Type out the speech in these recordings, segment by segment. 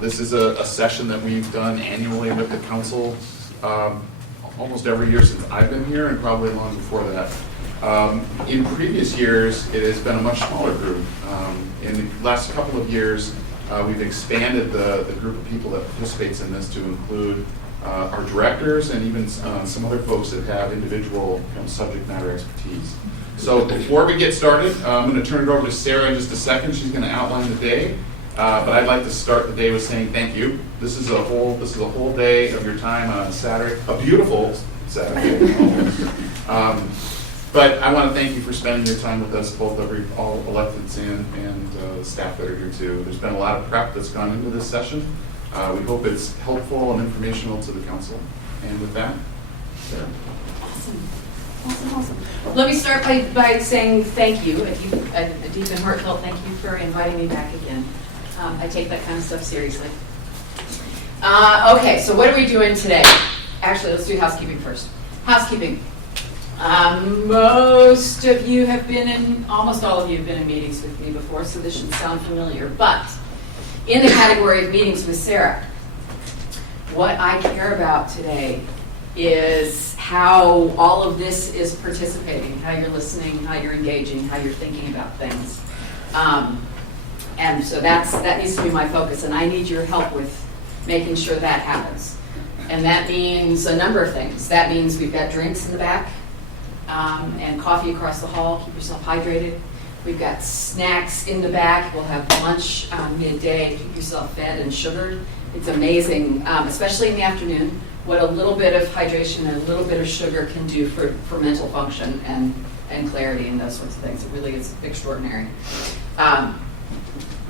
This is a session that we've done annually with the council almost every year since I've been here, and probably long before that. In previous years, it has been a much smaller group. In the last couple of years, we've expanded the group of people that participates in this to include our directors and even some other folks that have individual subject matter expertise. So before we get started, I'm going to turn it over to Sarah in just a second. She's going to outline the day, but I'd like to start the day with saying thank you. This is a whole day of your time on a Saturday, a beautiful Saturday. But I want to thank you for spending your time with us, both all electeds and staff that are here too. There's been a lot of prep that's gone into this session. We hope it's helpful and informational to the council. And with that, Sarah. Awesome. Let me start by saying thank you, a deep and heartfelt thank you for inviting me back again. I take that kind of stuff seriously. Okay, so what are we doing today? Actually, let's do housekeeping first. Housekeeping. Most of you have been in, almost all of you have been in meetings with me before, so this should sound familiar. But in the category of meetings with Sarah, what I care about today is how all of this is participating, how you're listening, how you're engaging, how you're thinking about things. And so that needs to be my focus, and I need your help with making sure that happens. And that means a number of things. That means we've got drinks in the back and coffee across the hall. Keep yourself hydrated. We've got snacks in the back. We'll have lunch midday. Keep yourself fed and sugared. It's amazing, especially in the afternoon, what a little bit of hydration and a little bit of sugar can do for mental function and clarity and those sorts of things. It really is extraordinary.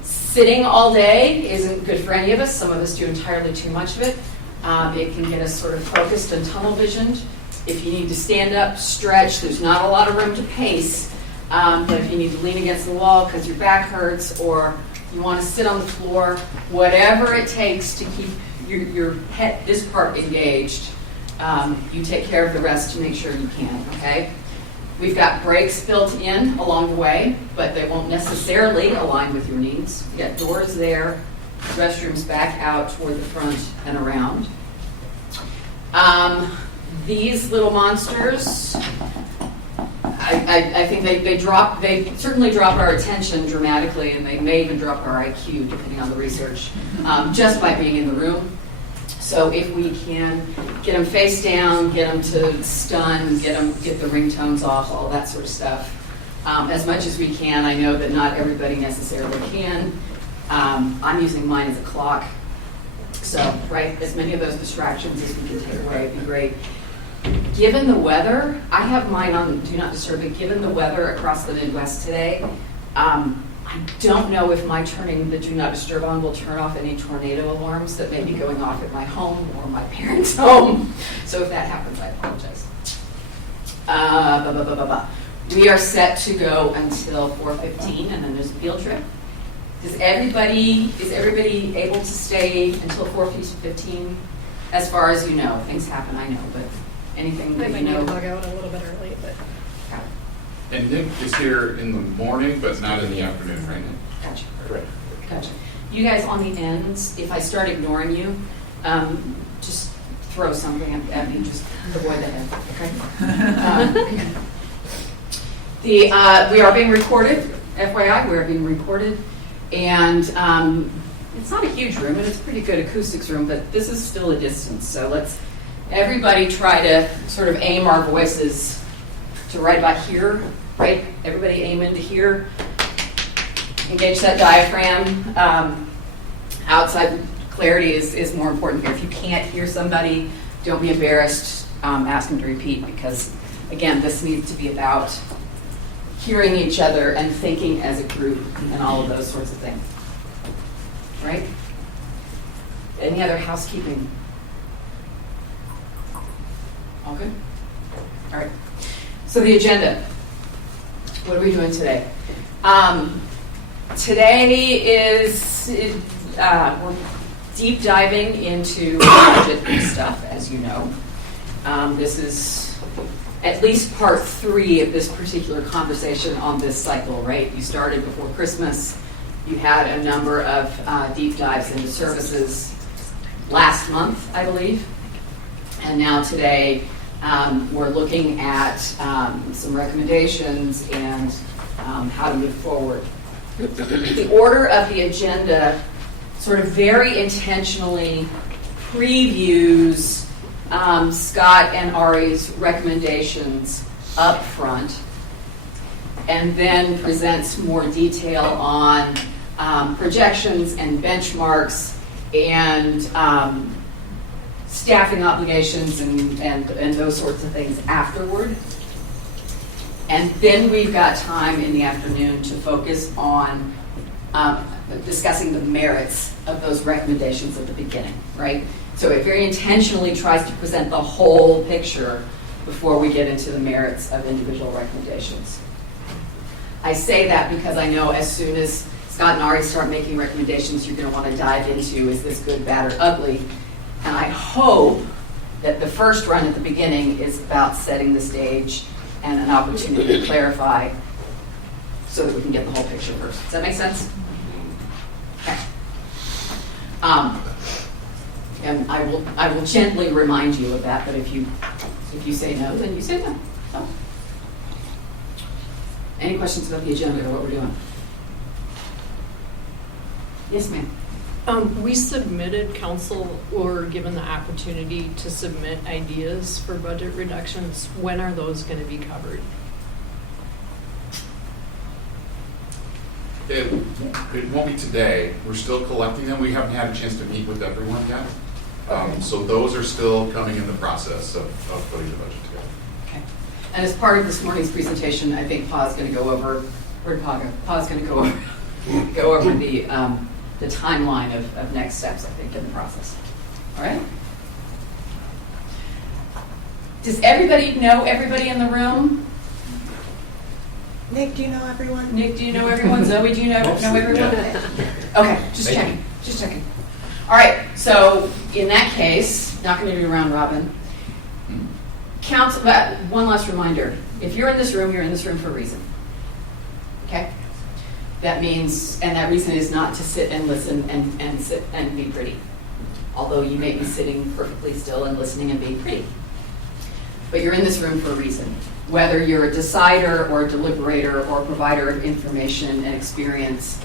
Sitting all day isn't good for any of us. Some of us do entirely too much of it. It can get us sort of focused and tunnel visioned. If you need to stand up, stretch, there's not a lot of room to pace. But if you need to lean against the wall because your back hurts, or you want to sit on the floor, whatever it takes to keep your head, this part engaged, you take care of the rest to make sure you can, okay? We've got breaks built in along the way, but they won't necessarily align with your needs. We've got doors there, restrooms back out toward the front and around. These little monsters, I think they certainly drop our attention dramatically, and they may even drop our IQ, depending on the research, just by being in the room. So if we can get them face down, get them to stun, get the ringtones off, all that sort of stuff, as much as we can. I know that not everybody necessarily can. I'm using mine as a clock. So, right, as many of those distractions as we can take away would be great. Given the weather, I have mine on Do Not Disturb, but given the weather across the Midwest today, I don't know if my turning the Do Not Disturb on will turn off any tornado alarms that may be going off at my home or my parents' home. So if that happens, I apologize. We are set to go until 4:15, and then there's a field trip. Is everybody able to stay until 4:15? As far as you know, things happen, I know, but anything that you know. I might need to log out a little bit early, but. And Nick is here in the morning, but not in the afternoon, right? Gotcha. Correct. Gotcha. You guys on the ends, if I start ignoring you, just throw something at me, just avoid the head, okay? We are being recorded, FYI, we are being recorded, and it's not a huge room, and it's a pretty good acoustics room, but this is still a distance, so let's everybody try to sort of aim our voices to right about here, right? Everybody aim into here. Engage that diaphragm. Outside clarity is more important here. If you can't hear somebody, don't be embarrassed. Ask them to repeat, because, again, this needs to be about hearing each other and thinking as a group and all of those sorts of things. Right? Any other housekeeping? All good? All right. So the agenda. What are we doing today? Today is we're deep diving into budget stuff, as you know. This is at least part 3 of this particular conversation on this cycle, right? You started before Christmas. You had a number of deep dives into services last month, I believe. And now today, we're looking at some recommendations and how to move forward. The order of the agenda sort of very intentionally previews Scott and Ari's recommendations up front, and then presents more detail on projections and benchmarks and staffing obligations and those sorts of things afterward. And then we've got time in the afternoon to focus on discussing the merits of those recommendations at the beginning, right? So it very intentionally tries to present the whole picture before we get into the merits of individual recommendations. I say that because I know as soon as Scott and Ari start making recommendations, you're going to want to dive into, is this good, bad, or ugly? And I hope that the first run at the beginning is about setting the stage and an opportunity to clarify so that we can get the whole picture first. Does that make sense? Okay. And I will gently remind you of that, but if you say no, then you say no. So. Any questions about the agenda or what we're doing? Yes, ma'am. We submitted, council were given the opportunity to submit ideas for budget reductions. When are those going to be covered? It won't be today. We're still collecting them. We haven't had a chance to meet with everyone yet. So those are still coming in the process of putting the budget together. Okay. And as part of this morning's presentation, I think Pa's going to go over, where'd Pa go? Pa's going to go over the timeline of next steps, I think, in the process. All right? Does everybody know everybody in the room? Nick, do you know everyone? Nick, do you know everyone? Zoe, do you know everyone? Okay, just checking. Just checking. All right, so in that case, not going to do round robin. Council, one last reminder. If you're in this room, you're in this room for a reason. Okay? That means, and that reason is not to sit and listen and sit and be pretty. Although you may be sitting perfectly still and listening and being pretty. But you're in this room for a reason. Whether you're a decider or a deliberator or a provider of information and experience,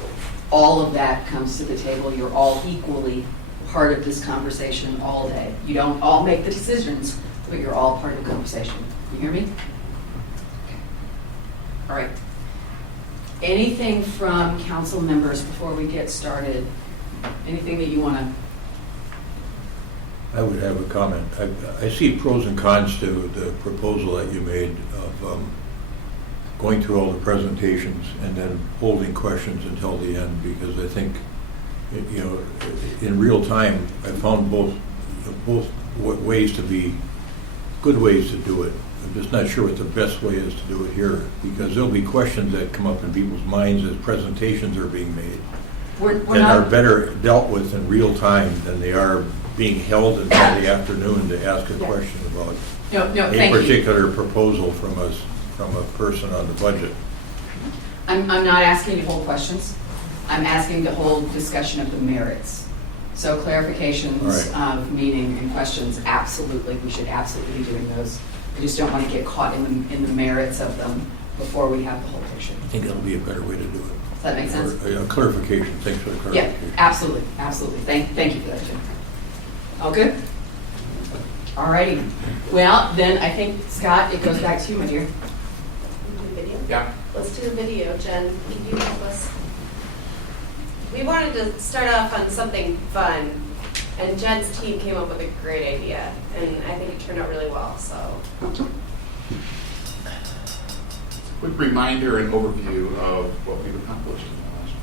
all of that comes to the table. You're all equally part of this conversation all day. You don't all make the decisions, but you're all part of the conversation. You hear me? Okay. All right. Anything from council members before we get started? Anything that you want to? I would have a comment. I see pros and cons to the proposal that you made of going through all the presentations and then holding questions until the end, because I think, in real time, I found both ways to be good ways to do it. I'm just not sure what the best way is to do it here, because there'll be questions that come up in people's minds as presentations are being made We're and are not, better dealt with in real time than they are being held until the afternoon to ask a question about no, a thank you. particular proposal from a person on the budget. I'm not asking to hold questions. I'm asking to hold discussion of the merits. So clarifications of meaning and questions, absolutely, we should absolutely be doing those. I just don't want to get caught in the merits of them before we have the whole picture. I think that'll be a better way to do it. Does that make sense? Or, clarification. Thanks for the Yeah, clarification. absolutely, absolutely. Thank you for that, Jim. All good? All righty. Well, then I think, Scott, it goes back to you, my dear. Video? Yeah. Let's do the video. Jen, can you help us? We wanted to start off on something fun, and Jen's team came up with a great idea, and I think it turned out really well, so. Quick reminder and overview of what we've accomplished in the last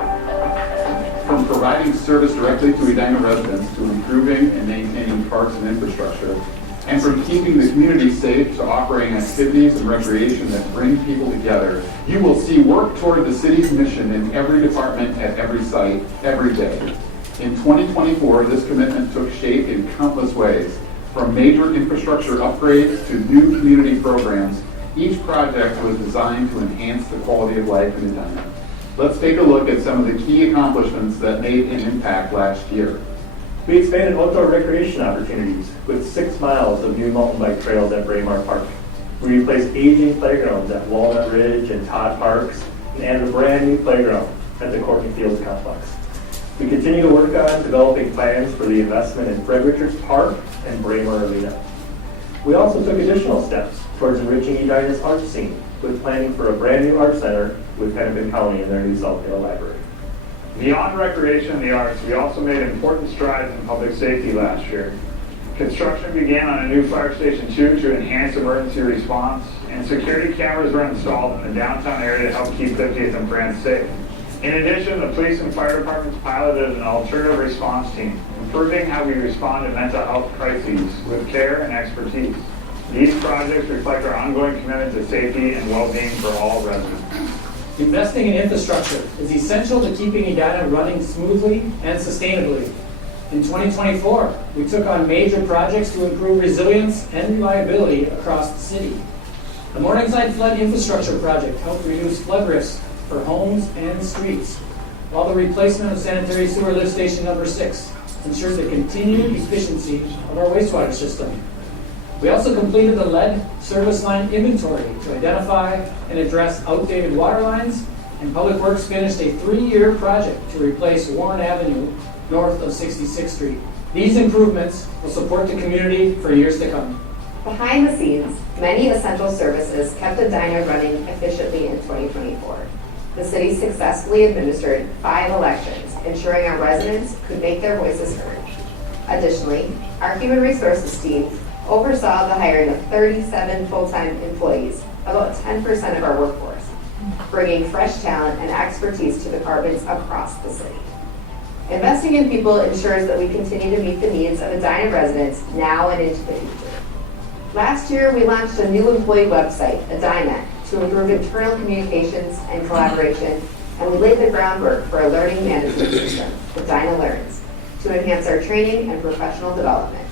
year. From providing service directly to Edina residents to improving and maintaining parks and infrastructure, and from keeping the community safe to operating activities and recreation that bring people together, you will see work toward the city's mission in every department at every site, every day. In 2024, this commitment took shape in countless ways. From major infrastructure upgrades to new community programs, each project was designed to enhance the quality of life in Edina. Let's take a look at some of the key accomplishments that made an impact last year. We expanded outdoor recreation opportunities with 6 miles of new mountain bike trails at Braemar Park. We replaced aging playgrounds at Walnut Ridge and Todd Parks and added a brand new playground at the Courtney Fields Complex. We continue to work on developing plans for the investment in Fred Richards Park and Braemar Arena. We also took additional steps towards enriching Edina's art scene with planning for a brand new art center with Hennepin County in their new Southdale Library. Beyond recreation and the arts, we also made important strides in public safety last year. Construction began on a new fire station 2 to enhance emergency response, and security cameras were installed in the downtown area to help keep 50th and France safe. In addition, the police and fire departments piloted an alternative response team, improving how we respond to mental health crises with care and expertise. These projects reflect our ongoing commitment to safety and well-being for all residents. Investing in infrastructure is essential to keeping Edina running smoothly and sustainably. In 2024, we took on major projects to improve resilience and reliability across the city. The Morningside Flood Infrastructure Project helped reduce flood risks for homes and streets, while the replacement of sanitary sewer lift station number 6 ensured the continued efficiency of our wastewater system. We also completed the lead service line inventory to identify and address outdated water lines, and Public Works finished a 3-year project to replace Warren Avenue north of 66th Street. These improvements will support the community for years to come. Behind the scenes, many essential services kept Edina running efficiently in 2024. The city successfully administered 5 elections, ensuring our residents could make their voices heard. Additionally, our human resources team oversaw the hiring of 37 full-time employees, about 10% of our workforce, bringing fresh talent and expertise to departments across the city. Investing in people ensures that we continue to meet the needs of Edina residents now and into the future. Last year, we launched a new employee website, EdinaMN, to improve internal communications and collaboration, and we laid the groundwork for a learning management system, Edina Learns, to enhance our training and professional development.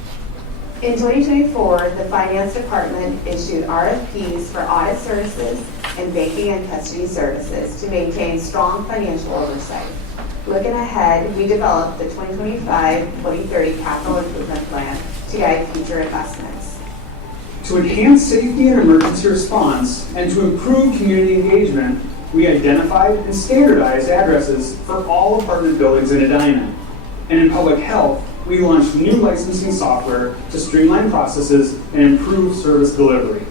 In 2024, the Finance Department issued RFPs for audit services and banking and custody services to maintain strong financial oversight. Looking ahead, we developed the 2025-2030 Capital Improvement Plan to guide future investments. To enhance safety and emergency response and to improve community engagement, we identified and standardized addresses for all apartment buildings in Edina. And in public health, we launched new licensing software to streamline processes and improve service delivery.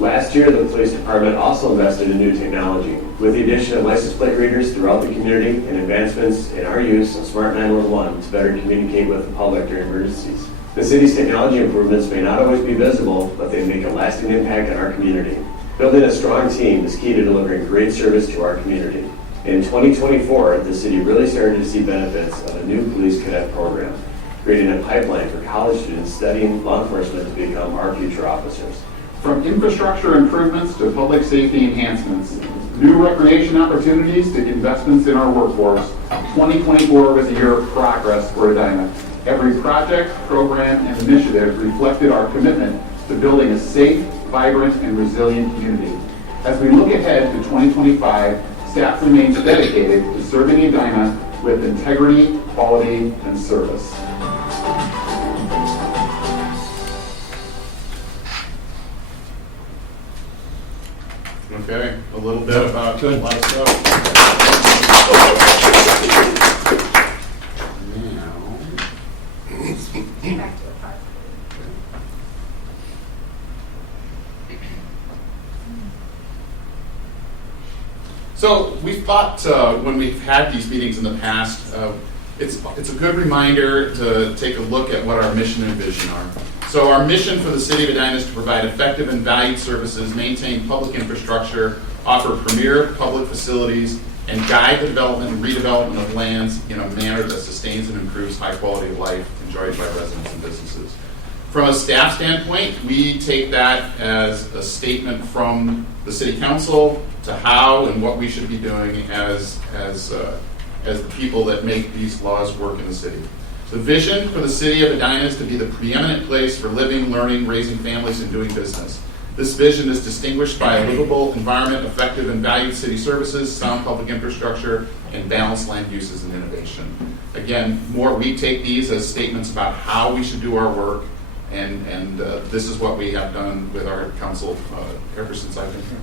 Last year, the police department also invested in new technology, with the addition of license plate readers throughout the community and advancements in our use of Smart 911 to better communicate with the public during emergencies. The city's technology improvements may not always be visible, but they make a lasting impact on our community. Building a strong team is key to delivering great service to our community. In 2024, the city really started to see benefits of a new police cadet program, creating a pipeline for college students studying law enforcement to become our future officers. From infrastructure improvements to public safety enhancements, new recreation opportunities to investments in our workforce, 2024 was a year of progress for Edina. Every project, program, and initiative reflected our commitment to building a safe, vibrant, and resilient community. As we look ahead to 2025, staff remains dedicated to serving Edina with integrity, quality, and service. Okay, a little bit about a lot of stuff. Back to the park. So we thought when we've had these meetings in the past, it's a good reminder to take a look at what our mission and vision are. So our mission for the City of Edina is to provide effective and valued services, maintain public infrastructure, offer premier public facilities, and guide the development and redevelopment of lands in a manner that sustains and improves high quality of life enjoyed by residents and businesses. From a staff standpoint, we take that as a statement from the City Council to how and what we should be doing as the people that make these laws work in the city. The vision for the city of Edina is to be the preeminent place for living, learning, raising families, and doing business. This vision is distinguished by a livable environment, effective and valued city services, sound public infrastructure, and balanced land uses and innovation. Again, we take these as statements about how we should do our work, and this is what we have done with our council ever since I've been here.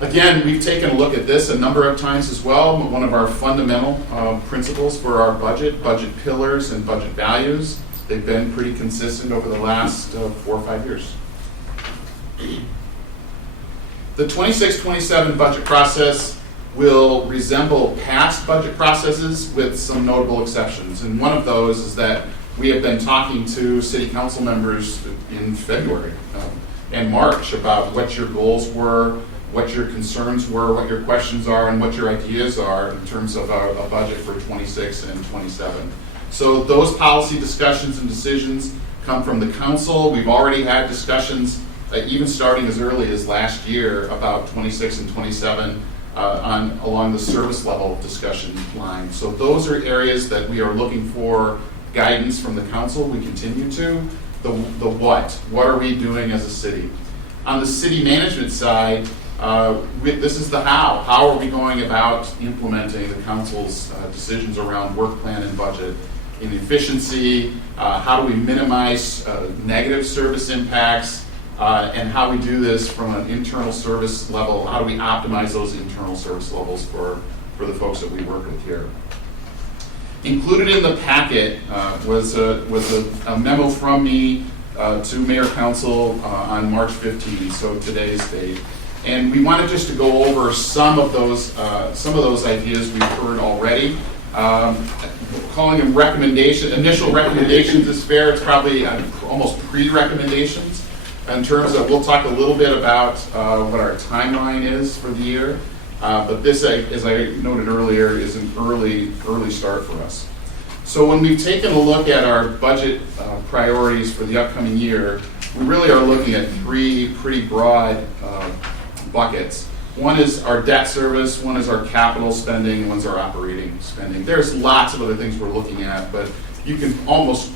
Again, we've taken a look at this a number of times as well. One of our fundamental principles for our budget pillars, and budget values. They've been pretty consistent over the last 4 or 5 years. The 26-27 budget process will resemble past budget processes with some notable exceptions. And one of those is that we have been talking to city council members in February and March about what your goals were, what your concerns were, what your questions are, and what your ideas are in terms of a budget for 26 and 27. So those policy discussions and decisions come from the council. We've already had discussions, even starting as early as last year, about 26 and 27 along the service level discussion line. So those are areas that we are looking for guidance from the council. We continue to. The what are we doing as a city? On the city management side, this is the how. How are we going about implementing the council's decisions around work plan and budget? In efficiency, how do we minimize negative service impacts, and how we do this from an internal service level? How do we optimize those internal service levels for the folks that we work with here? Included in the packet was a memo from me to Mayor Council on March 15th, so today's date. And we wanted just to go over some of those ideas we've heard already. Calling them initial recommendations is fair. It's probably almost pre-recommendations in terms of, we'll talk a little bit about what our timeline is for the year. But this, as I noted earlier, is an early start for us. So when we've taken a look at our budget priorities for the upcoming year, we really are looking at 3 pretty broad buckets. One is our debt service, one is our capital spending, and one's our operating spending. There's lots of other things we're looking at, but you could almost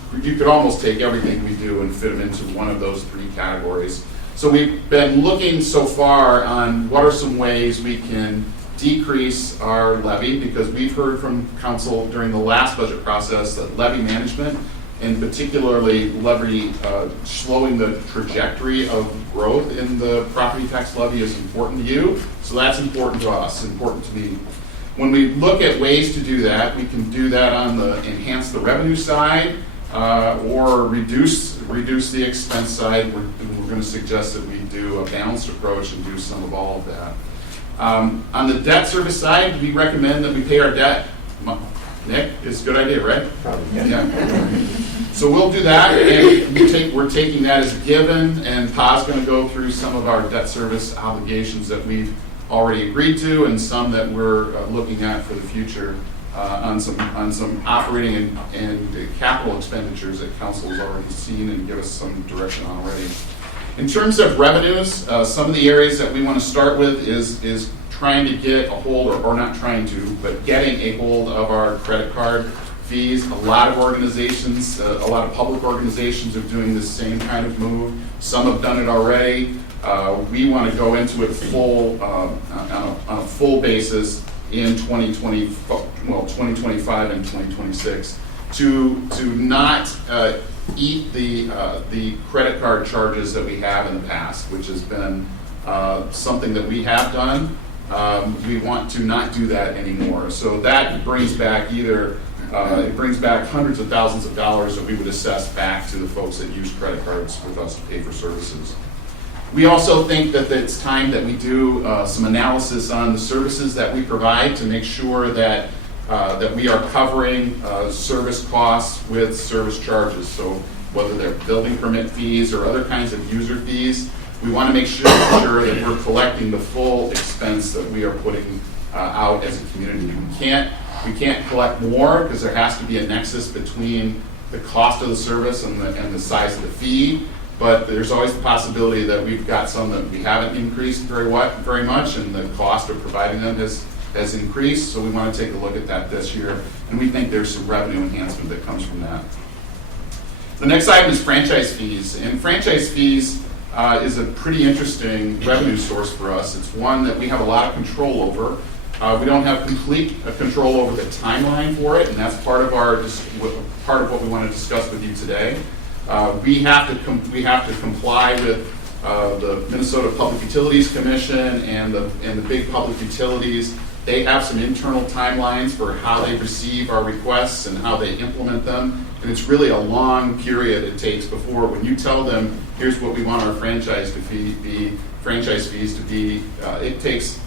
take everything we do and fit them into one of those 3 categories. So we've been looking so far on what are some ways we can decrease our levy, because we've heard from council during the last budget process that levy management, and particularly levy slowing the trajectory of growth in the property tax levy is important to you. So that's important to us, important to me. When we look at ways to do that, we can do that on the enhance the revenue side or reduce the expense side. We're going to suggest that we do a balanced approach and do some of all of that. On the debt service side, we recommend that we pay our debt. Nick, it's a good idea, right? Probably. Yeah. So we'll do that, and we're taking that as a given, and Pa's going to go through some of our debt service obligations that we've already agreed to, and some that we're looking at for the future on some operating and capital expenditures that council has already seen and give us some direction on already. In terms of revenues, some of the areas that we want to start with is trying to get a hold, or not trying to, but getting a hold of our credit card fees. A lot of organizations, a lot of public organizations are doing the same kind of move. Some have done it already. We want to go into it full on a full basis in 2025 and 2026 to not eat the credit card charges that we have in the past, which has been something that we have done. We want to not do that anymore. So that brings back it brings back hundreds of thousands of dollars that we would assess back to the folks that use credit cards with us to pay for services. We also think that it's time that we do some analysis on the services that we provide to make sure that we are covering service costs with service charges. So whether they're building permit fees or other kinds of user fees, we want to make sure that we're collecting the full expense that we are putting out as a community. We can't collect more because there has to be a nexus between the cost of the service and the size of the fee. But there's always the possibility that we've got some that we haven't increased very much, and the cost of providing them has has increased, so we want to take a look at that this year, and we think there's some revenue enhancement that comes from that. The next item is franchise fees, and franchise fees is a pretty interesting revenue source for us. It's one that we have a lot of control over. We don't have complete control over the timeline for it, and that's part of what we want to discuss with you today. We have to comply with the Minnesota Public Utilities Commission and the big public utilities. They have some internal timelines for how they receive our requests and how they implement them. And it's really a long period it takes before, when you tell them, here's what we want our franchise fees to be, it takes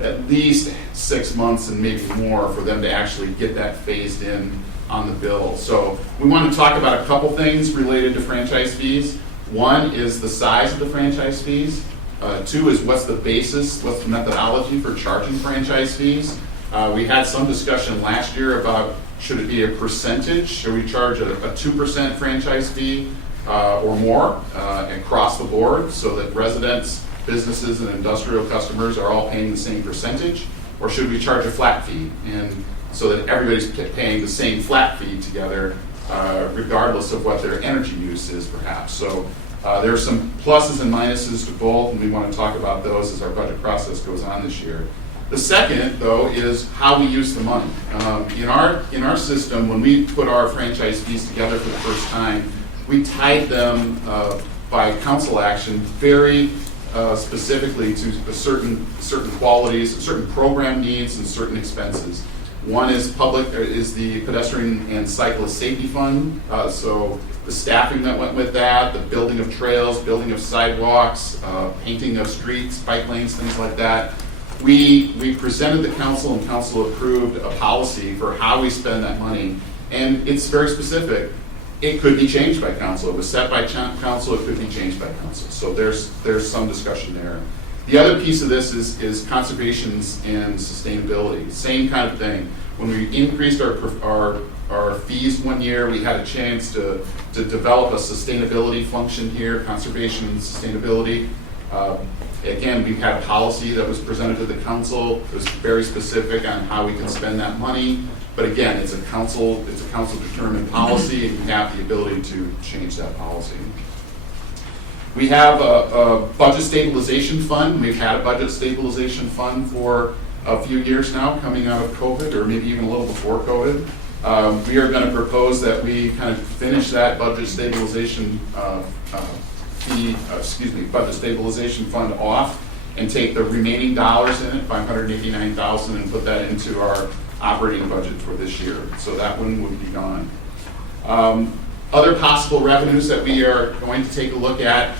at least 6 months and maybe more for them to actually get that phased in on the bill. So we want to talk about a couple things related to franchise fees. One is the size of the franchise fees. Two is what's the basis, what's the methodology for charging franchise fees. We had some discussion last year about should it be a percentage, should we charge a 2% franchise fee or more across the board so that residents, businesses, and industrial customers are all paying the same percentage, or should we charge a flat fee, and so that everybody's paying the same flat fee together regardless of what their energy use is perhaps. So there are some pluses and minuses to both, and we want to talk about those as our budget process goes on this year. The second, though, is how we use the money. In our system, when we put our franchise fees together for the first time, we tied them by council action very specifically to certain qualities, certain program needs, and certain expenses. One is the pedestrian and cyclist safety fund. So the staffing that went with that, the building of trails, building of sidewalks, painting of streets, bike lanes, things like that. We presented the council, and council approved a policy for how we spend that money, and it's very specific. It could be changed by council. It was set by council. It could be changed by council. So there's some discussion there. The other piece of this is conservations and sustainability. Same kind of thing. When we increased our fees one year, we had a chance to develop a sustainability function here, conservation and sustainability. Again, we had a policy that was presented to the council. It was very specific on how we can spend that money. But again, it's a council determined policy, and we have the ability to change that policy. We have a budget stabilization fund. We've had a budget stabilization fund for a few years now, coming out of COVID, or maybe even a little before COVID. We are going to propose that we kind of finish that budget stabilization budget stabilization fund off and take the remaining dollars in it, $589,000, and put that into our operating budget for this year. So that one would be gone. Other possible revenues that we are going to take a look at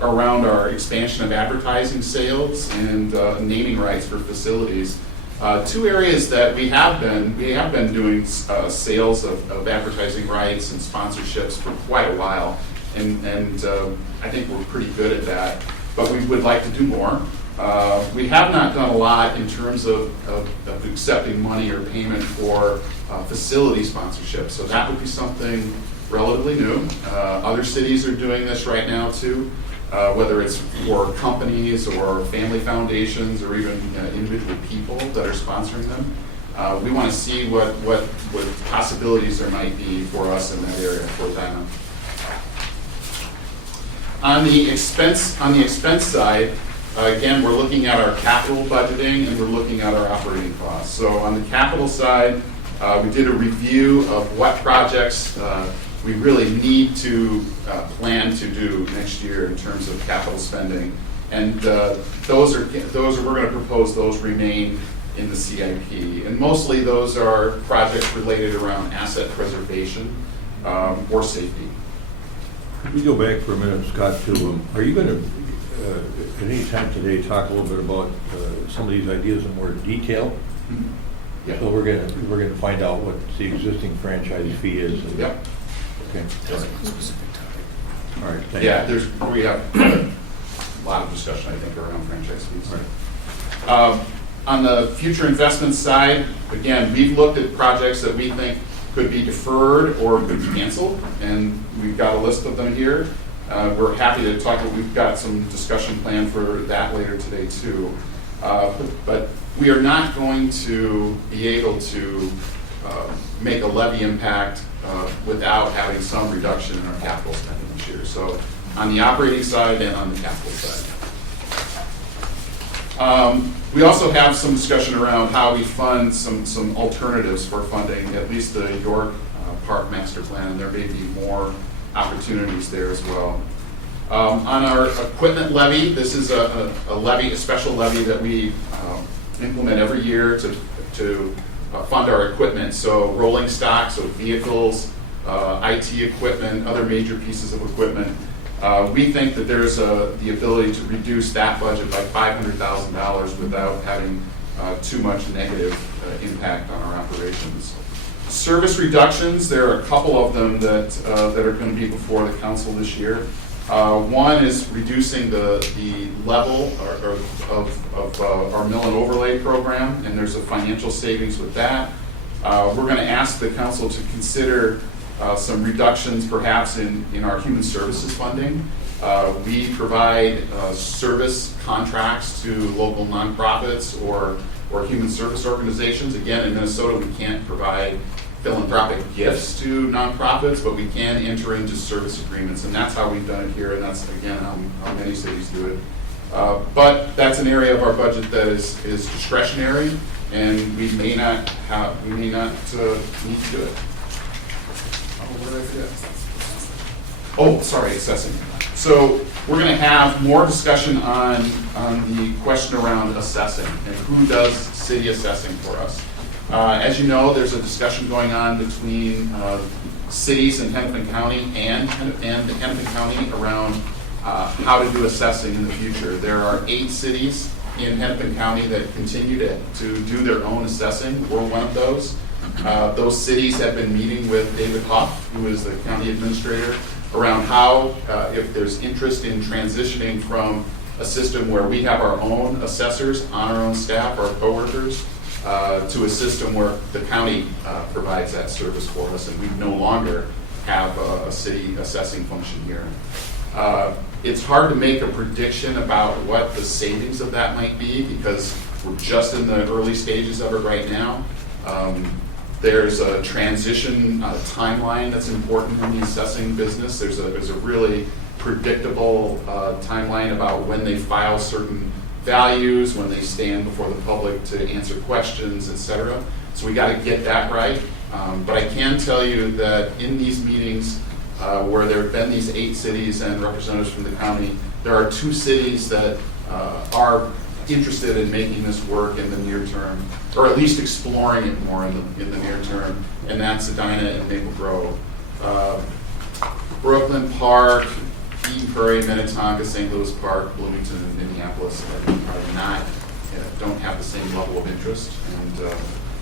around our expansion of advertising sales and naming rights for facilities. Two areas that we have been doing sales of advertising rights and sponsorships for quite a while, and I think we're pretty good at that, but we would like to do more. We have not done a lot in terms of accepting money or payment for facility sponsorship, so that would be something relatively new. Other cities are doing this right now too, whether it's for companies or family foundations or even individual people that are sponsoring them. We want to see what possibilities there might be for us in that area for them. On the expense side, again, we're looking at our capital budgeting and we're looking at our operating costs. So on the capital side, we did a review of what projects we really need to plan to do next year in terms of capital spending, and those are we're going to propose those remain in the CIP, and mostly those are projects related around asset preservation or safety. Can we go back for a minute, Scott, to are you going to at any time today talk a little bit about some of these ideas in more detail? Mm-hmm. Yeah. So we're going to find out what the existing franchise fee is. Yep. Okay. All right. Thank Yeah, you. we have a lot of discussion, I think, around franchise fees. Right. On the future investment side, again, we've looked at projects that we think could be deferred or could be canceled, and we've got a list of them here. We're happy to talk. We've got some discussion planned for that later today too. But we are not going to be able to make a levy impact without having some reduction in our capital spending this year. So on the operating side and on the capital side. We also have some discussion around how we fund some alternatives for funding, at least the York Park Master Plan, and there may be more opportunities there as well. On our equipment levy, this is a levy, a special levy that we implement every year to fund our equipment. So rolling stock, so vehicles, IT equipment, other major pieces of equipment. We think that there's the ability to reduce that budget by $500,000 without having too much negative impact on our operations. Service reductions, there are a couple of them that are going to be before the council this year. One is reducing the level of our mill and overlay program, and there's a financial savings with that. We're going to ask the council to consider some reductions perhaps in our human services funding. We provide service contracts to local nonprofits or human service organizations. Again, in Minnesota, we can't provide philanthropic gifts to nonprofits, but we can enter into service agreements, and that's how we've done it here, and that's, again, how many cities do it. But that's an area of our budget that is discretionary, and we may not need to do it. What did I forget? Oh, sorry, assessing. So we're going to have more discussion on the question around assessing and who does city assessing for us. As you know, there's a discussion going on between cities in Hennepin County and Hennepin County around how to do assessing in the future. There are 8 cities in Hennepin County that continue to do their own assessing. We're one of those. Those cities have been meeting with David Huff, who is the county administrator, around how, if there's interest in transitioning from a system where we have our own assessors on our own staff, our coworkers, to a system where the county provides that service for us, and we no longer have a city assessing function here. It's hard to make a prediction about what the savings of that might be because we're just in the early stages of it right now. There's a transition timeline that's important in the assessing business. There's a really predictable timeline about when they file certain values, when they stand before the public to answer questions, et cetera. So we got to get that right. But I can tell you that in these meetings where there have been these 8 cities and representatives from the county, there are 2 cities that are interested in making this work in the near term, or at least exploring it more in the near term, and that's Edina and Maple Grove. Brooklyn Park, Eden Prairie, Minnetonka, St. Louis Park, Bloomington, and Minneapolis don't have the same level of interest.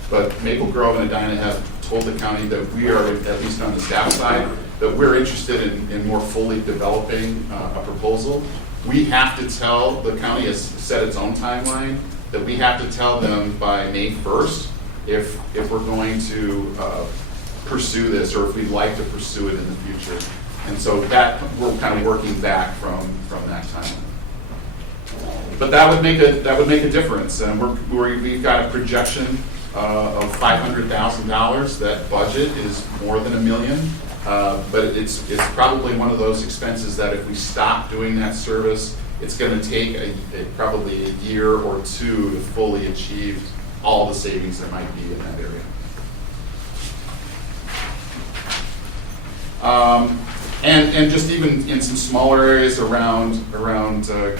But Maple Grove and Edina have told the county that we are, at least on the staff side, that we're interested in more fully developing a proposal. We have to tell, the county has set its own timeline, that we have to tell them by May 1st if we're going to pursue this or if we'd like to pursue it in the future. And so that we're kind of working back from that timeline. But that would make a difference. And we've got a projection of $500,000. That budget is more than $1 million. But it's probably one of those expenses that if we stop doing that service, it's going to take probably a year or 2 to fully achieve all the savings there might be in that area. And just even in some smaller areas around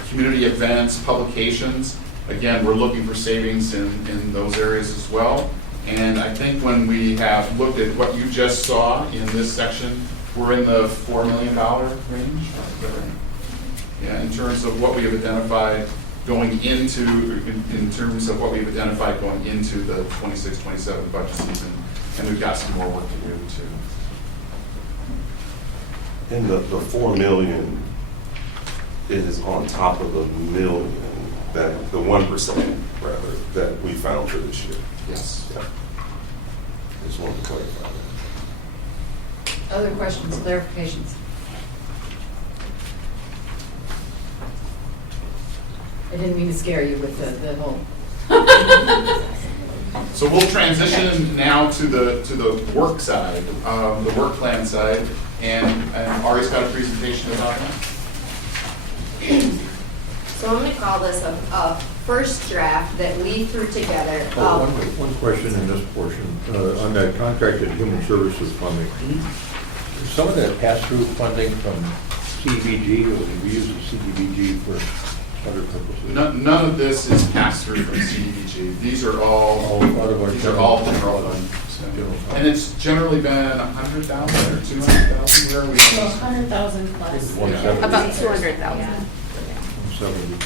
community events, publications, again, we're looking for savings in those areas as well. And I think when we have looked at what you just saw in this section, we're in the $4 million range. Is that right? Yeah, in terms of what we have identified going into, in terms of what we've identified going into the 26-27 budget season, and we've got some more work to do too. And the $4 million is on top of the $1 million, that the 1% rather that we found for this year. Yes. Yeah. Just wanted to clarify that. Other questions, clarifications? I didn't mean to scare you with the whole. So we'll transition now to the work side, the work plan side, and Ari's got a presentation about that. So I'm going to call this a first draft that we threw together. One question in this portion, on that contracted human services funding, is some of that pass-through funding from CDBG, or do we use the CDBG for other purposes? None of this is passed through from CDBG. These are all out of our general fund. And it's generally been 100,000 or 200,000. Where are we? 100,000 plus. 170. About 200,000. 170.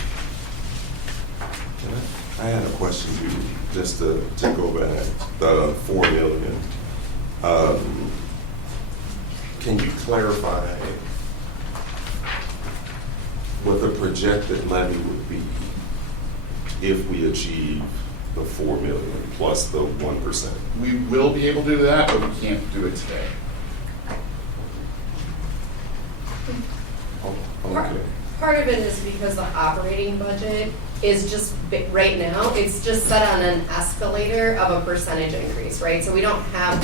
I had a question too, just to go back, the 4 million. Can you clarify what the projected levy would be if we achieve the 4 million plus the 1%? We will be able to do that, but we can't do it today. Oh, okay. Part of it is because the operating budget is just, right now, it's just set on an escalator of a percentage increase, right? So we don't have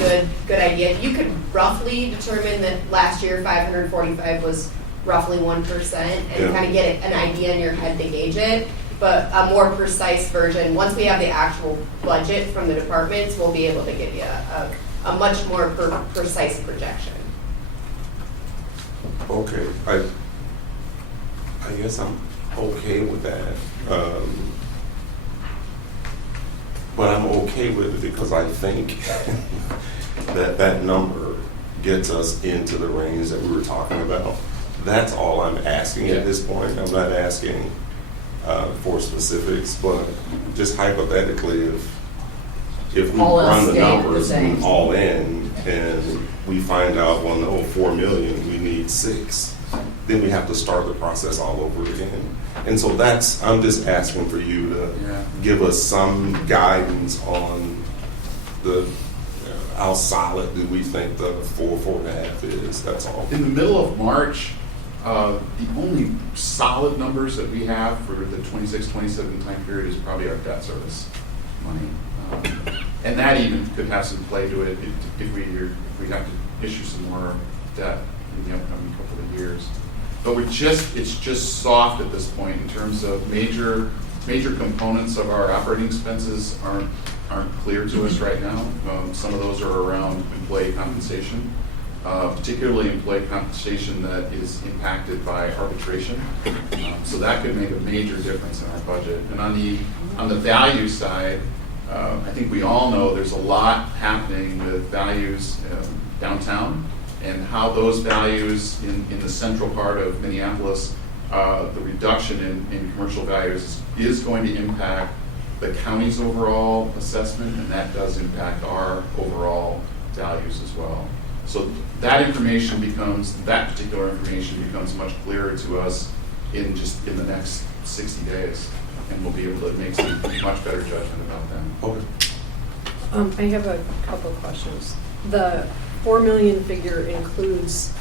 good idea. You could roughly determine that last year 545 was roughly 1% and kind of get an idea in your head to gauge it. But a more precise version, once we have the actual budget from the departments, we'll be able to give you a much more precise projection. Okay, I guess I'm okay with that. But I'm okay with it because I think that number gets us into the range that we were talking about. That's all I'm asking at this point. I'm not asking for specifics, but just hypothetically, if we All else run the staying the numbers same. all in and we find out, well, no, 4 million, we need 6, then we have to start the process all over again. And so I'm just asking for you to give us some guidance on how solid do we think the 4.5 is, that's all. In the middle of March, the only solid numbers that we have for the 26-27 time period is probably our debt service money. And that even could have some play to it if we have to issue some more debt in the upcoming couple of years. But it's just soft at this point in terms of major components of our operating expenses aren't clear to us right now. Some of those are around employee compensation, particularly employee compensation that is impacted by arbitration. So that could make a major difference in our budget. And on the value side, I think we all know there's a lot happening with values downtown, and how those values in the central part of Minneapolis, the reduction in commercial values is going to impact the county's overall assessment, and that does impact our overall values as well. So that particular information becomes much clearer to us in the next 60 days, and we'll be able to make some much better judgment about them. Okay. I have a couple of questions. The 4 million figure includes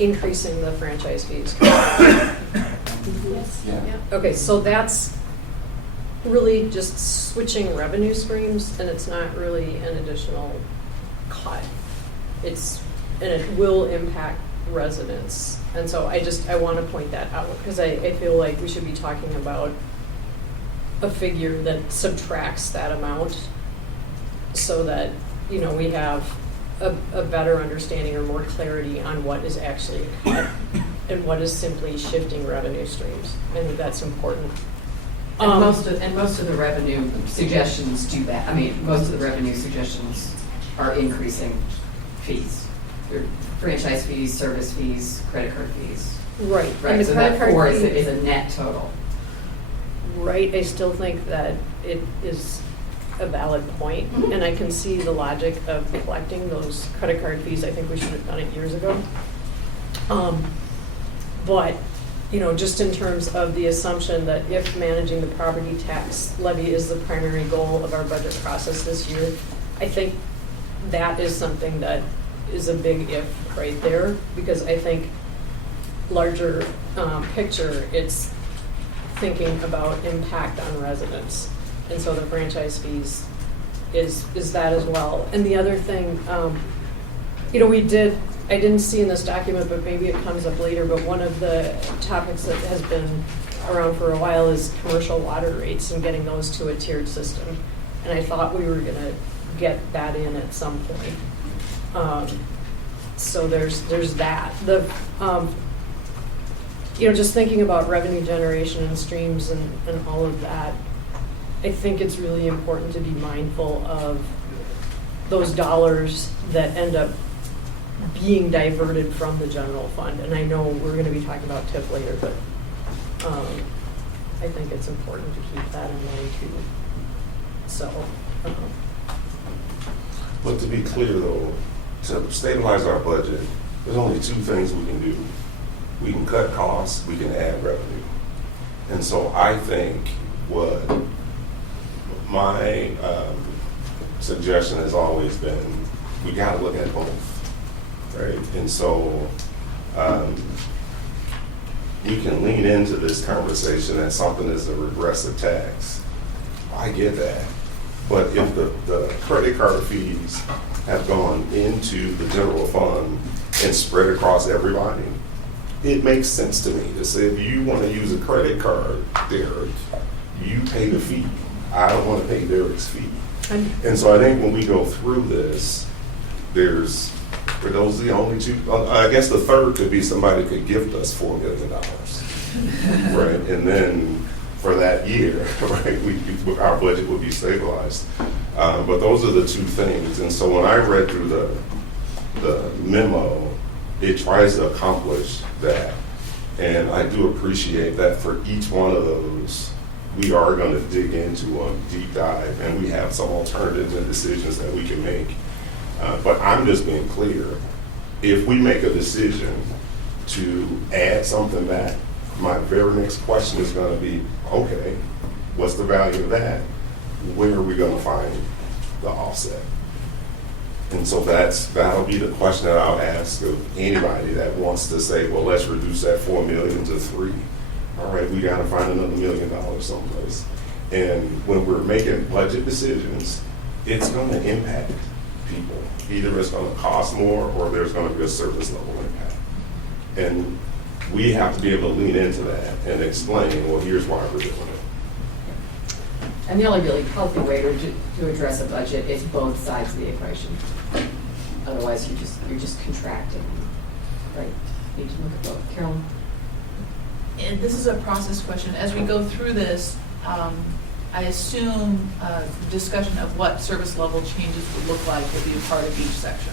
increasing the franchise fees. Yes. Yeah. Okay, so that's really just switching revenue streams, and it's not really an additional cut. And it will impact residents. And so I want to point that out because I feel like we should be talking about a figure that subtracts that amount so that, we have a better understanding or more clarity on what is actually cut and what is simply shifting revenue streams. I think that's important. And most of the revenue suggestions do that. I mean, most of the revenue suggestions are increasing fees. Your franchise fees, service fees, credit card fees. Right. Right, And the so credit that card 4 fee- is a net total. Right, I still think that it is a valid point, and I can see the logic of collecting those credit card fees. I think we should have done it years ago. But, just in terms of the assumption that if managing the property tax levy is the primary goal of our budget process this year, I think that is something that is a big if right there, because I think larger picture, it's thinking about impact on residents. And so the franchise fees is that as well. And the other thing, I didn't see in this document, but maybe it comes up later, but one of the topics that has been around for a while is commercial water rates and getting those to a tiered system. And I thought we were gonna get that in at some point. So there's that. Just thinking about revenue generation and streams and all of that, I think it's really important to be mindful of those dollars that end up being diverted from the general fund. And I know we're going to be talking about TIP later, but I think it's important to keep that in mind too. So. But to be clear though, to stabilize our budget, there's only two things we can do. We can cut costs, we can add revenue. And so I think what my suggestion has always been, we got to look at both, right? And so we can lean into this conversation as something as a regressive tax. I get that. But if the credit card fees have gone into the general fund and spread across everybody, it makes sense to me to say, if you want to use a credit card, Derek, you pay the fee. I don't want to pay Derek's fee. And so I think when we go through this, are those the only two? I guess the third could be somebody could gift us $4 million, right? And then for that year, right, our budget would be stabilized. But those are the two things. And so when I read through the memo, it tries to accomplish that. And I do appreciate that for each one of those, we are going to dig into a deep dive, and we have some alternatives and decisions that we can make. But I'm just being clear, if we make a decision to add something back, my very next question is going to be, okay, what's the value of that? Where are we going to find the offset? And so that'll be the question that I'll ask of anybody that wants to say, well, let's reduce that $4 million to $3 million. All right, we got to find another $1 million someplace. And when we're making budget decisions, it's going to impact people. Either it's going to cost more or there's going to be a service level impact. And we have to be able to lean into that and explain, well, here's why we're doing it. And the only really healthy way to address a budget is both sides of the equation. Otherwise, you're just contracting, right? You need to look at both. Carolyn? And this is a process question. As we go through this, I assume discussion of what service level changes would look like would be a part of each section.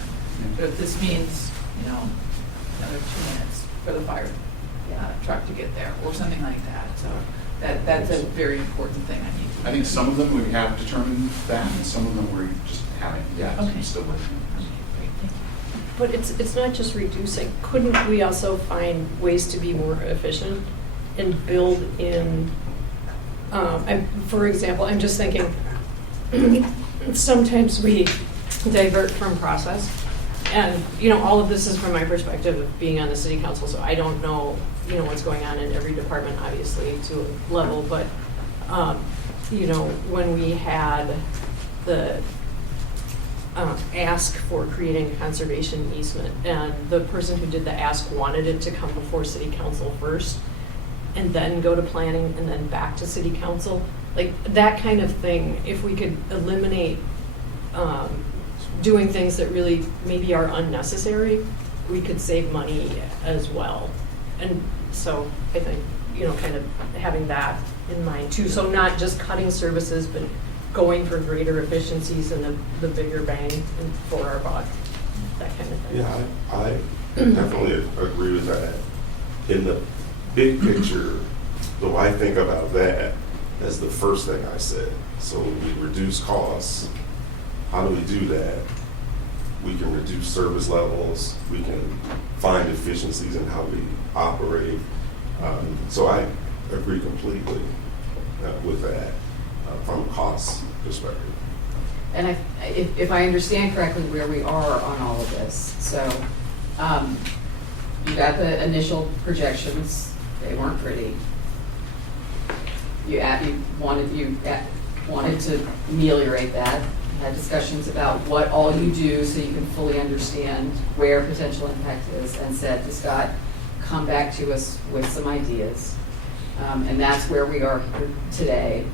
So if this means, another 2 minutes for the fire truck to get there, or something like that. So that's a very important thing I need to. I think some of them we have determined that, and some of them we just haven't yet. Okay. I'm still working. Okay, great, thank you. But it's not just reducing. Couldn't we also find ways to be more efficient and build in, for example, I'm just thinking, sometimes we divert from process. And, all of this is from my perspective of being on the city council, so I don't know, what's going on in every department, obviously, to a level. But, when we had the ask for creating a conservation easement, and the person who did the ask wanted it to come before city council first, and then go to planning, and then back to city council, like that kind of thing, if we could eliminate doing things that really maybe are unnecessary, we could save money as well. And so I think, kind of having that in mind too. So not just cutting services, but going for greater efficiencies and the bigger bang for our buck, that kind of thing. Yeah, I definitely agree with that. In the big picture, though, I think about that as the first thing I said. So we reduce costs. How do we do that? We can reduce service levels. We can find efficiencies in how we operate. So I agree completely with that from a cost perspective. And if I understand correctly where we are on all of this, so you got the initial projections, they weren't pretty. you wanted to ameliorate that. Had discussions about what all you do so you can fully understand where potential impact is, and said to Scott, come back to us with some ideas. And that's where we are here today.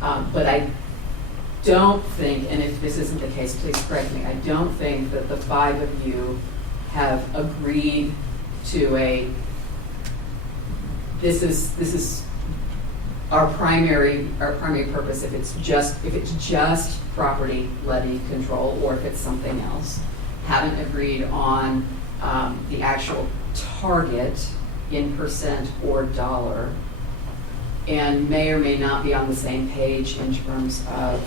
But I don't think, and if this isn't the case, please correct me, I don't think that the 5 of you have agreed to this is our primary purpose if it's just property levy control, or if it's something else. Haven't agreed on the actual target in percent or dollar, and may or may not be on the same page in terms of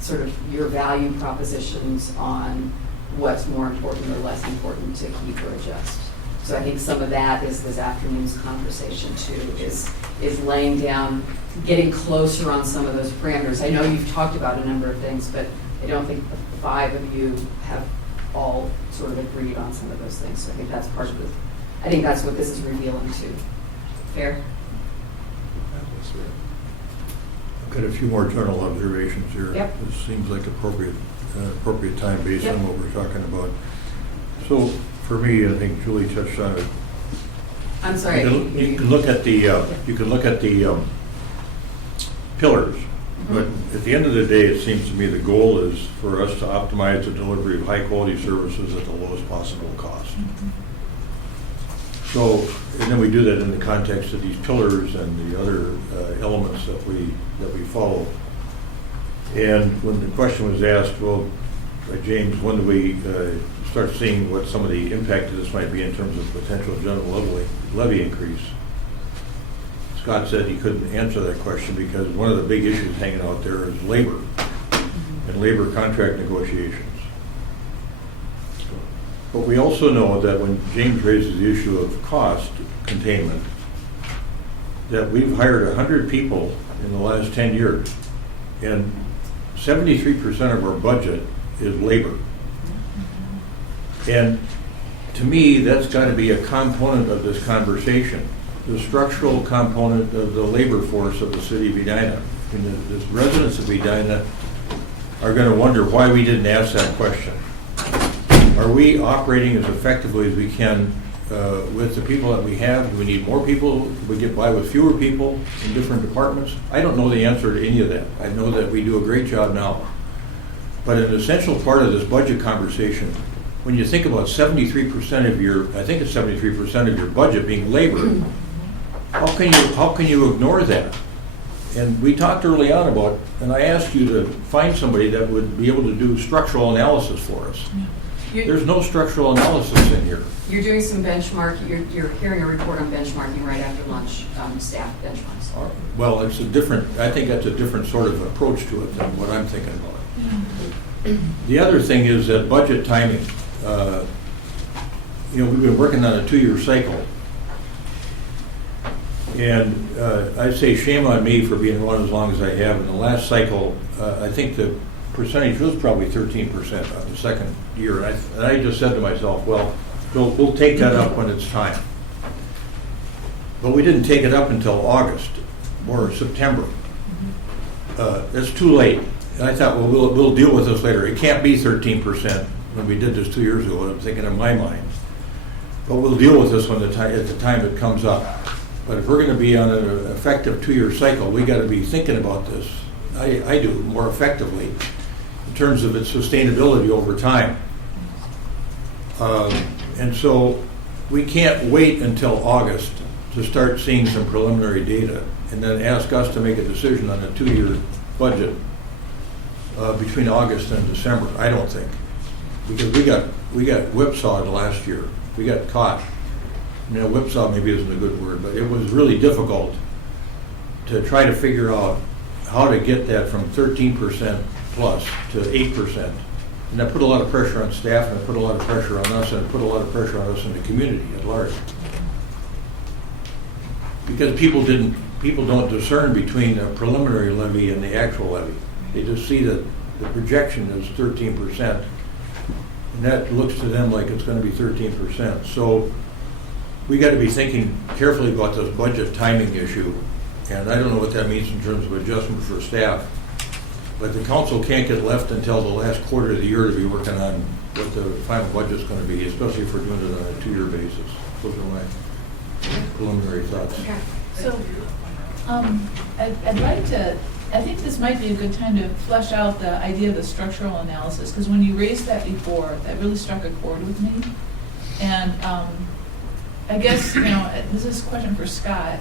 sort of your value propositions on what's more important or less important to keep or adjust. So I think some of that is this afternoon's conversation too, is laying down, getting closer on some of those parameters. I know you've talked about a number of things, but I don't think the 5 of you have all sort of agreed on some of those things. So I think that's part of it. I think that's what this is revealing too. Fair? I've got a few more general observations here. Yep. This seems like appropriate time based Yep. on what we're talking about. So for me, I think Julie touched on it. I'm sorry. You can look at the pillars, but at the end of the day, it seems to me the goal is for us to optimize the delivery of high quality services at the lowest possible cost. So, and then we do that in the context of these pillars and the other elements that we follow. And when the question was asked, well, by James, when do we start seeing what some of the impact of this might be in terms of potential general levy increase? Scott said he couldn't answer that question because one of the big issues hanging out there is labor and labor contract negotiations. But we also know that when James raises the issue of cost containment, that we've hired 100 people in the last 10 years, and 73% of our budget is labor. And to me, that's got to be a component of this conversation, the structural component of the labor force of the city of Edina. And the residents of Edina are going to wonder why we didn't ask that question. Are we operating as effectively as we can with the people that we have? Do we need more people? Do we get by with fewer people in different departments? I don't know the answer to any of that. I know that we do a great job now. But an essential part of this budget conversation, when you think about 73% of your, I think it's 73% of your budget being labor, how can you ignore that? And we talked early on about, and I asked you to find somebody that would be able to do structural analysis for us. There's no structural analysis in here. You're doing some benchmarking, you're hearing a report on benchmarking right after lunch, staff benchmarks. Well, it's a different, I think that's a different sort of approach to it than what I'm thinking about. The other thing is that budget timing. We've been working on a 2-year cycle. And I say shame on me for being around as long as I have. In the last cycle, I think the percentage was probably 13% on the second year. And I just said to myself, well, we'll take that up when it's time. But we didn't take it up until August or September. That's too late. And I thought, well, we'll deal with this later. It can't be 13% when we did this 2 years ago, I'm thinking in my mind. But we'll deal with this at the time it comes up. But if we're going to be on an effective 2-year cycle, we got to be thinking about this. I do more effectively in terms of its sustainability over time. And so we can't wait until August to start seeing some preliminary data and then ask us to make a decision on a 2-year budget between August and December. I don't think, because we got whipsawed last year. We got caught. Whipsaw maybe isn't a good word, but it was really difficult to try to figure out how to get that from 13% plus to 8%. And that put a lot of pressure on staff, and it put a lot of pressure on us, and it put a lot of pressure on us in the community at large. Because people don't discern between the preliminary levy and the actual levy. They just see that the projection is 13%, and that looks to them like it's going to be 13%. So we got to be thinking carefully about this budget timing issue And I don't know what that means in terms of adjustment for staff, but the council can't get left until the last quarter of the year to be working on what the final budget's going to be, especially if we're doing it on a 2-year basis. Those are my preliminary thoughts. Okay. So, I'd like to, I think this might be a good time to flesh out the idea of the structural analysis, because when you raised that before, that really struck a chord with me. And I guess, this is a question for Scott,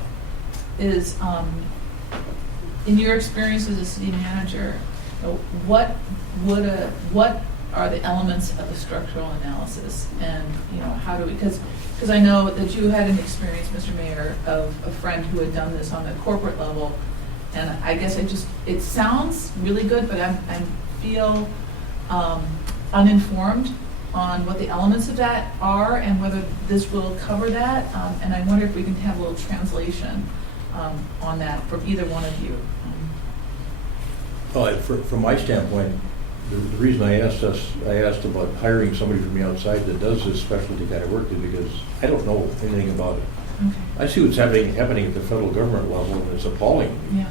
is in your experience as a city manager, what are the elements of the structural analysis? And, how do we, because I know that you had an experience, Mr. Mayor, of a friend who had done this on the corporate level. And I guess it sounds really good, but I feel uninformed on what the elements of that are and whether this will cover that. And I wonder if we can have a little translation on that from either one of you. Well, from my standpoint, the reason I asked about hiring somebody from the outside that does this specialty kind of work is because I don't know anything about it. Okay. I see what's happening at the federal government level, and it's appalling. Yeah.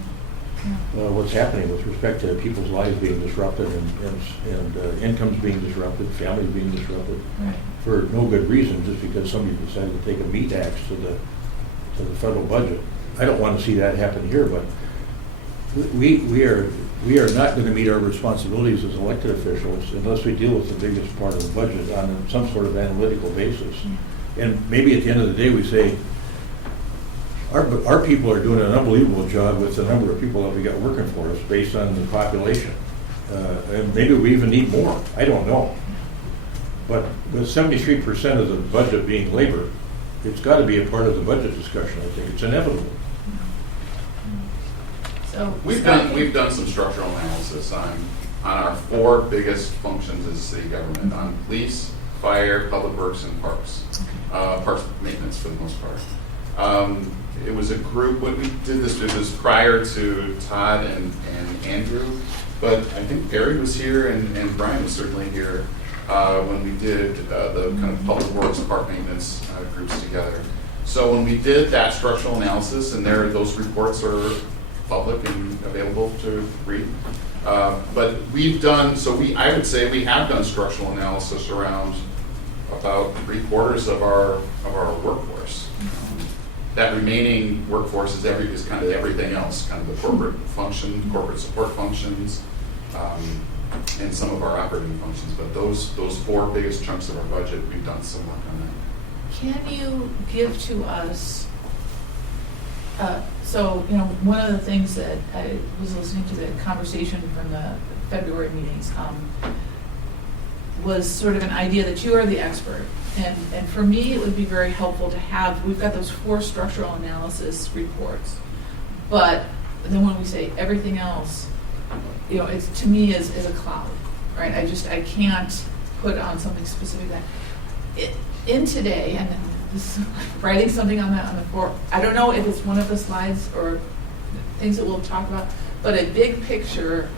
What's happening with respect to people's lives being disrupted and incomes being disrupted, families being disrupted, Right. for no good reason, just because somebody decided to take a meat axe to the federal budget. I don't want to see that happen here, but we are not going to meet our responsibilities as elected officials unless we deal with the biggest part of the budget on some sort of analytical basis. And maybe at the end of the day, we say, our people are doing an unbelievable job with the number of people that we got working for us based on the population. And maybe we even need more. I don't know. But with 73% of the budget being labor, it's got to be a part of the budget discussion. I think it's inevitable. So We've done some structural analysis on our 4 biggest functions as city government, on police, fire, public works, and parks. Parks maintenance for the most part. It was a group, when we did this, it was prior to Todd and Andrew, but I think Barry was here and Brian was certainly here when we did the kind of public works, park maintenance groups together. So when we did that structural analysis, and those reports are public and available to read. But I would say we have done structural analysis around about 3/4 of our workforce. That remaining workforce is kind of everything else, kind of the corporate support functions, and some of our operating functions. But those 4 biggest chunks of our budget, we've done some work on that. can you give to us, one of the things that I was listening to the conversation from the February meetings was sort of an idea that you are the expert. And for me, it would be very helpful to have, we've got those 4 structural analysis reports, but then when we say everything else, it's, to me, is a cloud, right? I can't put on something specific that, in today, and this is writing something on the 4, I don't know if it's one of the slides or things that we'll talk about, but a big picture,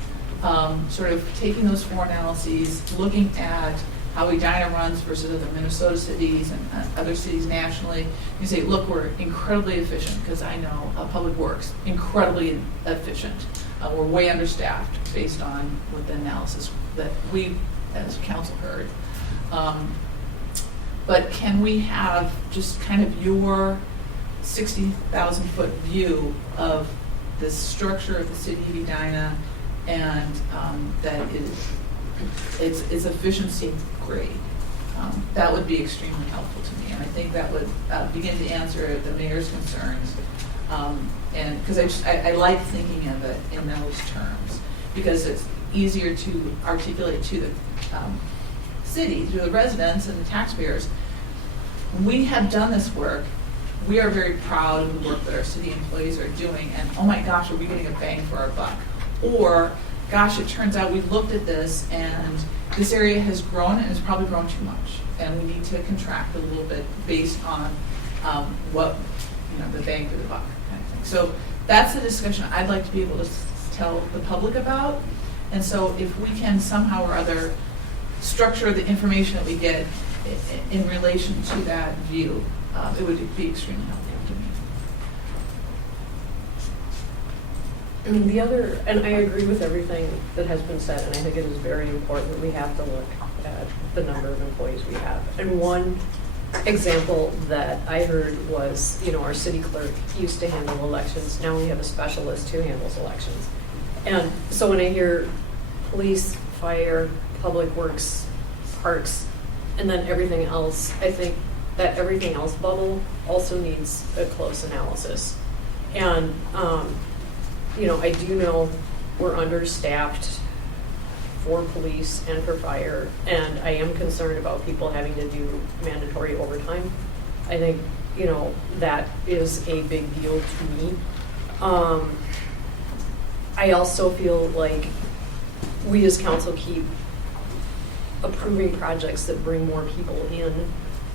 sort of taking those 4 analyses, looking at how Edina runs versus other Minnesota cities and other cities nationally. You say, look, we're incredibly efficient, because I know Public Works, incredibly efficient. We're way understaffed based on what the analysis that we as council heard. But can we have just kind of your 60,000-foot view of the structure of the city of Edina, and that its efficiency grade? That would be extremely helpful to me, and I think that would begin to answer the mayor's concerns. And because I like thinking of it in those terms, because it's easier to articulate to the city, to the residents and the taxpayers. We have done this work. We are very proud of the work that our city employees are doing, and oh my gosh, are we getting a bang for our buck? Or, gosh, it turns out we looked at this and this area has grown and has probably grown too much, and we need to contract a little bit based on what, the bang for the buck kind of thing. So that's the discussion I'd like to be able to tell the public about. And so if we can somehow or other structure the information that we get in relation to that view, it would be extremely helpful to me. I mean, the other, and I agree with everything that has been said, and I think it is very important that we have to look at the number of employees we have. And one example that I heard was, our city clerk used to handle elections. Now we have a specialist who handles elections. And so when I hear police, fire, public works, parks, and then everything else, I think that everything else bubble also needs a close analysis. And, I do know we're understaffed for police and for fire, and I am concerned about people having to do mandatory overtime. I think, that is a big deal to me. I also feel like we as council keep approving projects that bring more people in,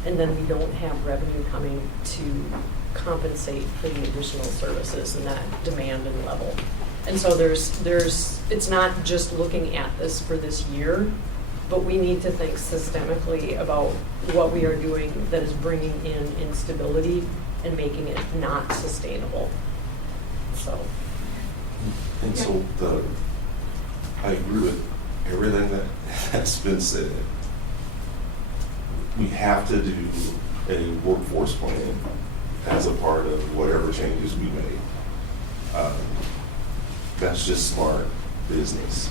and then we don't have revenue coming to compensate for the additional services and that demand and level. And so it's not just looking at this for this year, but we need to think systemically about what we are doing that is bringing in instability and making it not sustainable. So. And so I agree with everything that has been said. We have to do a workforce plan as a part of whatever changes we make. That's just smart business.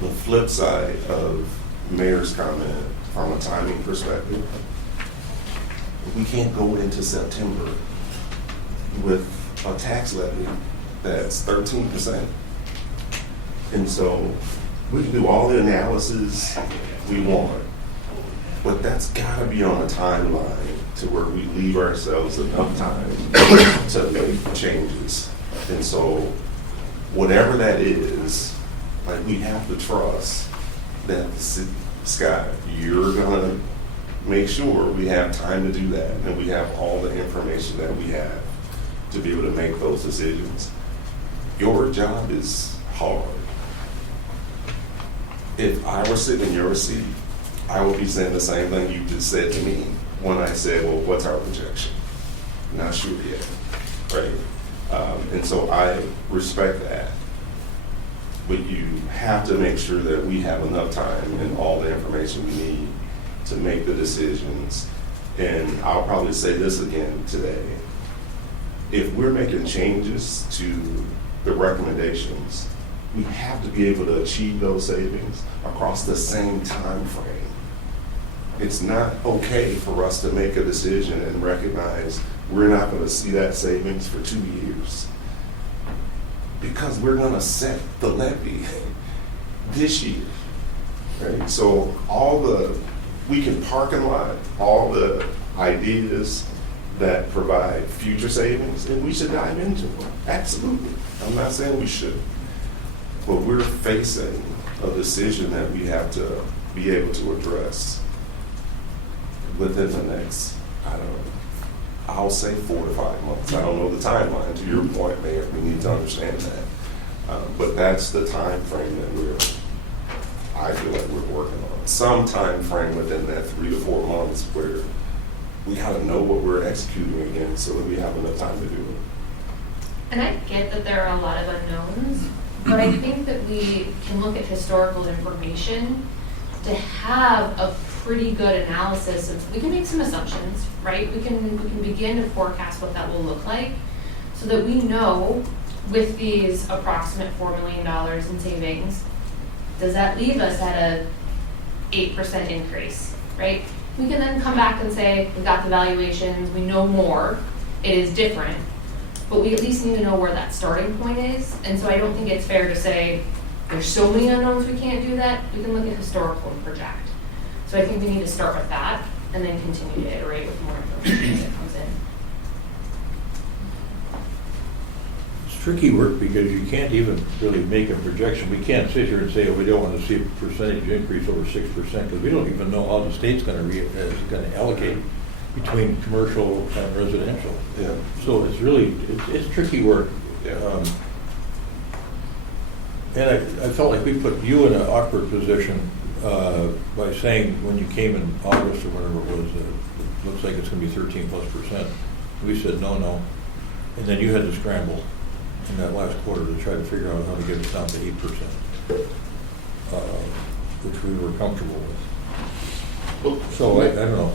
The flip side of Mayor's comment from a timing perspective, we can't go into September with a tax levy that's 13%. And so we can do all the analysis we want, but that's gotta be on a timeline to where we leave ourselves enough time to make changes. And so whatever that is, like, we have to trust that Scott, you're gonna make sure we have time to do that and we have all the information that we have to be able to make those decisions. Your job is hard. If I were sitting in your seat, I would be saying the same thing you just said to me when I said, well, what's our projection? Not sure yet, right? And so I respect that. But you have to make sure that we have enough time and all the information we need to make the decisions. And I'll probably say this again today. If we're making changes to the recommendations, we have to be able to achieve those savings across the same time frame. It's not okay for us to make a decision and recognize we're not going to see that savings for 2 years because we're going to set the levy this year, right? So we can park and lot all the ideas that provide future savings, and we should dive into them. Absolutely. I'm not saying we should, but we're facing a decision that we have to be able to address within the next, I'll say 4 to 5 months. I don't know the timeline. To your point, Mayor, we need to understand that. But that's the time frame that I feel like we're working on. Some time frame within that 3 to 4 months where we gotta know what we're executing against so that we have enough time to do it. And I get that there are a lot of unknowns, but I think that we can look at historical information to have a pretty good analysis of, we can make some assumptions, right? We can begin to forecast what that will look like so that we know with these approximate $4 million in savings, does that leave us at a 8% increase, right? We can then come back and say, we got the valuations, we know more, it is different, but we at least need to know where that starting point is. And so I don't think it's fair to say, there's so many unknowns we can't do that. We can look at historical and project. So I think we need to start with that and then continue to iterate with more information as it comes in. It's tricky work because you can't even really make a projection. We can't sit here and say, oh, we don't want to see a percentage increase over 6% because we don't even know how the state's going to allocate between commercial and residential. Yeah. So it's really, it's tricky work. Yeah. And I felt like we put you in an awkward position by saying when you came in August or whatever it was, it looks like it's going to be 13+%. We said no. And then you had to scramble in that last quarter to try to figure out how to get us down to 8%, which we were comfortable with. So I don't know,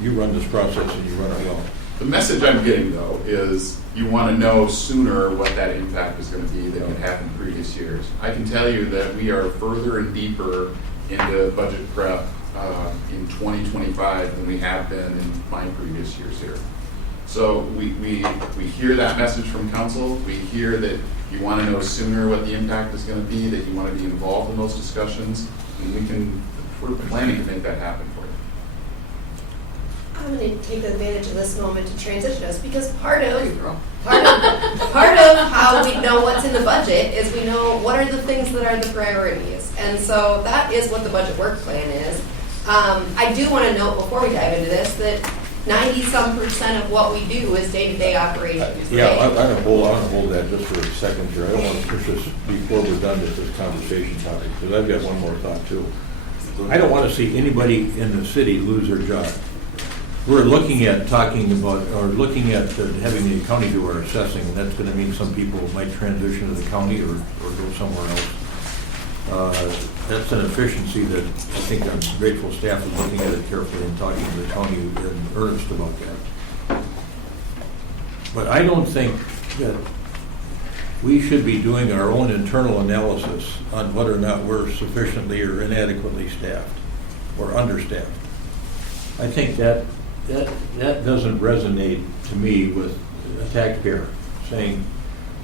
you run this process and you run it well. The message I'm getting, though, is you want to know sooner what that impact is going to be than it had in previous years. I can tell you that we are further and deeper into budget prep in 2025 than we have been in my previous years here. So we hear that message from council. We hear that you want to know sooner what the impact is going to be, that you want to be involved in those discussions, and we're planning to make that happen for you. I'm going to take advantage of this moment to transition us because part of how we know what's in the budget is we know what are the things that are the priorities. And so that is what the budget work plan is. I do want to note before we dive into this that 90-some% of what we do is day-to-day operations. Yeah, right? I want to hold that just for a second here. I don't want to push this before we're done with this conversation topic, because I've got one more thought too. I don't want to see anybody in the city lose their job. We're looking at having the county do our assessing, and that's going to mean some people might transition to the county or go somewhere else. That's an efficiency that I think our grateful staff is looking at it carefully and talking to the county in earnest about that. But I don't think that we should be doing our own internal analysis on whether or not we're sufficiently or inadequately staffed or understaffed. I think that doesn't resonate to me with a taxpayer saying,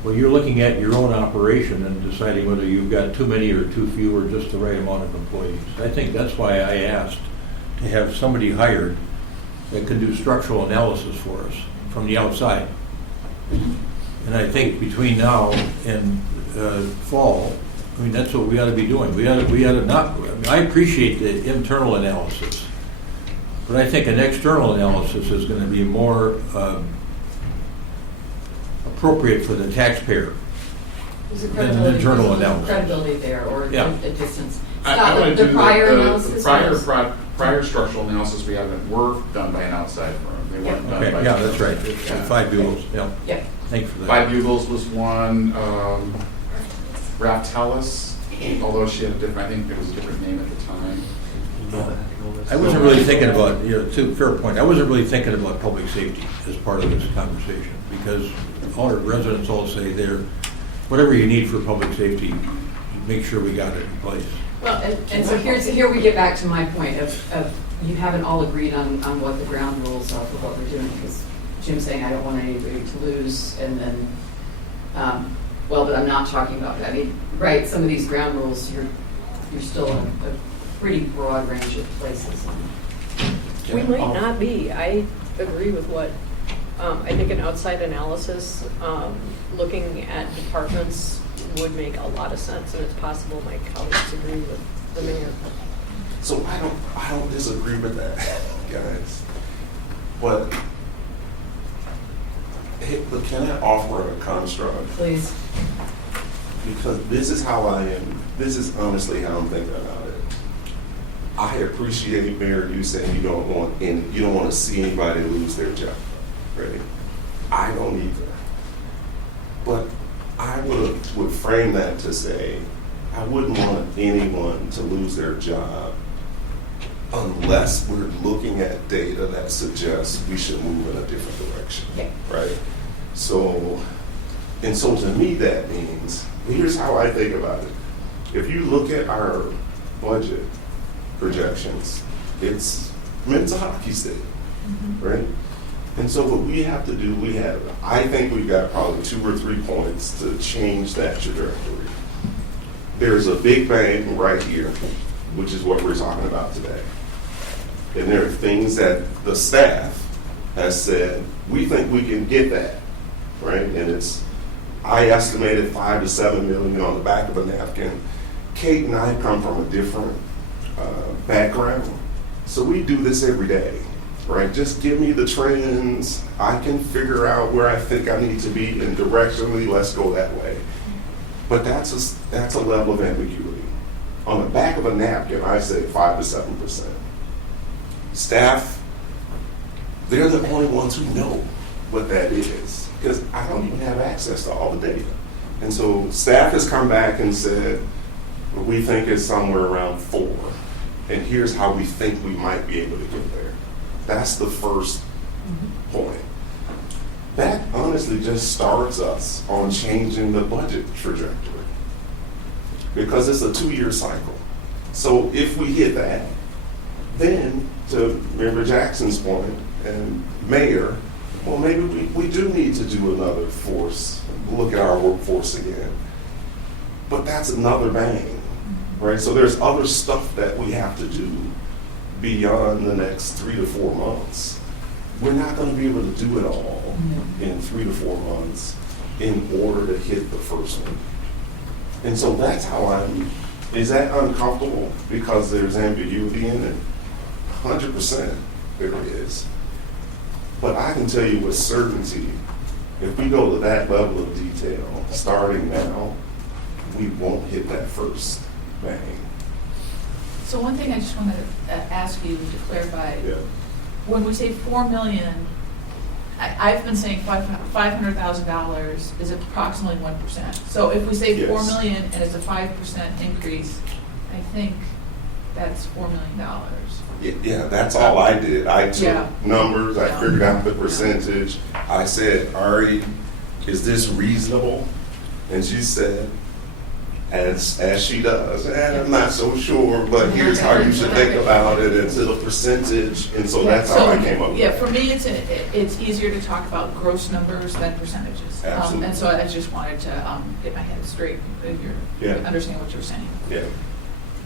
well, you're looking at your own operation and deciding whether you've got too many or too few or just the right amount of employees. I think that's why I asked to have somebody hired that can do structural analysis for us from the outside. And I think between now and fall, I mean, that's what we ought to be doing. We ought to not, I appreciate the internal analysis, but I think an external analysis is going to be more appropriate for the taxpayer There's a than an internal analysis. credibility there, or Yeah. a distance. I Scott, want to the do prior the analysis. prior structural analysis we haven't were done by an outside firm. They weren't done Okay, by. yeah, that's right. It's Yeah. 5 Bugles, yeah. Yeah. Thanks for that. 5 Bugles was one. Raftellus, although she had a different, I think it was a different name at the time. I wasn't really thinking about, to fair point, I wasn't really thinking about public safety as part of this conversation, because all our residents all say whatever you need for public safety, make sure we got it in place. Well, and so here we get back to my point of you haven't all agreed on what the ground rules are for what we're doing, because Jim's saying I don't want anybody to lose, and then, but I'm not talking about that. I mean, right, some of these ground rules, you're still in a pretty broad range of places. We might not be. I agree with what, I think an outside analysis, looking at departments would make a lot of sense, and it's possible my colleagues agree with the mayor. So I don't disagree with that, guys. But can I offer a construct? Please. Because this is how I am. This is honestly how I'm thinking about it. I appreciate, Mayor, you saying you don't want to see anybody lose their job. Right? I don't either. But I would frame that to say I wouldn't want anyone to lose their job unless we're looking at data that suggests we should move in a different direction. Okay. Right? So to me that means, here's how I think about it. If you look at our budget projections, it's a hockey stick, right? And so what we have to do, I think we've got probably 2 or 3 points to change that trajectory. There's a big bang right here, which is what we're talking about today. And there are things that the staff has said, we think we can get that, right? And I estimated 5 to 7 million on the back of a napkin. Kate and I come from a different background, so we do this every day, right? Just give me the trends. I can figure out where I think I need to be, and directionally, let's go that way. But that's a level of ambiguity. On the back of a napkin, I say 5 to 7%. Staff, they're the only ones who know what that is. because I don't even have access to all the data. And so staff has come back and said, we think it's somewhere around 4, and here's how we think we might be able to get there. That's the first point. That honestly just starts us on changing the budget trajectory, because it's a 2-year cycle. So if we hit that, then to Member Jackson's point and Mayor, well, maybe we do need to do another look at our workforce again. But that's another bang, right? So there's other stuff that we have to do beyond the next 3 to 4 months. We're not going to be able to do it all in 3 to 4 months in order to hit the first one. And so that's how is that uncomfortable because there's ambiguity in it? 100% there is. But I can tell you with certainty, if we go to that level of detail, starting now, we won't hit that first bang. So one thing I just wanted to ask you to clarify. Yeah. When we say 4 million, I've been saying $500,000 is approximately 1%. So if we say 4 Yes. million and it's a 5% increase, I think that's $4 million. Yeah, that's all I did. I took numbers, I Yeah. figured out the percentage. I said, Ari, is this reasonable? And she said, as she does, and I'm not so sure, but here's how you should think about it, and to the percentage, and so that's how I came up with it. Yeah, for me, it's easier to talk about gross numbers than percentages. Absolutely. And so I just wanted to get my head straight if you're understanding what you're saying. Yeah.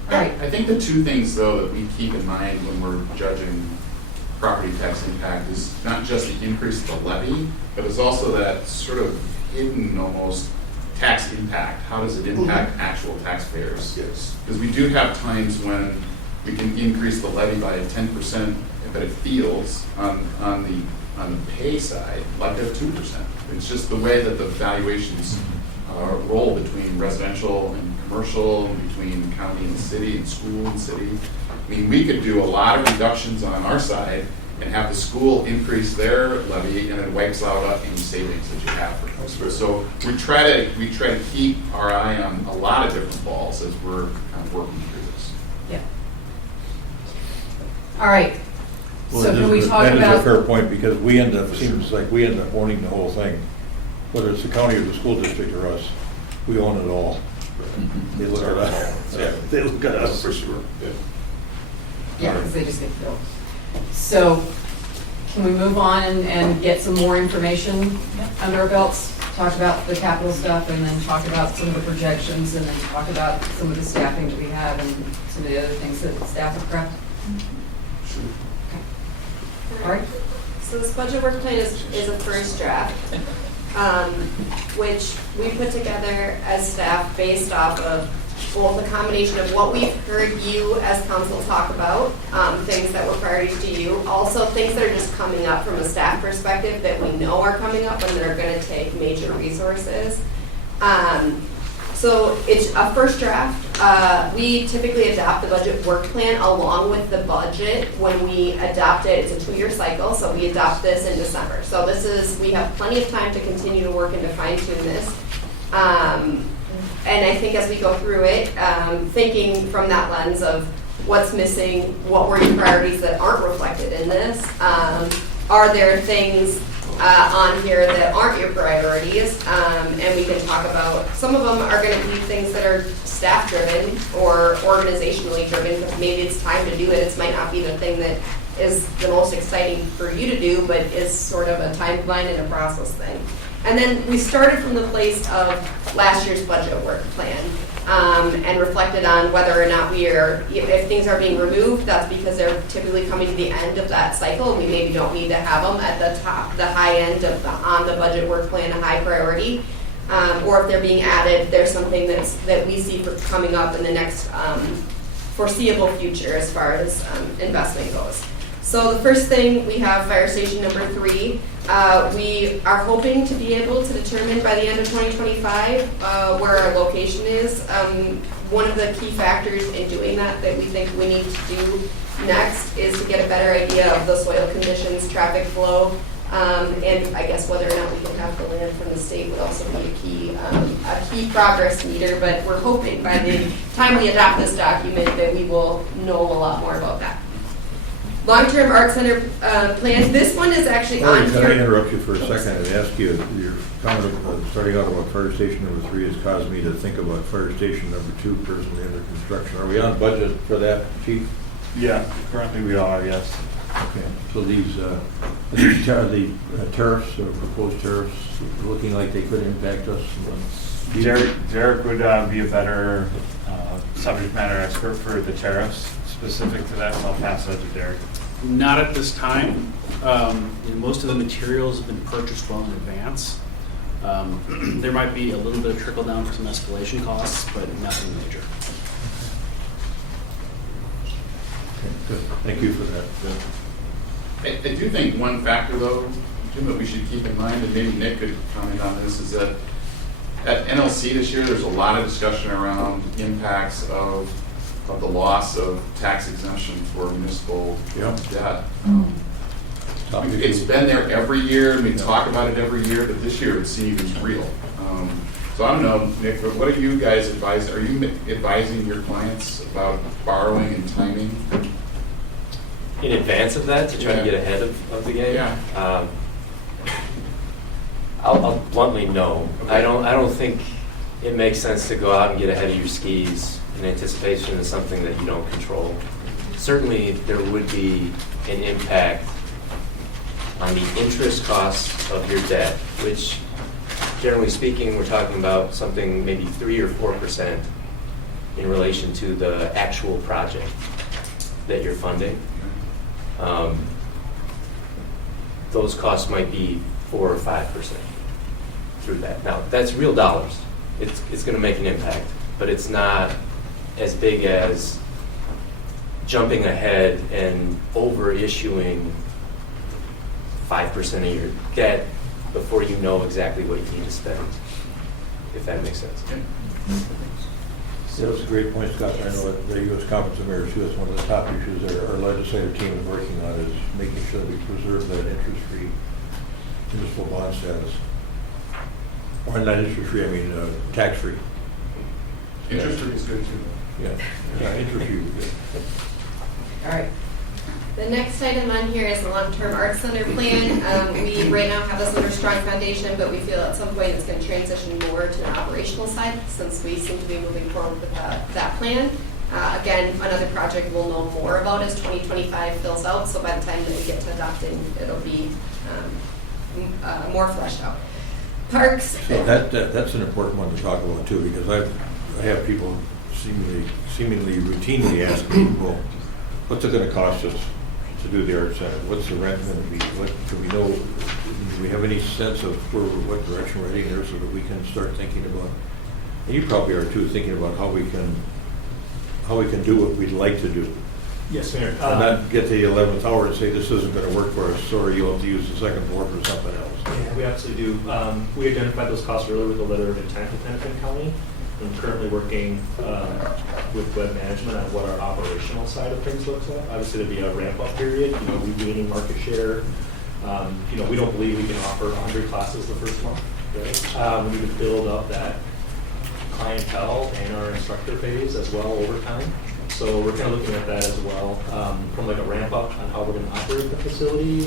I think the two things, though, that we keep in mind when we're judging property tax impact is not just the increase of the levy, but it's also that sort of hidden almost tax impact. How does it impact actual taxpayers? Yes. Because we do have times when we can increase the levy by 10%, but it feels on the pay side like a 2%. It's just the way that the valuations roll between residential and commercial, and between county and city, and school and city. I mean, we could do a lot of reductions on our side and have the school increase their levy, and it wipes out any savings that you have for customers. So we try to keep our eye on a lot of different balls as we're kind of working through this. Yeah. All right. Well, So can we talk that is a about? fair point, because seems like we end up owning the whole thing. Whether it's the county or the school district or us, we own it all. They look at us. Yeah. They look at us. For sure. Yeah. Yeah, because they just get billed. So can we move on and get some more information under our belts? Talk about the capital stuff, and then talk about some of the projections, and then talk about some of the staffing that we have and some of the other things that staff have prepped? Okay. All right. So this budget work plan is a first draft, which we put together as staff based off of both the combination of what we've heard you as council talk about, things that were priorities to you, also things that are just coming up from a staff perspective that we know are coming up and that are going to take major resources. So it's a first draft. We typically adopt the budget work plan along with the budget when we adopt it. It's a 2-year cycle, so we adopt this in December. So we have plenty of time to continue to work and to fine tune this. And I think as we go through it, thinking from that lens of what's missing, what were your priorities that aren't reflected in this, are there things on here that aren't your priorities, and we can talk about, some of them are going to be things that are staff driven or organizationally driven, because maybe it's time to do it. It might not be the thing that is the most exciting for you to do, but is sort of a timeline and a process thing. And then we started from the place of last year's budget work plan, and reflected on whether or not if things are being removed, that's because they're typically coming to the end of that cycle, and we maybe don't need to have them at the top, the high end of on the budget work plan, a high priority. Or if they're being added, there's something that we see for coming up in the next foreseeable future as far as investment goes. So the first thing, we have fire station number 3. We are hoping to be able to determine by the end of 2025 where our location is. One of the key factors in doing that we think we need to do next is to get a better idea of the soil conditions, traffic flow, And I guess whether or not we can have the land from the state would also be a key progress meter, but we're hoping by the time we adopt this document that we will know a lot more about that. Long-term art center plans, this one is actually on Can I here. interrupt you for a second and ask you, your comment about starting out about fire station number 3 has caused me to think about fire station number 2 presently under construction. Are we on budget for that, Chief? Yeah, currently we are, yes. Okay, so these tariffs or proposed tariffs looking like they could impact us? Derek would be a better subject matter expert for the tariffs specific to that, so I'll pass that to Derek. Not at this time. Most of the materials have been purchased well in advance. There might be a little bit of trickle down for some escalation costs, but nothing major. Okay, good. Thank you for that. I do think one factor, though, Jim, that we should keep in mind, and maybe Nick could comment on this, is that at NLC this year, there's a lot of discussion around impacts of the loss of tax exemption for municipal debt. It's been there every year, and we talk about it every year, but this year it seems real. So I don't know, Nick, but what are you guys advising? Are you advising your clients about borrowing and timing? In advance of that, to try to get ahead of the game? Yeah. I'll bluntly no. Okay. I don't think it makes sense to go out and get ahead of your skis in anticipation of something that you don't control. Certainly, there would be an impact on the interest costs of your debt, which, generally speaking, we're talking about something maybe 3 or 4% in relation to the actual project that you're funding. Those costs might be 4 or 5% through that. Now, that's real dollars. It's going to make an impact, but it's not as big as jumping ahead and over-issuing 5% of your debt before you know exactly what you need to spend, if that makes sense. That was a great point, Scott. I know at the U.S. Conference of Mayors, that's one of the top issues that our legislative team is working on, is making sure that we preserve that interest-free municipal bond status. Or not interest-free, I mean tax-free. Interest-free is good too. Yeah, interest-free is good. All right. The next item on here is the long-term art center plan. We right now have this under strong foundation, but we feel at some point it's going to transition more to the operational side since we seem to be moving forward with that plan. Again, another project we'll know more about as 2025 fills out, so by the time that we get to adopting, it'll be more fleshed out. Parks. So that's an important one to talk about too, because I have people seemingly routinely ask me, well, what's it going to cost us to do the art center? What's the rent going to be? What do we know? Do we have any sense of what direction we're heading there, so that we can start thinking about? And you probably are too, thinking about how we can do what we'd like to do. Yes, Mayor. And not get to the 11th hour and say this isn't going to work for us. Sorry, you'll have to use the second floor for something else. Yeah, we absolutely do. We identified those costs earlier with a letter of intent with Hennepin County. I'm currently working with web management on what our operational side of things looks like. Obviously, there'd be a ramp-up period. We're gaining market share. We don't believe we can offer 100 classes the first month. Right? We need to build up that clientele and our instructor phase as well over time. So we're kind of looking at that as well from like a ramp-up on how we're going to operate the facility.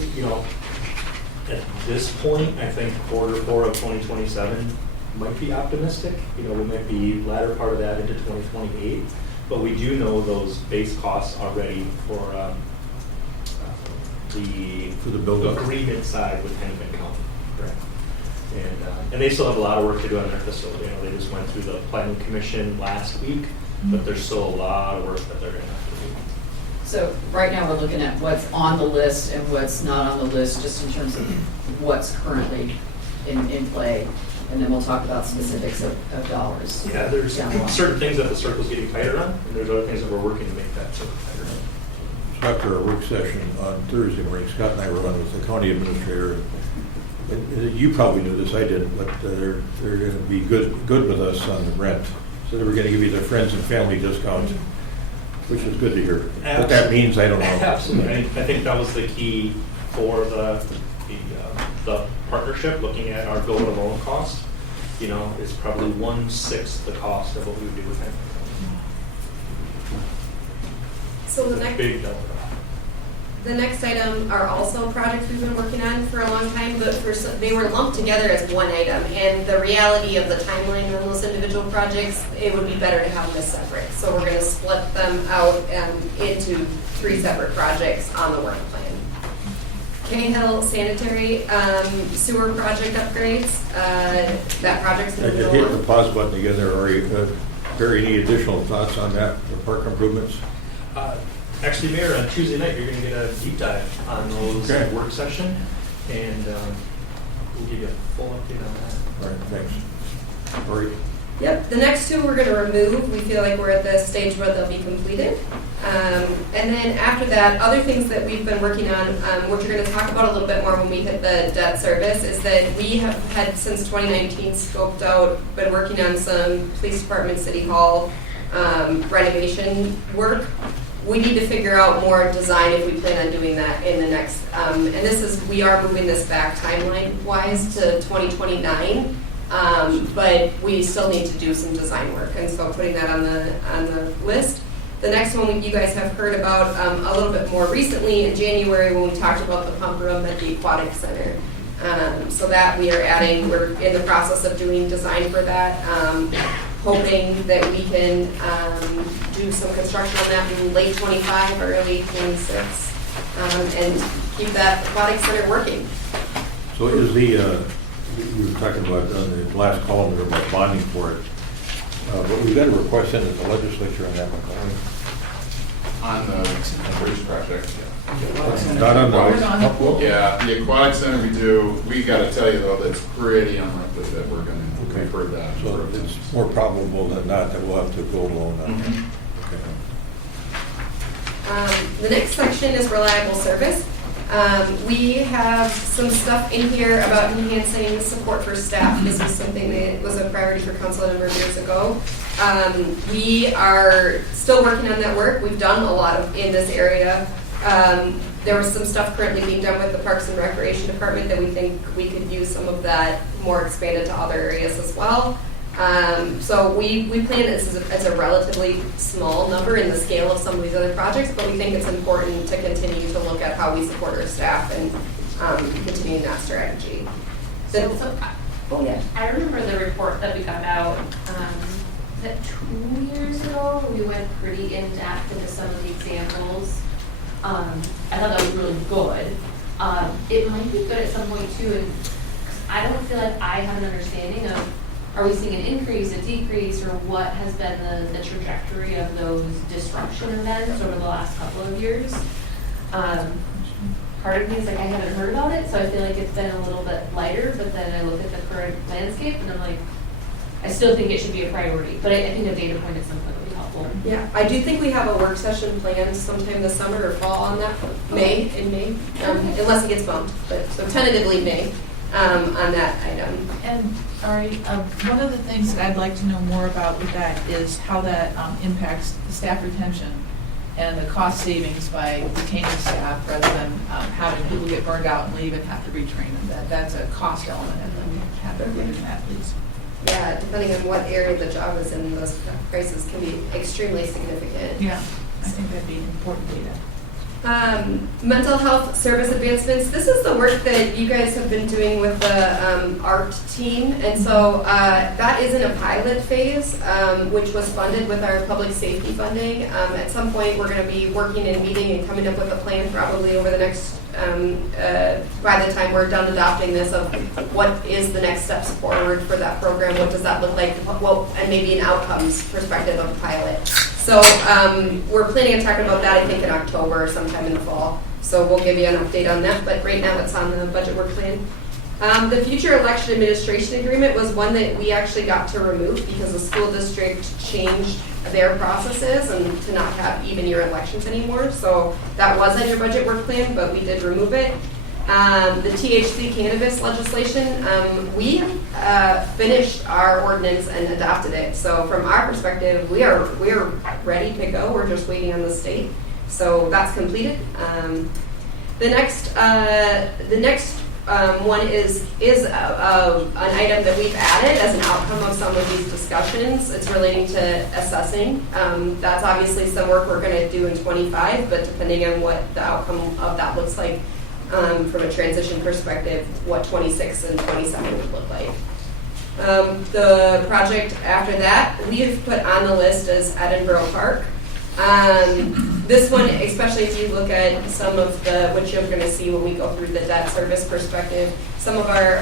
At this point, I think Q4 of 2027 might be optimistic. We might be latter part of that into 2028, but we do know those base costs already for the build-up agreement side with Hennepin County. Correct. And they still have a lot of work to do on their facility. They just went through the planning commission last week, but there's still a lot of work that they're going to have to do. So right now we're looking at what's on the list and what's not on the list, just in terms of what's currently in play. And then we'll talk about specifics of dollars. Yeah, there's certain things that the circle's getting tighter on, and there's other things that we're working to make that circle tighter on. So after our work session on Thursday morning, Scott and I were on with the county administrator. You probably knew this, I didn't, but they're going to be good with us on the rent. So they were going to give you their friends and family discount, which is good to hear. What that means, I don't know. Absolutely. I think that was the key for the the partnership, looking at our go-it-alone cost, is probably 1/6 the cost of what we would do with him. So the next. Big delta. The next item are also projects we've been working on for a long time, but they were lumped together as one item. And the reality of the timeline on those individual projects, it would be better to have them separate. So we're going to split them out into 3 separate projects on the work plan. Cahill Sanitary Sewer Project upgrades. That project's I going to just go hit the on. pause button again there, Ari. Barry, any additional thoughts on that, the park improvements? Actually, Mayor, on Tuesday night, you're going to get a deep dive on those Okay. work session, and we'll give you a full update on that. All right, thanks. Ari? Yep, the next 2 we're going to remove. We feel like we're at the stage where they'll be completed. And then after that, other things that we've been working on, which we're going to talk about a little bit more when we hit the debt service, is that we have had since 2019 scoped out, been working on some police department, city hall renovation work. We need to figure out more design if we plan on doing that in the next, and we are moving this back timeline-wise to 2029, but we still need to do some design work, and so putting that on the list. The next one you guys have heard about a little bit more recently in January when we talked about the pump room at the Aquatic Center. So that we're in the process of doing design for that. Hoping that we can do some construction on that in late 25 or early 26, and keep that aquatic center working. So is we were talking about on the last column there about bonding for it, but we've got a request in at the legislature on that one. On the bridge project, Not on the. yeah, the aquatic center we gotta tell you though, that's pretty unlikely that we're gonna, we've heard that. So it's more probable than not that we'll have to go alone on that. Okay. The next section is reliable service. We have some stuff in here about enhancing the support for staff. This was something that was a priority for council a number of years ago. We are still working on that work. We've done a lot in this area. There was some stuff currently being done with the Parks and Recreation Department that we think we could use some of that more expanded to other areas as well. So we plan this as a relatively small number in the scale of some of these other projects, but we think it's important to continue to look at how we support our staff and continue that strategy. Oh yeah, I remember the report that we got out, was that 2 years ago? We went pretty in-depth into some of the examples. I thought that was really good. It might be good at some point too, and I don't feel like I have an understanding of, are we seeing an increase, a decrease, or what has been the trajectory of those disruption events over the last couple of years? Part of me is like, I haven't heard about it, so I feel like it's been a little bit lighter, but then I look at the current landscape and I'm like, I still think it should be a priority, but I think a data point is something that would be helpful. Yeah, I do think we have a work session planned sometime this summer or fall on that, in May, unless it gets bumped, but so tentatively May on that item. And Ari, one of the things that I'd like to know more about with that is how that impacts the staff retention and the cost savings by retaining staff rather than having people get burned out and leave and have to retrain them. That's a cost element, and then have to look at that, please. Yeah, depending on what area the job is in, those prices can be extremely significant. Yeah, I think that'd be important data. Mental health service advancements. This is the work that you guys have been doing with the ART team, and so that is in a pilot phase, which was funded with our public safety funding. At some point, we're going to be working and meeting and coming up with a plan probably over the next, by the time we're done adopting this, of what is the next steps forward for that program, what does that look like, and maybe an outcomes perspective of the pilot. So we're planning on talking about that, I think, in October or sometime in the fall. So we'll give you an update on that, but right now it's on the budget work plan. The future election administration agreement was one that we actually got to remove because the school district changed their processes and to not have even year elections anymore. So that was on your budget work plan, but we did remove it. The THC cannabis legislation, we finished our ordinance and adopted it. So from our perspective, we are ready to go. We're just waiting on the state. So that's completed. The next one is an item that we've added as an outcome of some of these discussions. It's relating to assessing. That's obviously some work we're going to do in 25, but depending on what the outcome of that looks like from a transition perspective, what 26 and 27 would look like. The project after that, we've put on the list as Edinburgh Park. This one, especially if you look at some of the, which you're going to see when we go through the debt service perspective, some of our,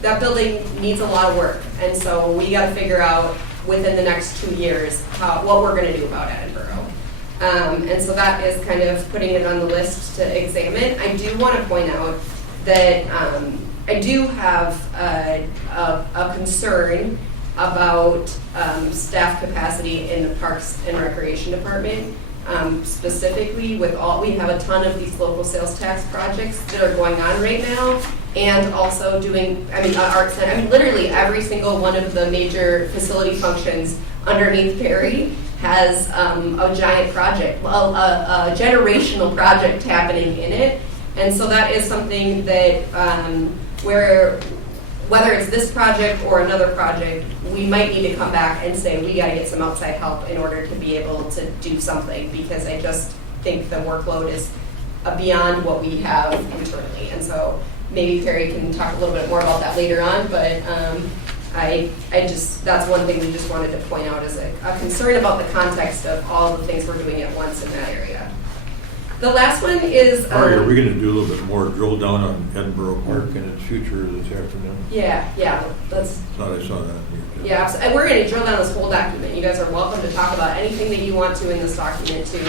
that building needs a lot of work. And so we got to figure out within the next 2 years what we're going to do about Edinburgh. And so that is kind of putting it on the list to examine. I do want to point out that I do have a concern about staff capacity in the Parks and Recreation Department. Specifically with we have a ton of these local sales tax projects that are going on right now, and also doing, art center. Literally every single one of the major facility functions underneath Perry has a giant project, a generational project happening in it. And so that is something that whether it's this project or another project, we might need to come back and say we got to get some outside help in order to be able to do something, because I just think the workload is beyond what we have internally. And so maybe Perry can talk a little bit more about that later on, but that's one thing we just wanted to point out as a concern about the context of all the things we're doing at once in that area. The last one is... Are we going to do a little bit more drill down on Edinburgh Park and its future this afternoon? Yeah, that's... Thought I saw that. Yeah, and we're going to drill down this whole document. You guys are welcome to talk about anything that you want to in this document too.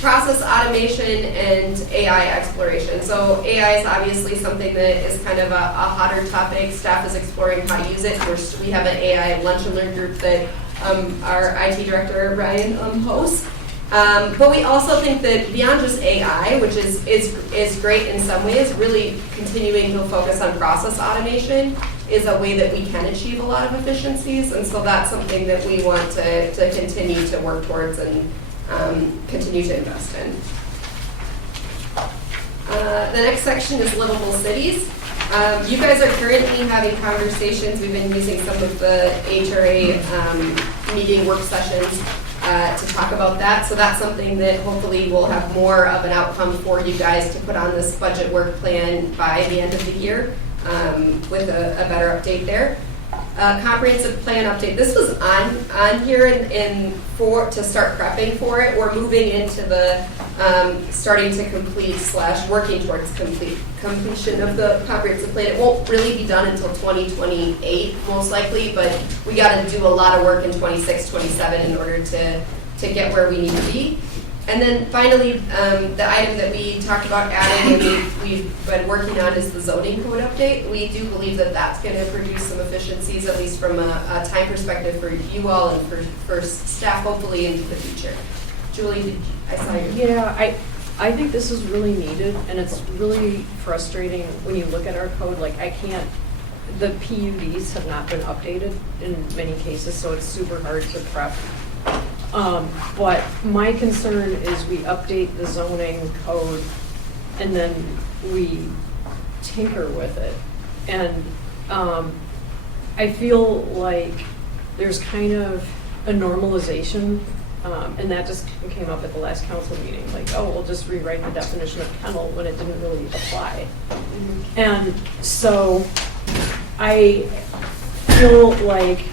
Process automation and AI exploration. So AI is obviously something that is kind of a hotter topic. Staff is exploring how to use it. We have an AI lunch and learn group that our IT director, Ryan, hosts. But we also think that beyond just AI, which is great in some ways, really continuing to focus on process automation is a way that we can achieve a lot of efficiencies. And so that's something that we want to continue to work towards and continue to invest in. The next section is livable cities. You guys are currently having conversations. We've been using some of the HRA meeting work sessions to talk about that. So that's something that hopefully will have more of an outcome for you guys to put on this budget work plan by the end of the year with a better update there. Comprehensive plan update. This was on here to start prepping for it. We're moving into the starting to complete / working towards completion of the comprehensive plan. It won't really be done until 2028 most likely, but we got to do a lot of work in 26, 27 in order to get where we need to be. And then finally, the item that we talked about adding and we've been working on is the zoning code update. We do believe that that's going to produce some efficiencies, at least from a time perspective for you all and for staff, hopefully into the future. Julie, I saw you. Yeah, I think this is really needed, and it's really frustrating when you look at our code. Like, the PUDs have not been updated in many cases, so it's super hard to prep. But my concern is we update the zoning code and then we tinker with it. And I feel like there's kind of a normalization, and that just came up at the last council meeting, like, oh, we'll just rewrite the definition of kennel when it didn't really apply. Mm-hmm. And so I feel like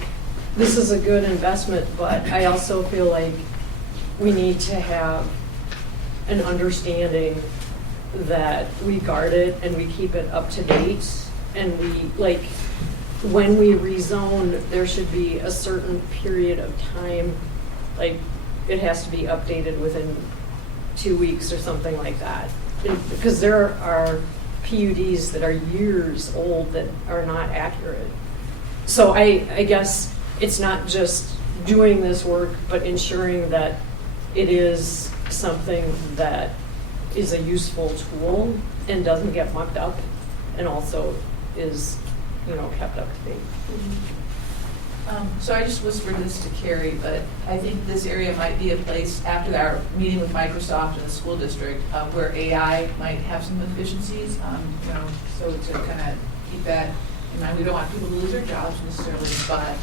this is a good investment, but I also feel like we need to have an understanding that we guard it and we keep it up to date. And when we rezone, there should be a certain period of time, like it has to be updated within 2 weeks or something like that. Because there are PUDs that are years old that are not accurate. So I guess it's not just doing this work, but ensuring that it is something that is a useful tool and doesn't get mucked up, and also is, kept up to date. Mm-hmm. So I just whispered this to Carrie, but I think this area might be a place after our meeting with Microsoft and the school district where AI might have some efficiencies, so to kind of keep that in mind. We don't want people to lose their jobs necessarily, but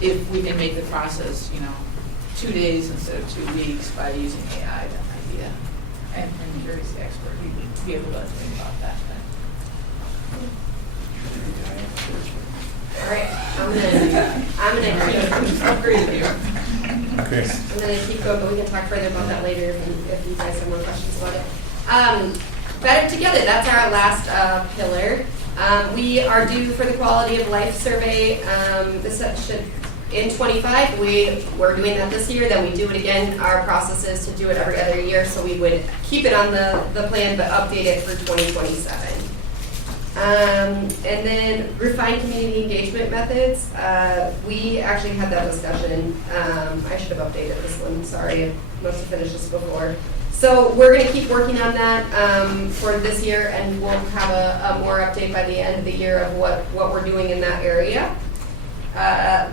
if we can make the process, 2 days instead of 2 weeks by using AI, that might be and Carrie's the expert, he'd be able to think about that. All right, I'm gonna keep going, but we can talk further about that later if you guys have more questions about it. Better Together, that's our last pillar. We are due for the quality of life survey. This should, in 25, we're doing that this year, then we do it again. Our process is to do it every other year, so we would keep it on the plan, but update it for 2027. And then refined community engagement methods. We actually had that discussion. I should have updated this one. Sorry, I must have finished this before. So we're going to keep working on that for this year, and we'll have a more update by the end of the year of what we're doing in that area.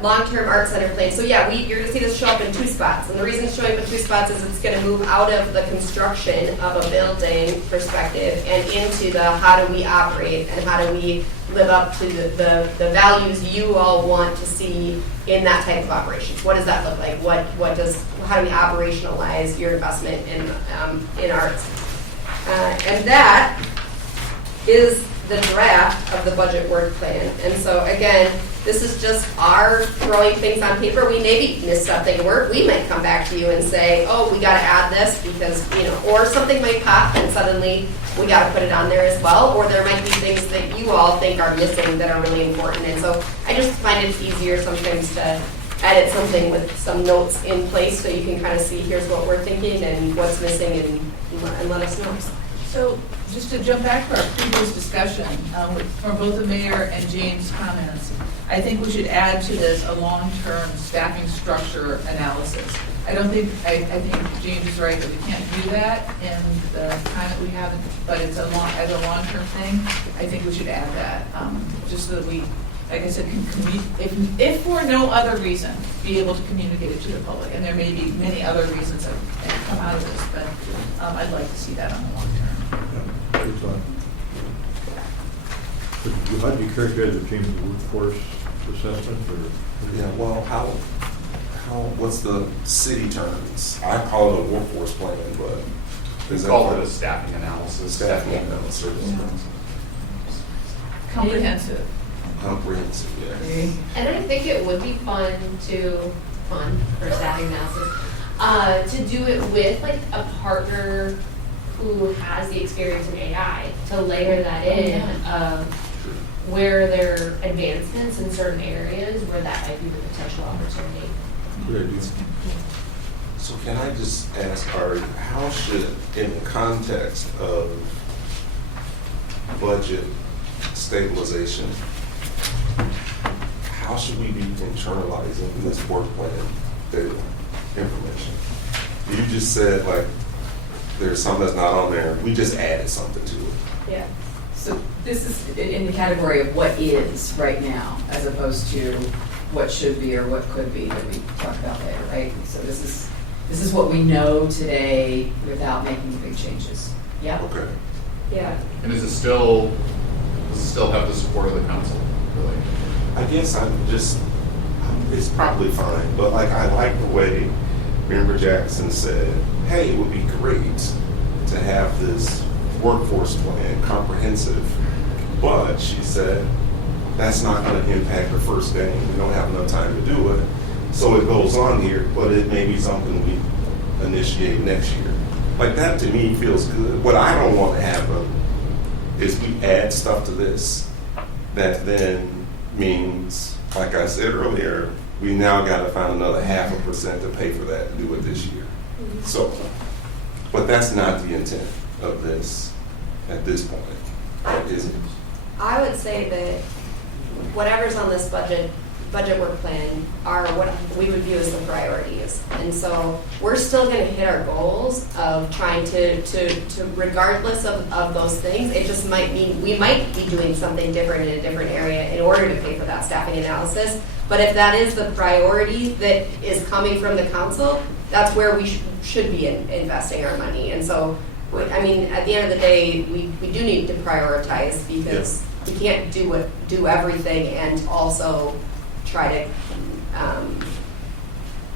Long-term art center plan. So yeah, you're going to see this show up in 2 spots. And the reason it's showing up in 2 spots is it's going to move out of the construction of a building perspective and into the how do we operate and how do we live up to the values you all want to see in that type of operations. What does that look like? How do we operationalize your investment in arts? And that is the draft of the budget work plan. And so again, this is just our throwing things on paper. We maybe missed something. We might come back to you and say, oh, we got to add this because, or something might pop and suddenly we got to put it on there as well. Or there might be things that you all think are missing that are really important. And so I just find it easier sometimes to edit something with some notes in place so you can kind of see here's what we're thinking and what's missing and let us know. So just to jump back to our previous discussion, from both the mayor and Jane's comments, I think we should add to this a long-term staffing structure analysis. I think James is right that we can't do that in the time that we have, but it's as a long-term thing. I think we should add that, just so that we, like I said, can if for no other reason, be able to communicate it to the public. And there may be many other reasons that come out of this, but I'd like to see that on the long term. Yeah, good thought. How do you characterize the James workforce assessment? Yeah, well, what's the city terms? I call it a workforce plan, but We call it a staffing analysis. Staffing analysis. Comprehensive. Comprehensive, yes. And I think it would be fun for staffing analysis, to do it with like a partner who has the experience in AI, to layer that in of where there are advancements in certain areas where that might be the potential opportunity. Good idea. So can I just ask, Ari, how should, in the context of budget stabilization, how should we be internalizing this work plan data information? You just said like there's some that's not on there. We just added something to it. Yeah. So this is in the category of what is right now, as opposed to what should be or what could be that we talk about later, right? So this is what we know today without making big changes. Yeah. Okay. Yeah. And does it still have the support of the council, really? I guess it's probably fine, but like I like the way Member Jackson said, hey, it would be great to have this workforce plan comprehensive, but she said that's not going to impact the first day. We don't have enough time to do it. So it goes on here, but it may be something we initiate next year. Like that to me feels good. What I don't want to happen is we add stuff to this that then means, like I said earlier, we now got to find another 0.5% to pay for that to do it this year. So, but that's not the intent of this at this point, is it? I would say that whatever's on this budget budget work plan are what we would view as the priorities. And so we're still going to hit our goals of trying to regardless of those things, it just might mean we might be doing something different in a different area in order to pay for that staffing analysis. But if that is the priority that is coming from the council, that's where we should be investing our money. And so, I mean, at the end of the day, we do need to prioritize because we can't do everything and also try to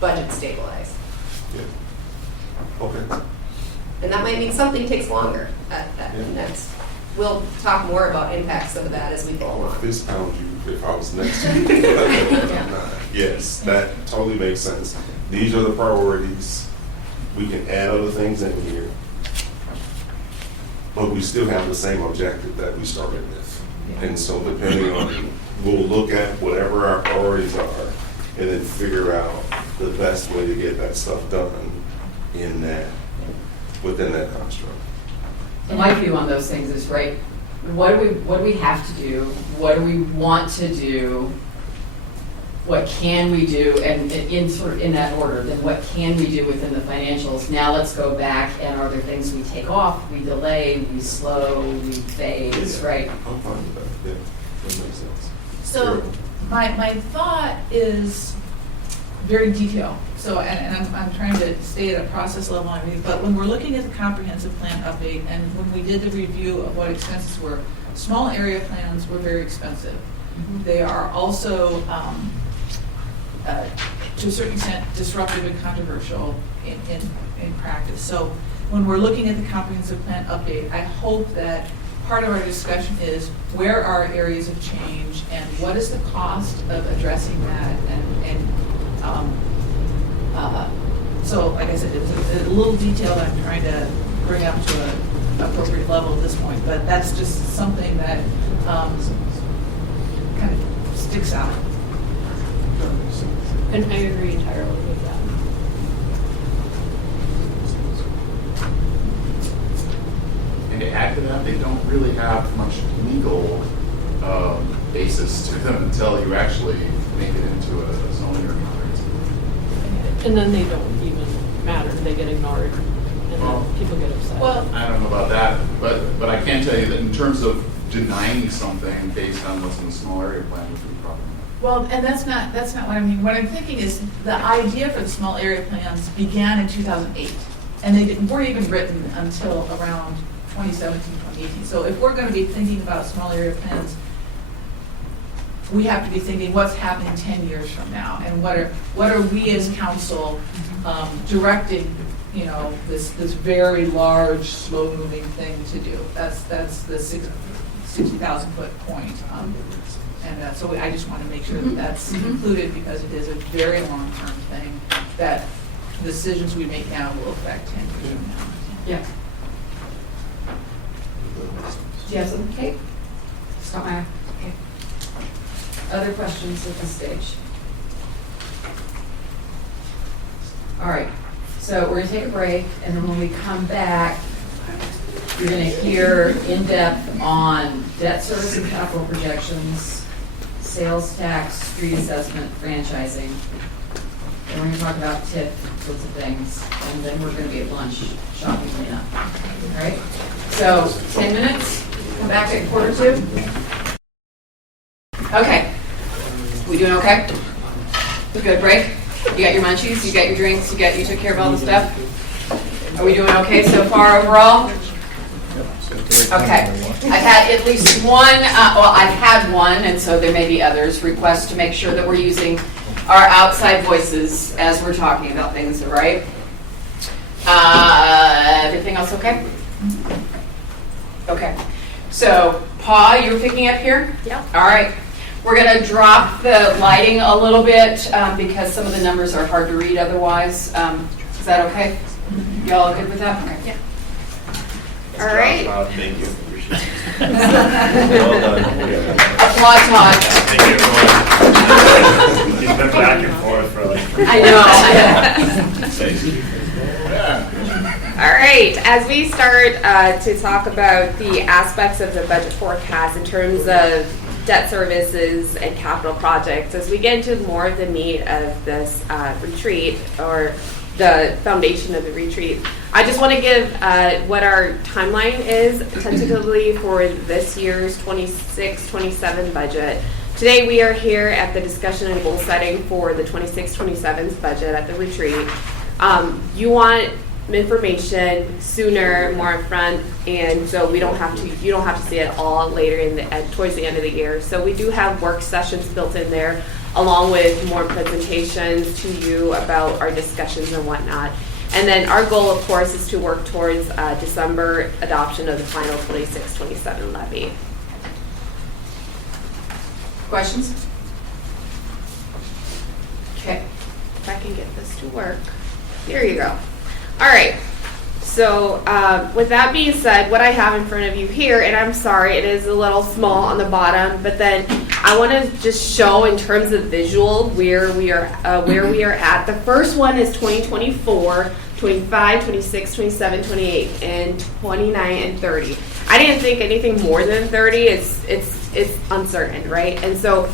budget stabilize. Yeah. Okay. And that might mean something takes longer. Next, we'll talk more about impacts of that as we go along. Fist pound you if I was next to you. Yes, that totally makes sense. These are the priorities. We can add other things in here, but we still have the same objective that we started with. And so depending on, we'll look at whatever our priorities are and then figure out the best way to get that stuff done in that, within that construct. My view on those things is, right, what do we have to do? What do we want to do? What can we do? And in sort of in that order, then what can we do within the financials? Now let's go back, and are there things we take off, we delay, we slow, we phase, right? I'm fine with that. Yeah, that makes sense. So my thought is very detailed. So, and I'm trying to stay at a process level, but when we're looking at the comprehensive plan update, and when we did the review of what expenses were, small area plans were very expensive. Mm-hmm. They are also, to a certain extent, disruptive and controversial in practice. So when we're looking at the comprehensive plan update, I hope that part of our discussion is where are areas of change and what is the cost of addressing that, so like I said, it's a little detail that I'm trying to bring up to an appropriate level at this point, but that's just something that kind of sticks out. And I agree entirely with that. And to add to that, they don't really have much legal basis to them until you actually make it into a zoning or And then they don't even matter, they get ignored, and then people get upset. Well, I don't know about that, but I can tell you that in terms of denying something based on what's in the small area plan would be problematic. well, and that's not what I mean. What I'm thinking is the idea for the small area plans began in 2008, and they weren't even written until around 2017, 2018. So if we're going to be thinking about small area plans, we have to be thinking what's happening 10 years from now, and what are we as council directing, this very large, slow-moving thing to do. That's the 60,000 foot point, and so I just want to make sure that that's included because it is a very long-term thing that decisions we make now will affect 10 years from now. Yeah. Do you have something, Kate? Stop my. Okay. Other questions at this stage? All right, so we're going to take a break, and then when we come back, you're going to hear in-depth on debt service and capital projections, sales tax, street assessment, franchising. And we're going to talk about TIP, sorts of things, and then we're going to be at lunch, shopping cleanup. All right, so 10 minutes, come back at 1:45. Okay. We doing okay? Good break? You got your munchies, you got your drinks, you took care of all the stuff? Are we doing okay so far overall? Okay. I've had at least one, I've had one, and so there may be others, request to make sure that we're using our outside voices as we're talking about things, all right? Everything else okay? Okay. So, Pa, you're picking up here? Yeah. All right. We're going to drop the lighting a little bit because some of the numbers are hard to read otherwise. Is that okay? Y'all good with that? Okay. Yeah. All right. Thank you. Appreciate it. Well done. Applaud Todd. Thank you, everyone. He's been back and forth for like. I know. All right, as we start to talk about the aspects of the budget forecast in terms of debt services and capital projects, as we get into more of the meat of this retreat, or the foundation of the retreat, I just want to give what our timeline is tentatively for this year's 26-27 budget. Today we are here at the discussion and goal setting for the 26-27 budget at the retreat. You want information sooner, more upfront, and so you don't have to see it all later towards the end of the year. So we do have work sessions built in there, along with more presentations to you about our discussions and whatnot. And then our goal, of course, is to work towards December adoption of the final 26-27 levy. Questions? Okay. If I can get this to work. There you go. All right. So with that being said, what I have in front of you here, and I'm sorry, it is a little small on the bottom, but then I want to just show in terms of visual where we are at. The first one is 2024, 25, 26, 27, 28, and 29 and 30. I didn't think anything more than 30. It's uncertain, right? And so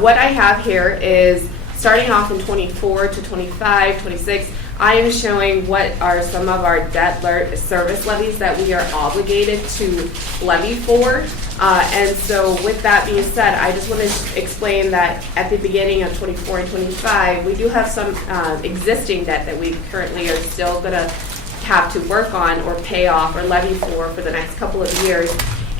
what I have here is starting off in 24 to 25, 26. I am showing what are some of our debt service levies that we are obligated to levy for. And so with that being said, I just want to explain that at the beginning of 24 and 25, we do have some existing debt that we currently are still going to have to work on or pay off or levy for the next couple of years.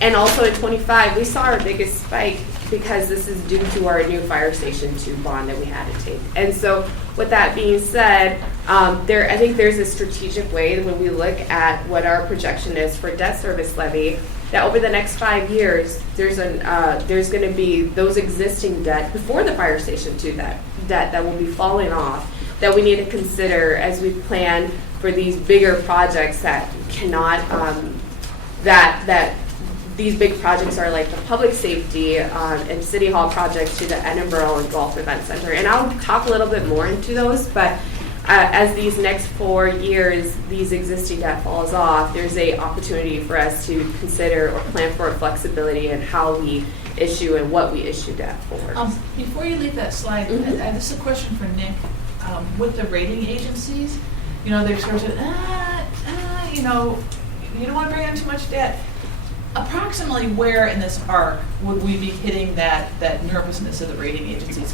And also in 25, we saw our biggest spike because this is due to our new Fire Station 2 bond that we had to take. And so with that being said, I think there's a strategic way when we look at what our projection is for debt service levy, that over the next 5 years, there's going to be those existing debt before the Fire Station 2 debt that will be falling off, that we need to consider as we plan for these bigger projects that cannot, that these big projects are like the public safety and City Hall projects to the Edinburgh and Golf Event Center. And I'll talk a little bit more into those, but as these next 4 years, these existing debt falls off, there's a opportunity for us to consider or plan for flexibility in how we issue and what we issue debt for. Before you leave that slide, this is a question for Nick. With the rating agencies, they're sort of saying, you don't want to bring on too much debt. Approximately where in this arc would we be hitting that nervousness of the rating agencies?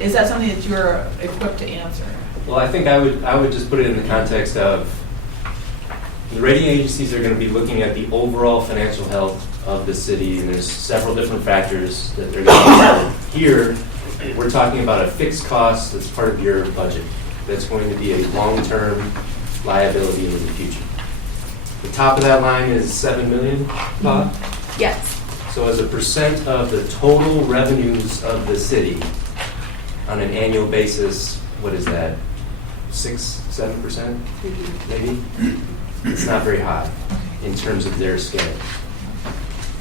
Is that something that you're equipped to answer? Well, I think I would just put it in the context of the rating agencies are going to be looking at the overall financial health of the city, and there's several different factors that they're going to consider. Here, we're talking about a fixed cost that's part of your budget that's going to be a long-term liability in the future. The top of that line is $7 million, Bob? Yes. So as a percent of the total revenues of the city on an annual basis, what is that? 6-7%, maybe? It's not very high in terms of their scale.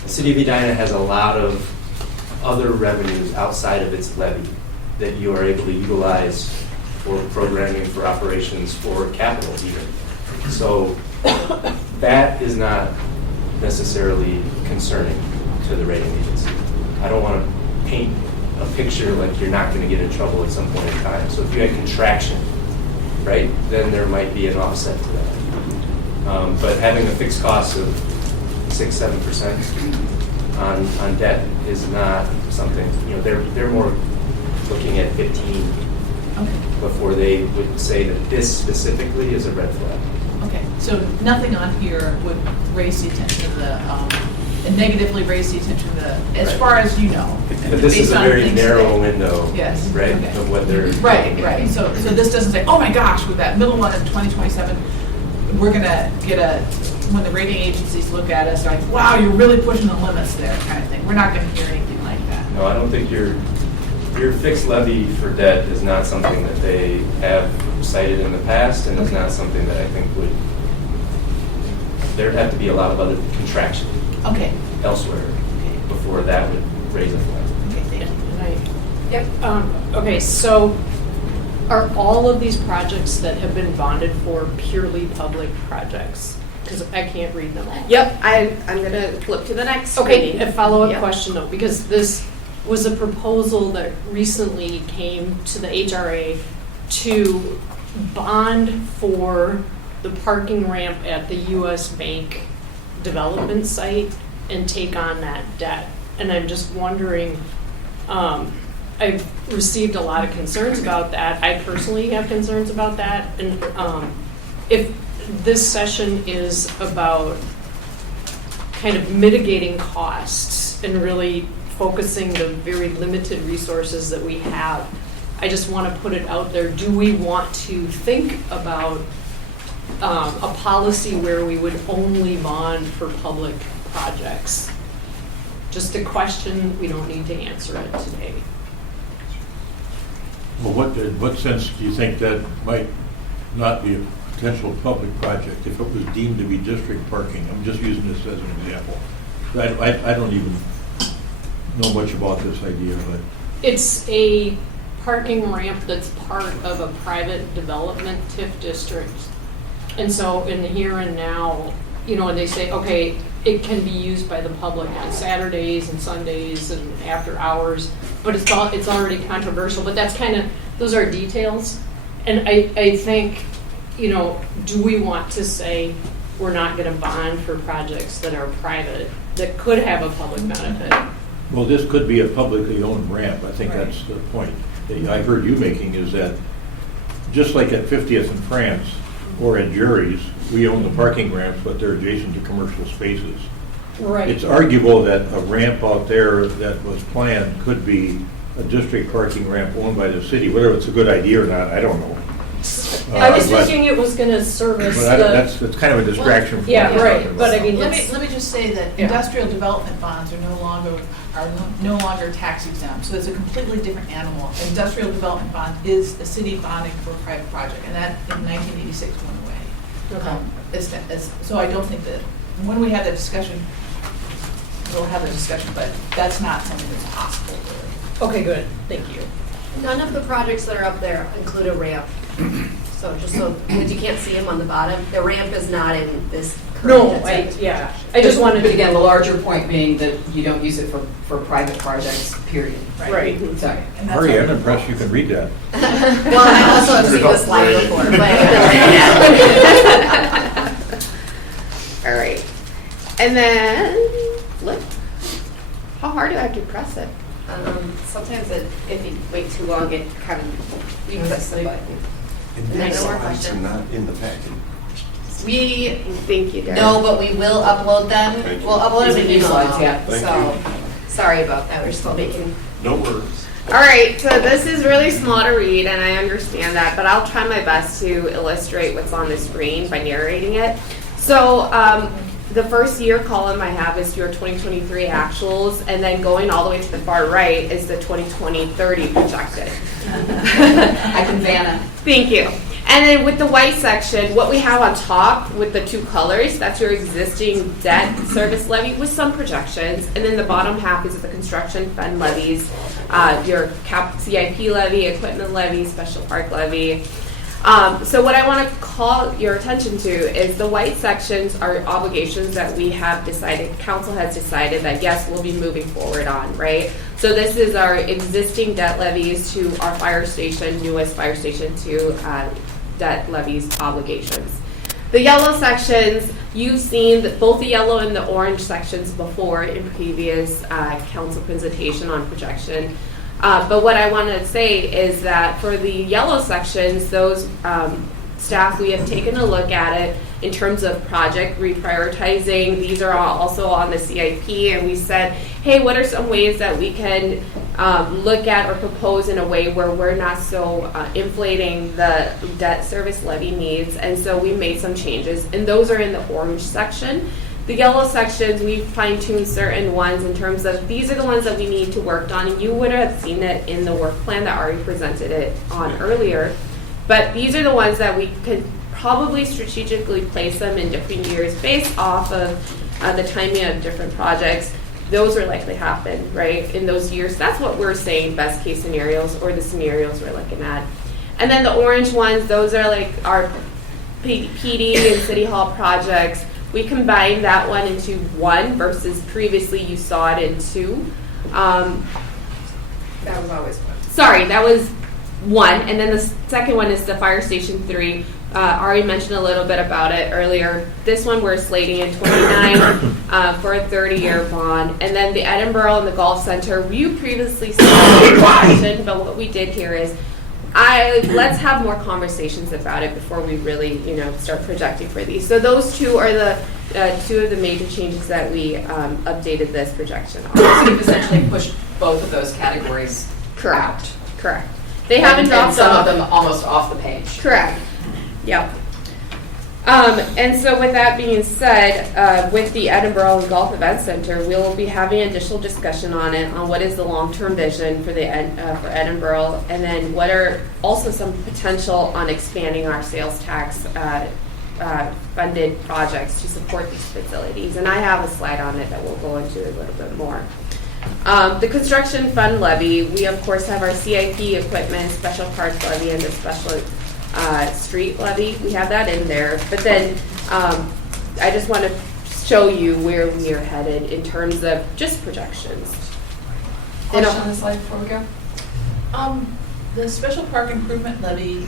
The city of Edina has a lot of other revenues outside of its levy that you are able to utilize for programming, for operations, for capital even. So that is not necessarily concerning to the rating agency. I don't want to paint a picture like you're not going to get in trouble at some point in time. So if you had contraction, right, then there might be an offset to that. But having a fixed cost of 6-7% on debt is not something, they're more looking at 15 before they would say that this specifically is a red flag. Okay, so nothing on here would raise the attention of and negatively raise the attention of as far as you know. But this is a very narrow window, yes, right, okay. of what they're Right. So this doesn't say, oh my gosh, with that middle one in 2027, we're going to get when the rating agencies look at us, they're like, wow, you're really pushing the limits there, kind of thing. We're not going to hear anything like that. No, I don't think your fixed levy for debt is not something that they have cited in the past, and it's not something that I think there'd have to be a lot of other contraction elsewhere before that would raise a flag. Okay, thank you. Yep. Okay, so are all of these projects that have been bonded for purely public projects? because I can't read them all. Yep, I'm gonna flip to the next. Okay, screen. a follow-up Yep. question though, because this was a proposal that recently came to the HRA to bond for the parking ramp at the US Bank development site and take on that debt. And I'm just wondering, I've received a lot of concerns about that. I personally have concerns about that. And if this session is about kind of mitigating costs and really focusing the very limited resources that we have, I just want to put it out there. Do we want to think about a policy where we would only bond for public projects? Just a question, we don't need to answer it today. Well, in what sense do you think that might not be a potential public project if it was deemed to be district parking? I'm just using this as an example. I don't even know much about this idea, but It's a parking ramp that's part of a private development TIF district. And so in the here and now, you know, they say, okay, it can be used by the public on Saturdays and Sundays and after hours, but it's already controversial, but that's kind of, those are details. And I think, you know, do we want to say we're not going to bond for projects that are private, that could have a public benefit? well, this could be a publicly owned ramp. I think that's the point that I heard you making, is that just like at 50th and France or at Jury's, we own the parking ramps, but they're adjacent to commercial spaces. Right. It's arguable that a ramp out there that was planned could be a district parking ramp owned by the city. Whether it's a good idea or not, I don't know. I was thinking it was going to service but that's kind of a distraction from yeah, what we're right. talking But I about. mean, Let me just say that industrial development bonds are no longer tax exempt, so it's a completely different animal. Industrial development bond is a city bonding for a private project, and that in 1986 went away. So I don't think that when we have that discussion, we'll have the discussion, but that's not something that's possible. okay, good. Thank you. None of the projects that are up there include a ramp. So just so, because you can't see them on the bottom, the ramp is not in this current. I just wanted to again, the larger point being that you don't use it for private projects, period. Right. Sorry. Ari, I'm impressed you can read that. Well, I also have seen the slide before, but. All right. And then flip. How hard do I have to press it? Sometimes if you wait too long, it kind of, you press the button. And And I these know more slides are questions. not in the packet. We, Thank you, Darren. no, but we will upload them. Thank you. We'll upload them in These email. slides, yeah. Thank So, sorry about that, we're still making. No worries. All right, so this is really small to read, and I understand that, but I'll try my best to illustrate what's on the screen by narrating it. So the first year column I have is your 2023 actuals, and then going all the way to the far right is the 2020-30 projected. I can Vanna. Thank you. And then with the white section, what we have on top with the two colors, that's your existing debt service levy with some projections. And then the bottom half is the construction fund levies, your CIP levy, equipment levy, special park levy. So what I want to call your attention to is the white sections are obligations that we have decided, council has decided that yes, we'll be moving forward on, right? So this is our existing debt levies to our fire station, newest fire station, to debt levies obligations. The yellow sections, you've seen that both the yellow and the orange sections before in previous council presentation on projection. But what I want to say is that for the yellow sections, those staff, we have taken a look at it in terms of project reprioritizing. These are all also on the CIP, and we said, hey, what are some ways that we can look at or propose in a way where we're not so inflating the debt service levy needs? And so we made some changes, and those are in the orange section. The yellow sections, we've fine-tuned certain ones in terms of these are the ones that we need to work on, and you would have seen it in the work plan that Ari presented it on earlier. But these are the ones that we could probably strategically place them in different years based off of the timing of different projects. Those are likely to happen, right, in those years. That's what we're saying, best case scenarios, or the scenarios we're looking at. And then the orange ones, those are like our PD and City Hall projects We combined that one into one versus previously you saw it in two. That was always one. Sorry, that was one, and then the second one is the Fire Station 3. Ari mentioned a little bit about it earlier. This one we're slating in 29 for a 30-year bond, and then the Edinburgh and the Golf Center. You previously saw the question, but what we did here is, let's have more conversations about it before we really, start projecting for these. So those two are the two of the major changes that we updated this projection on. So you've essentially pushed both of those categories out. Correct. They haven't dropped and some off. of them almost off the page. Correct. Yep. And so with that being said, with the Edinburgh and Golf Event Center, we will be having additional discussion on it, on what is the long-term vision for for Edinburgh, and then what are also some potential on expanding our sales tax funded projects to support these facilities. And I have a slide on it that we'll go into a little bit more. The construction fund levy, we of course have our CIP equipment, special parts levy, and the special street levy. We have that in there. But then I just want to show you where we are headed in terms of just projections. Question on the slide before we go. The special park improvement levy,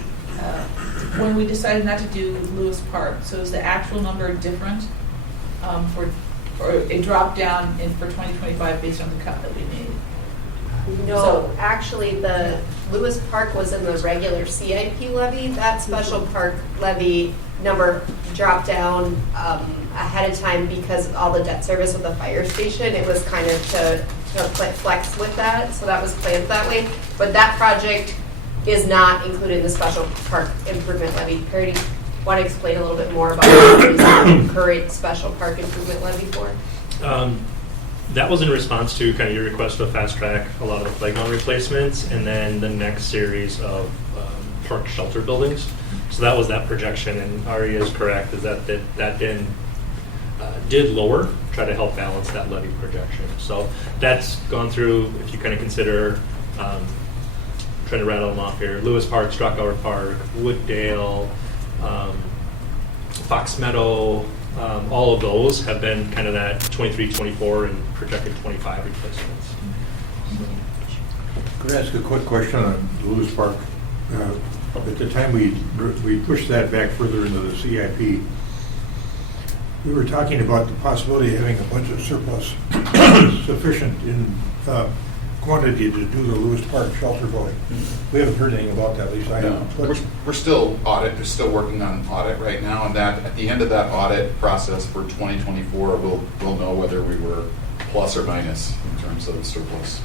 when we decided not to do Lewis Park, so is the actual number different or it dropped down for 2025 based on the cut that we made? No, actually, the Lewis Park was in the regular CIP levy. That special park levy number dropped down ahead of time because of all the debt service of the fire station. It was kind of to flex with that, so that was planned that way. But that project is not included in the special park improvement levy. Perry, want to explain a little bit more about what the current special park improvement levy for? That was in response to kind of your request to fast track a lot of the playground replacements and then the next series of park shelter buildings. So that was that projection, and Ari is correct, is that then did lower, try to help balance that levy projection. So that's gone through, if you kind of consider, trying to rattle them off here, Lewis Park, Strackower Park, Wooddale, Fox Meadow, all of those have been kind of that 23, 24, and projected 25 replacements. Could I ask a quick question on Lewis Park? At the time we pushed that back further into the CIP, we were talking about the possibility of having a budget surplus sufficient in quantity to do the Lewis Park shelter building. We haven't heard anything about that, at least I haven't. We're still working on audit right now, and that at the end of that audit process for 2024, we'll know whether we were plus or minus in terms of surplus.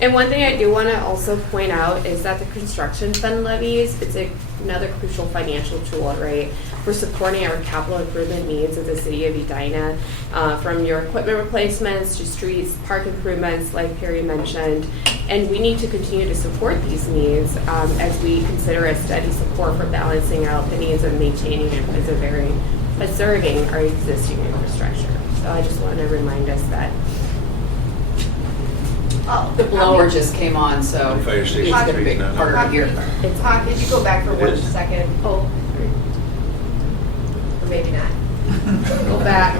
And one thing I do want to also point out is that the construction fund levies, it's another crucial financial tool, right, for supporting our capital improvement needs of the city of Edina, from your equipment replacements to streets, park improvements, like Perry mentioned. And we need to continue to support these needs as we consider a steady support for balancing out the needs of maintaining and preserving our existing infrastructure. So I just want to remind us that. Oh, the blower just came on, so Fire it's station going to be three, harder to hear. Could you go back for 1 second? Oh, Or maybe not. go back.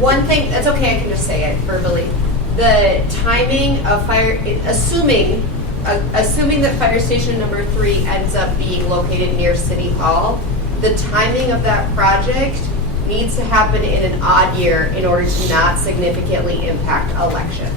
One thing, that's okay, I can just say it verbally. The timing of assuming that fire station number 3 ends up being located near City Hall, the timing of that project needs to happen in an odd year in order to not significantly impact elections.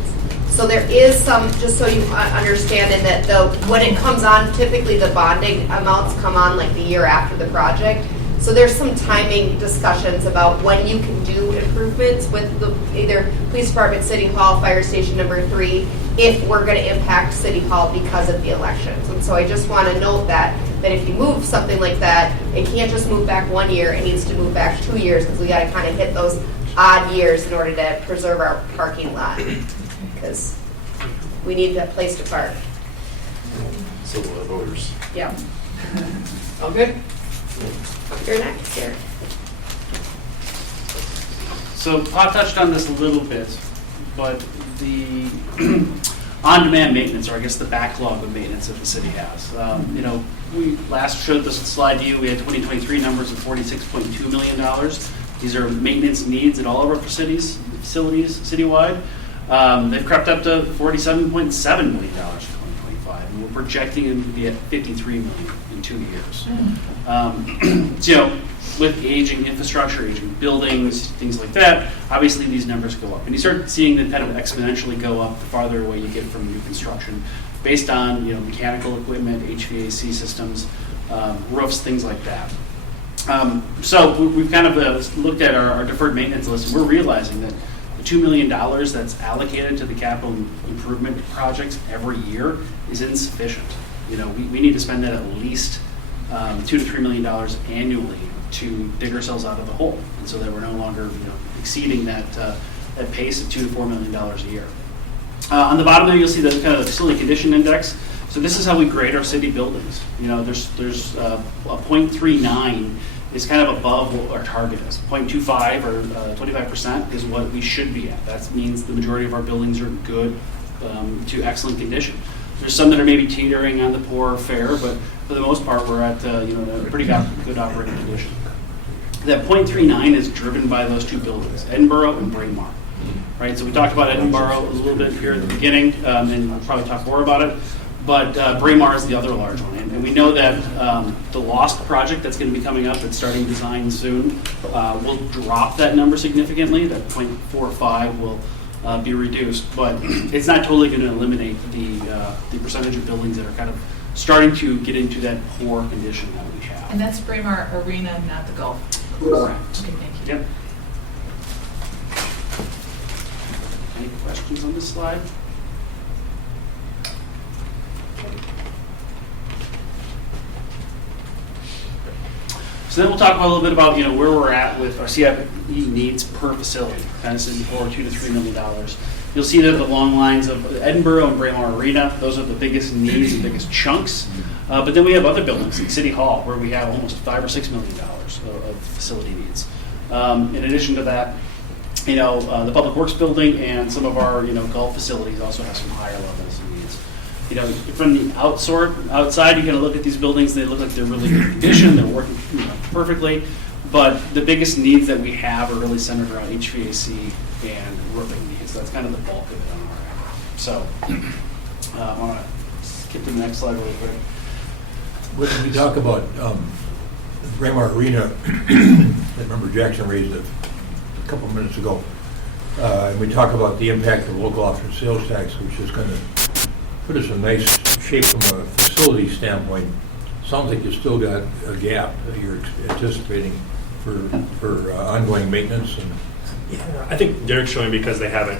So there is some, just so you understand, in that when it comes on, typically the bonding amounts come on like the year after the project. So there's some timing discussions about when you can do improvements with either police department, City Hall, fire station number 3, if we're going to impact City Hall because of the elections. And so I just want to note that if you move something like that, it can't just move back 1 year, it needs to move back 2 years, because we got to kind of hit those odd years in order to preserve our parking lot, because we need that place to park. So will the voters. Yeah. All good? You're next, Derek. So Pat touched on this a little bit, but on-demand maintenance, or I guess the backlog of maintenance that the city has. We last showed this slide to you. We had 2023 numbers of $46.2 million. These are maintenance needs at all of our facilities citywide. They've crept up to $47.7 million in 2025, and we're projecting them to be at $53 million in 2 years. With aging infrastructure, aging buildings, things like that, obviously these numbers go up. And you start seeing them kind of exponentially go up the farther away you get from new construction, based on mechanical equipment, HVAC systems, roofs, things like that. So we've kind of looked at our deferred maintenance list, and we're realizing that the $2 million that's allocated to the capital improvement projects every year is insufficient. We need to spend that at least $2 to $3 million annually to dig ourselves out of the hole, and so that we're no longer exceeding that pace of $2 to $4 million a year. On the bottom there, you'll see the kind of the facility condition index. So this is how we grade our city buildings. There's a 0.39 is kind of above what our target is. 0.25 or 25% is what we should be at. That means the majority of our buildings are good to excellent condition. There's some that are maybe teetering on the poor or fair, but for the most part, we're at a pretty good operating condition. That 0.39 is driven by those two buildings, Edinburgh and Braemar. Right, so we talked about Edinburgh a little bit here at the beginning, and we'll probably talk more about it. But Braemar is the other large one, and we know that the Lost project that's going to be coming up, that's starting design soon, will drop that number significantly. That 0.45 will be reduced, but it's not totally going to eliminate the percentage of buildings that are kind of starting to get into that poor condition that we have. And that's Braemar Arena, not the golf. Correct. Okay, thank you. Yep. Any questions on this slide? So then we'll talk a little bit about where we're at with our CIP needs per facility, kind of sitting for $2 to $3 million. You'll see that the long lines of Edinburgh and Braemar Arena, those are the biggest needs and biggest chunks. But then we have other buildings in City Hall where we have almost $5 or $6 million of facility needs. In addition to that, the Public Works building and some of our golf facilities also have some higher levels of needs. From the outside, you kind of look at these buildings, they look like they're really good condition, they're working perfectly, but the biggest needs that we have are really centered around HVAC and roofing needs. That's kind of the bulk of it on our end. So, I want to skip to the next slide really quick. When we talk about Braemar Arena, I remember Jackson raised it a couple of minutes ago, and we talk about the impact of local option sales tax, which is going to put us in nice shape from a facility standpoint. Sounds like you still got a gap that you're anticipating for ongoing maintenance. And yeah, I think Derek's showing because they haven't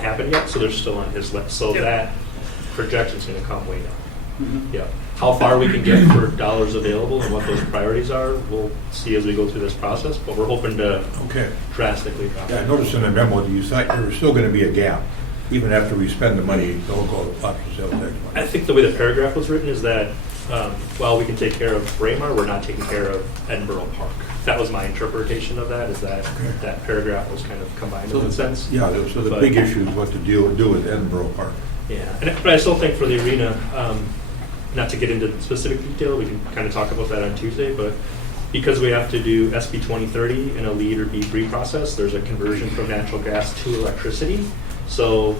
happened yet, so they're still on his list. So that projection's going to come way down. Mm-hmm. Yeah. How far we can get for dollars available and what those priorities are, we'll see as we go through this process. But we're hoping to drastically drop. Yeah, I noticed in the memo that you thought there was still going to be a gap, even after we spend the money, the local option sales tax money. I think the way the paragraph was written is that while we can take care of Braemar, we're not taking care of Edinburgh Park. That was my interpretation of that, is that that paragraph was kind of combined in a sense. Yeah, so the big issue is what to do with Edinburgh Park. Yeah, but I still think for the arena, not to get into specific detail, we can kind of talk about that on Tuesday, but because we have to do SB 2030 in a LEED or B3 process, there's a conversion from natural gas to electricity. So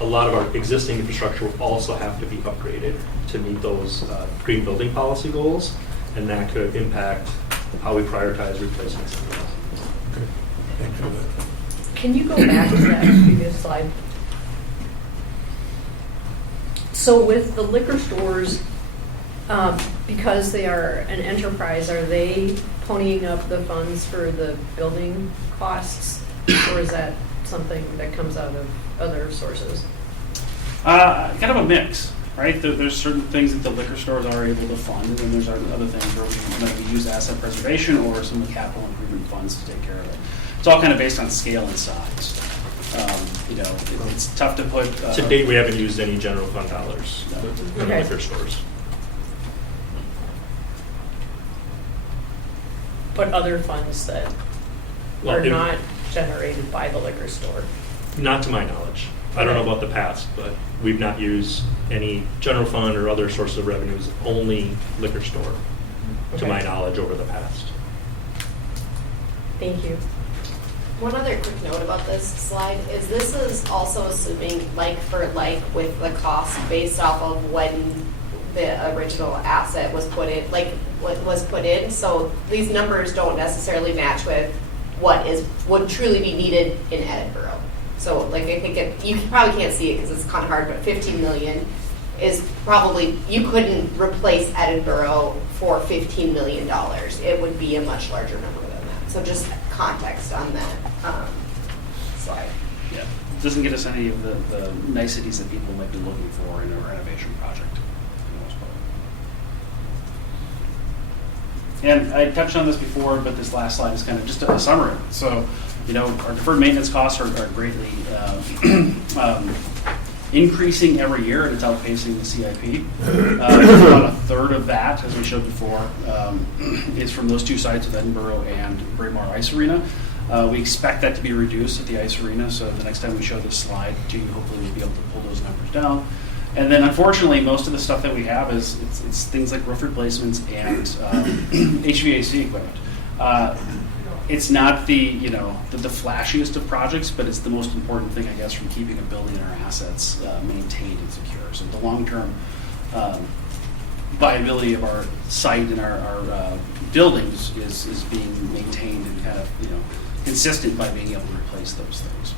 a lot of our existing infrastructure will also have to be upgraded to meet those green building policy goals, and that could impact how we prioritize replacements. Okay, thanks for that. Can you go back to that previous slide? So with the liquor stores, because they are an enterprise, are they ponying up the funds for the building costs, or is that something that comes out of other sources? Kind of a mix, right? There's certain things that the liquor stores are able to fund, and then there's other things where we use asset preservation or some of the capital improvement funds to take care of it. It's all kind of based on scale and size. It's tough to put. To date, we haven't used any general fund dollars in the liquor stores. But other funds that are not generated by the liquor store? Not to my knowledge. I don't know about the past, but we've not used any general fund or other sources of revenues, only liquor store, to my knowledge, over the past. Thank you. One other quick note about this slide is this is also assuming like for like with the cost based off of when the original asset was put in, like what was put in. So these numbers don't necessarily match with what would truly be needed in Edinburgh. So like I think you probably can't see it because it's kind of hard, but 15 million is probably, you couldn't replace Edinburgh for $15 million. It would be a much larger number than that. So just context on that slide. Yeah, it doesn't get us any of the niceties that people might be looking for in a renovation project, for the most part. And I touched on this before, but this last slide is kind of just a summary. So, you know, our deferred maintenance costs are greatly increasing every year, and it's outpacing the CIP. About a third of that, as we showed before, is from those two sites of Edinburgh and Braemar Ice Arena. We expect that to be reduced at the Ice Arena, so the next time we show this slide to you, hopefully we'll be able to pull those numbers down. And then unfortunately, most of the stuff that we have is it's things like roof replacements and HVAC equipment. It's not the flashiest of projects, but it's the most important thing, I guess, from keeping a building and our assets maintained and secure. So the long-term viability of our site and our buildings is being maintained and kind of consistent by being able to replace those things.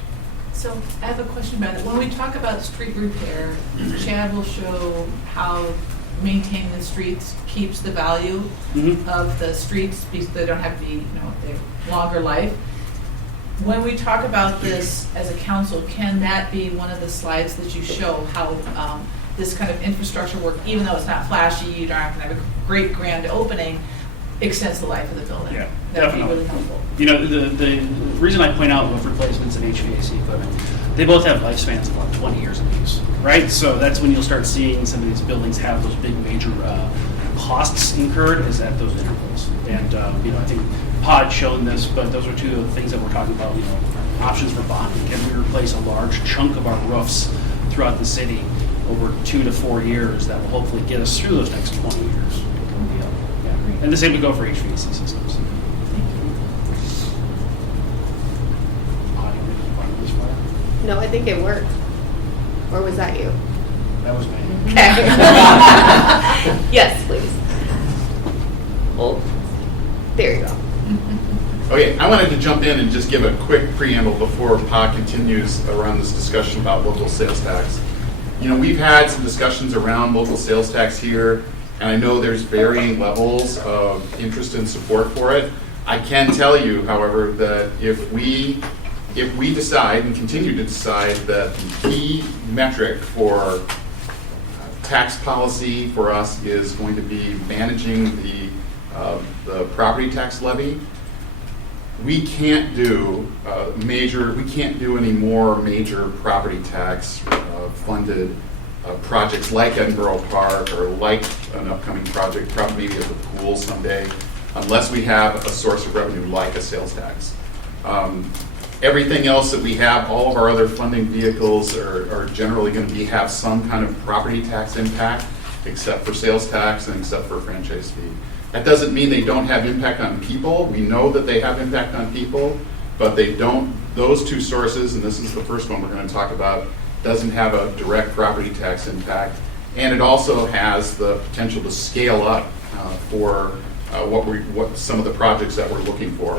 So I have a question about it. When we talk about street repair, Chad will show how maintaining the streets keeps the value of the streets because they don't have the longer life. When we talk about this as a council, can that be one of the slides that you show how this kind of infrastructure work, even though it's not flashy, you don't have to have a great grand opening, extends the life of the building? Yeah, that would be definitely really helpful. The reason I point out roof replacements and HVAC equipment, they both have lifespans of about 20 years apiece, right? So that's when you'll start seeing some of these buildings have those big major costs incurred is at those intervals. And I think Pod's shown this, but those are two of the things that we're talking about. Options for bonding. Can we replace a large chunk of our roofs throughout the city over 2 to 4 years that will hopefully get us through those next 20 years? And the same would go for HVAC systems. No, I think it worked. Or was that you? That was me. Okay. Yes, please. Oh, there you go. Okay, I wanted to jump in and just give a quick preamble before Pa continues around this discussion about local sales tax. We've had some discussions around local sales tax here, and I know there's varying levels of interest and support for it. I can tell you, however, that if we decide and continue to decide that the key metric for tax policy for us is going to be managing the property tax levy, we can't do any more major property tax funded projects like Edinburgh Park or like an upcoming project, probably maybe at the pool someday, unless we have a source of revenue like a sales tax. Everything else that we have, all of our other funding vehicles are generally going to have some kind of property tax impact, except for sales tax and except for franchise fee. That doesn't mean they don't have impact on people. We know that they have impact on people, but they don't. Those two sources, and this is the first one we're going to talk about, doesn't have a direct property tax impact, and it also has the potential to scale up for what some of the projects that we're looking for.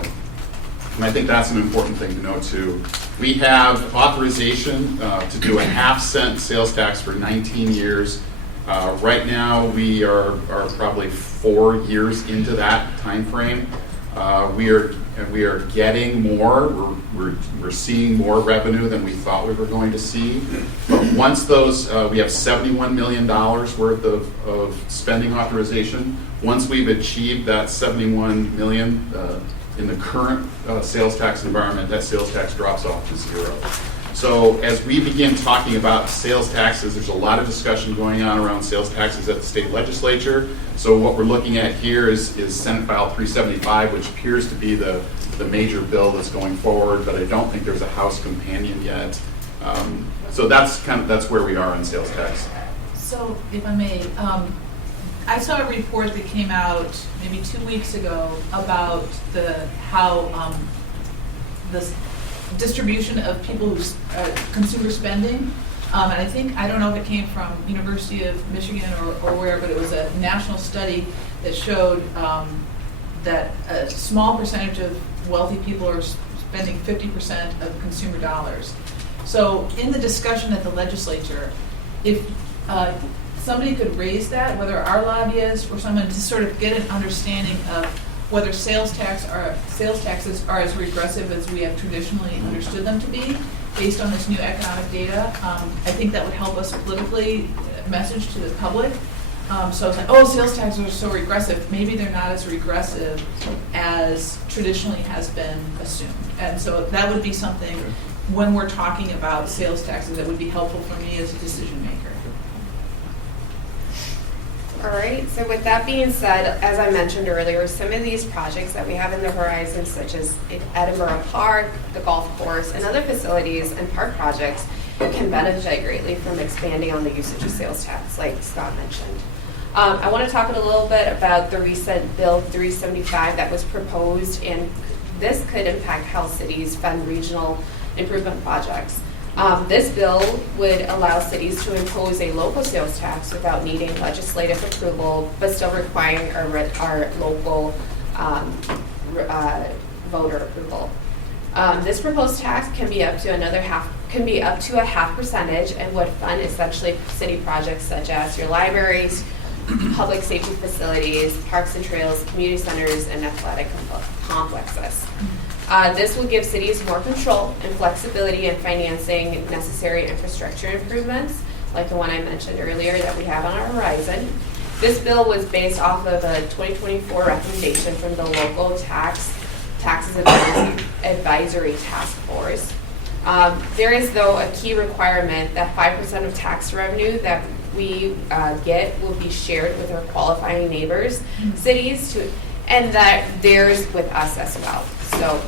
And I think that's an important thing to know too. We have authorization to do a half-cent sales tax for 19 years. Right now, we are probably 4 years into that time frame. We are getting more. We're seeing more revenue than we thought we were going to see. But once those, we have $71 million worth of spending authorization. Once we've achieved that $71 million in the current sales tax environment, that sales tax drops off to zero. So as we begin talking about sales taxes, there's a lot of discussion going on around sales taxes at the state legislature. So what we're looking at here is Senate File 375, which appears to be the major bill that's going forward, but I don't think there's a House companion yet. So that's where we are in sales tax. So, if I may, I saw a report that came out maybe 2 weeks ago about how the distribution of people's consumer spending. And I don't know if it came from University of Michigan or where, but it was a national study that showed that a small percentage of wealthy people are spending 50% of consumer dollars. So in the discussion at the legislature, if somebody could raise that, whether our lobbyist or someone, to sort of get an understanding of whether sales taxes are as regressive as we have traditionally understood them to be, based on this new economic data, I think that would help us politically message to the public. So it's like, oh, sales taxes are so regressive. Maybe they're not as regressive as traditionally has been assumed. And so that would be something, when we're talking about sales taxes, that would be helpful for me as a decision maker. All right, so with that being said, as I mentioned earlier, some of these projects that we have in the horizon, such as Edinburgh Park, the golf course, and other facilities and park projects, can benefit greatly from expanding on the usage of sales tax, like Scott mentioned. I want to talk a little bit about the recent Bill 375 that was proposed, and this could impact how cities fund regional improvement projects. This bill would allow cities to impose a local sales tax without needing legislative approval, but still requiring our local voter approval. This proposed tax can be up to a half percentage and would fund essentially city projects such as your libraries, public safety facilities, parks and trails, community centers, and athletic complexes. This will give cities more control and flexibility in financing necessary infrastructure improvements, like the one I mentioned earlier that we have on our horizon. This bill was based off of a 2024 recommendation from the local taxes advisory task force. There is, though, a key requirement that 5% of tax revenue that we get will be shared with our qualifying neighbors, cities, and that theirs with us as well. So,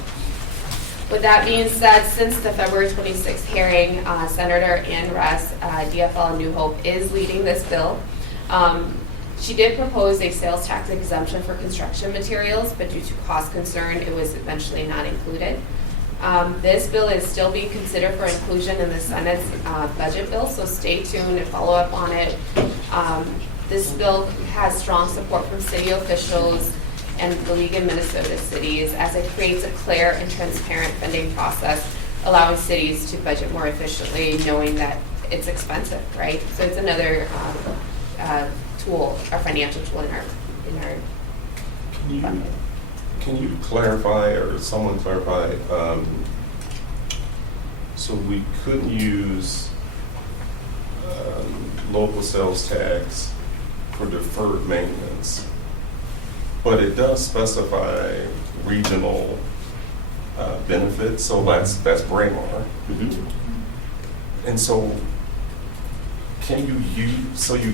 with that being said, since the February 26th hearing, Senator Ann Ress, DFL New Hope, is leading this bill. She did propose a sales tax exemption for construction materials, but due to cost concern, it was eventually not included. This bill is still being considered for inclusion in the Senate's budget bill, so stay tuned and follow up on it. This bill has strong support from city officials and the League of Minnesota Cities, as it creates a clear and transparent funding process, allowing cities to budget more efficiently, knowing that it's expensive, right? So it's another tool, a financial tool in our funding. Can you clarify, or someone clarify, so we couldn't use local sales tax for deferred maintenance, but it does specify regional benefits, so that's Braemar. Mm-hmm. And so can you use, so you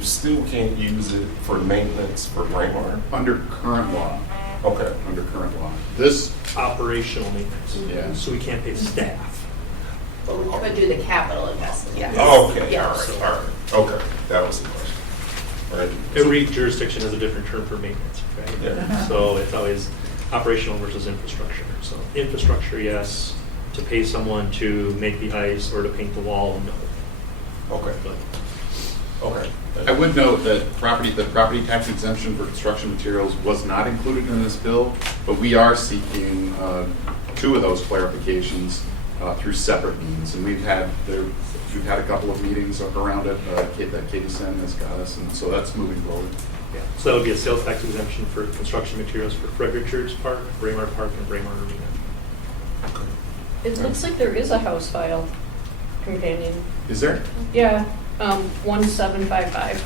still can't use it for maintenance for Braemar? Under current law. Okay. Under current law. This, Operational maintenance. Yeah. So we can't pay staff. But we could do the capital investment. Yes. Oh, okay, Yeah. all right. Okay, that was the question. Right. Every jurisdiction has a different term for maintenance, right? Yeah. So it's always operational versus infrastructure. So infrastructure, yes. To pay someone to make the ice or to paint the wall, no. Okay. But I would note that the property tax exemption for construction materials was not included in this bill, but we are seeking two of those clarifications through separate means, and we've had a couple of meetings around it that Katie Sen has got us, and so that's moving forward. yeah. So that would be a sales tax exemption for construction materials for Frederick Church Park, Braemar Park, and Braemar Arena. It looks like there is a House file companion. Is there? Yeah, 1755.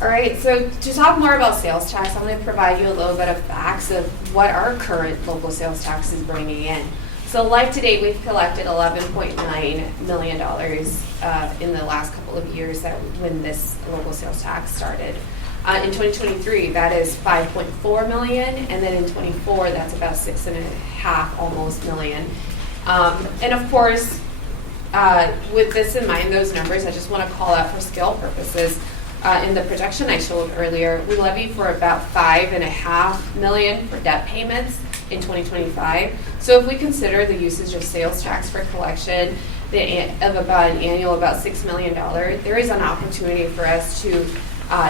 All right, so to talk more about sales tax, I'm going to provide you a little bit of facts of what our current local sales tax is bringing in. So like to date, we've collected $11.9 million in the last couple of years when this local sales tax started. In 2023, that is 5.4 million, and then in 24, that's about 6.5 almost million. And of course, with this in mind, those numbers, I just want to call out for scale purposes. In the projection I showed earlier, we levy for about 5.5 million for debt payments in 2025. So if we consider the usage of sales tax for collection of about an annual about $6 million, there is an opportunity for us to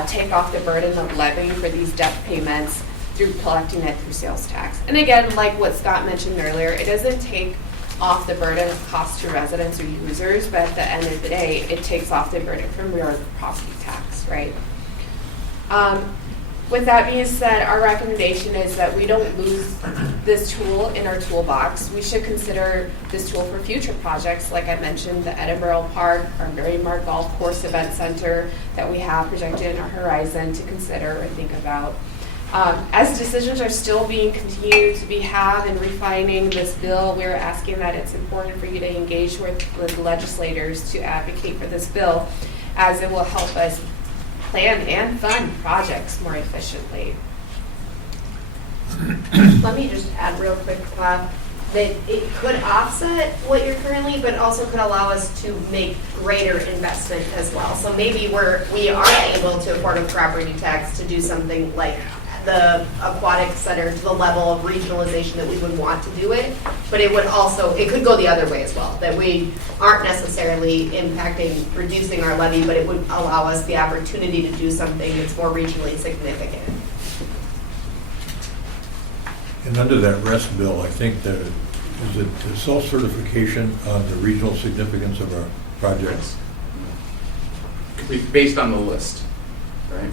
take off the burden of levying for these debt payments through collecting it through sales tax. And again, like what Scott mentioned earlier, it doesn't take off the burden of cost to residents or users, but at the end of the day, it takes off the burden from real property tax, right? With that being said, our recommendation is that we don't lose this tool in our toolbox. We should consider this tool for future projects, like I mentioned, the Edinburgh Park, our Marymar Golf Course Event Center that we have projected in our horizon to consider or think about. As decisions are still being continued to be had in refining this bill, we're asking that it's important for you to engage with legislators to advocate for this bill, as it will help us plan and fund projects more efficiently. Let me just add real quick that it could offset what you're currently, but also could allow us to make greater investment as well. So maybe we are able to afford a property tax to do something like the aquatic center to the level of regionalization that we would want to do it, but it could go the other way as well, that we aren't necessarily impacting reducing our levy, but it would allow us the opportunity to do something that's more regionally significant. And under that REST bill, I think is it self-certification on the regional significance of our projects? Could be based on the list, right?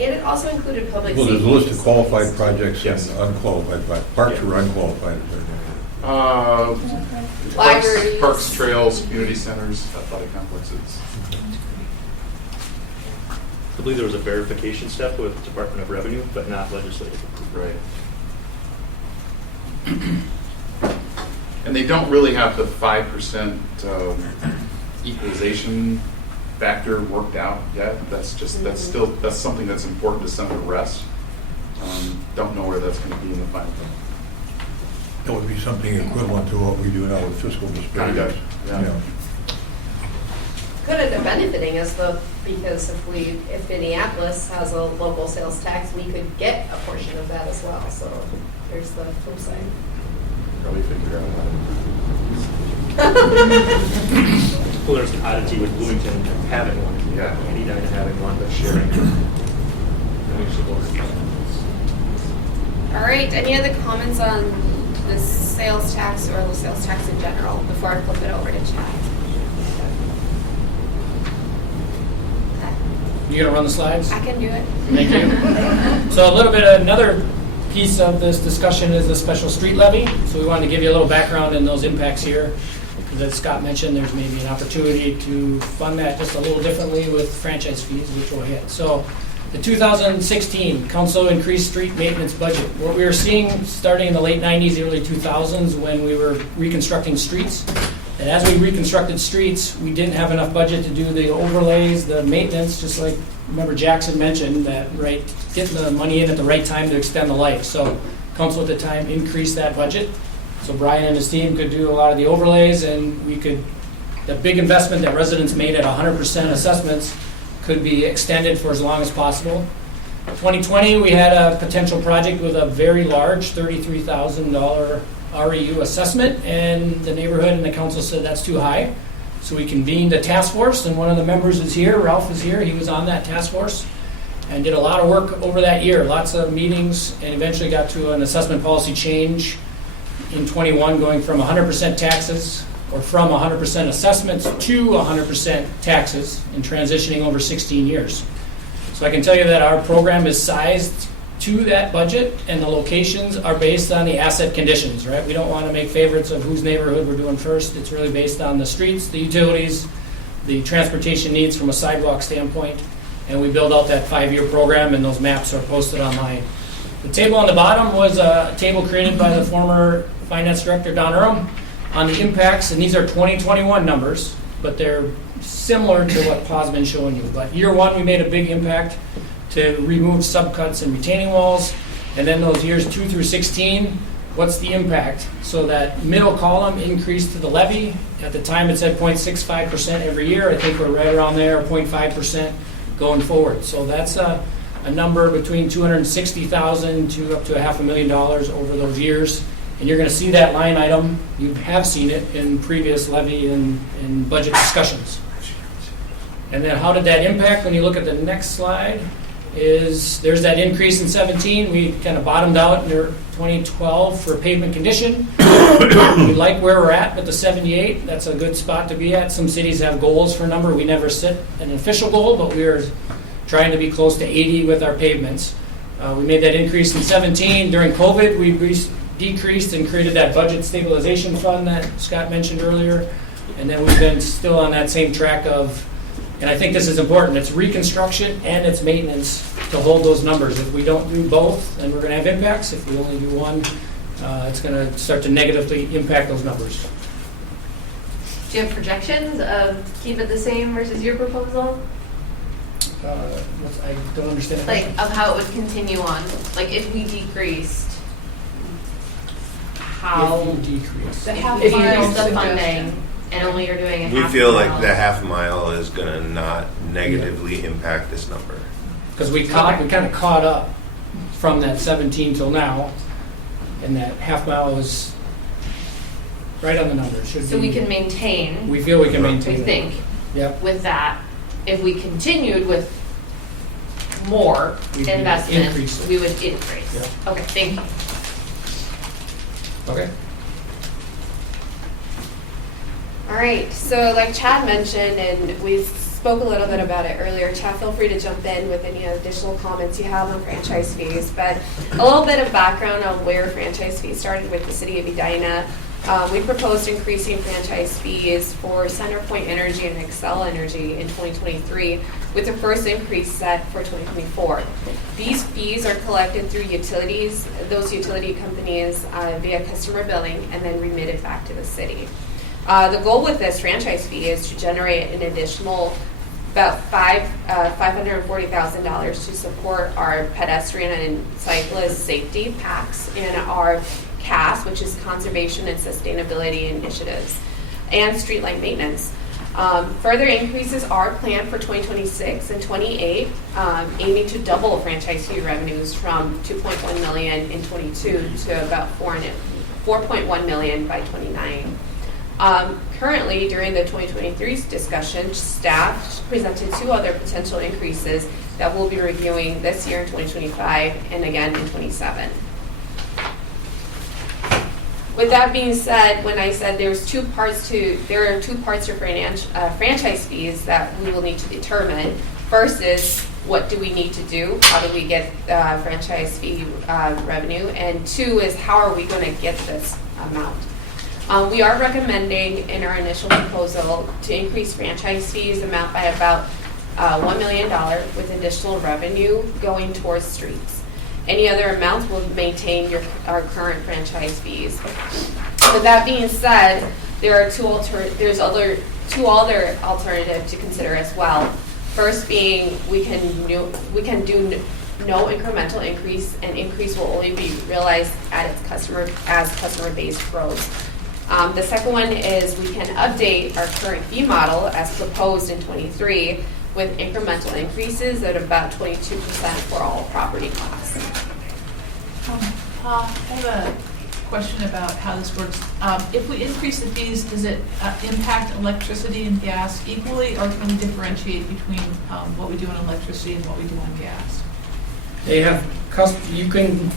And it also included public Well, safety. there's a list of qualified projects Yes. and unqualified projects. Parks are unqualified. Libraries. Parks, trails, community centers, athletic complexes. I believe there was a verification step with the Department of Revenue, but not legislative. Right. And they don't really have the 5% equalization factor worked out yet. That's something that's important to some of the rest. Don't know where that's going to be in the final bill. That would be something equivalent to what we do now with fiscal disparities. Yeah. Could end up benefiting us though, because if Minneapolis has a local sales tax, we could get a portion of that as well. So there's the flip side. Probably figure out Well, there's an oddity with Bloomington having one, and Edina having one, but sharing. All right, any other comments on the sales tax or the sales tax in general before I flip it over to Chad? You gonna run the slides? I can do it. Thank you. So a little bit, another piece of this discussion is the special street levy. So we wanted to give you a little background in those impacts here. Because as Scott mentioned, there's maybe an opportunity to fund that just a little differently with franchise fees, which we'll hit. So the 2016 council increased street maintenance budget. What we were seeing starting in the late 90s, early 2000s when we were reconstructing streets. And as we reconstructed streets, we didn't have enough budget to do the overlays, the maintenance, just like, remember Jackson mentioned that, right, getting the money in at the right time to extend the life. So council at the time increased that budget. So Brian and his team could do a lot of the overlays, and the big investment that residents made at 100% assessments could be extended for as long as possible. 2020, we had a potential project with a very large $33,000 REU assessment, and the neighborhood and the council said that's too high. So we convened a task force, and one of the members is here, Ralph is here, he was on that task force, and did a lot of work over that year, lots of meetings, and eventually got to an assessment policy change in 21, going from 100% taxes, or from 100% assessments to 100% taxes, and transitioning over 16 years. So I can tell you that our program is sized to that budget, and the locations are based on the asset conditions, right? We don't want to make favorites of whose neighborhood we're doing first. It's really based on the streets, the utilities, the transportation needs from a sidewalk standpoint, and we build out that 5-year program, and those maps are posted online. The table on the bottom was a table created by the former finance director, Don Urum, on the impacts, and these are 2021 numbers, but they're similar to what Pa's been showing you. But year one, we made a big impact to remove subcuts and retaining walls. And then those years 2 through 16, what's the impact? So that middle column increased to the levy. At the time, it said 0.65% every year. I think we're right around there, 0.5% going forward. So that's a number between $260,000 to up to $500,000 over those years. And you're going to see that line item. You have seen it in previous levy and budget discussions. And then how did that impact? When you look at the next slide, there's that increase in 17. We kind of bottomed out in 2012 for pavement condition. We like where we're at with the 78. That's a good spot to be at. Some cities have goals for a number. We never set an official goal, but we're trying to be close to 80 with our pavements. We made that increase in 17. During COVID, we decreased and created that budget stabilization fund that Scott mentioned earlier. And then we've been still on that same track of, and I think this is important, it's reconstruction and it's maintenance to hold those numbers. If we don't do both, then we're going to have impacts. If we only do one, it's going to start to negatively impact those numbers. Do you have projections of keep it the same versus your proposal? I don't understand. Like of how it would continue on. Like if we decreased, how if you decrease. the half mile the funding, and only you're doing a half We feel mile. like the half mile is going to not negatively impact this number. Because we kind of caught up from that 17 till now, and that half mile was right on the number. So we can maintain. We feel we can maintain. We think. Yep. With that, if we continued with more investment, we would increase. Yeah. Okay, thank you. Okay. All right, so like Chad mentioned, and we spoke a little bit about it earlier, Chad, feel free to jump in with any additional comments you have on franchise fees, but a little bit of background on where franchise fees started with the city of Edina. We proposed increasing franchise fees for CenterPoint Energy and Excel Energy in 2023, with the first increase set for 2024. These fees are collected through utilities, those utility companies via customer billing, and then remitted back to the city. The goal with this franchise fee is to generate an additional about $540,000 to support our pedestrian and cyclist safety PACs and our CAS, which is Conservation and Sustainability Initiatives, and streetlight maintenance. Further increases are planned for 2026 and 28, aiming to double franchise fee revenues from $2.1 million in 22 to about $4.1 million by 29. Currently, during the 2023 discussion, staff presented 2 other potential increases that we'll be reviewing this year in 2025 and again in 27. With that being said, when I said there are 2 parts to franchise fees that we will need to determine. First is, what do we need to do? How do we get franchise fee revenue? And 2 is, how are we going to get this amount? We are recommending in our initial proposal to increase franchise fees amount by about $1 million with additional revenue going towards streets. Any other amounts will maintain our current franchise fees. With that being said, there are two other alternatives to consider as well. First being we can do no incremental increase, and increase will only be realized as customer base grows. The second one is we can update our current fee model as proposed in 23 with incremental increases at about 22% for all property costs. I have a question about how this works. If we increase the fees, does it impact electricity and gas equally, or can we differentiate between what we do on electricity and what we do on gas? They have you can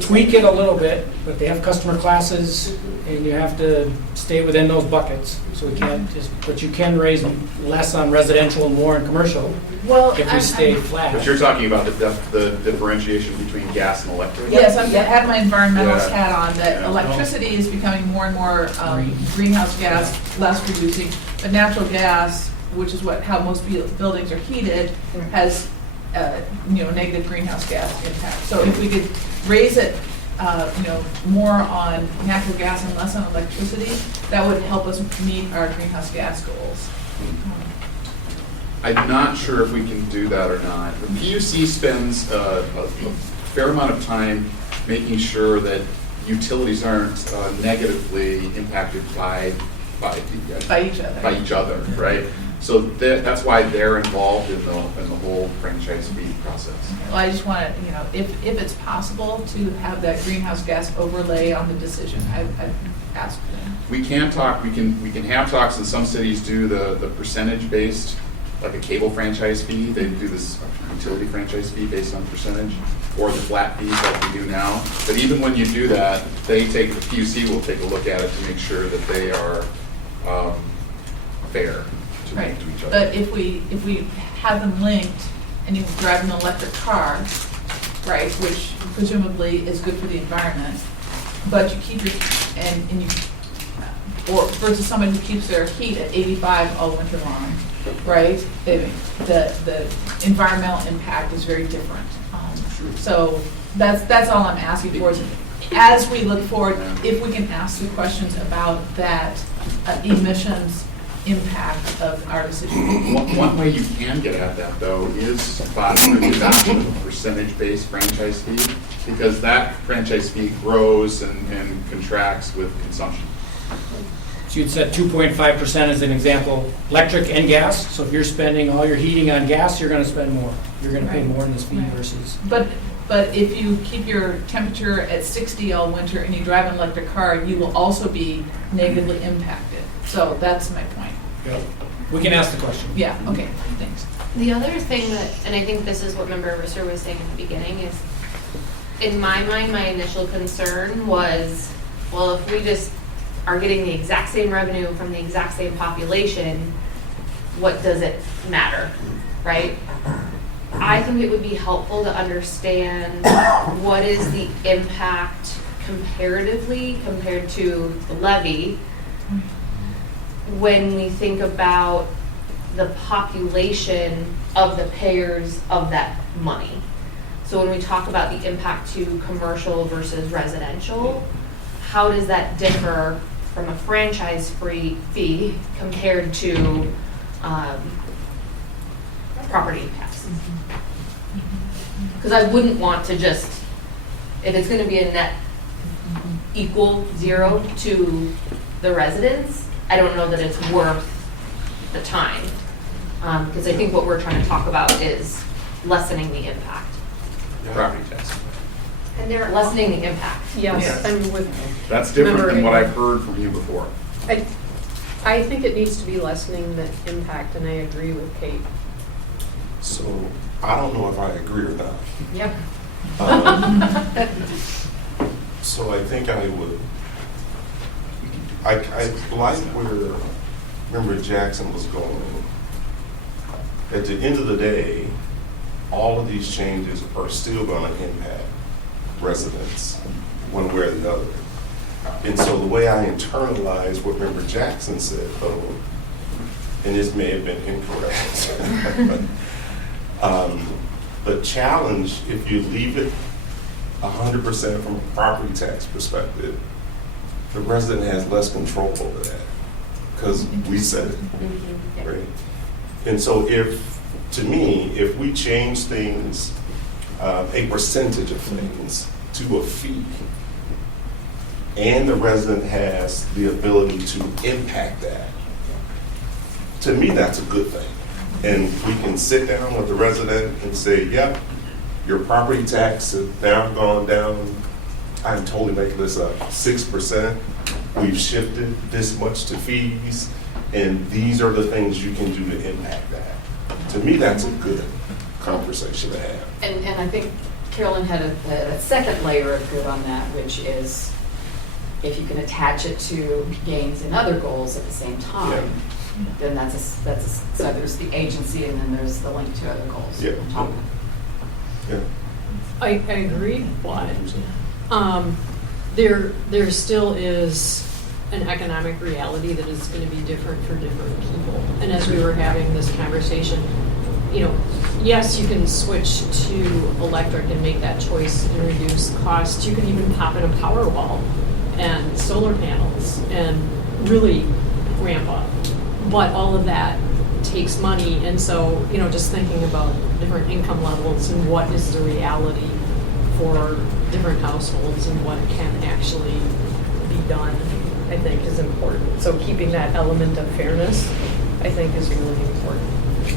tweak it a little bit, but they have customer classes, and you have to stay within those buckets. So we can't but you can raise less on residential and more on commercial. Well, if we stay flat. But you're talking about the differentiation between gas and electric? Yes, I had my environmentalist hat on, that electricity is becoming more and more greenhouse gas, less reducing, but natural gas, which is how most buildings are heated, has negative greenhouse gas impact. So if we could raise it more on natural gas and less on electricity, that would help us meet our greenhouse gas goals. I'm not sure if we can do that or not. The PUC spends a fair amount of time making sure that utilities aren't negatively impacted by each other, right? So that's why they're involved in the whole franchise fee process. Well, I just want to, if it's possible to have that greenhouse gas overlay on the decision, I've asked them. We can talk. We can have talks, and some cities do the percentage based, like a cable franchise fee. They do this utility franchise fee based on percentage, or the flat fees like we do now. But even when you do that, the PUC will take a look at it to make sure that they are fair to each other. But if we have them linked, and you drive an electric car, right, which presumably is good for the environment, but you keep your and you or versus someone who keeps their heat at 85 all winter long, right? The environmental impact is very different. So that's all I'm asking for. Is as we look forward, if we can ask some questions about that emissions impact of our decision. One way you can get at that, though, is by the adoption of a percentage-based franchise fee, because that franchise fee grows and contracts with consumption. So you'd set 2.5% as an example, electric and gas. So if you're spending all your heating on gas, you're going to spend more. You're going to pay more in this fee versus. But if you keep your temperature at 60 all winter and you drive an electric car, you will also be negatively impacted. So that's my point. Yep. We can ask the question. Yeah, okay, thanks. The other thing that, and I think this is what Member Risser was saying at the beginning, is in my mind, my initial concern was, well, if we just are getting the exact same revenue from the exact same population, what does it matter, right? I think it would be helpful to understand what is the impact comparatively compared to the levy when we think about the population of the payers of that money. So when we talk about the impact to commercial versus residential, how does that differ from a franchise fee compared to property impacts? Because I wouldn't want to just, if it's going to be a net equal zero to the residents, I don't know that it's worth the time. Because I think what we're trying to talk about is lessening the impact. Property tax. And they're lessening the impact. Yes, I'm with. That's different than what I've heard from you before. I think it needs to be lessening the impact, and I agree with Kate. So I don't know if I agree or not. Yep. So I think I would. I like where Member Jackson was going. At the end of the day, all of these changes are still going to impact residents one way or the other. And so the way I internalize what Member Jackson said, though, and this may have been incorrect, the challenge, if you leave it 100% from a property tax perspective, the resident has less control over that because we set it, right? And so to me, if we change things, a percentage of things to a fee, and the resident has the ability to impact that, to me, that's a good thing. And we can sit down with the resident and say, yep, your property tax has now gone down, I'm totally making this up, 6%. We've shifted this much to fees, and these are the things you can do to impact that. To me, that's a good conversation to have. And I think Carolyn had a second layer of good on that, which is if you can attach it to gains in other goals at the same time, then so there's the agency and then there's the link to other goals. Yeah. On top of it. Yeah. I agree, but there still is an economic reality that is going to be different for different people. And as we were having this conversation, yes, you can switch to electric and make that choice and reduce costs. You can even pop in a power wall and solar panels and really ramp up. But all of that takes money, and so, just thinking about different income levels and what is the reality for different households and what can actually be done, I think is important. So keeping that element of fairness, I think, is really important.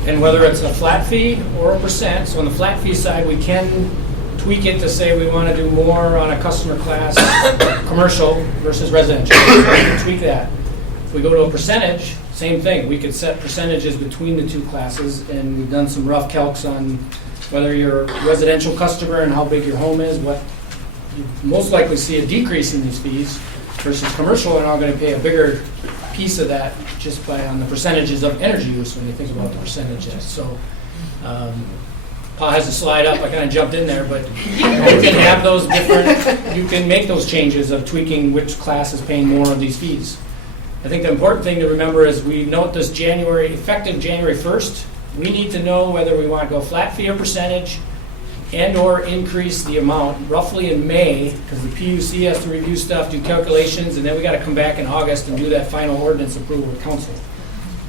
And whether it's a flat fee or a percent, so on the flat fee side, we can tweak it to say we want to do more on a customer class, commercial versus residential. We can tweak that. If we go to a percentage, same thing. We could set percentages between the two classes, and we've done some rough calcs on whether you're a residential customer and how big your home is, what you most likely see a decrease in these fees versus commercial, and are going to pay a bigger piece of that just by on the percentages of energy use when you think about the percentages. So Paul has a slide up. I kind of jumped in there, but you can have those different, you can make those changes of tweaking which class is paying more of these fees. I think the important thing to remember is we note this effective January 1st, we need to know whether we want to go flat fee or percentage and or increase the amount roughly in May, because the PUC has to review stuff, do calculations, and then we got to come back in August and do that final ordinance approval with council.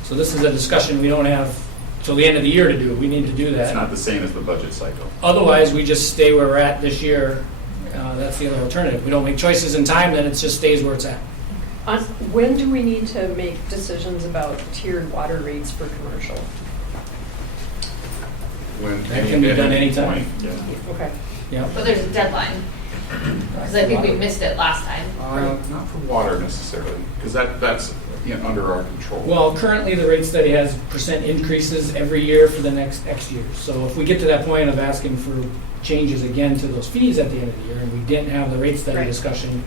So this is a discussion we don't have till the end of the year to do. We need to do that. It's not the same as the budget cycle. Otherwise, we just stay where we're at this year. That's the other alternative. We don't make choices in time, then it just stays where it's at. When do we need to make decisions about tiered water rates for commercial? That can be done anytime. Yeah. Okay. Yeah. But there's a deadline, because I think we missed it last time. Not for water necessarily, because that's under our control. Well, currently the rate study has percent increases every year for the next X years. So if we get to that point of asking for changes again to those fees at the end of the year, and we didn't have the rate study discussion,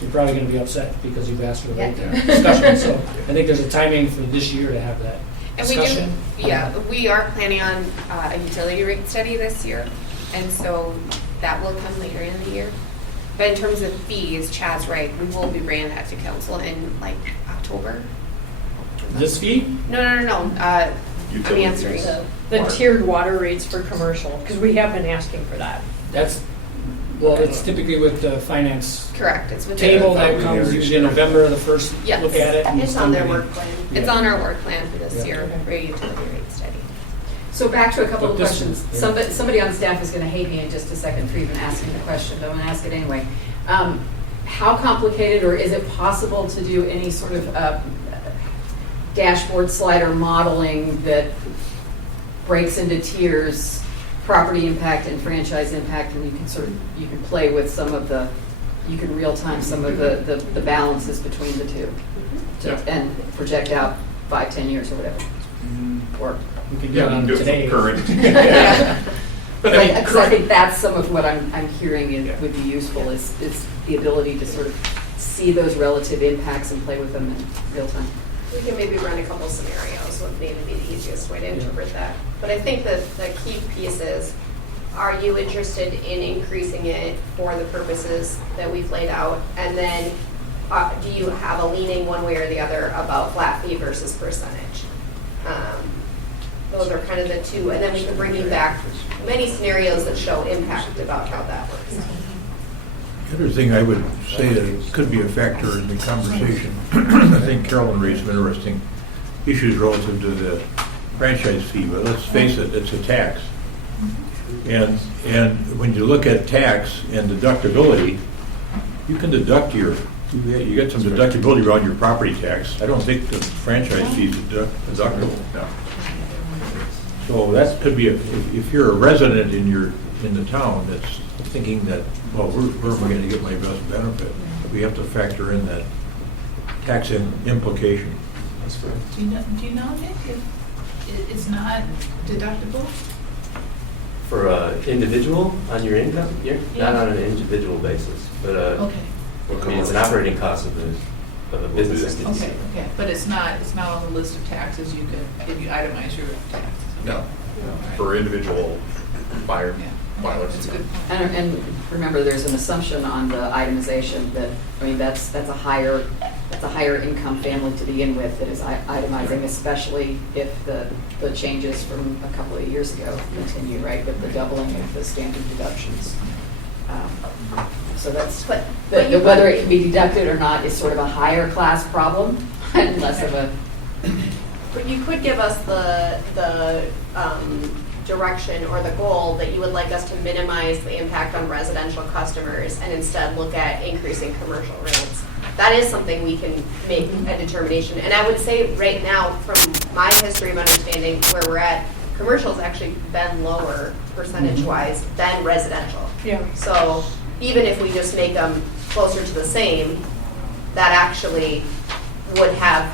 you're probably going to be upset because you've asked for the rate discussion. So I think there's a timing for this year to have that discussion. We are planning on a utility rate study this year, and so that will come later in the year. But in terms of fees, Chad's right, we will be bringing that to council in like October. This fee? No. I'm answering. The tiered water rates for commercial, because we have been asking for that. It's typically with the finance Correct. It's with table that comes usually in November, the first look at it. It's on their work plan. It's on our work plan for this year, for a utility rate study. So back to a couple of But questions. Somebody on staff is going to hate me in just a second for even asking the question, but I'm going to ask it anyway. How complicated, or is it possible to do any sort of dashboard slider modeling that breaks into tiers, property impact and franchise impact, and you can play with some of the, you can real time some of the balances between the two, and project out 5-10 years or whatever. Or we can do it today. Current. But I think that's some of what I'm hearing would be useful is the ability to sort of see those relative impacts and play with them in real time. We can maybe run a couple scenarios would maybe be the easiest way to interpret that. But I think that the key piece is, are you interested in increasing it for the purposes that we've laid out? And then do you have a leaning one way or the other about flat fee versus percentage? Those are kind of the two. And then we can bring you back many scenarios that show impact about how that works. The other thing I would say that could be a factor in the conversation, I think Carolyn raised some interesting issues relative to the franchise fee, but let's face it, it's a tax. And when you look at tax and deductibility, you can deduct you get some deductibility around your property tax. I don't think the franchise fee is deductible. No. So that could be, if you're a resident in the town that's thinking that, well, where am I going to get my best benefit? We have to factor in that tax implication. That's right. Do you know, Nick, if it's not deductible? For individual on your income, not on an individual basis, but Okay. I mean, it's an operating cost of a business entity. Okay, but it's not on the list of taxes you can, if you itemize your taxes. No. For individual filers. That's a good point. And remember, there's an assumption on the itemization that, that's a higher income family to begin with that is itemizing, especially if the changes from a couple of years ago continue, right, with the doubling of the standard deductions. So that's, whether it can be deducted or not is sort of a higher class problem and less of a But you could give us the direction or the goal that you would like us to minimize the impact on residential customers and instead look at increasing commercial rates. That is something we can make a determination. And I would say right now, from my history of understanding where we're at, commercial's actually been lower percentage-wise than residential. Yeah. So even if we just make them closer to the same, that actually would have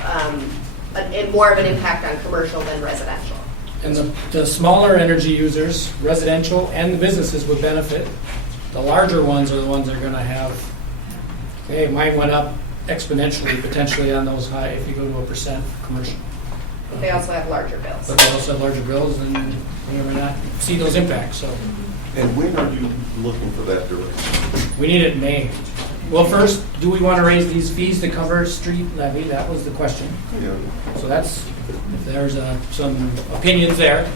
more of an impact on commercial than residential. And the smaller energy users, residential and the businesses would benefit. The larger ones are the ones that are going to have, hey, mine went up exponentially potentially on those high if you go to a % commercial. They also have larger bills. But they also have larger bills and they may not see those impacts. So. And when are you looking for that direction? We need it in May. Well, first, do we want to raise these fees to cover street levy? That was the question. Yeah. So that's, if there's some opinions there.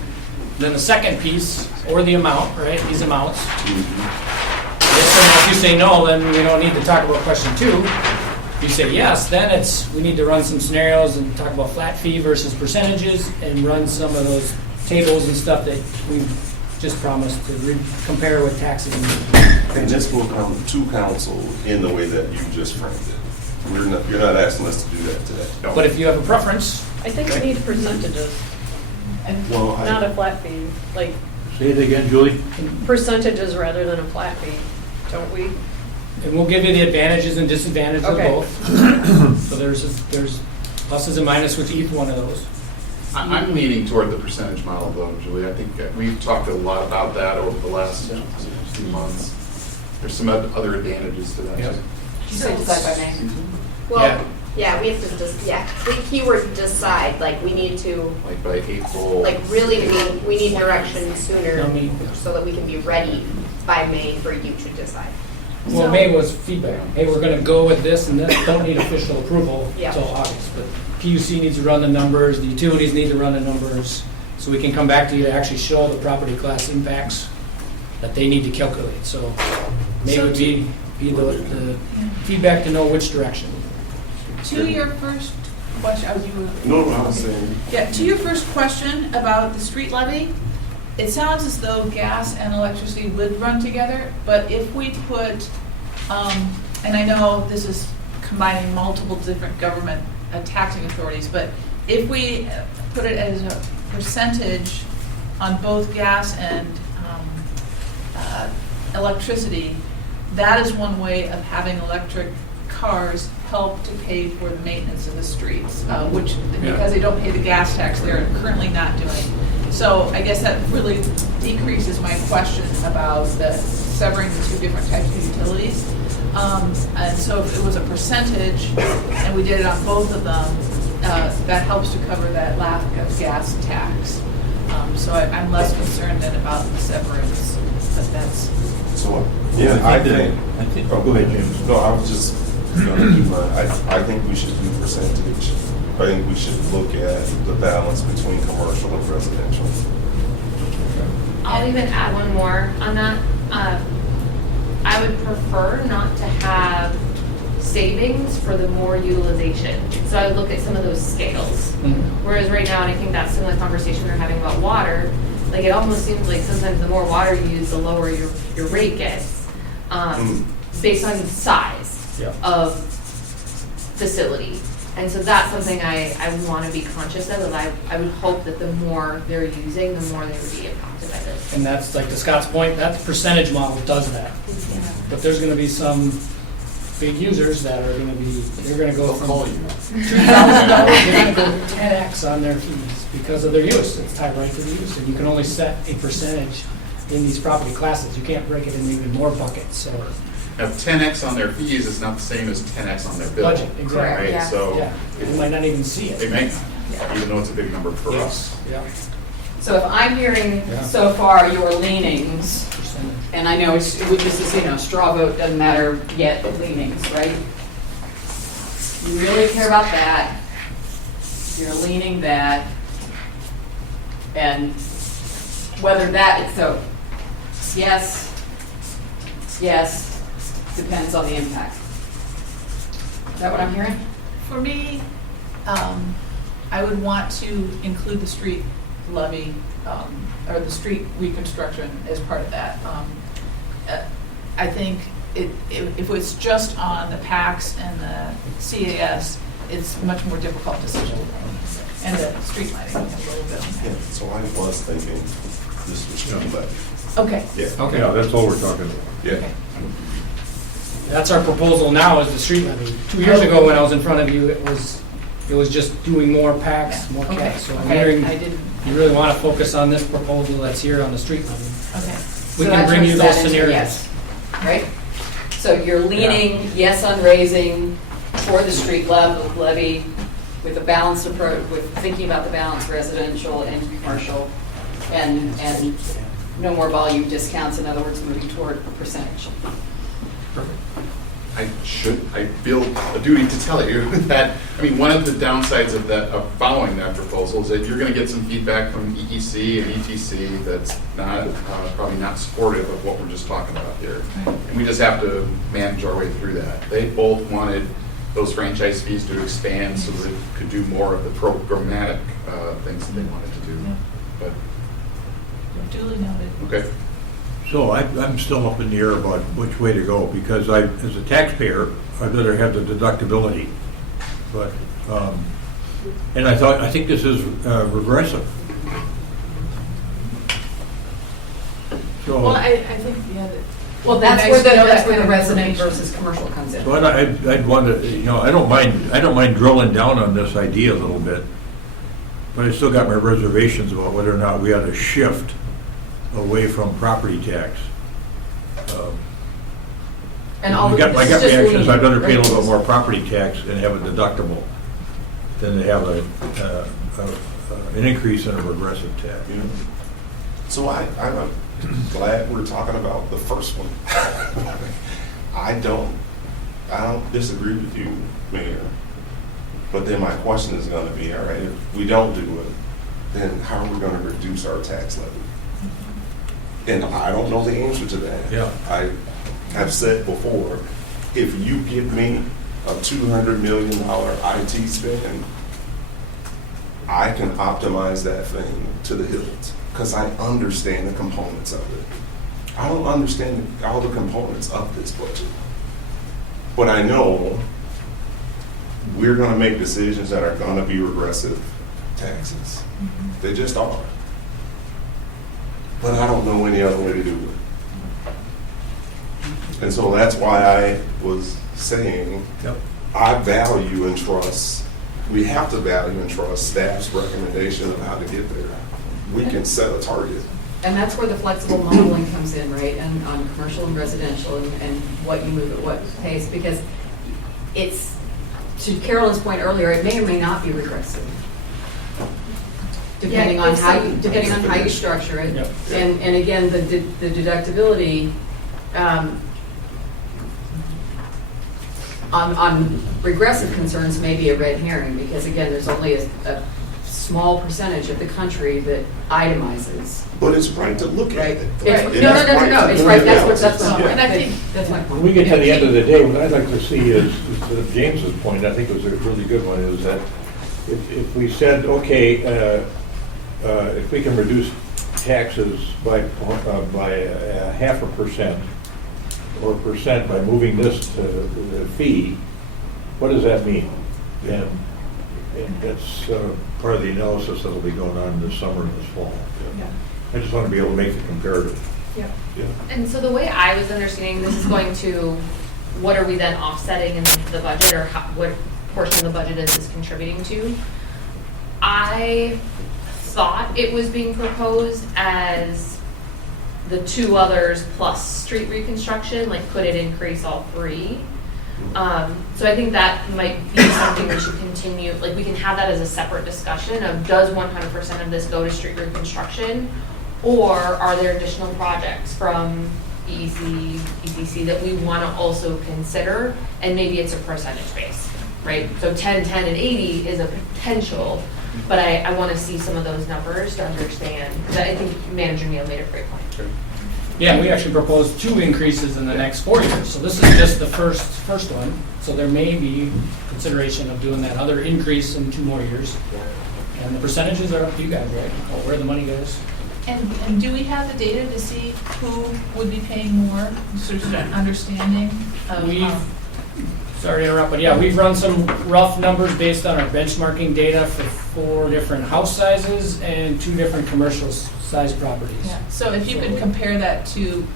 Then the second piece, or the amount, right, these amounts. Yes or no. If you say no, then we don't need to talk about question 2. If you say yes, then we need to run some scenarios and talk about flat fee versus percentages and run some of those tables and stuff that we've just promised to compare with taxes. And this will come to council in the way that you just framed it. You're not asking us to do that today. No. But if you have a preference. I think we need percentages, Well, not a flat fee, like Say it again, Julie. percentages rather than a flat fee, don't we? And we'll give you the advantages and disadvantages Okay. of both. So there's pluses and minuses with each one of those. I'm leaning toward the percentage model though, Julie. I think we've talked a lot about that over the last few months. There's some other advantages to that. Yep. Did you say decide by May? Well, yeah, we have to just, the keyword decide, like we need to, Like by April. like really, we need direction sooner Tell me. so that we can be ready by May for you to decide. Well, May was feedback. Hey, we're going to go with this and this. Don't need official approval Yeah. until August. But PUC needs to run the numbers. The utilities need to run the numbers. So we can come back to you to actually show the property class impacts that they need to calculate. So May would be the feedback to know which direction. To your first question, No, I was saying. Yeah, to your first question about the street levy, it sounds as though gas and electricity would run together, but if we put, and I know this is combining multiple different government taxing authorities, but if we put it as a percentage on both gas and electricity, that is one way of having electric cars help to pay for the maintenance of the streets, which, because they don't pay the gas tax, they're currently not doing. So I guess that really decreases my question about severing the two different types of utilities. And so if it was a percentage and we did it on both of them, that helps to cover that lack of gas tax. So I'm less concerned than about the severance, but that's. So, yeah, I think. Oh, go ahead, James. No, I was just going to do mine. I think we should do percentage. I think we should look at the balance between commercial and residential. I'll even add one more on that. I would prefer not to have savings for the more utilization. So I would look at some of those scales. Whereas right now, and I think that's some of the conversation we were having about water, like it almost seems like sometimes the more water you use, the lower your rate gets, based on size of facility. And so that's something I want to be conscious of. I would hope that the more they're using, the more they would be impacted by this. And that's like to Scott's point, that percentage model does that. Yeah. But there's going to be some big users that are going to be, they're going to go from $2,000, they're going to go 10x on their fees because of their use. It's tied right to the use. And you can only set a percentage in these property classes. You can't break it into even more buckets. So. Now, 10x on their fees is not the same as 10x on their bill. Budget, exactly. Right? Yeah. So You might not even see it. they may not, even though it's a big number for us. Yeah. So if I'm hearing so far your leanings, and I know this is, straw vote, doesn't matter yet, but leanings, right? You really care about that, you're leaning that, and whether that, so yes, depends on the impact. Is that what I'm hearing? For me, I would want to include the street levy, or the street reconstruction as part of that. I think if it's just on the PACs and the CAS, it's a much more difficult decision. And the street lighting a little bit. Yeah, so I was thinking this was street levy. Okay. Yeah. Okay, yeah, that's all we're talking about. Yeah. Okay. That's our proposal now, is the street levy. 2 years ago, when I was in front of you, it was just doing more packs, more Okay. cats. So I'm Okay. hearing I didn't. you really want to focus on this proposal that's here on the street levy. Okay. We So can that bring you turns those that into scenarios. yes, right? So you're leaning yes on raising for the street levy with a balanced approach, with thinking about the balance residential and commercial, and no more volume discounts, in other words, moving toward a percentage. I feel a duty to tell you that, I mean, one of the downsides of following that proposal is that you're going to get some feedback from EEC and ETC that's not, probably not supportive of what we're just talking about here. And we just have to manage our way through that. They both wanted those franchise fees to expand so that they could do more of the programmatic things that they wanted to do. But Duly noted. okay. So I'm still up in the air about which way to go, because as a taxpayer, I'd rather have the deductibility. But, and I think this is regressive. So, Well, I think, yeah. Well, that's where the resident versus commercial comes in. so I'd want to, you know, I don't mind drilling down on this idea a little bit, but I still got my reservations about whether or not we ought to shift away from property tax. And all my of gut this is just reaction is I'd rather pay a leaning, little bit right? more property tax and have a deductible than to have an increase in a regressive tax. Yeah. So I'm glad we're talking about the first one. I don't disagree with you, Mayor. But then my question is going to be, all right, if we don't do it, then how are we going to reduce our tax levy? And I don't know the answer to that. Yeah. I have said before, if you give me a $200 million IT spend, I can optimize that thing to the hilt because I understand the components of it. I don't understand all the components of this budget. But I know we're going to make decisions that are going to be regressive taxes. They just are. But I don't know any other way to do it. And so that's why I was saying, I value and trust, we have to value and trust staff's recommendation of how to get there. We can set a target. And that's where the flexible modeling comes in, right? And on commercial and residential and what you move at what pace, because it's, to Carolyn's point earlier, it may or may not be regressive. Depending on how you structure it. Yep. And again, the deductibility, on regressive concerns may be a red herring, because again, there's only a small percentage of the country that itemizes. But it's right to look at it. No, it's right, that's what, And I think that's my When point. we get to the end of the day, what I'd like to see is to James's point, I think it was a really good one, is that if we said, okay, if we can reduce taxes by 0.5% or 1% by moving this to the fee, what does that mean? And that's part of the analysis that'll be going on this summer and this fall. Yeah. I just want to be able to make the comparative. Yeah. Yeah. And so the way I was understanding this is going to, what are we then offsetting in the budget, or what portion of the budget is this contributing to? I thought it was being proposed as the two others plus street reconstruction, like could it increase all three? So I think that might be something we should continue, like we can have that as a separate discussion of does 100% of this go to street reconstruction, or are there additional projects from EEC, ETC that we want to also consider, and maybe it's a percentage base, right? So 10, 10, and 80 is a potential, but I want to see some of those numbers to understand, because I think Manager Neal made a great point. Yeah, we actually proposed 2 increases in the next 4 years, so this is just the first one. So there may be consideration of doing that other increase in 2 more years. And the percentages are up to you guys, right? Or where the money goes. And do we have the data to see who would be paying more, sort of an understanding of? Sorry to interrupt, but yeah, we've run some rough numbers based on our benchmarking data for 4 different house sizes and 2 different commercial size properties. Yeah. So if you could compare that to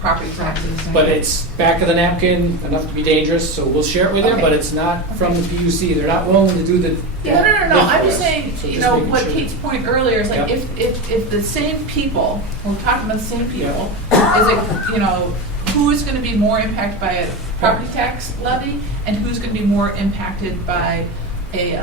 property taxes. But it's back of the napkin, enough to be dangerous, so we'll share it with you, but it's not from the PUC. They're not willing to do the. No. I'm just for us. saying, So you just know, making what sure. Kate's point earlier is like, Yep. if the same people, we're talking about the same people, is it, you know, who is going to be more impacted by a property tax levy and who's going to be more impacted by a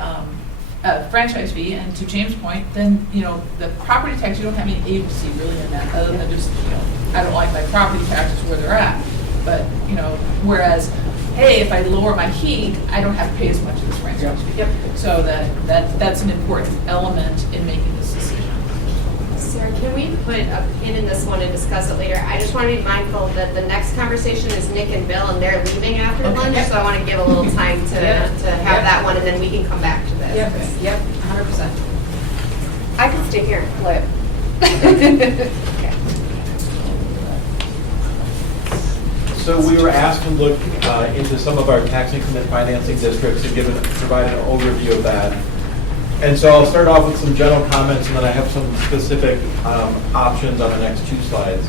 franchise fee? And to James' point, then, you know, the property tax, you don't have any agency really in that, other than just, you know, I don't like my property taxes where they're at. But, you know, whereas, hey, if I lower my heat, I don't have to pay as much as this franchise fee. Yep. So that's an important element in making this decision. Sarah, can we put a pin in this one and discuss it later? I just want to be mindful that the next conversation is Nick and Bill, and they're leaving after lunch, so I want to give a little time to have that one, and then we can come back to this. Yep, 100%. I can stay here and flip. So we were asked to look into some of our tax increment financing districts and provide an overview of that. And so I'll start off with some general comments, and then I have some specific options on the next 2 slides.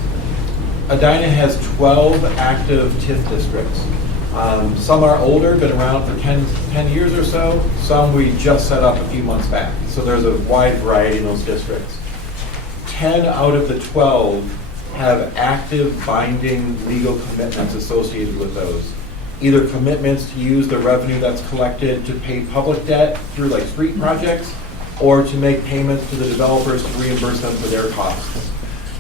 Edina has 12 active TIF districts. Some are older, been around for 10 years or so. Some we just set up a few months back. So there's a wide variety in those districts. 10 out of the 12 have active binding legal commitments associated with those. Either commitments to use the revenue that's collected to pay public debt through like street projects, or to make payments to the developers to reimburse them for their costs.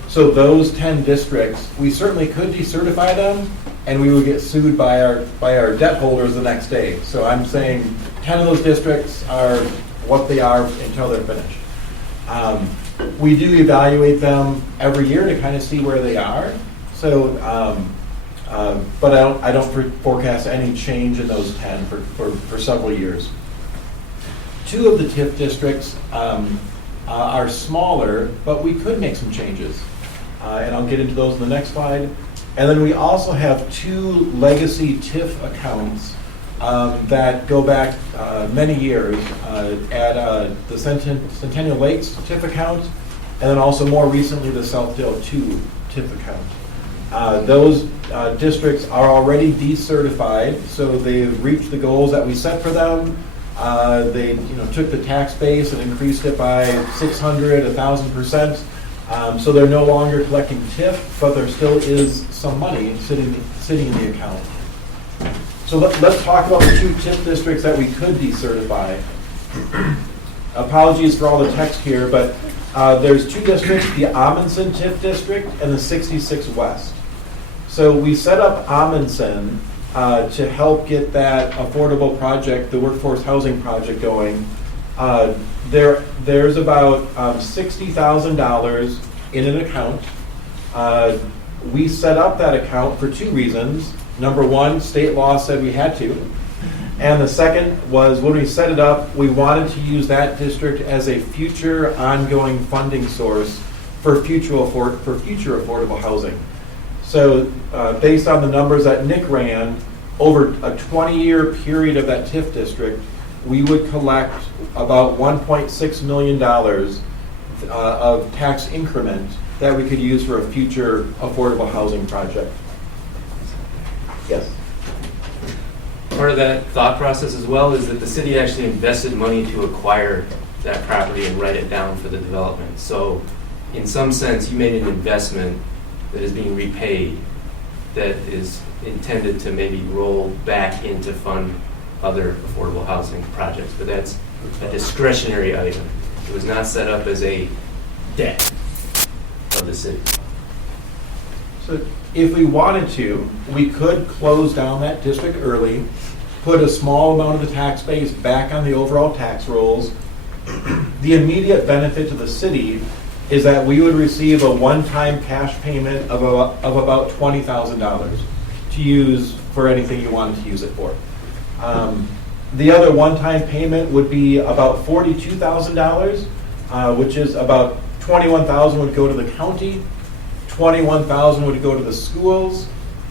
So those 10 districts, we certainly could decertify them, and we would get sued by our debt holders the next day. So I'm saying 10 of those districts are what they are until they're finished. We do evaluate them every year to kind of see where they are. So, but I don't forecast any change in those 10 for several years. 2 of the TIF districts are smaller, but we could make some changes. And I'll get into those in the next slide. And then we also have 2 legacy TIF accounts that go back many years at the Centennial Lakes TIF account, and then also more recently the Southdale 2 TIF account. Those districts are already decertified, so they've reached the goals that we set for them. They took the tax base and increased it by 600, 1,000%. So they're no longer collecting TIF, but there still is some money sitting in the account. So let's talk about the 2 TIF districts that we could decertify. Apologies for all the text here, but there's 2 districts, the Amundsen TIF district and the 66 West. So we set up Amundsen to help get that affordable project, the workforce housing project, going. There's about $60,000 in an account. We set up that account for 2 reasons. Number 1, state law said we had to. And the second was, when we set it up, we wanted to use that district as a future ongoing funding source for future affordable housing. So based on the numbers that Nick ran, over a 20-year period of that TIF district, we would collect about $1.6 million of tax increment that we could use for a future affordable housing project. Yes? Part of that thought process as well is that the city actually invested money to acquire that property and write it down for the development. So in some sense, you made an investment that is being repaid that is intended to maybe roll back in to fund other affordable housing projects. But that's a discretionary item. It was not set up as a debt of the city. So if we wanted to, we could close down that district early, put a small amount of the tax base back on the overall tax rolls. The immediate benefit to the city is that we would receive a one-time cash payment of about $20,000 to use for anything you wanted to use it for. The other one-time payment would be about $42,000, which is about $21,000 would go to the county, $21,000 would go to the schools.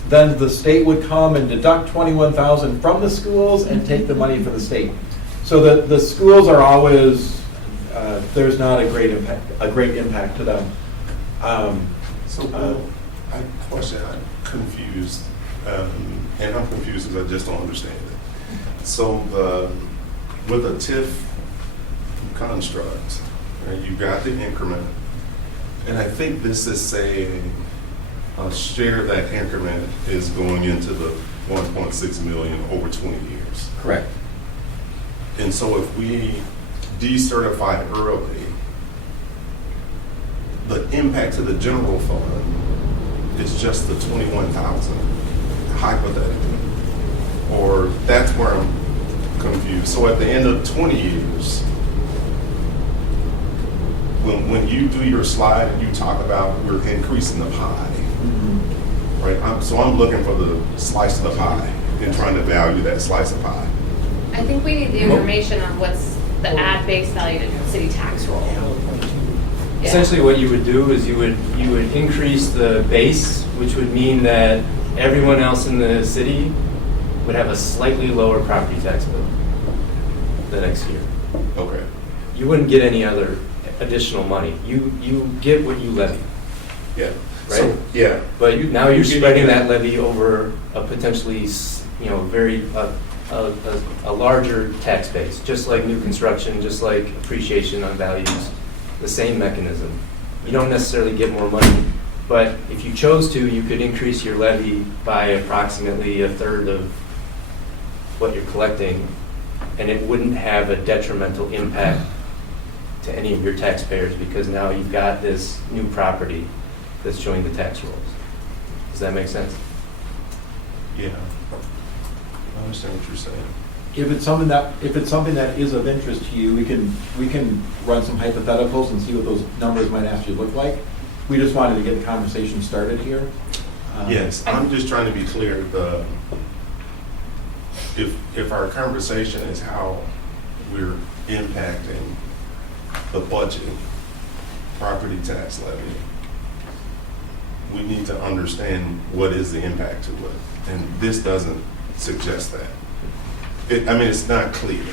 Then the state would come and deduct $21,000 from the schools and take the money for the state. So the schools are always, there's not a great impact to them. So, I question, I'm confused, and I'm confused because I just don't understand it. So with a TIF construct, right, you got the increment, and I think this is saying a share of that increment is going into the 1.6 million over 20 years. Correct. And so if we decertify early, the impact to the general fund is just the 21,000, hypothetically. Or that's where I'm confused. So at the end of 20 years, when you do your slide and you talk about we're increasing the pie, right? So I'm looking for the slice of the pie and trying to value that slice of pie. I think we need the information on what's the ad base value to city tax roll. Yeah. Essentially what you would do is you would increase the base, which would mean that everyone else in the city would have a slightly lower property tax bill the next year. Okay. You wouldn't get any other additional money. You get what you levy. Yeah. Right? So, yeah. But now you're spreading that levy over a potentially, very a larger tax base, just like new construction, just like appreciation on values, the same mechanism. You don't necessarily get more money, but if you chose to, you could increase your levy by approximately a third of what you're collecting, and it wouldn't have a detrimental impact to any of your taxpayers because now you've got this new property that's showing the tax rolls. Does that make sense? Yeah. I understand what you're saying. If it's something that is of interest to you, we can run some hypotheticals and see what those numbers might actually look like. We just wanted to get the conversation started here. Yes, I'm just trying to be clear. If our conversation is how we're impacting the budget, property tax levy, we need to understand what is the impact to it. And this doesn't suggest that. It's not clear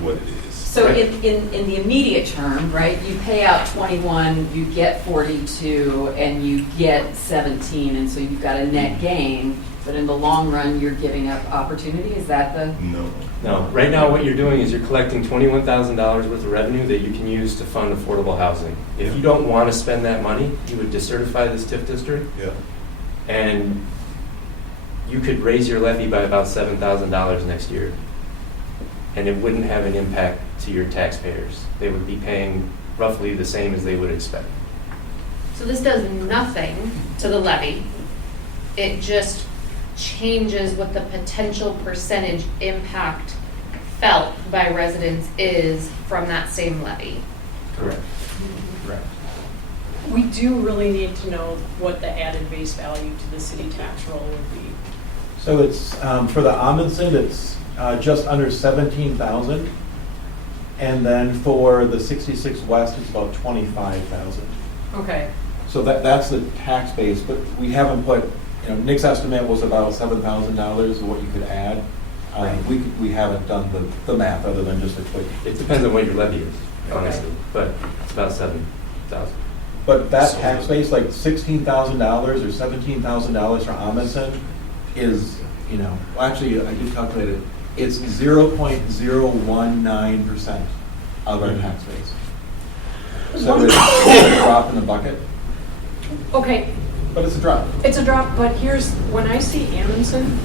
what it is. So in the immediate term, right, you pay out 21, you get 42, and you get 17, and so you've got a net gain. But in the long run, you're giving up opportunity? Is that the? No. Right now, what you're doing is you're collecting $21,000 worth of revenue that you can use to fund affordable housing. If you don't want to spend that money, you would decertify this TIF district. Yeah. And you could raise your levy by about $7,000 next year. And it wouldn't have an impact to your taxpayers. They would be paying roughly the same as they would expect. So this does nothing to the levy. It just changes what the potential percentage impact felt by residents is from that same levy. Correct. Correct. We do really need to know what the added base value to the city tax roll would be. So it's, for the Amundsen, it's just under 17,000. And then for the 66 West, it's about 25,000. Okay. So that's the tax base, but we haven't put, Nick's estimate was about $7,000 of what you could add. We haven't done the math other than just a quick. It depends on what your levy is, honestly, but it's about 7,000. But that tax base, like $16,000 or $17,000 for Amundsen is, actually I did calculate it, it's 0.019% of our tax base. So it's a drop in the bucket. Okay. But it's a drop. It's a drop, but when I see Amundsen,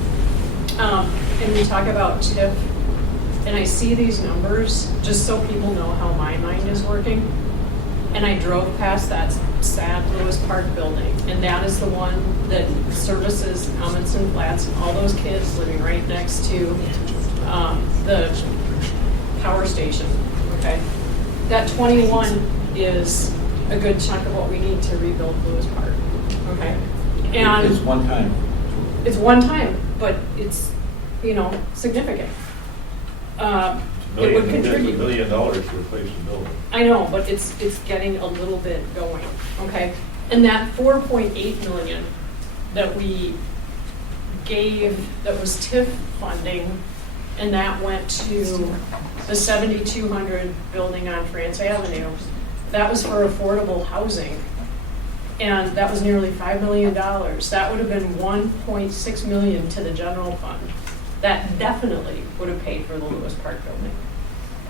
and we talk about TIF, and I see these numbers, just so people know how my mind is working, and I drove past that sad Lewis Park building, and that is the one that services Amundsen Flats and all those kids living right next to the power station, okay? That 21 is a good chunk of what we need to rebuild Lewis Park, okay? And it's one time. It's one time, but it's, significant. it would contribute. $1 million to replace the building. I know, but it's getting a little bit going, okay? And that 4.8 million that we gave, that was TIF funding, and that went to the 7200 building on France Avenue, that was for affordable housing. And that was nearly $5 million. That would have been 1.6 million to the general fund. That definitely would have paid for the Lewis Park building.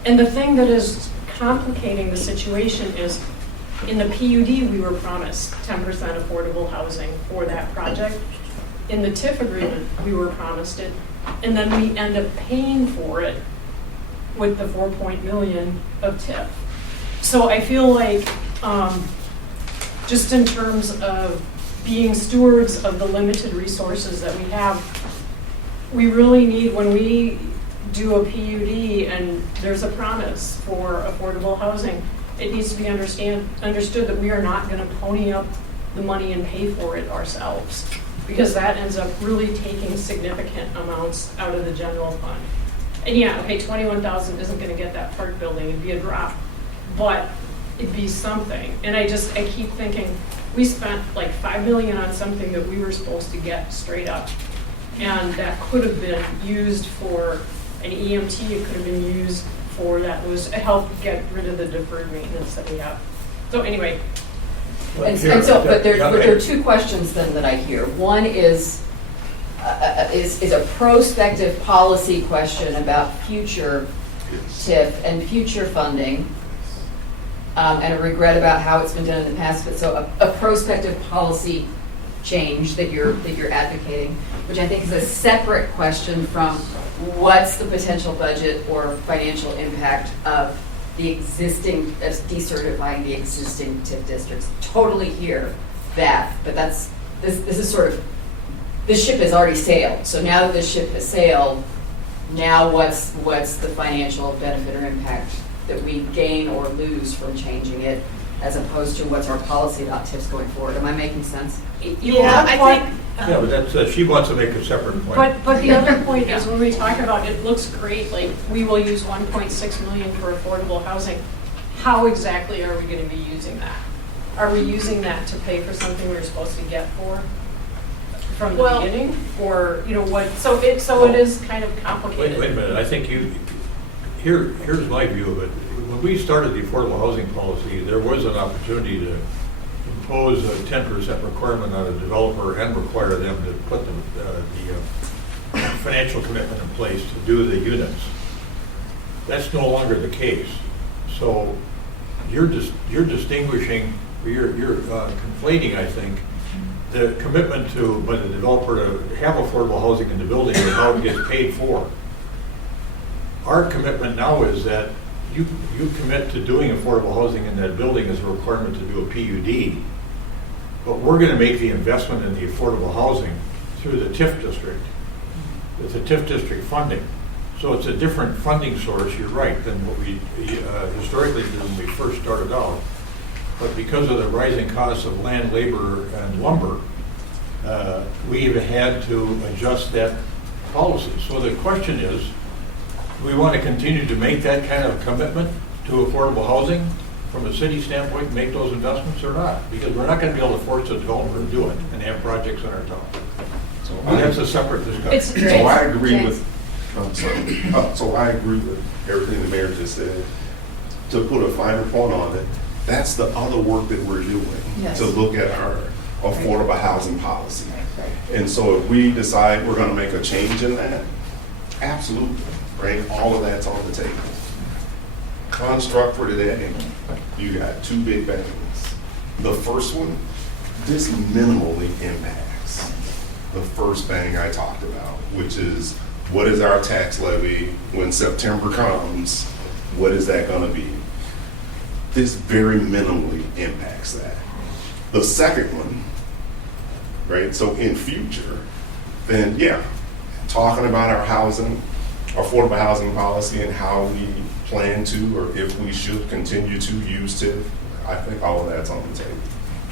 And the thing that is complicating the situation is, in the PUD, we were promised 10% affordable housing for that project. In the TIF agreement, we were promised it, and then we end up paying for it with the 4 million of TIF. So I feel like, just in terms of being stewards of the limited resources that we have, we really need, when we do a PUD and there's a promise for affordable housing, it needs to be understood that we are not going to pony up the money and pay for it ourselves, because that ends up really taking significant amounts out of the general fund. And yeah, okay, 21,000 isn't going to get that park building, it'd be a drop, but it'd be something. And I keep thinking, we spent like $5 million on something that we were supposed to get straight up, and that could have been used for an EMT, it could have been used for that, was help get rid of the deferred maintenance that we have. So anyway. But there are two questions then that I hear. One is a prospective policy question about future TIF and future funding, and a regret about how it's been done in the past. But so a prospective policy change that you're advocating, which I think is a separate question from what's the potential budget or financial impact of the existing, decertifying the existing TIF districts. Totally hear that, but this is sort of, this ship has already sailed. So now that the ship has sailed, now what's the financial benefit or impact that we gain or lose from changing it, as opposed to what's our policy about TIFs going forward? Am I making sense? Yeah, I think. Yeah, but that's, she wants to make a separate point. But the other point is, when we talk about, it looks great, like we will use 1.6 million for affordable housing. How exactly are we going to be using that? Are we using that to pay for something we were supposed to get from the beginning, or what? So it is kind of complicated. Wait a minute. I think here's my view of it. When we started the affordable housing policy, there was an opportunity to impose a 10% requirement on a developer and require them to put the financial commitment in place to do the units. That's no longer the case. So you're distinguishing, you're conflating, I think, the commitment by the developer to have affordable housing in the building and how it gets paid for. Our commitment now is that you commit to doing affordable housing in that building as a requirement to do a PUD, but we're going to make the investment in the affordable housing through the TIF district, with the TIF district funding. So it's a different funding source, you're right, than what we historically did when we first started out. But because of the rising costs of land, labor, and lumber, we've had to adjust that policy. So the question is, do we want to continue to make that kind of commitment to affordable housing from a city standpoint, and make those investments or not? Because we're not going to be able to force a developer to do it and have projects in our town. So that's a separate discussion. So I agree with, so I agree with everything the mayor just said. To put a finer point on it, that's the other work that we're doing, to look at our affordable housing policy. And so if we decide we're going to make a change in that, absolutely, right? All of that's on the table. Construct for today, you got two big bangs. The first one, this minimally impacts the first bang I talked about, which is, what is our tax levy when September comes? What is that going to be? This very minimally impacts that. The second one, right? So in future, then yeah, talking about our housing, affordable housing policy, and how we plan to, or if we should continue to use TIF, I think all of that's on the table.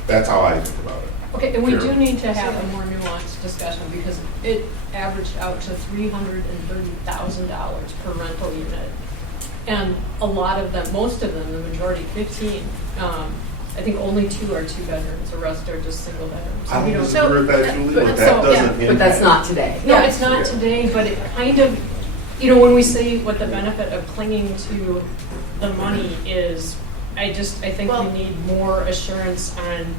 That's how I think about it. Okay, and we do Sure. need to have a more nuanced discussion because it averaged out to $330,000 per rental unit. And a lot of them, most of them, the majority, 15, I think only 2 are 2 bedrooms, the rest are just single bedrooms. I We don't disagree with that, Julie, but that doesn't impact. But that's not today. No, it's not today, but it kind of, you know, when we say what the benefit of clinging to the money is, I think we need more assurance on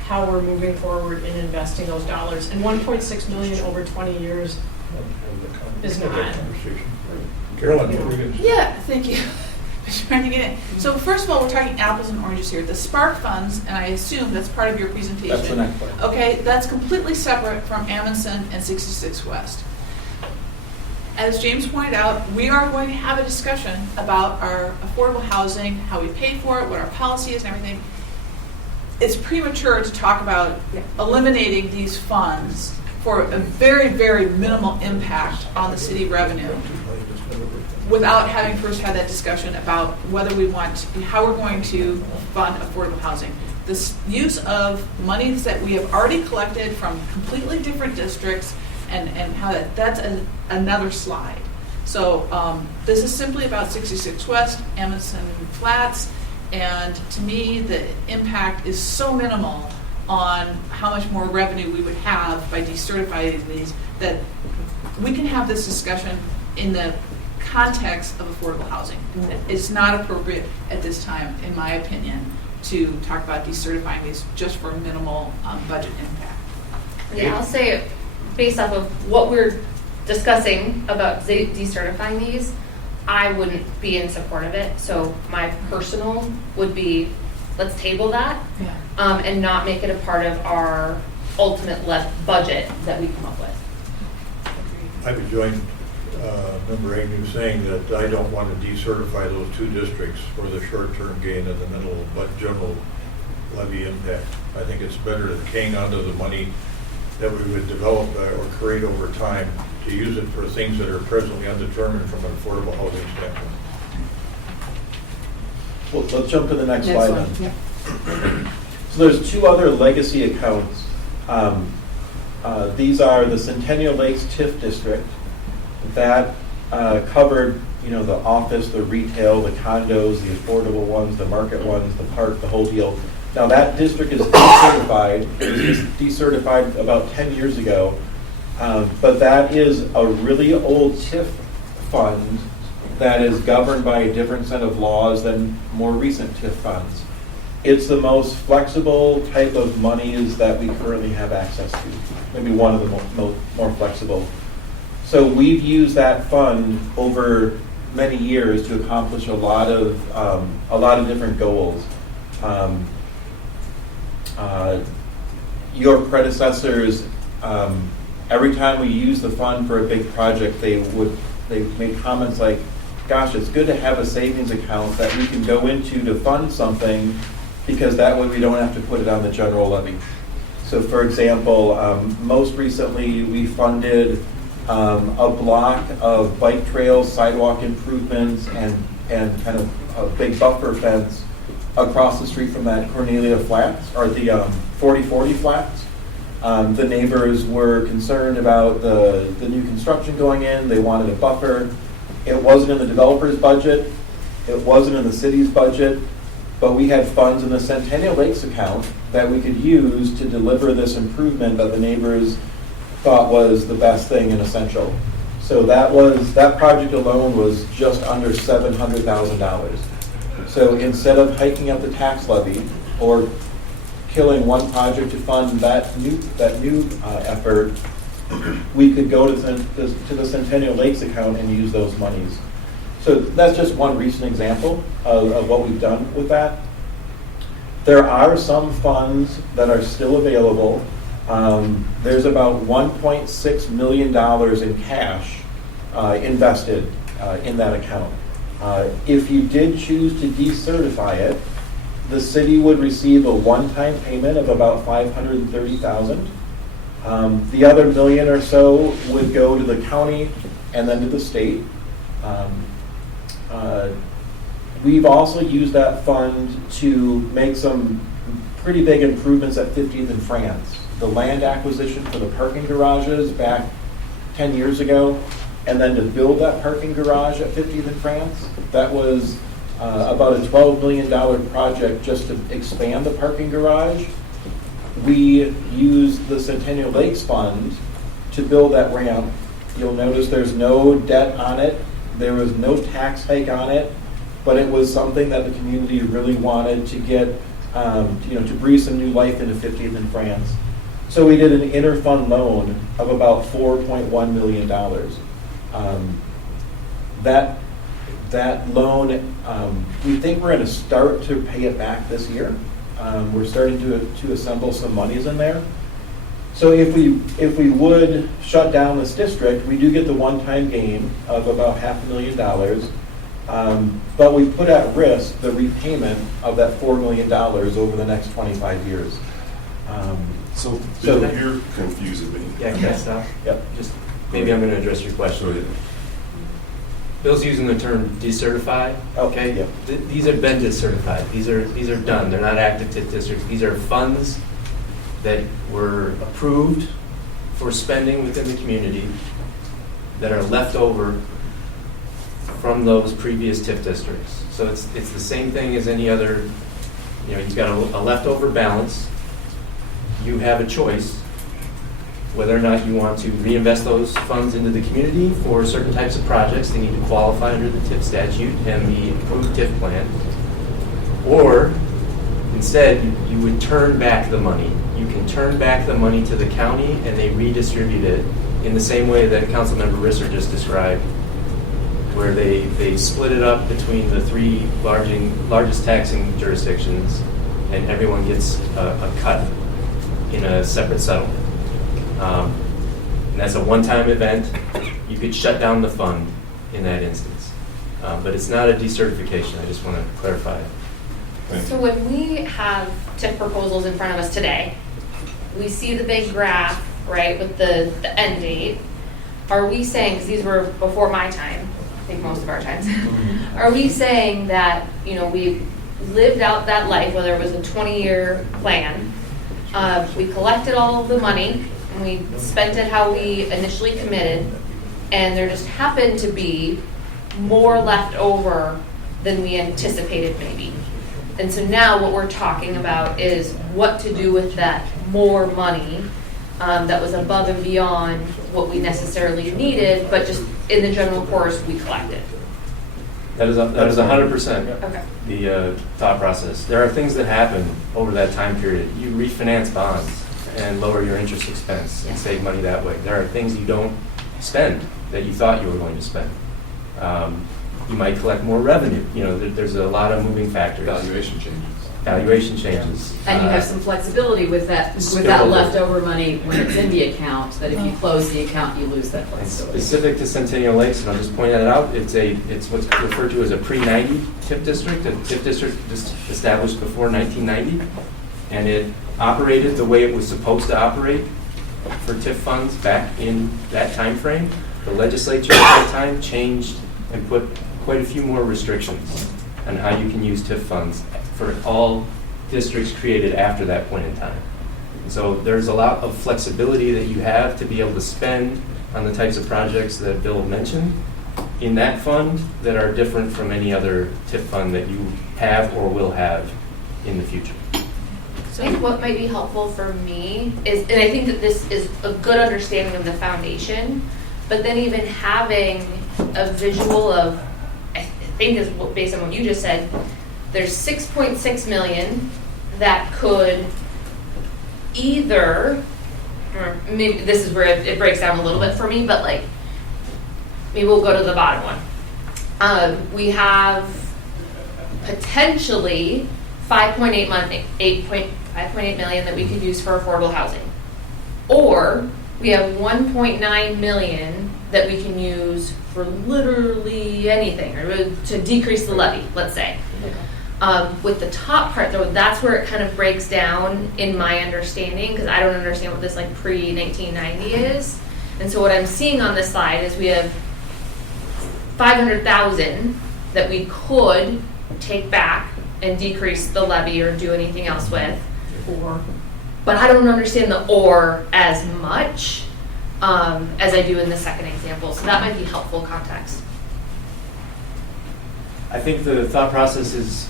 how we're moving forward in investing those dollars. And 1.6 million over 20 years is not. Carolyn, Yeah, thank you. Trying to get in. So first of all, we're talking apples and oranges here. The spark funds, and I assume that's part of your presentation. That's the next part. Okay, that's completely separate from Amundsen and 66 West. As James pointed out, we are going to have a discussion about our affordable housing, how we pay for it, what our policy is and everything. It's premature to talk about eliminating these funds for a very, very minimal impact on the city revenue without having first had that discussion about whether we want, how we're going to fund affordable housing. This use of monies that we have already collected from completely different districts and how that's another slide. So this is simply about 66 West, Amundsen Flats, and to me the impact is so minimal on how much more revenue we would have by decertifying these that we can have this discussion in the context of affordable housing. It's not appropriate at this time, in my opinion, to talk about decertifying these just for minimal budget impact. Yeah, I'll say, based off of what we're discussing about decertifying these, I wouldn't be in support of it. So my personal would be, let's table that and not make it a part of our ultimate budget that we come up with. I would join Member Agnew saying that I don't want to decertify those 2 districts for the short-term gain and the minimal but general levy impact. I think it's better to hang onto the money that we would develop or create over time to use it for things that are presently undetermined from an affordable housing standpoint. Well, let's jump to the next slide then. So there's 2 other legacy accounts. These are the Centennial Lakes TIF district that covered, you know, the office, the retail, the condos, the affordable ones, the market ones, the park, the whole deal. Now that district is decertified. It was decertified about 10 years ago, but that is a really old TIF fund that is governed by a different set of laws than more recent TIF funds. It's the most flexible type of monies that we currently have access to, maybe one of the more flexible. So we've used that fund over many years to accomplish a lot of different goals. Your predecessors, every time we use the fund for a big project, they made comments like, gosh, it's good to have a savings account that we can go into to fund something because that way we don't have to put it on the general levy. So for example, most recently we funded a block of bike trails, sidewalk improvements, and kind of a big buffer fence across the street from that Cornelia Flats, or the 4040 Flats. The neighbors were concerned about the new construction going in. They wanted a buffer. It wasn't in the developer's budget. It wasn't in the city's budget. But we had funds in the Centennial Lakes account that we could use to deliver this improvement that the neighbors thought was the best thing and essential. So that project alone was just under $700,000. So instead of hiking up the tax levy or killing one project to fund that new effort, we could go to the Centennial Lakes account and use those monies. So that's just one recent example of what we've done with that. There are some funds that are still available. There's about $1.6 million in cash invested in that account. If you did choose to decertify it, the city would receive a one-time payment of about $530,000. The other $1 million or so would go to the county and then to the state. We've also used that fund to make some pretty big improvements at 50th and France. The land acquisition for the parking garages back 10 years ago, and then to build that parking garage at 50th and France, that was about a $12 million project just to expand the parking garage. We used the Centennial Lakes Fund to build that ramp. You'll notice there's no debt on it. There was no tax hike on it, but it was something that the community really wanted to get, to breathe some new life into 50th and France. So we did an interfund loan of about $4.1 million. That loan, we think we're going to start to pay it back this year. We're starting to assemble some monies in there. So if we would shut down this district, we do get the one-time gain of about $500,000. But we put at risk the repayment of that $4 million over the next 25 years. So you're confusing me. Yeah, can I stop? Yep. Just maybe I'm going to address your question. Bill's using the term decertified. Okay. Yep. These have been decertified. These are done. They're not active TIF districts. These are funds that were approved for spending within the community that are left over from those previous TIF districts. So it's the same thing as any other. You've got a leftover balance. You have a choice whether or not you want to reinvest those funds into the community for certain types of projects. They need to qualify under the TIF statute and the approved TIF plan. Or instead, you would turn back the money. You can turn back the money to the county and they redistribute it in the same way that Councilmember Risser just described, where they split it up between the three largest taxing jurisdictions and everyone gets a cut in a separate settlement. And that's a one-time event. You could shut down the fund in that instance. But it's not a decertification. I just want to clarify. So when we have TIF proposals in front of us today, we see the big graph, right, with the end date. Are we saying, because these were before my time, I think most of our times, are we saying that, we lived out that life, whether it was a 20-year plan, we collected all of the money, and we spent it how we initially committed, and there just happened to be more left over than we anticipated maybe. And so now what we're talking about is what to do with that more money that was above and beyond what we necessarily needed, but just in the general course we collected. That is 100% Okay. the thought process. There are things that happen over that time period. You refinance bonds and lower your interest expense and save money that way. There are things you don't spend that you thought you were going to spend. You might collect more revenue. There's a lot of moving factors. Valuation changes. And you have some flexibility with that leftover money when it's in the account, that if you close the account, you lose that flexibility. Specific to Centennial Lakes, and I'll just point that out, it's what's referred to as a pre-90 TIF district, a TIF district established before 1990, and it operated the way it was supposed to operate for TIF funds back in that time frame. The legislature at that time changed and put quite a few more restrictions on how you can use TIF funds for all districts created after that point in time. And so there's a lot of flexibility that you have to be able to spend on the types of projects that Bill mentioned in that fund that are different from any other TIF fund that you have or will have in the future. So I think what might be helpful for me is, and I think that this is a good understanding of the foundation, but then even having a visual of, I think is based on what you just said, there's 6.6 million that could either, or maybe this is where it breaks down a little bit for me, but maybe we'll go to the bottom one. We have potentially 5.8 million that we could use for affordable housing. Or we have 1.9 million that we can use for literally anything, or to decrease the levy, let's say. With the top part, though, that's where it kind of breaks down in my understanding, because I don't understand what this pre-1990 is. And so what I'm seeing on this slide is we have 500,000 that we could take back and decrease the levy or do anything else with. But I don't understand the or as much as I do in the second example. So that might be helpful context. I think the thought process is,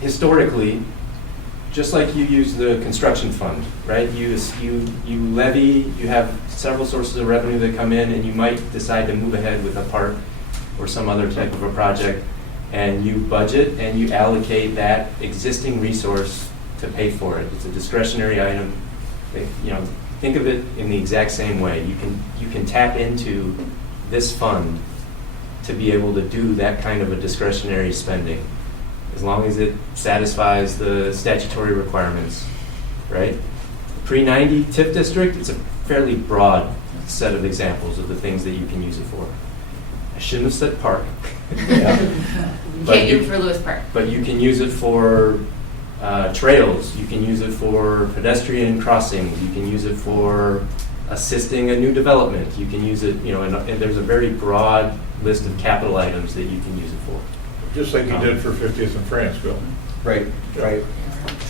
historically, just like you use the construction fund, right? You levy, you have several sources of revenue that come in, and you might decide to move ahead with a park or some other type of a project, and you budget and you allocate that existing resource to pay for it. It's a discretionary item. Think of it in the exact same way. You can tap into this fund to be able to do that kind of a discretionary spending, as long as it satisfies the statutory requirements, right? Pre-90 TIF district, it's a fairly broad set of examples of the things that you can use it for. I shouldn't have said park. Can't use it for Lewis Park. But you can use it for trails, you can use it for pedestrian crossings, you can use it for assisting a new development, you can use it, and there's a very broad list of capital items that you can use it for. Just like you did for 50th and France, Bill. Right, right.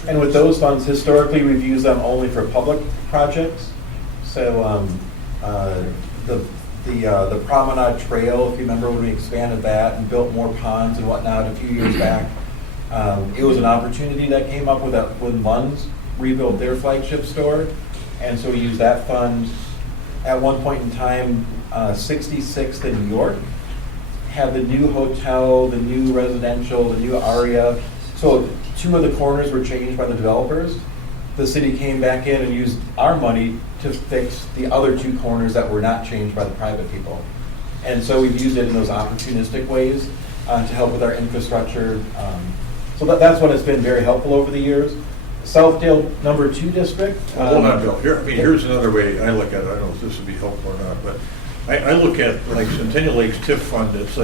And with those funds, historically, we've used them only for public projects. So the Promenade Trail, if you remember when we expanded that and built more ponds and whatnot a few years back, it was an opportunity that came up when Lund's rebuilt their flagship store. And so we used that fund. At one point in time, 66th in New York had the new hotel, the new residential, the new Aria. So 2 of the corners were changed by the developers. The city came back in and used our money to fix the other 2 corners that were not changed by the private people. And so we've used it in those opportunistic ways to help with our infrastructure. So that's what has been very helpful over the years. Southdale number 2 district. Hold on, Bill. Here's another way I look at it. I don't know if this would be helpful or not, but I look at like Centennial Lakes TIF fund. Let's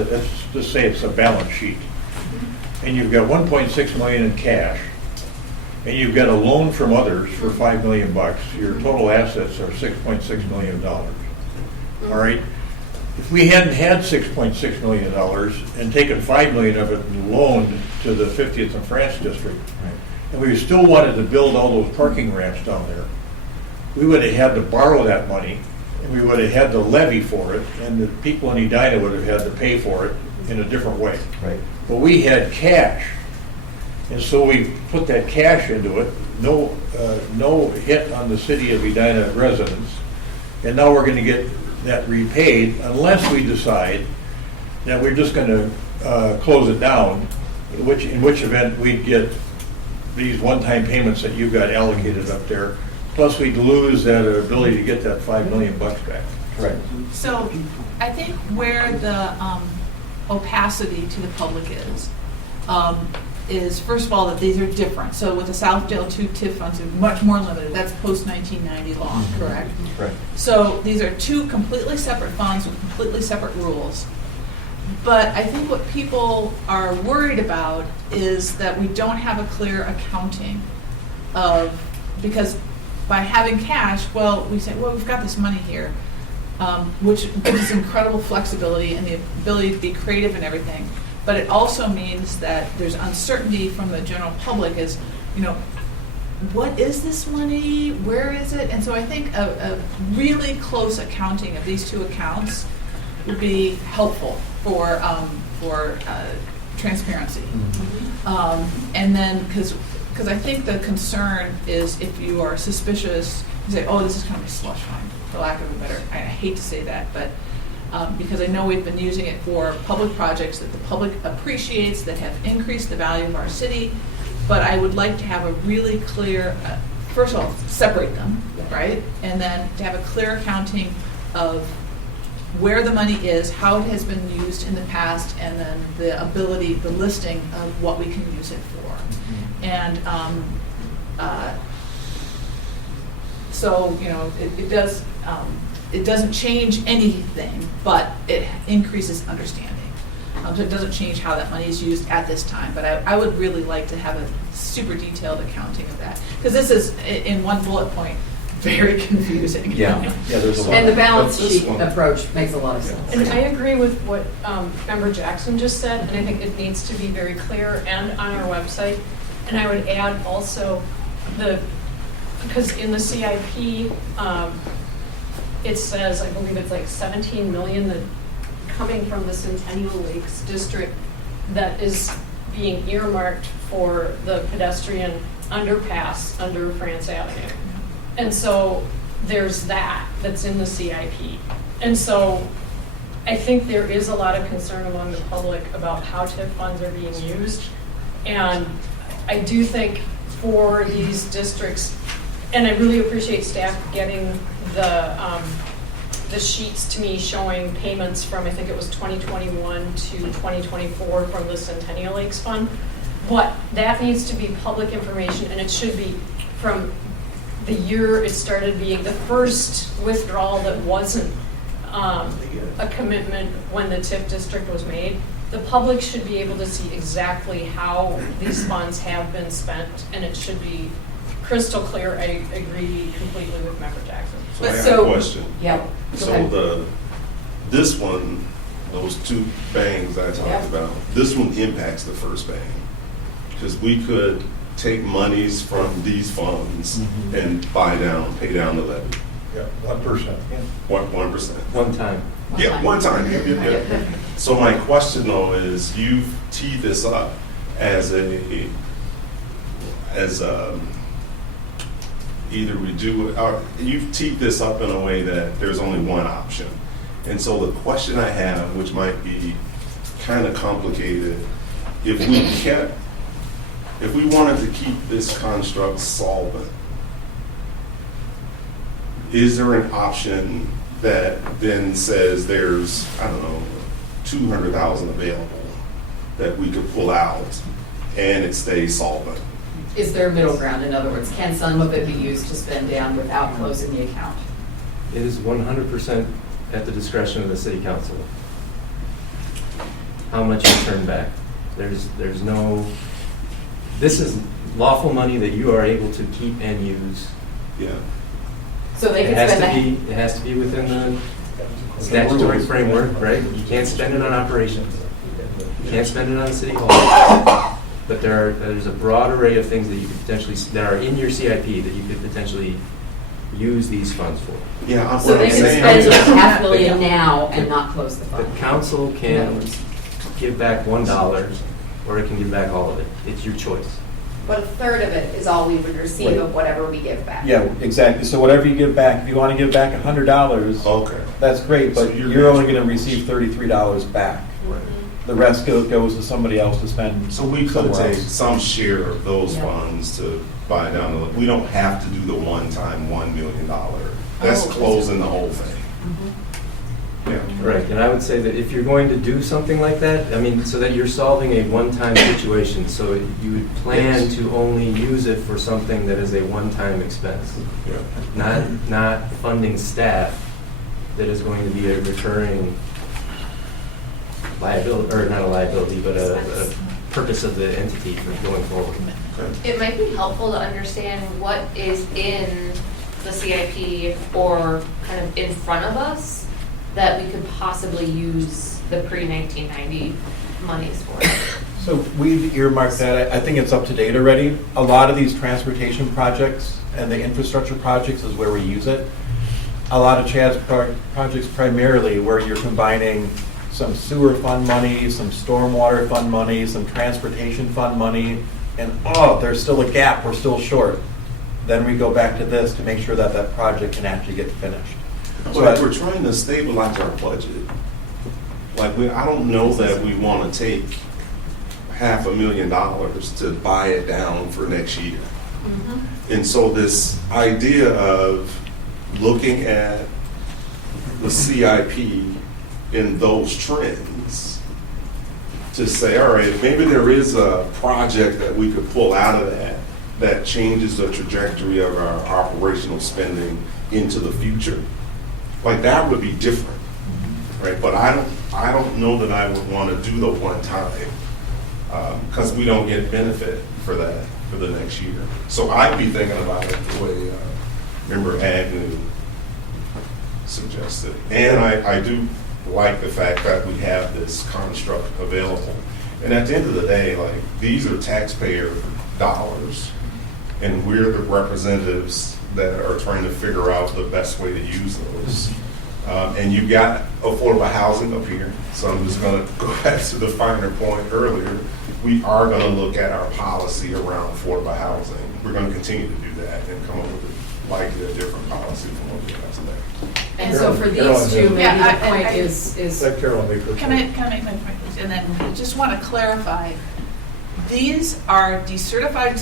just say it's a balance sheet, and you've got 1.6 million in cash, and you've got a loan from others for $5 million. Your total assets are $6.6 million. All right. If we hadn't had $6.6 million and taken $5 million of it and loaned to the 50th and France district, and we still wanted to build all those parking ramps down there, we would have had to borrow that money, and we would have had to levy for it, and the people in Edina would have had to pay for it in a different way. Right. But we had cash, and so we put that cash into it, no hit on the city of Edina residents, and now we're going to get that repaid unless we decide that we're just going to close it down, in which event we'd get these one-time payments that you've got allocated up there, plus we'd lose that ability to get that $5 million back. Right. So I think where the opacity to the public is first of all that these are different. So with the Southdale 2 TIF funds, it's much more limited. That's post-1990 law, correct? Right. So these are 2 completely separate funds with completely separate rules. But I think what people are worried about is that we don't have a clear accounting because by having cash, we say, we've got this money here, which gives us incredible flexibility and the ability to be creative and everything. But it also means that there's uncertainty from the general public as, what is this money? Where is it? And so I think a really close accounting of these 2 accounts would be helpful for transparency. And then, because I think the concern is if you are suspicious, you say, oh, this is kind of a slush fund, for lack of a better, I hate to say that, but because I know we've been using it for public projects that the public appreciates, that have increased the value of our city, but I would like to have a really clear, first of all, separate them, right? And then to have a clear accounting of where the money is, how it has been used in the past, and then the ability, the listing of what we can use it for. And so, it doesn't change anything, but it increases understanding. So it doesn't change how that money is used at this time, but I would really like to have a super detailed accounting of that. Because this is, in one bullet point, very confusing. Yeah, there's a lot. And the balance But this sheet one- approach makes a lot of sense. And I agree with what Member Jackson just said, and I think it needs to be very clear and on our website. And I would add also because in the CIP, it says, I believe it's like 17 million that coming from the Centennial Lakes District that is being earmarked for the pedestrian underpass under France Avenue. And so there's that's in the CIP. And so I think there is a lot of concern among the public about how TIF funds are being used. And I do think for these districts, and I really appreciate staff getting the sheets to me showing payments from, I think it was 2021 to 2024 from the Centennial Lakes Fund. But that needs to be public information, and it should be from the year it started being the first withdrawal that wasn't a commitment when the TIF district was made. The public should be able to see exactly how these funds have been spent, and it should be crystal clear. I agree completely with Member Jackson. So I have a question. Yeah. So this one, those two bangs I talked about, this one impacts the first bang. Because we could take monies from these funds and pay down the levy. Yeah, 1%. 1%. One time. Yeah, one time. Yeah. So my question though is, you've teed this up as either we do, or you've teed this up in a way that there's only one option. And so the question I have, which might be kind of complicated, if we wanted to keep this construct solvent, is there an option that then says there's, I don't know, 200,000 available that we could pull out and it stays solvent? Is there a middle ground? In other words, can some of it be used to spend down without closing the account? It is 100% at the discretion of the city council. How much you turn back. There's no, this is lawful money that you are able to keep and use. Yeah. So they It can spend it has to be within the statutory framework, right? You can't spend it on operations. You can't spend it on City Hall. But there's a broad array of things that you could potentially, that are in your CIP that you could potentially use these funds for. Yeah, so they can spend $500,000 now and not close the fund. The council can give back $1 or it can give back all of it. It's your choice. But a third of it is all we would receive of whatever we give back. Yeah, exactly. So whatever you give back, if you want to give back $100, okay, that's great, but so you're only going to receive $33 back. Right. The rest goes to somebody else to spend. So we could somewhere take else. some share of those funds to buy down the, we don't have to do the one-time $1 million. That's closing the whole thing. Yeah. Right, and I would say that if you're going to do something like that, I mean, so that you're solving a one-time situation, so you would plan to only use it for something that is a one-time expense. Yeah. Not funding staff that is going to be a recurring liability, or not a liability, but a purpose of the entity for going forward. Okay. It might be helpful to understand what is in the CIP or kind of in front of us that we could possibly use the pre-1990 monies for. So we've earmarked that. I think it's up to date already. A lot of these transportation projects and the infrastructure projects is where we use it. A lot of Chad's projects primarily where you're combining some sewer fund money, some stormwater fund money, some transportation fund money, and there's still a gap, we're still short. Then we go back to this to make sure that that project can actually get finished. But we're trying to stabilize our budget. Like, I don't know that we want to take $500,000 to buy it down for next year. And so this idea of looking at the CIP in those trends to say, all right, maybe there is a project that we could pull out of that changes the trajectory of our operational spending into the future. Like, that would be different, right? But I don't know that I would want to do the one time because we don't get benefit for that for the next year. So I'd be thinking about it the way Member Agnew suggested. And I do like the fact that we have this construct available. And at the end of the day, like, these are taxpayer dollars, and we're the representatives that are trying to figure out the best way to use those. And you got affordable housing up here, so I'm just going to go back to the finer point earlier. We are going to look at our policy around affordable housing. We're going to continue to do that and come up with likely a different policy from what we have today. And so for these two, maybe the point is. Let Carolyn make her Can I make my point, please? And then I just want to clarify, these are decertified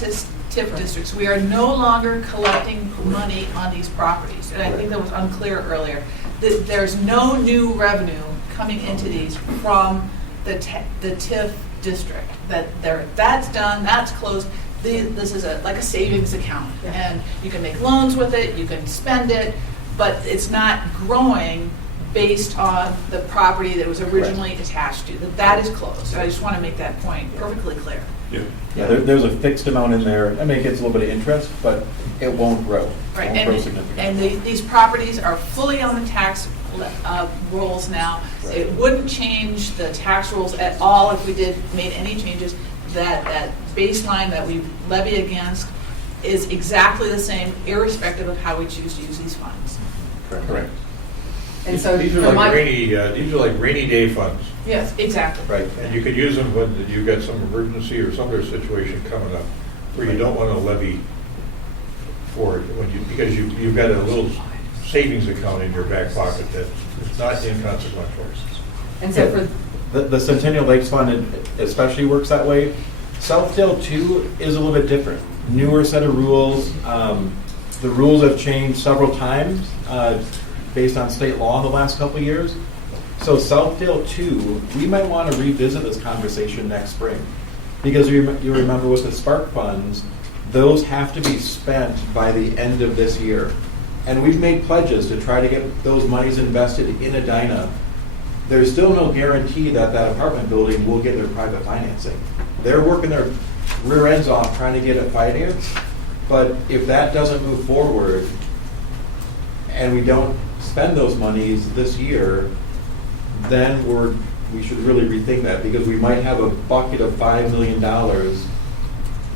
TIF districts. We are no longer collecting money on these properties. And I think that was unclear earlier. There's no new revenue coming into these from the TIF district. That's done, that's closed. This is like a savings account. And you can make loans with it, you can spend it, but it's not growing based on the property that was originally attached to. That is closed. So I just want to make that point perfectly clear. Yeah, there's a fixed amount in there. I mean, it gets a little bit of interest, but it won't grow. Right, It won't grow significantly. and these properties are fully on the tax rolls now. Right. It wouldn't change the tax rules at all if we made any changes. That baseline that we levy against is exactly the same, irrespective of how we choose to use these funds. Correct. And so These are for my- like rainy day funds. Yes, exactly. Right, and you could use them when you've got some emergency or some other situation coming up where you don't want to levy for it because you've got a little savings account in your back pocket that is not inconsequential. And so for The Centennial Lakes Fund especially works that way. Southdale 2 is a little bit different. Newer set of rules. The rules have changed several times based on state law in the last couple of years. So Southdale 2, we might want to revisit this conversation next spring. Because you remember with the Spark funds, those have to be spent by the end of this year. And we've made pledges to try to get those monies invested in Edina. There's still no guarantee that that apartment building will get their private financing. They're working their rear ends off trying to get it financed, but if that doesn't move forward and we don't spend those monies this year, then we should really rethink that, because we might have a bucket of $5 million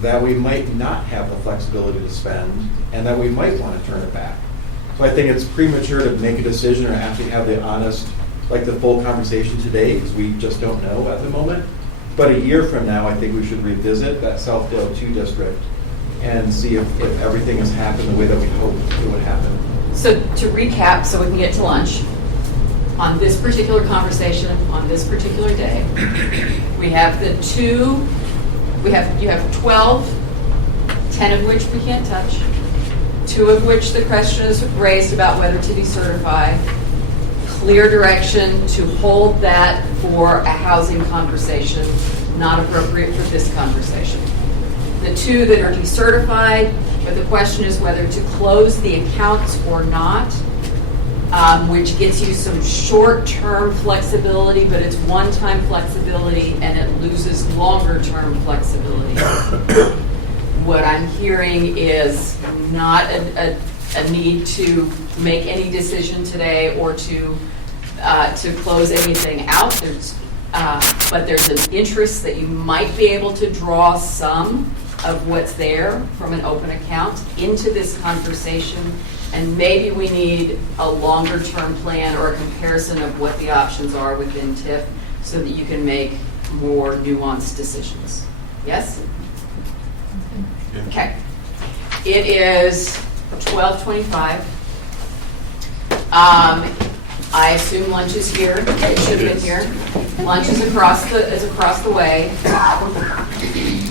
that we might not have the flexibility to spend and that we might want to turn it back. So I think it's premature to make a decision or actually have the honest, like the full conversation today, because we just don't know at the moment. But a year from now, I think we should revisit that Southdale 2 district and see if everything has happened the way that we hoped it would happen. So to recap, so we can get to lunch, on this particular conversation, on this particular day, we have you have 12, 10 of which we can't touch, 2 of which the question is raised about whether to decertify, clear direction to hold that for a housing conversation, not appropriate for this conversation. The 2 that are decertified, but the question is whether to close the accounts or not, which gets you some short-term flexibility, but it's one-time flexibility and it loses longer-term flexibility. What I'm hearing is not a need to make any decision today or to close anything out. But there's an interest that you might be able to draw some of what's there from an open account into this conversation, and maybe we need a longer-term plan or a comparison of what the options are within TIF so that you can make more nuanced decisions. Yes? Okay. It is 12:25. I assume lunch is here. It should have been here. Lunch is across the way.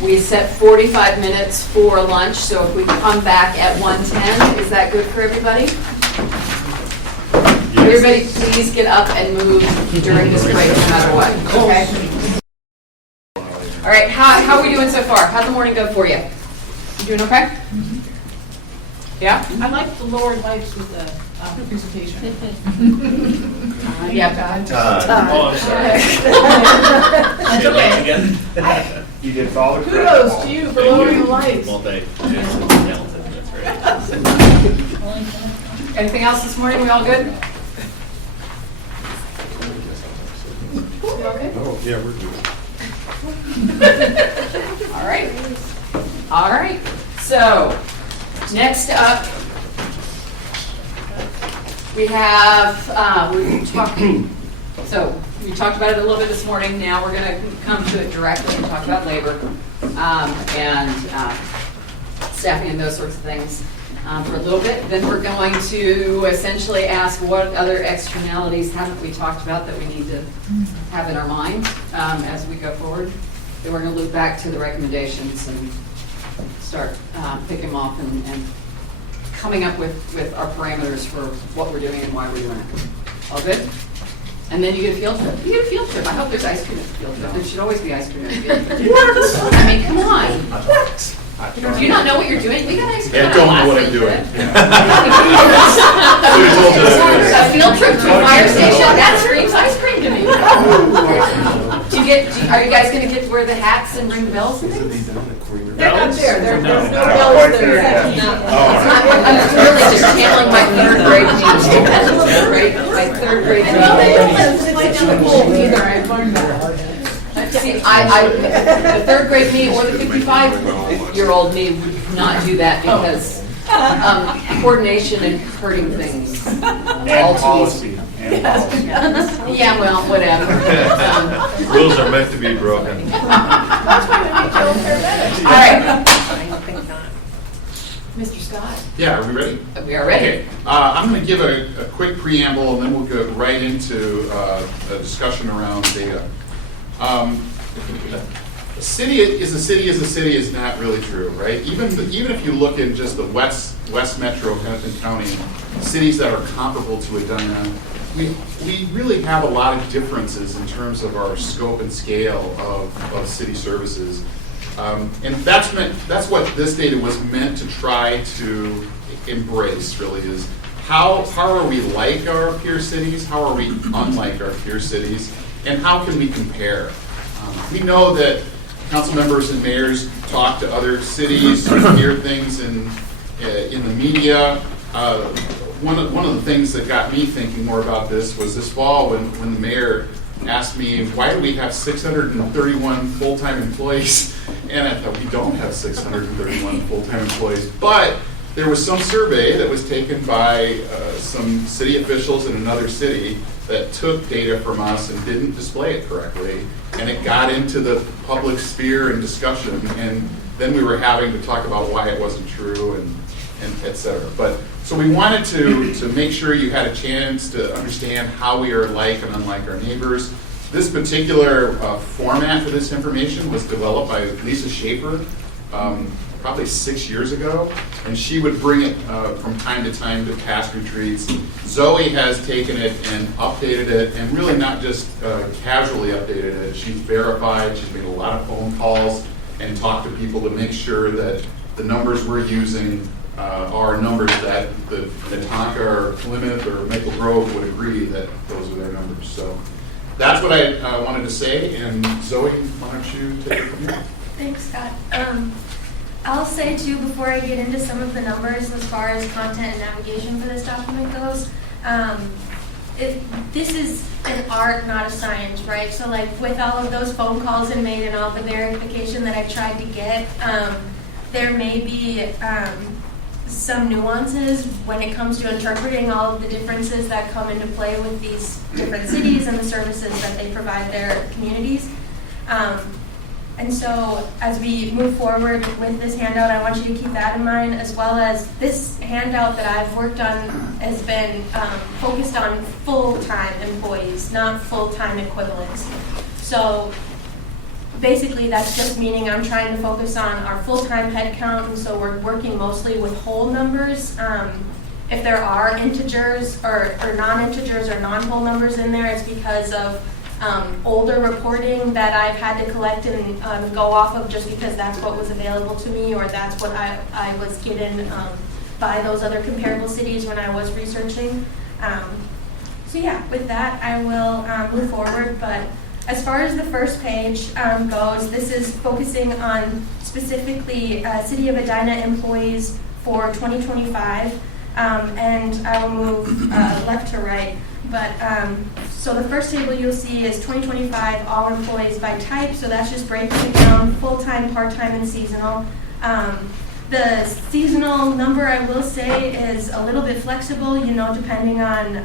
We set 45 minutes for lunch, so if we come back at 1:10, is that good for everybody? Yes. Everybody please get up and move during this break no matter what, okay? All right, how are we doing so far? How'd the morning go for you? You doing okay? Yeah? I like the lower lights with the presentation. Yeah. Oh, I'm sorry. That's okay. Again? You did follow. Kudos to you for lowering the lights. Multi-talented, that's right. Anything else this morning? We all good? We all good? Oh, yeah, we're good. All right. All right. So, next up, we have, we talked about it a little bit this morning. Now we're going to come to it directly and talk about labor and staffing and those sorts of things for a little bit. Then we're going to essentially ask what other externalities haven't we talked about that we need to have in our mind as we go forward. Then we're going to loop back to the recommendations and start picking them off and coming up with our parameters for what we're doing and why we're doing it. All good? And then you get a field trip. You get a field trip. I hope there's ice cream at the field trip. There should always be ice cream at the field trip. I mean, come on. Do you not know what you're doing? We got ice cream. Yeah, don't know what I'm doing. A field trip to a fire station? That screams ice cream to me. Are you guys going to get to wear the hats and ring the bells and things? They're not there. There's no bells there. I'm really just channeling my third grade teacher. My third grade teacher. See, the third grade me or the 55-year-old me would not do that because coordination and hurting things. All too easy. Yeah, well, whatever. Rules are meant to be broken. All right. Mr. Scott? Yeah, are we ready? We are ready. Okay. I'm going to give a quick preamble and then we'll go right into a discussion around data. A city is a city is not really true, right? Even if you look in just the West Metro, Hennepin County, cities that are comparable to Edina, we really have a lot of differences in terms of our scope and scale of city services. And that's what this data was meant to try to embrace, really, is how are we like our peer cities, how are we unlike our peer cities, and how can we compare? We know that council members and mayors talk to other cities, hear things in the media. One of the things that got me thinking more about this was this fall when the mayor asked me, why do we have 631 full-time employees? And I thought, we don't have 631 full-time employees, but there was some survey that was taken by some city officials in another city that took data from us and didn't display it correctly, and it got into the public sphere and discussion, and then we were having to talk about why it wasn't true and et cetera. But so we wanted to make sure you had a chance to understand how we are like and unlike our neighbors. This particular format for this information was developed by Lisa Schaefer probably 6 years ago, and she would bring it from time to time to past retreats. Zoe has taken it and updated it, and really not just casually updated it. She's verified, she's made a lot of phone calls and talked to people to make sure that the numbers we're using are numbers that the Minnetonka or Plymouth or Maple Grove would agree that those are their numbers. So that's what I wanted to say, and Zoe, why don't you take it from here? Thanks, Scott. I'll say too, before I get into some of the numbers as far as content and navigation for this document goes, this is an art, not a science, right? So like with all of those phone calls and made and all the verification that I tried to get, there may be some nuances when it comes to interpreting all of the differences that come into play with these different cities and the services that they provide their communities. And so as we move forward with this handout, I want you to keep that in mind, as well as this handout that I've worked on has been focused on full-time employees, not full-time equivalents. So basically that's just meaning I'm trying to focus on our full-time head count, and so we're working mostly with whole numbers. If there are integers or non-integers or non-whole numbers in there, it's because of older reporting that I've had to collect and go off of just because that's what was available to me, or that's what I was given by those other comparable cities when I was researching. So yeah, with that I will move forward, but as far as the first page goes, this is focusing on specifically City of Edina employees for 2025, and I will move left to right. But so the first table you'll see is 2025 all employees by type. So that's just breaking it down: full-time, part-time, and seasonal. The seasonal number, I will say, is a little bit flexible, you know, depending on,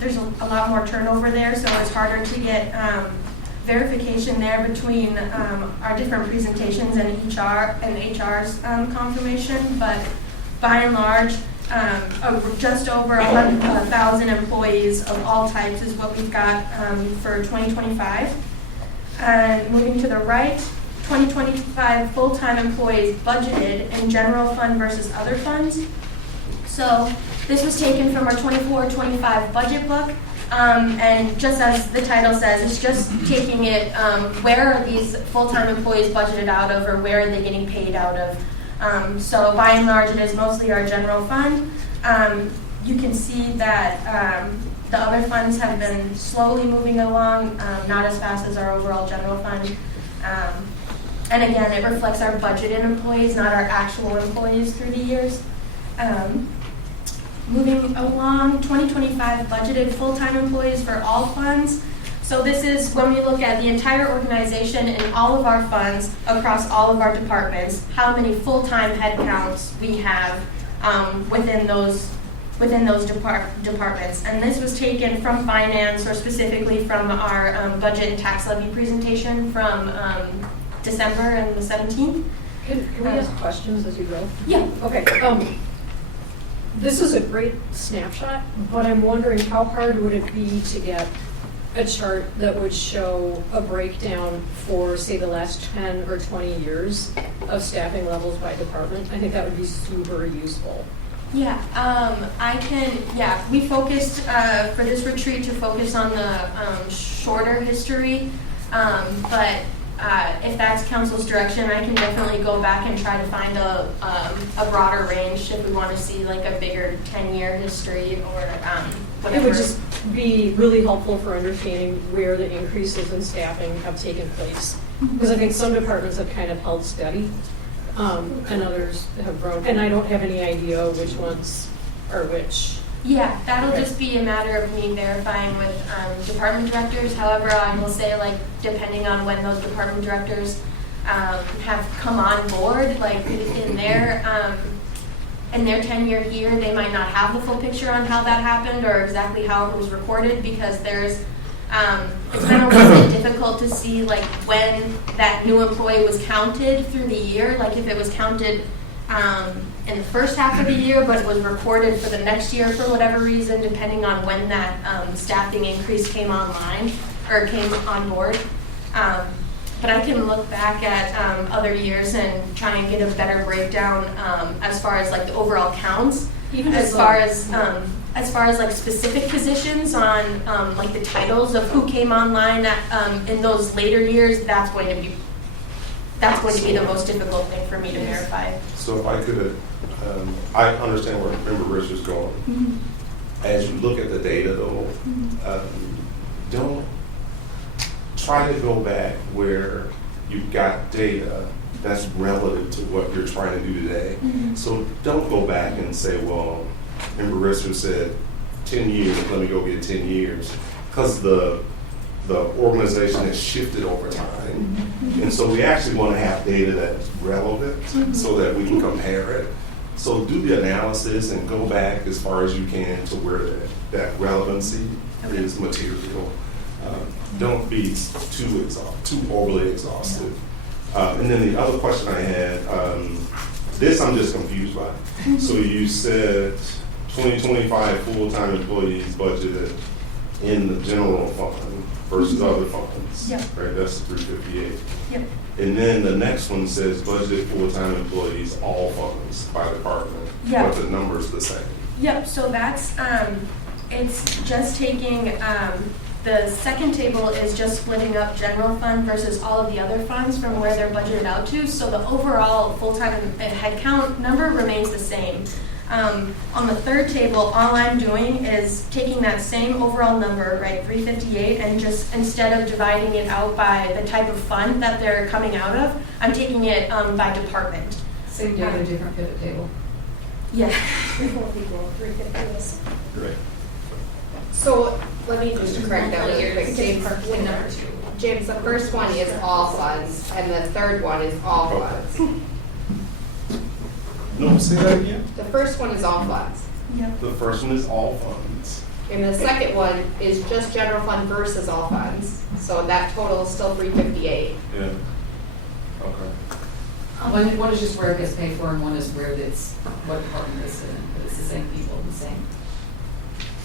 there's a lot more turnover there, so it's harder to get verification there between our different presentations and HR's confirmation. But by and large, just over 1,000 employees of all types is what we've got for 2025. And moving to the right, 2025 full-time employees budgeted in general fund versus other funds. So this was taken from our 24-25 budget book, and just as the title says, it's just taking it, where are these full-time employees budgeted out of, or where are they getting paid out of? So by and large, it is mostly our general fund. You can see that the other funds have been slowly moving along, not as fast as our overall general fund. And again, it reflects our budgeted employees, not our actual employees through the years. Moving along, 2025 budgeted full-time employees for all funds. So this is when we look at the entire organization and all of our funds across all of our departments, how many full-time headcounts we have within those departments. And this was taken from finance, or specifically from our budget and tax levy presentation from December and the 17th. Can we ask questions as you go? Yeah. Okay. This is a great snapshot, but I'm wondering how hard would it be to get a chart that would show a breakdown for, say, the last 10 or 20 years of staffing levels by department? I think that would be super useful. Yeah, I can, we focused for this retreat to focus on the shorter history, but if that's council's direction, I can definitely go back and try to find a broader range if we want to see like a bigger 10-year history or whatever. It would just be really helpful for understanding where the increases in staffing have taken place. Because I think some departments have kind of held steady, and others have grown. And I don't have any idea which ones are which. Yeah, that'll just be a matter of me verifying with department directors. However, I will say, like, depending on when those department directors have come on board, like in their 10-year here, they might not have the full picture on how that happened or exactly how it was recorded, because there's it's been a little bit difficult to see like when that new employee was counted through the year, like if it was counted in the first half of the year, but it was recorded for the next year for whatever reason, depending on when that staffing increase came online or came on board. But I can look back at other years and try and get a better breakdown as far as like the overall counts, even as far as like specific positions on like the titles of who came online in those later years. That's going to be the most difficult thing for me to verify. So if I could, I understand where Member Rich is going. Mm-hmm. As you look at the data though, don't try to go back where you've got data that's relative to what you're trying to do today. Mm-hmm. So don't go back and say, well, Member Risser said 10 years, let me go get 10 years. Because the organization has shifted over time. Mm-hmm. And so we actually want to have data that's relevant so that we can compare it. So do the analysis and go back as far as you can to where that relevancy is material. Don't be too overly exhaustive. And then the other question I had, this I'm just confused by. So you said 2025 full-time employees budgeted in the general fund versus other funds. Yep. Right, that's 358. Yep. And then the next one says budgeted full-time employees, all funds by department. Yep. But the number's the same. Yep, so that's, it's just taking, the second table is just splitting up general fund versus all of the other funds from where they're budgeted out to. So the overall full-time headcount number remains the same. On the third table, all I'm doing is taking that same overall number, right, 358, and just instead of dividing it out by the type of fund that they're coming out of, I'm taking it by department. So you have a different pivot table? Yeah. 350. Great. So let me just correct that really quick. James, the first one is all funds, and the third one is all funds. No, say that again? The first one is all funds. The first one is all funds. And the second one is just general fund versus all funds. So that total is still 358. Yeah. Okay. One is just where it gets paid for, and one is where it's, what department it's in, but it's the same people, the same.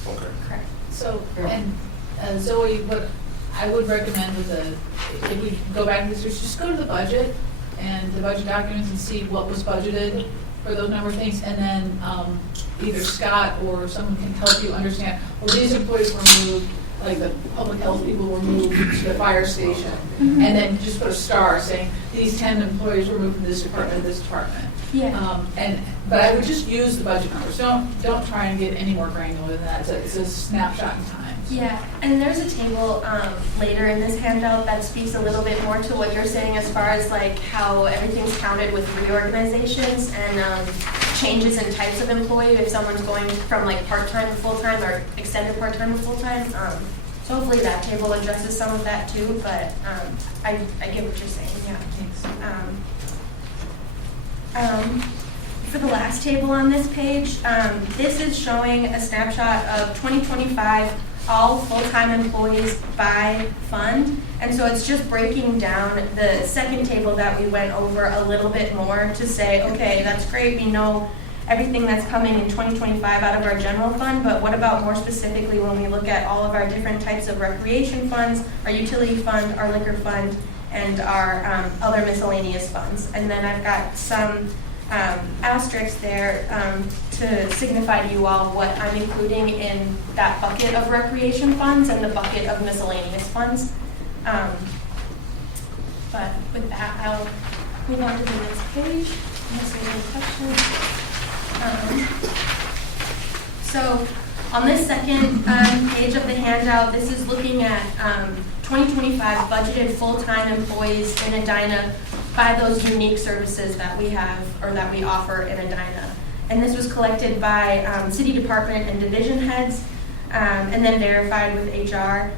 Okay. Correct. So, and Zoe, what I would recommend with if we go back to this, just go to the budget and the budget documents and see what was budgeted for those number of things, and then either Scott or someone can help you understand, well, these employees were moved, like the public health people were moved to the fire station, and then just put a star saying, these 10 employees were moved from this department to this department. Yeah. But I would just use the budget numbers. Don't try and get any more granular than that. It's a snapshot in time. Yeah, and there's a table later in this handout that speaks a little bit more to what you're saying as far as like how everything's counted with reorganizations and changes in types of employee, if someone's going from like part-time to full-time or extended part-time to full-time. So hopefully that table addresses some of that too, but I get what you're saying, yeah. Thanks. For the last table on this page, this is showing a snapshot of 2025 all full-time employees by fund. And so it's just breaking down the second table that we went over a little bit more to say, okay, that's great, we know everything that's coming in 2025 out of our general fund, but what about more specifically when we look at all of our different types of recreation funds, our utility fund, our liquor fund, and our other miscellaneous funds. And then I've got some asterisks there to signify to you all what I'm including in that bucket of recreation funds and the bucket of miscellaneous funds. But with that, I'll move on to the next page, unless there's any questions. So on this second page of the handout, this is looking at 2025 budgeted full-time employees in Edina by those unique services that we have or that we offer in Edina. And this was collected by city department and division heads and then verified with HR.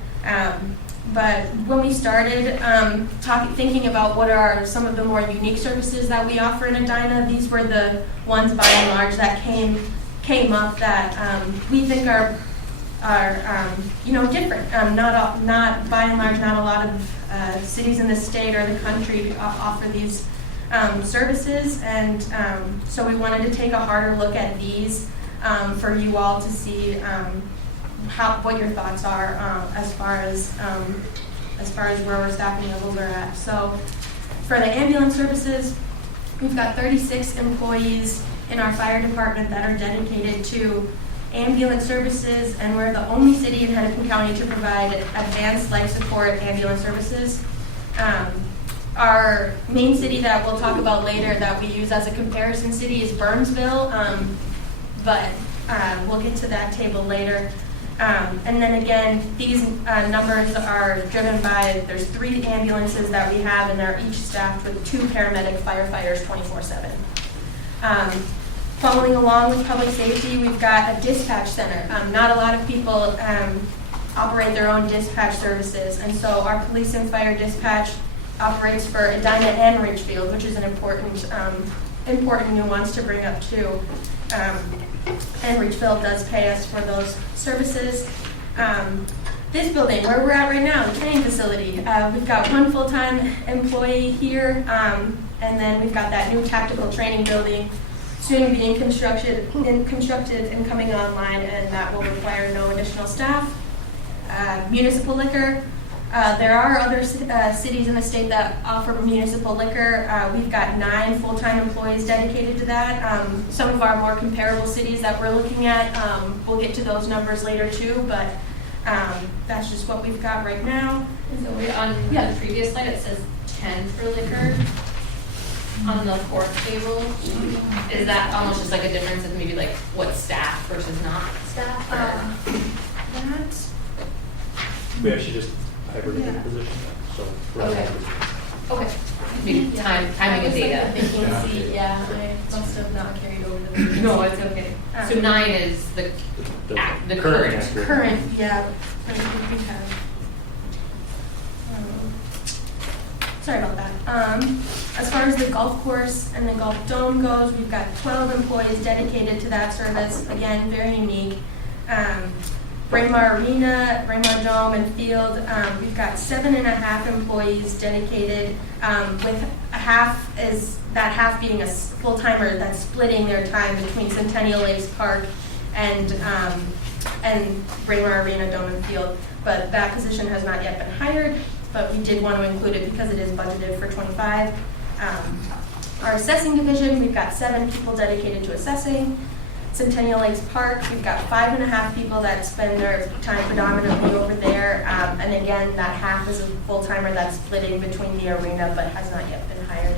But when we started thinking about what are some of the more unique services that we offer in Edina, these were the ones by and large that came up that we think are different. Not by and large, not a lot of cities in the state or the country offer these services, and so we wanted to take a harder look at these for you all to see what your thoughts are as far as where we're staffing levels are at. So for the ambulance services, we've got 36 employees in our fire department that are dedicated to ambulance services, and we're the only city in Hennepin County to provide advanced life support ambulance services. Our main city that we'll talk about later that we use as a comparison city is Burnsville, but we'll get to that table later. And then again, these numbers are driven by, there's 3 ambulances that we have, and they're each staffed with 2 paramedic firefighters 24/7. Following along with public safety, we've got a dispatch center. Not a lot of people operate their own dispatch services, and so our police and fire dispatch operates for Edina and Ridgefield, which is an important nuance to bring up too. And Ridgefield does pay us for those services. This building, where we're at right now, the training facility, we've got 1 full-time employee here, and then we've got that new tactical training building soon being constructed and coming online, and that will require no additional staff. Municipal liquor. There are other cities in the state that offer municipal liquor. We've got 9 full-time employees dedicated to that. Some of our more comparable cities that we're looking at, we'll get to those numbers later too, but that's just what we've got right now. So on the previous slide, it says 10 for liquor. On the 4th table, is that almost just like a difference of maybe like what's staff versus not staff? We actually just hibernated the position, so we're Okay. Maybe timing of data. I must have not carried over the No, it's okay. So 9 is the current. Current, yeah. I think we have. Sorry about that. As far as the golf course and the golf dome goes, we've got 12 employees dedicated to that service. Again, very unique. Braemar Arena, Braemar Dome and Field, we've got 7.5 employees dedicated, with half being a full-timer that's splitting their time between Centennial Lakes Park and Braemar Arena, Dome and Field. But that position has not yet been hired, but we did want to include it because it is budgeted for 25. Our assessing division, we've got 7 people dedicated to assessing. Centennial Lakes Park, we've got 5.5 people that spend their time predominantly over there. And again, that half is a full-timer that's splitting between the arena but has not yet been hired.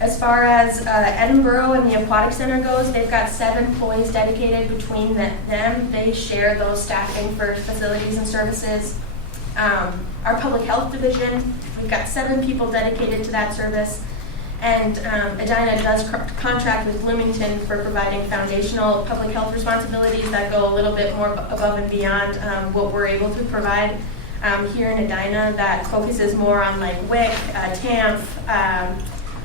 As far as Edinburgh and the Aquatic Center goes, they've got 7 employees dedicated between them. They share those staffing for facilities and services. Our public health division, we've got 7 people dedicated to that service. And Edina does contract with Bloomington for providing foundational public health responsibilities that go a little bit more above and beyond what we're able to provide here in Edina, that focuses more on like WIC, TAMF,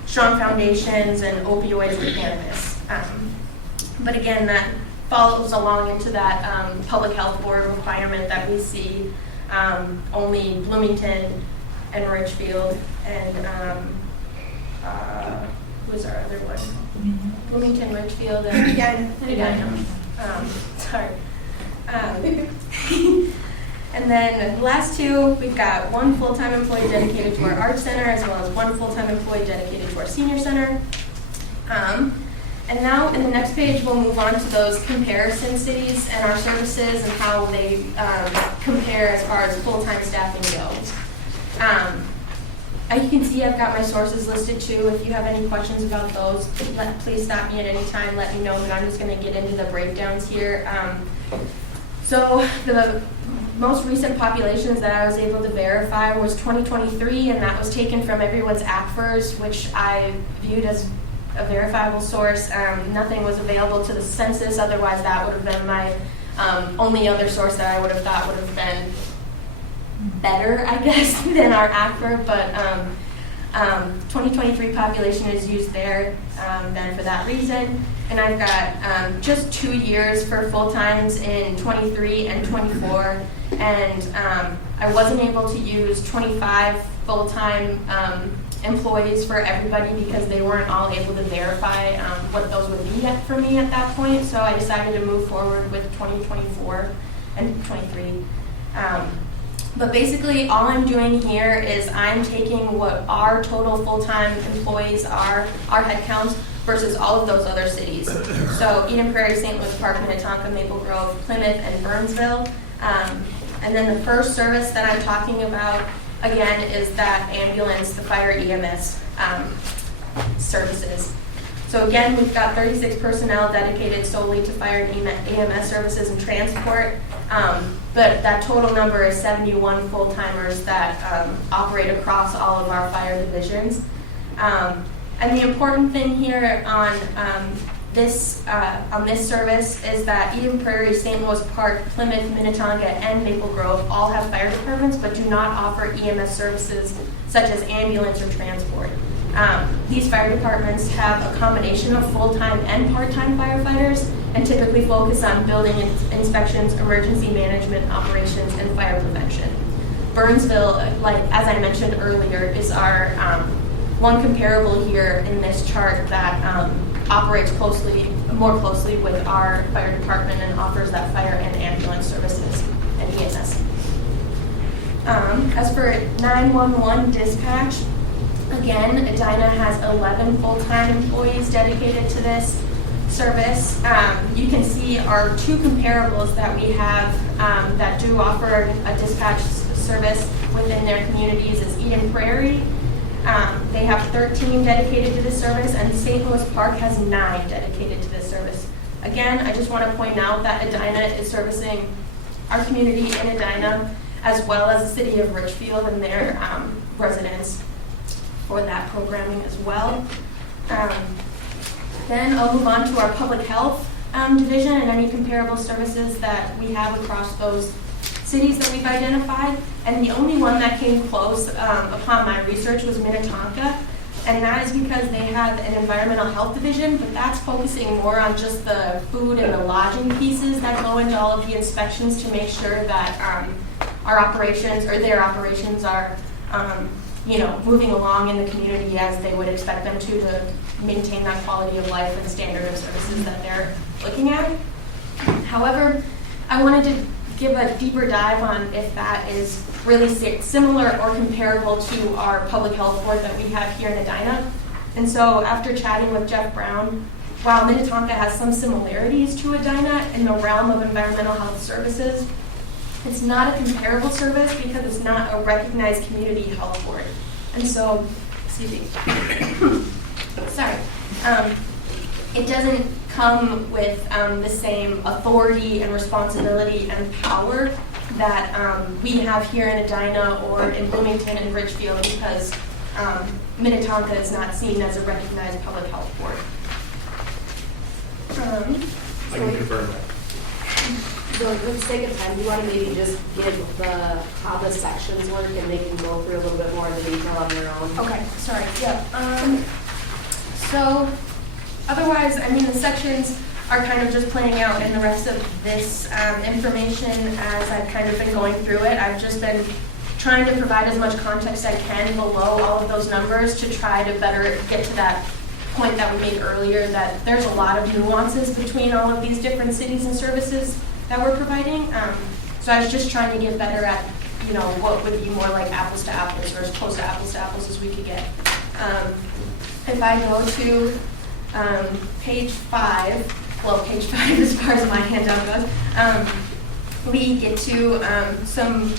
strong foundations, and opioids and cannabis. But again, that follows along into that public health board requirement that we see only Bloomington and Richfield and who's our other one? Bloomington, Richfield, and Edina. Sorry. And then the last 2, we've got 1 full-time employee dedicated to our Arts Center, as well as 1 full-time employee dedicated to our Senior Center. And now in the next page, we'll move on to those comparison cities and our services and how they compare as far as full-time staffing goes. As you can see, I've got my sources listed too. If you have any questions about those, please stop me at any time. Let me know, but I'm just going to get into the breakdowns here. So the most recent populations that I was able to verify was 2023, and that was taken from everyone's ACFRs, which I viewed as a verifiable source. Nothing was available to the census, otherwise that would have been my only other source that I would have thought would have been better, I guess, than our ACFR, but 2023 population is used there then for that reason. And I've got just 2 years for full-times in 23 and 24, and I wasn't able to use 25 full-time employees for everybody because they weren't all able to verify what those would be for me at that point, so I decided to move forward with 2024 and 23. But basically, all I'm doing here is I'm taking what our total full-time employees are, our head counts, versus all of those other cities. So Eden Prairie, St. Louis Park, Minnetonka, Maple Grove, Plymouth, and Burnsville. And then the first service that I'm talking about, again, is that ambulance, the fire EMS services. So again, we've got 36 personnel dedicated solely to fire and EMS services and transport. But that total number is 71 full-timers that operate across all of our fire divisions. And the important thing here on this service is that Eden Prairie, St. Louis Park, Plymouth, Minnetonka, and Maple Grove all have fire departments, but do not offer EMS services such as ambulance or transport. These fire departments have a combination of full-time and part-time firefighters and typically focus on building inspections, emergency management, operations, and fire prevention. Burnsville, like as I mentioned earlier, is our one comparable here in this chart that operates more closely with our fire department and offers that fire and ambulance services and EMS. As for 911 dispatch, again, Edina has 11 full-time employees dedicated to this service. You can see our 2 comparables that we have that do offer a dispatch service within their communities is Eden Prairie. They have 13 dedicated to this service, and St. Louis Park has 9 dedicated to this service. Again, I just want to point out that Edina is servicing our community in Edina as well as the city of Richfield and their residents for that programming as well. Then I'll move on to our public health division and any comparable services that we have across those cities that we've identified. And the only one that came close upon my research was Minnetonka. And that is because they have an environmental health division, but that's focusing more on just the food and the lodging pieces that go into all of the inspections to make sure that our operations or their operations are moving along in the community as they would expect them to maintain that quality of life and standard of services that they're looking at. However, I wanted to give a deeper dive on if that is really similar or comparable to our public health board that we have here in Edina. And so after chatting with Jeff Brown, while Minnetonka has some similarities to Edina in the realm of environmental health services, it's not a comparable service because it's not a recognized community health board. And so, excuse me, sorry, it doesn't come with the same authority and responsibility and power that we have here in Edina or in Bloomington and Ridgefield because Minnetonka is not seen as a recognized public health board. I can confirm that. So for the sake of time, do you want to maybe just give how the sections work and they can go through a little bit more of the detail on their own? Okay, sorry, yeah. So otherwise, the sections are kind of just playing out in the rest of this information as I've kind of been going through it. I've just been trying to provide as much context I can below all of those numbers to try to better get to that point that we made earlier that there's a lot of nuances between all of these different cities and services that we're providing. So I was just trying to get better at, what would be more like apples to apples or as close to apples as we could get. If I go to page 5, page 5 as far as my handout goes, we get to some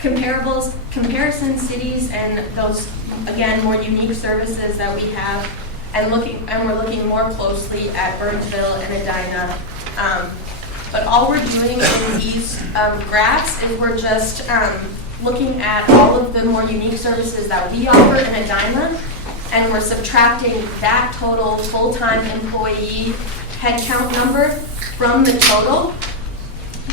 comparison cities and those, again, more unique services that we have, and we're looking more closely at Burnsville and Edina. But all we're doing in these graphs is we're just looking at all of the more unique services that we offer in Edina, and we're subtracting that total full-time employee headcount number from the total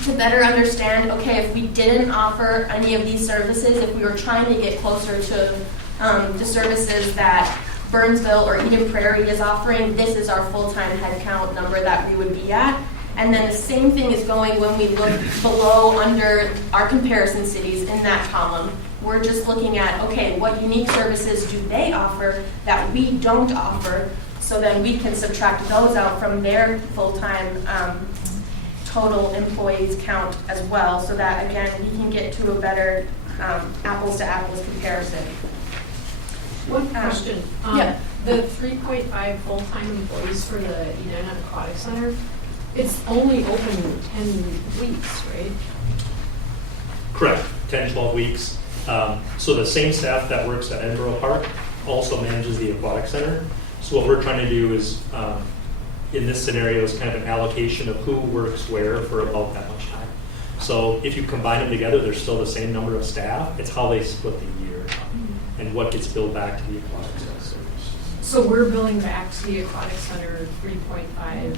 to better understand, okay, if we didn't offer any of these services, if we were trying to get closer to the services that Burnsville or Eden Prairie is offering, this is our full-time headcount number that we would be at. And then the same thing is going when we look below under our comparison cities in that column. We're just looking at, okay, what unique services do they offer that we don't offer, so then we can subtract those out from their full-time total employees count as well, so that, again, we can get to a better apples-to-apples comparison. One question. Yeah. The 3.5 full-time employees for the Edina Aquatic Center, it's only open 10 weeks, right? Correct, 10, 12 weeks. So the same staff that works at Edinburgh Park also manages the aquatic center. So what we're trying to do is, in this scenario, is kind of an allocation of who works where for about that much time. So if you combine them together, there's still the same number of staff. It's how they split the year and what gets billed back to the aquatic center. So we're billing back to the Aquatic Center 3.5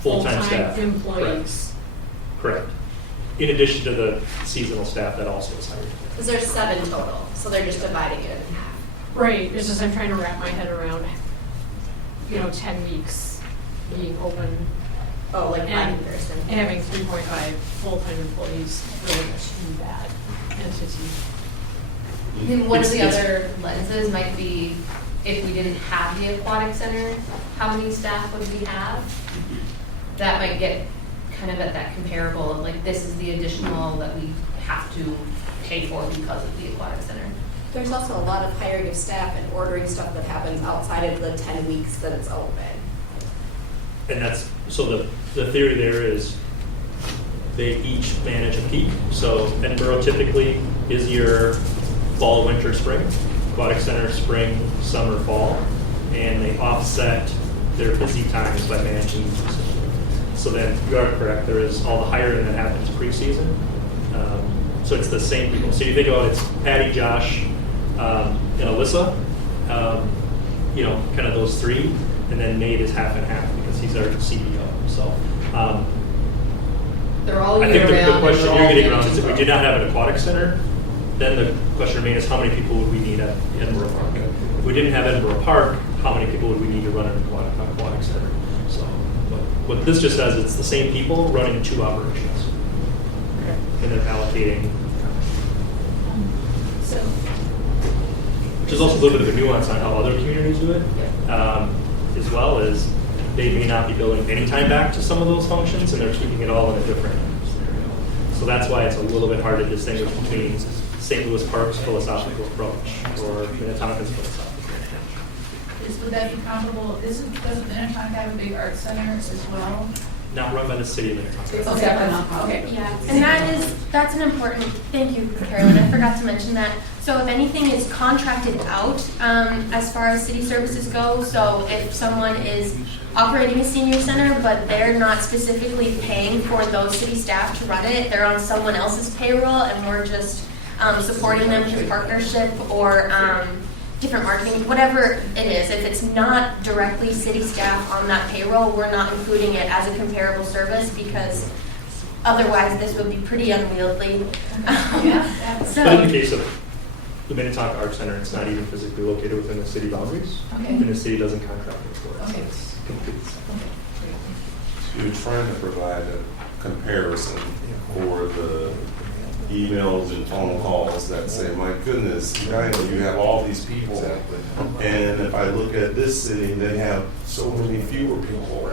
Full-time staff. employees. Correct. In addition to the seasonal staff that also is hired. Because there's 7 total, so they're just dividing it in half. Right, it's just I'm trying to wrap my head around, 10 weeks being open. Oh, like and, by comparison. And having 3.5 full-time employees really to that entity. One of the other lenses might be if we didn't have the aquatic center, how many staff would we have? That might get kind of at that comparable of like, this is the additional that we have to pay for because of the aquatic center. There's also a lot of hiring of staff and ordering stuff that happens outside of the 10 weeks that it's open. And that's, so the theory there is they each manage a peak. So Edinburgh typically is your fall, winter, spring. Aquatic Center, spring, summer, fall. And they offset their busy times by managing each season. So then you are correct, there is all the hiring that happens preseason. So it's the same people. So you think about it's Patty, Josh, and Alyssa, kind of those three. And then Nate is half and half because he's our CEO. So They're all I year think the round. question and you're they're all getting around is if we managed did not have an aquatic center, then the question remains is how many people would we need at Edinburgh Park? If we didn't have Edinburgh Park, how many people would we need to run an aquatic center? So what this just says, it's the same people running 2 operations. And then allocating. So, Which is also a little bit of a nuance on how other communities do it, as well as they may not be billing any time back to some of those functions, and they're keeping it all in a different scenario. So that's why it's a little bit hard to distinguish between St. Louis Park's philosophical approach or Minnetonka's philosophical approach. would that be comparable, doesn't Minnetonka have a big art center as well? Not run by the city of Minnetonka. Okay. Yeah, and that's an important, thank you, Carolyn, I forgot to mention that. So if anything is contracted out, as far as city services go, so if someone is operating a senior center, but they're not specifically paying for those city staff to run it, they're on someone else's payroll, and we're just supporting them through partnership or different marketing, whatever it is. If it's not directly city staff on that payroll, we're not including it as a comparable service because otherwise this would be pretty unwieldy. So, but in the case of the Minnetonka Art Center, it's not even physically located within the city boundaries, and the city doesn't contract for it. So it's complete. You're trying to provide a comparison for the emails and phone calls that say, my goodness, you have all these people, and if I look at this city, they have so many fewer people.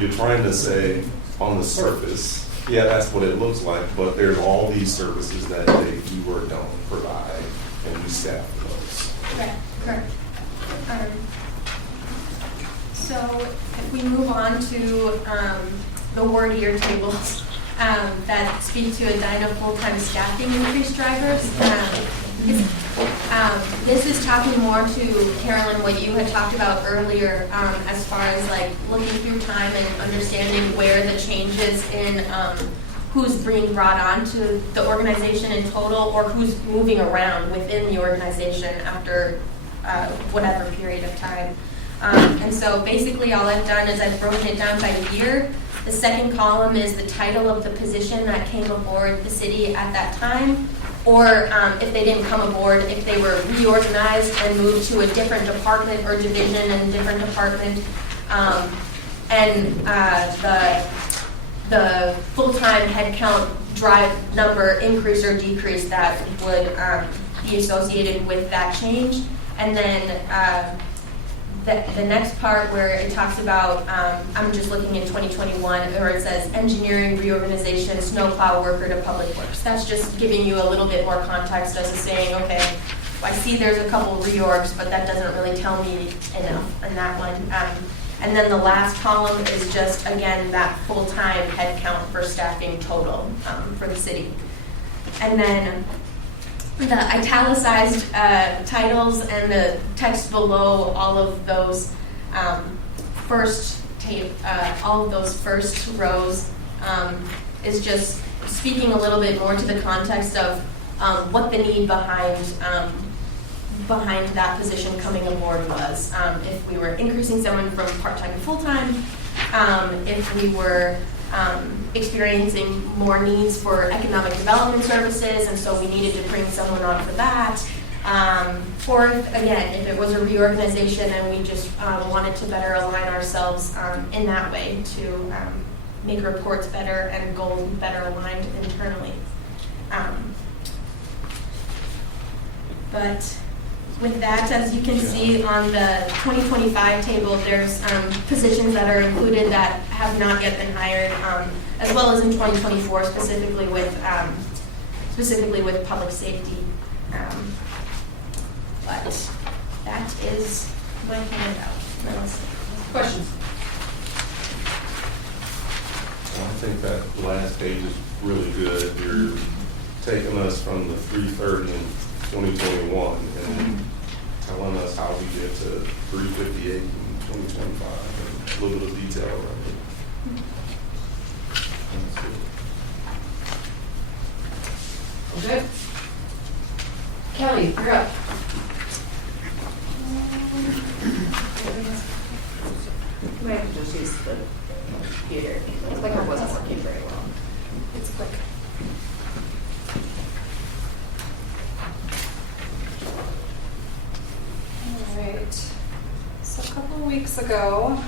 You're trying to say, on the surface, yeah, that's what it looks like, but there's all these services that you don't provide, and we staff those. correct. So if we move on to the ward year tables that speak to Edina full-time staffing increase drivers. This is talking more to, Carolyn, what you had talked about earlier as far as like looking through time and understanding where the changes in who's being brought on to the organization in total or who's moving around within the organization after whatever period of time. And so basically all I've done is I've broken it down by year. The second column is the title of the position that came aboard the city at that time, or if they didn't come aboard, if they were reorganized and moved to a different department or division in a different department, and the full-time headcount drive number increase or decrease that would be associated with that change. And then the next part where it talks about, I'm just looking in 2021, where it says engineering reorganization, snowplow worker to public works. That's just giving you a little bit more context as to saying, okay, I see there's a couple reorgs, but that doesn't really tell me enough in that one. And then the last column is just, again, that full-time headcount for staffing total for the city. And then the italicized titles and the text below all of those first rows is just speaking a little bit more to the context of what the need behind that position coming aboard was. If we were increasing someone from part-time to full-time, if we were experiencing more needs for economic development services, and so we needed to bring someone on for that. Or again, if it was a reorganization and we just wanted to better align ourselves in that way to make reports better and goals better aligned internally. But with that, as you can see on the 2025 table, there's positions that are included that have not yet been hired, as well as in 2024, specifically with public safety. But that is my handout. Questions? I think that last page is really good. You're taking us from the 330 in 2021 and telling us how we get to 358 in 2025 and a little bit of detail around it. Okay. Kelly, you're up. just use the computer. The clicker wasn't working very well. It's quick. All right. So a couple of weeks ago,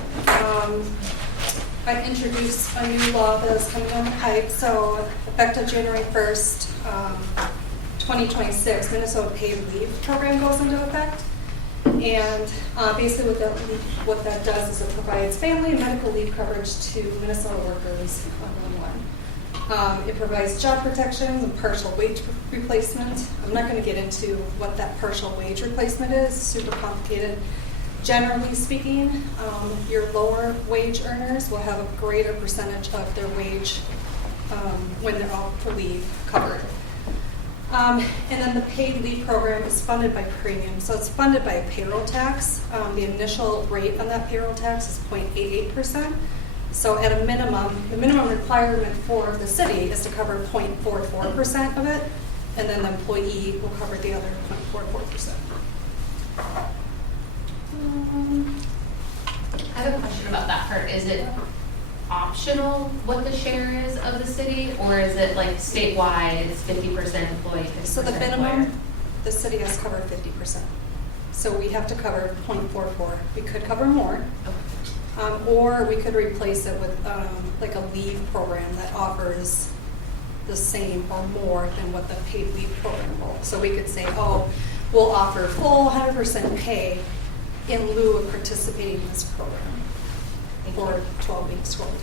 I introduced a new law that is coming down the pipe. So effective January 1st, 2026, Minnesota paid leave program goes into effect. And basically what that does is it provides family and medical leave coverage to Minnesota workers under one. It provides job protections and partial wage replacement. I'm not going to get into what that partial wage replacement is, super complicated. Generally speaking, your lower wage earners will have a greater percentage of their wage when they're out for leave covered. And then the paid leave program is funded by premium. So it's funded by a payroll tax. The initial rate on that payroll tax is 0.88%. So at a minimum, the minimum requirement for the city is to cover 0.44% of it, and then the employee will cover the other 0.44%. I have a question about that part. Is it optional what the share is of the city, or is it like statewide, it's 50% employee, 50% So the minimum, employer? the city has covered 50%. So we have to cover 0.44. We could cover more, or we could replace it with like a leave program that offers the same or more than what the paid leave program will. So we could say, oh, we'll offer full 100% pay in lieu of participating in this program for 12 weeks, 12 to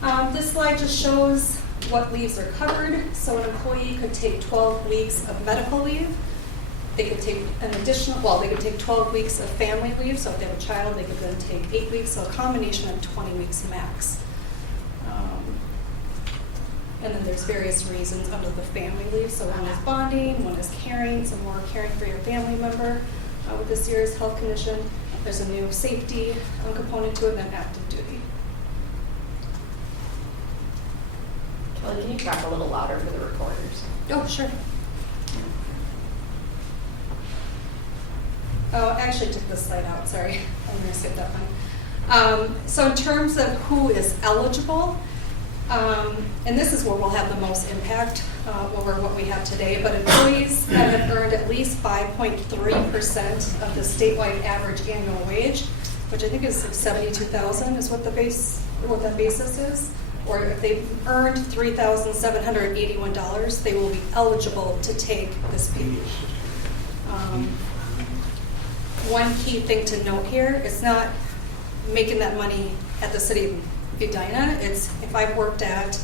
20. This slide just shows what leaves are covered. So an employee could take 12 weeks of medical leave. They could take an additional, well, they could take 12 weeks of family leave. So if they have a child, they could then take 8 weeks. So a combination of 20 weeks max. And then there's various reasons under the family leave. So one is bonding, one is caring, so more caring for your family member with a serious health condition. There's a new safety component to it, and then active duty. Kelly, can you talk a little louder for the recorders? Oh, sure. Oh, I actually took this slide out, sorry. I'm going to skip that one. So in terms of who is eligible, and this is where we'll have the most impact over what we have today, but employees that have earned at least 5.3% of the statewide average annual wage, which I think is like $72,000 is what the that basis is, or if they've earned $3,781, they will be eligible to take this pay. One key thing to note here, it's not making that money at the city of Edina. It's if I've worked at,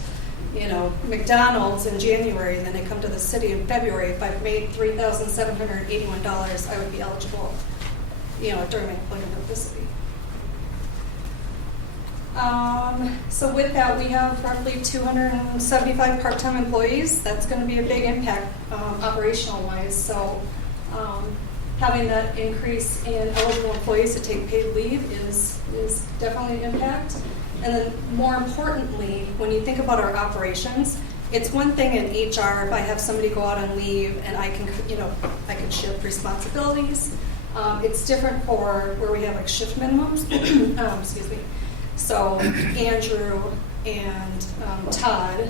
McDonald's in January, and then I come to the city in February, if I've made $3,781, I would be eligible, during my employment with the city. So with that, we have roughly 275 part-time employees. That's going to be a big impact operational-wise. So having that increase in eligible employees to take paid leave is definitely an impact. And then more importantly, when you think about our operations, it's one thing in HR if I have somebody go out on leave and I can shift responsibilities. It's different for where we have like shift minimums. Excuse me. So Andrew and Todd,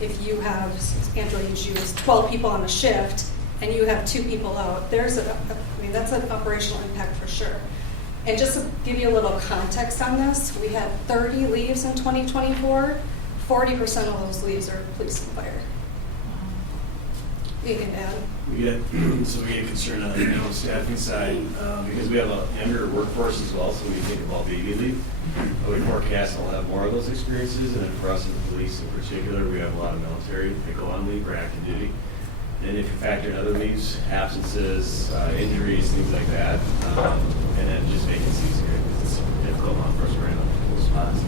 if you have, Andrew, you choose 12 people on a shift and you have 2 people out, that's an operational impact for sure. And just to give you a little context on this, we had 30 leaves in 2024. 40% of those leaves are police and fire. You can add. We get concerned on the staffing side because we have a younger workforce as well, so we think about baby leave. We forecast we'll have more of those experiences, and then for us in the police in particular, we have a lot of military that go on leave or active duty. And if you factor in other leaves, absences, injuries, things like that, and then just vacancies here, because it's a difficult month for us right now to fill spots.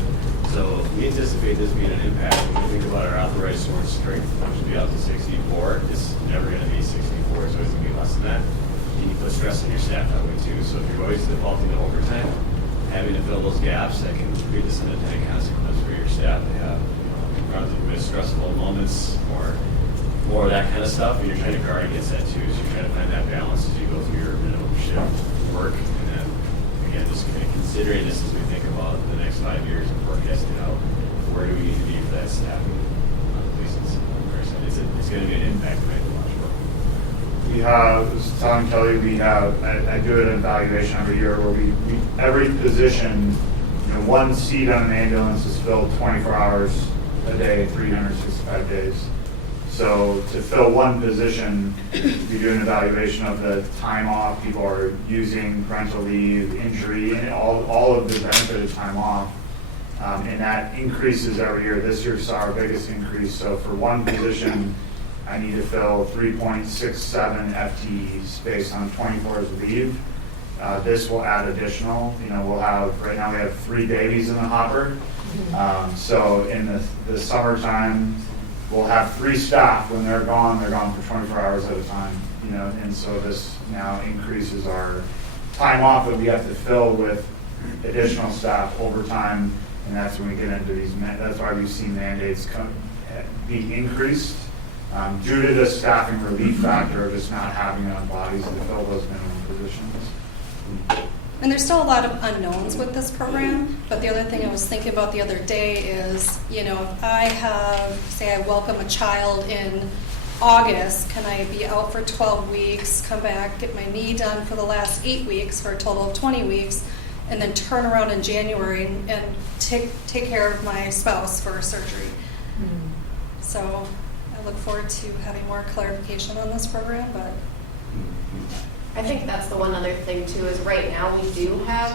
So we anticipate this being an impact. When we think about our authorized sworn strength, which will be up to 64, it's never going to be 64, it's always going to be less than that. And you put stress on your staff that way too. So if you're always defaulting to overtime, having to fill those gaps, that can create this unintended consequence for your staff. They have, probably stressful moments or more of that kind of stuff, and you're trying to guard against that too. So you're trying to find that balance as you go through your minimum shift work, and then again, just considering this as we think about the next 5 years and forecasting out, where do we need to be for that staffing on the police? It's going to be an impact right to watch for. We have, as Tom Kelly, we have, I do an evaluation every year where we every position, one seat on an ambulance is filled 24 hours a day, 365 days. So to fill one position, we do an evaluation of the time off people are using, parental leave, injury, and all of the benefited time off. And that increases every year. This year saw our biggest increase. So for one position, I need to fill 3.67 FTEs based on 24 hours of leave. This will add additional. We'll have, right now we have 3 babies in the hopper. So in the summertime, we'll have 3 staff. When they're gone for 24 hours at a time. And so this now increases our time off that we have to fill with additional staff overtime. And that's when we get into these, that's why we've seen mandates be increased due to the staffing relief factor of just not having enough bodies to fill those minimum positions. And there's still a lot of unknowns with this program, but the other thing I was thinking about the other day is, if I have, say I welcome a child in August, can I be out for 12 weeks, come back, get my knee done for the last 8 weeks for a total of 20 weeks, and then turn around in January and take care of my spouse for surgery. So I look forward to having more clarification on this program, but I think that's the one other thing too, is right now we do have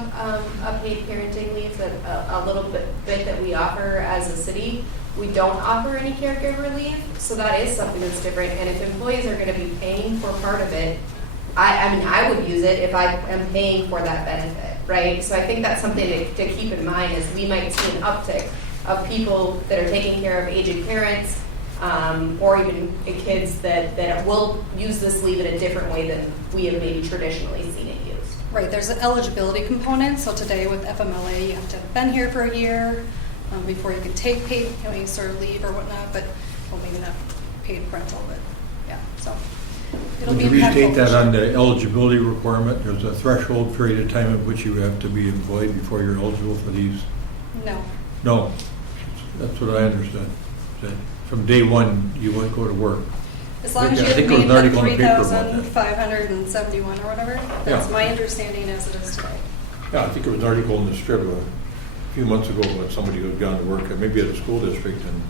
a paid parenting leave that a little bit that we offer as a city. We don't offer any caregiver leave, so that is something that's different. And if employees are going to be paying for part of it, I would use it if I am paying for that benefit, right? So I think that's something to keep in mind, is we might see an uptick of people that are taking care of aging parents, or even kids that will use this leave in a different way than we have maybe traditionally seen it used. right, there's an eligibility component. So today with FMLA, you have to have been here for a year before you can take paid, sort of leave or whatnot. But well, maybe not paid parental, but yeah. So it'll be impactful. Would you restate that on the eligibility requirement? There's a threshold period of time in which you have to be employed before you're eligible for these? No. No. That's what I understood. That from day one, you won't go to work. As long as I think you there was have an made article in the the paper about that. 3,571 or whatever. That's my understanding as it is today. Yeah, I think there was an article in the Strip a few months ago about somebody who had gone to work, maybe at a school district, and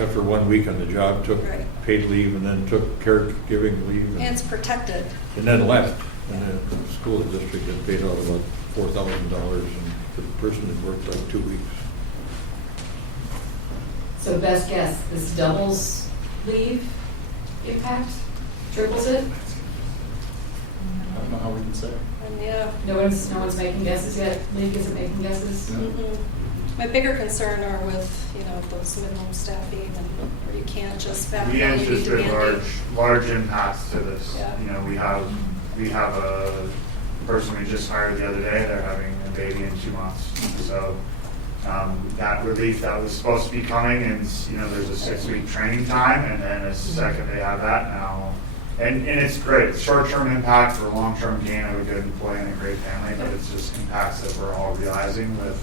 after 1 week on the job, took paid leave and then took caregiving leave. And it's protected. And then left. And the school district had paid out about $4,000, and the person had worked like 2 weeks. So best guess, this doubles leave impact? Triples it? I don't know how we can say. Yeah. No one's making guesses yet? League isn't making guesses? Mm-mm. My bigger concern are with, those minimum staffing, and where you can't just backfill. We You need to anticipate large impacts to this. Yeah. We have a person we just hired the other day. They're having a baby in 2 months. So that relief that was supposed to be coming, and there's a 6-week training time, and then the second they have that now, and it's great. It's short-term impact for long-term gain of a good employee and a great family, but it's just impacts that we're all realizing with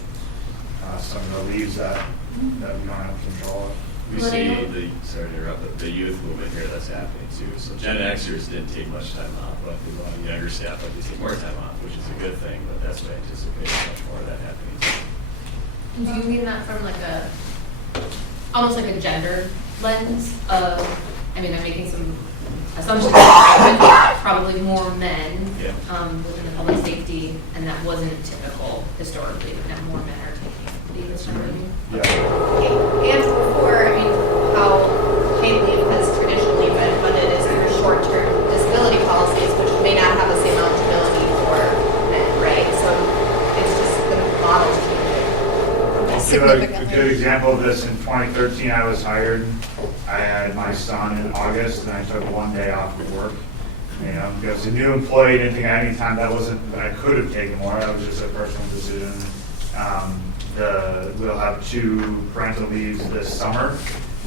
some of the leaves that we don't have control of. We see sorry to interrupt, but the youth movement here that's happening too. So Gen Xers didn't take much time off, but a lot of younger staff like to take more time off, which is a good thing, but that's what I anticipate much more of that happening. Do you mean that from almost like a gender lens of, I'm making some assumptions, but probably more men within the public safety, and that wasn't typical historically, but now more men are taking leave this summer. And before, how paid leave has traditionally been funded is through short-term disability policies, which may not have the same eligibility for men, right? So it's just the model's changing. A good example of this, in 2013, I was hired. I had my son in August, and I took 1 day off of work. Because a new employee, didn't think at any time that I could have taken more. That was just a personal decision. We'll have 2 parental leaves this summer,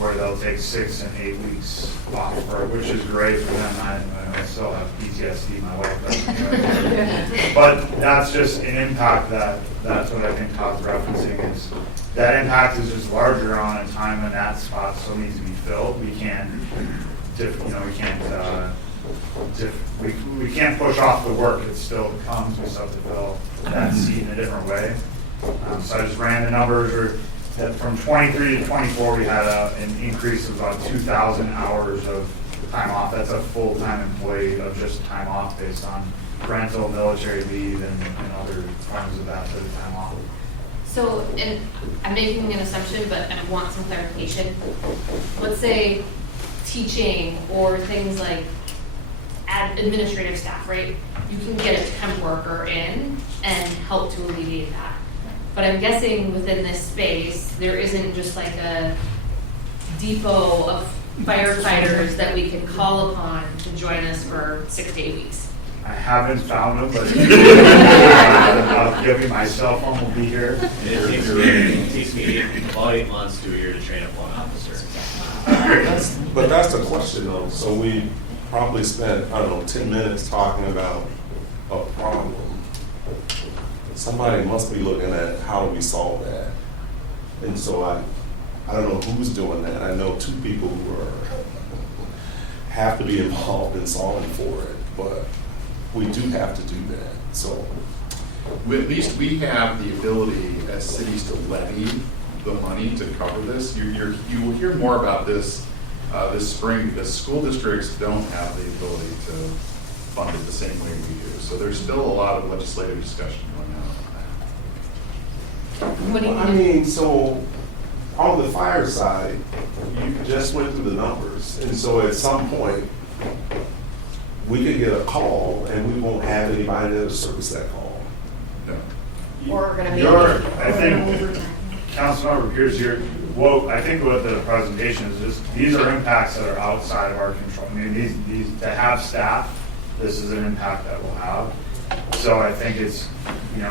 where they'll take 6 and 8 weeks off, which is great for them. I still have PTSD, my wife doesn't. But that's just an impact that's what I think Todd's referencing is that impact is just larger on a time when that spot still needs to be filled. We can't push off the work. It still comes. We still have to fill that seat in a different way. So I just ran the numbers. From 23 to 24, we had an increase of about 2,000 hours of time off. That's a full-time employee of just time off based on parental, military leave, and other forms of that sort of time off. So, and I'm making an assumption, but I want some clarification. Let's say teaching or things like administrative staff, right? You can get a temp worker in and help to alleviate that. But I'm guessing within this space, there isn't just like a depot of firefighters that we can call upon to join us for 6 to 8 weeks. I haven't found them, but I'll give you my cell phone. Will be here. It takes me about 8 months to a year to train up one officer. But that's the question though. So we probably spent, 10 minutes talking about a problem. Somebody must be looking at how do we solve that. And so I don't know who's doing that. I know 2 people who have to be involved in solving for it, but we do have to do that. So At least we have the ability as cities to levy the money to cover this. You will hear more about this this spring because school districts don't have the ability to fund it the same way we do. So there's still a lot of legislative discussion going on. What do you I mean, so on the fire side, you just went through the numbers. And so at some point, we could get a call and we won't have anybody to service that call. No. Or we're going to I think, Councilmember Pierce, I think what the presentation is just, these are impacts that are outside of our control. I mean, these to have staff, this is an impact that we'll have. So I think it's,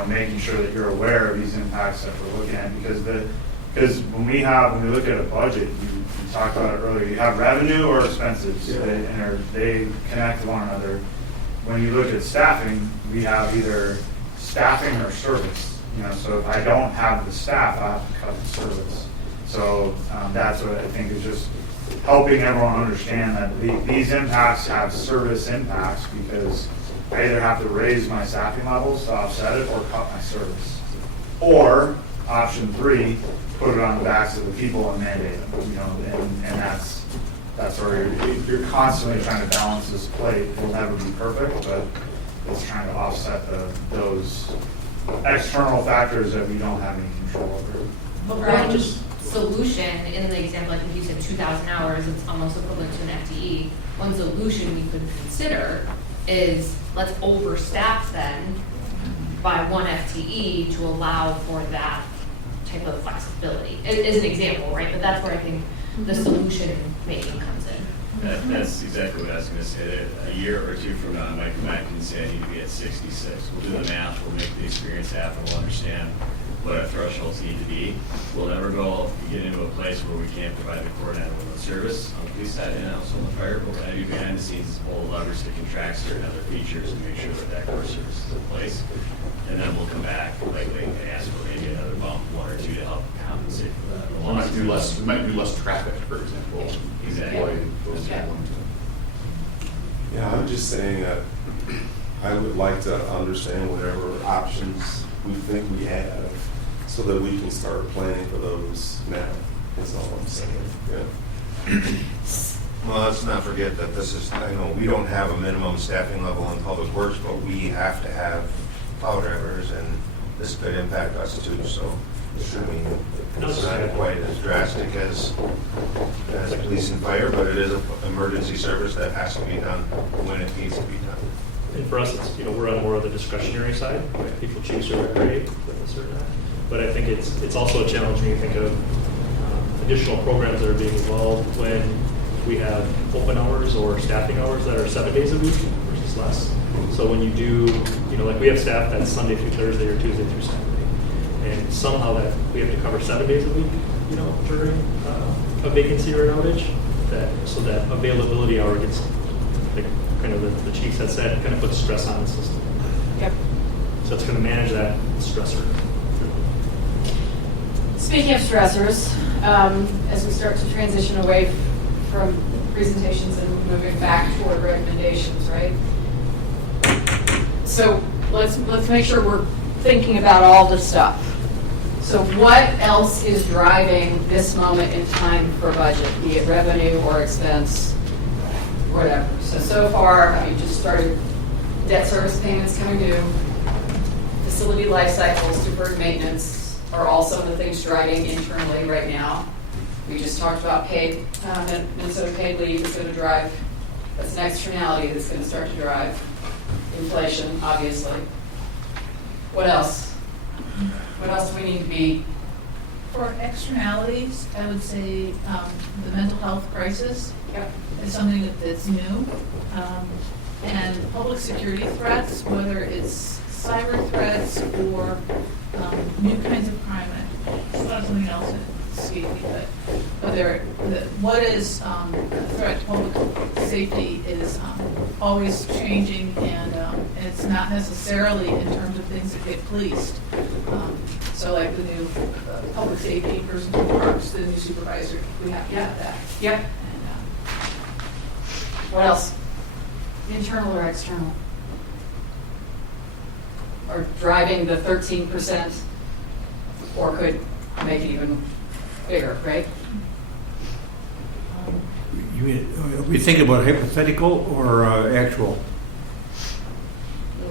making sure that you're aware of these impacts that we're looking at because when we look at a budget, you talked about it earlier, you have revenue or expenses, and they connect to one another. When you look at staffing, we have either staffing or service. So if I don't have the staff, I have to cut the service. So that's what I think is just helping everyone understand that these impacts have service impacts because I either have to raise my staffing levels to offset it or cut my service. Or option 3, put it on the backs of the people and mandate them. And that's where you're constantly trying to balance this plate. It will never be perfect, but it's trying to offset those external factors that we don't have any control over. But one solution, in the example, I think you said 2,000 hours, it's almost equivalent to an FTE. One solution we could consider is let's overstaff then by 1 FTE to allow for that type of flexibility. As an example, right? But that's where I think the solution making comes in. That's exactly what I was going to say. A year or 2 from now, I might come back and say I need to be at 66. We'll do the math, we'll make the experience happen, we'll understand what our thresholds need to be. We'll never get into a place where we can't provide the core 911 service on the police side and also on the fire. But what I do behind the scenes is pull the levers to contract certain other features and make sure that core service is in place. And then we'll come back likely and ask for maybe another bump, 1 or 2 to help compensate for that. We might do less traffic, for example. Exactly. Yeah, I'm just saying that I would like to understand whatever options we think we have so that we can start planning for those now. That's all I'm saying. Yeah. Well, let's not forget that we don't have a minimum staffing level in public works, but we have to have plow drivers, and this could impact us too. So, I mean, it's not quite as drastic as police and fire, but it is an emergency service that has to be done when it needs to be done. And for us, it's, we're on more of the discretionary side. People choose to recreate with this or that. But I think it's also a challenge when you think of additional programs that are being involved when we have open hours or staffing hours that are 7 days a week versus less. So when you do, like we have staff that's Sunday through Thursday or Tuesday through Saturday. And somehow that we have to cover 7 days a week, during a vacancy or an outage, so that availability hour gets, like, kind of the chief had said, kind of puts stress on the system. Yep. So it's going to manage that stressor. Speaking of stressors, as we start to transition away from presentations and moving back toward recommendations, right? So let's make sure we're thinking about all the stuff. So what else is driving this moment in time for budget, be it revenue or expense, whatever? So far, I mean, just started debt service payments coming due, facility life cycles, deferred maintenance are all some of the things driving internally right now. We just talked about paid, Minnesota paid leave is going to drive, that's an externality that's going to start to drive inflation, obviously. What else? What else do we need to be? For externalities, I would say the mental health crisis is something that's new. And public security threats, whether it's cyber threats or new kinds of crime. I thought something else that escaped me, but what is a threat to public safety is always changing, and it's not necessarily in terms of things that get policed. So like the new public safety person who works, the new supervisor, we have to have that. Yep. And, what else? Internal or external? Or driving the 13%, or could make it even bigger, right? You mean, are we thinking about hypothetical or actual?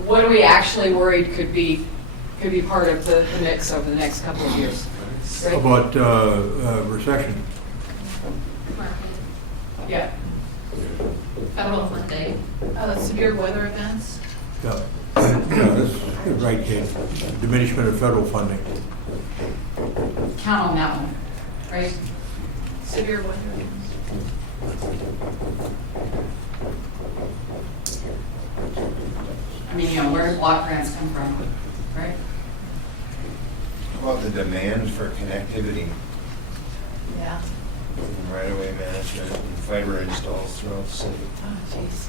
What are we actually worried could be part of the mix over the next couple of years? Right? How about recession? Yeah. federal funding, severe weather events. Yeah, that's right, Kate. Diminishment of federal funding. Count on that one, right? Severe weather events. I mean, where do block grants come from, right? How about the demands for connectivity? Yeah. And right-of-way management and fiber installs throughout the city. Oh, jeez.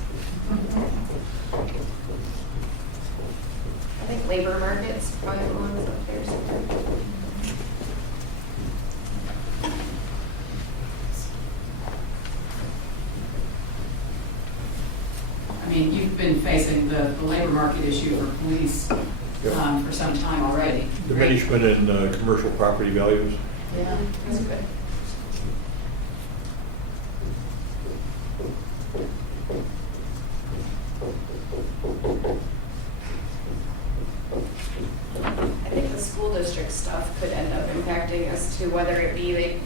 I think labor markets probably belongs up there somewhere. I mean, you've been facing the labor market issue for police for some time already. Diminishment in commercial property values. Yeah, that's good. I think the school district stuff could end up impacting us too, whether it be like,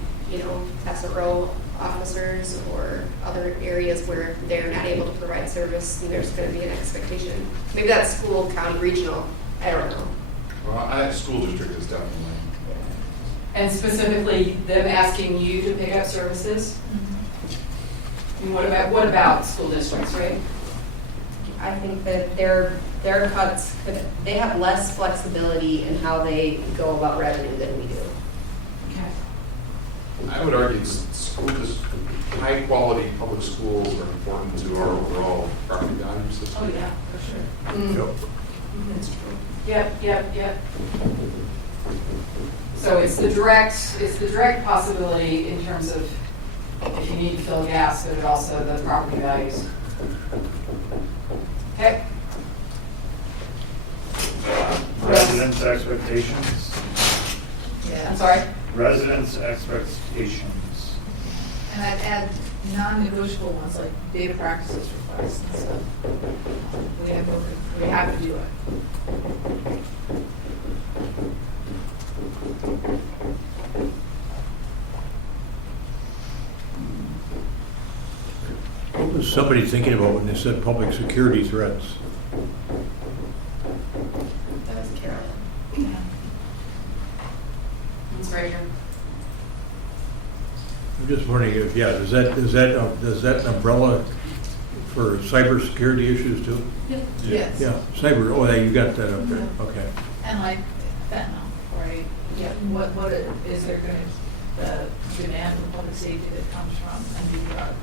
SRO officers or other areas where they're not able to provide service, and there's going to be an expectation. Maybe that's school, county, regional, I don't know. Well, I think school district is definitely. And specifically, them asking you to pick up services? And what about school districts, right? I think that their cuts they have less flexibility in how they go about revenue than we do. Okay. I would argue high quality public schools are important to our overall property value system. Oh, yeah, for sure. Yep. That's true. Yep. So it's the direct possibility in terms of if you need to fill gaps, but also the property values. Okay. Residents' expectations. Yeah. I'm sorry? Residents' expectations. And I'd add non-negotiable ones like data practices requests and stuff. We have to do it. What was somebody thinking about when they said public security threats? That was Carolyn. Yeah. It's right here. I'm just wondering if, does that an umbrella for cybersecurity issues too? Yes. Yeah, cyber, you got that up there, okay. And like fentanyl, right? Yeah. What is there going to the demand for public safety that comes from MDR.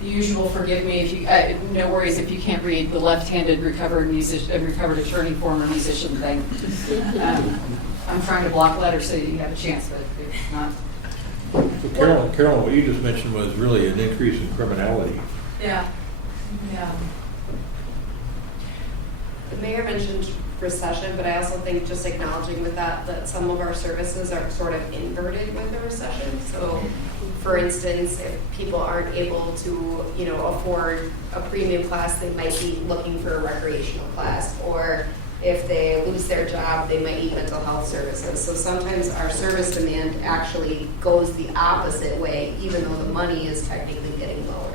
The usual, forgive me if you, no worries if you can't read the left-handed recovered attorney former musician thing. I'm trying to block letters so you have a chance, but it's not. So Carolyn, what you just mentioned was really an increase in criminality. Yeah, yeah. The mayor mentioned recession, but I also think just acknowledging with that some of our services are sort of inverted with the recession. So, for instance, if people aren't able to, afford a premium class, they might be looking for a recreational class. Or if they lose their job, they might need mental health services. So sometimes our service demand actually goes the opposite way, even though the money is technically getting lower.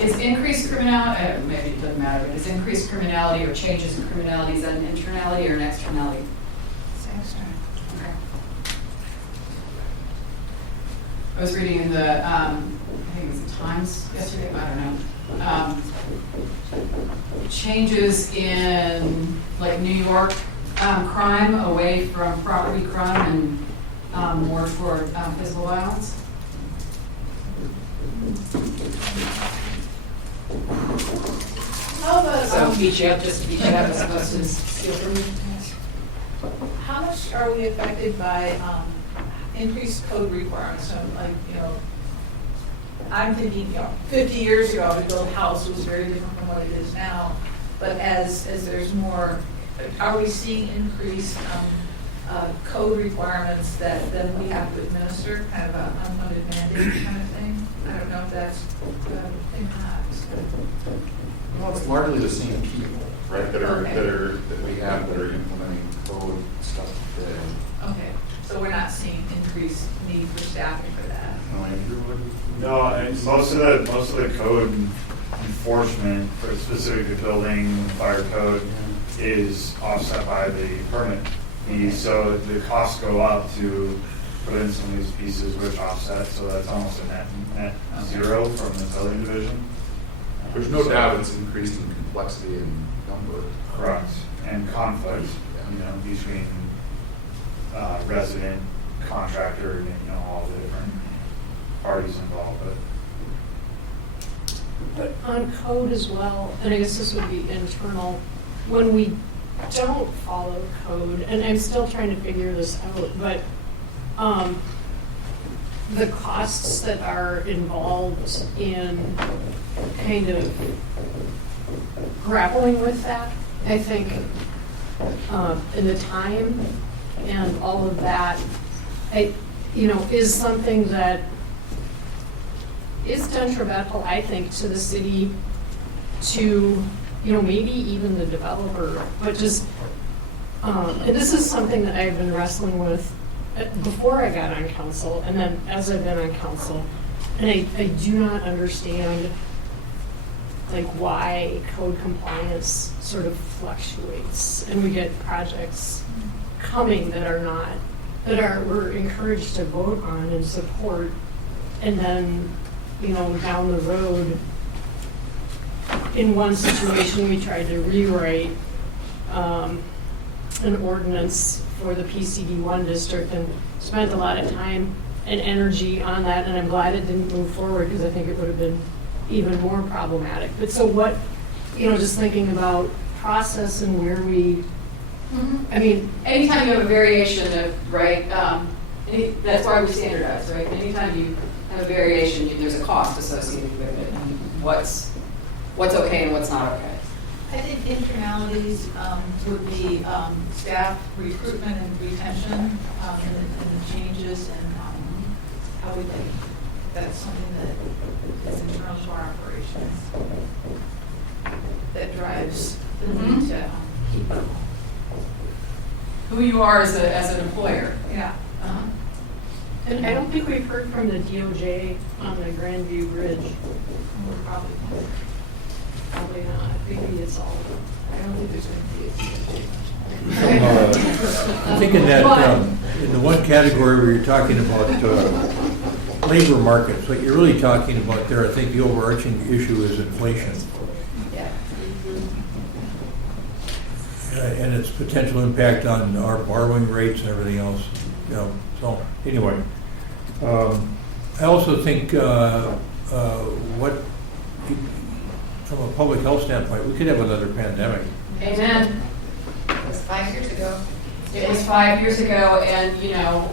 Is increased criminality, maybe it doesn't matter, but is increased criminality or changes in criminality, is that an internality or an externality? It's external. Okay. I was reading in the, I think it was the Times yesterday, I don't know, changes in like New York crime away from property crime and more toward physical violence. How about, So beat you up just to beat you up as opposed to steal from you. how much are we affected by increased code requirements? So like, I'm thinking, 50 years ago, to build a house was very different from what it is now. But as there's more, are we seeing increased code requirements that then we have to administer, kind of an unfunded mandate kind of thing? I don't know if that's the impact. Well, it's largely the same people, right, that Okay. we have that are implementing code stuff today. Okay, so we're not seeing increased need for staffing for that. No, Andrew, what? No, and most of the code enforcement for specific to building fire code is offset by the permit fees. So the costs go up to put in some of these pieces which offset, so that's almost a net zero from the building division. There's no doubt it's increased in complexity and number. Correct, and conflict, between resident, contractor, and, all the different parties involved, But on code as well, and I guess this would be internal, when we don't follow code, and I'm still trying to figure this out, but the costs that are involved in kind of grappling with that, I think, in the time and all of that, is something that is detrimental, I think, to the city, to, maybe even the developer, but just, and this is something that I've been wrestling with before I got on council, and then as I've been on council, and I do not understand, like, why code compliance sort of fluctuates, and we get projects coming that are not, we're encouraged to vote on and support, and then, down the road, in one situation, we tried to rewrite an ordinance for the PCD1 district and spent a lot of time and energy on that, and I'm glad it didn't move forward because I think it would have been even more problematic. But so what, just thinking about process and where we, I mean. Anytime you have a variation of, right, that's why we standardize, right? Anytime you have a variation, there's a cost associated with it, and what's okay and what's not okay. I think internalities would be staff recruitment and retention, and the changes in how we think that's something that is internal to our operations that drives the need to keep up. Who you are as an employer. Yeah. And I don't think we've heard from the DOJ on the Grandview Bridge. Probably not. Maybe it's all, I don't think there's going to be a I think in that, in the one category where you're talking about labor markets, what you're really talking about there, I think the overarching issue is inflation. Yeah. And its potential impact on our borrowing rates and everything else. You know, so anyway, I also think what, from a public health standpoint, we could have another pandemic. Amen. It was 5 years ago. It was 5 years ago, and you know,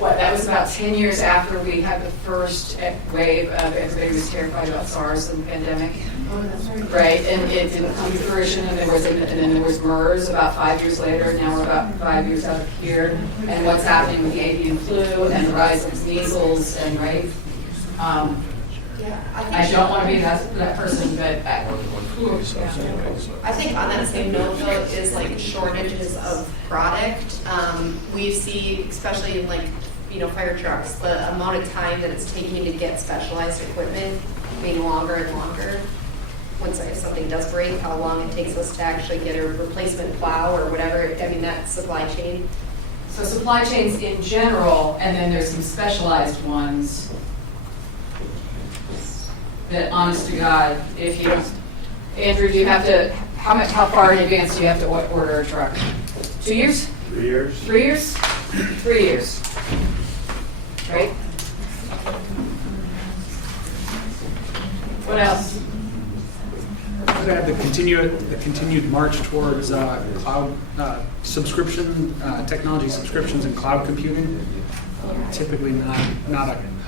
that was about 10 years after we had the first wave of everybody was terrified about SARS and the pandemic. Oh, that's right. Right, and it didn't come to fruition, and then there was MERS about 5 years later, and now we're about 5 years out of here. And what's happening with the avian flu and the rise of measles and right. I don't want to be that person, but I think on that same note though is like shortages of product. We see, especially in like, fire trucks, the amount of time that it's taking to get specialized equipment being longer and longer. Once if something does break, how long it takes us to actually get a replacement plow or whatever. I mean, that supply chain. so supply chains in general, and then there's some specialized ones that, honest to God, if you don't, Andrew, do you have to, how far in advance do you have to order a truck? 2 years? 3 years. 3 years? 3 years. Right? What else? The continued march towards cloud subscription, technology subscriptions and cloud computing. Typically not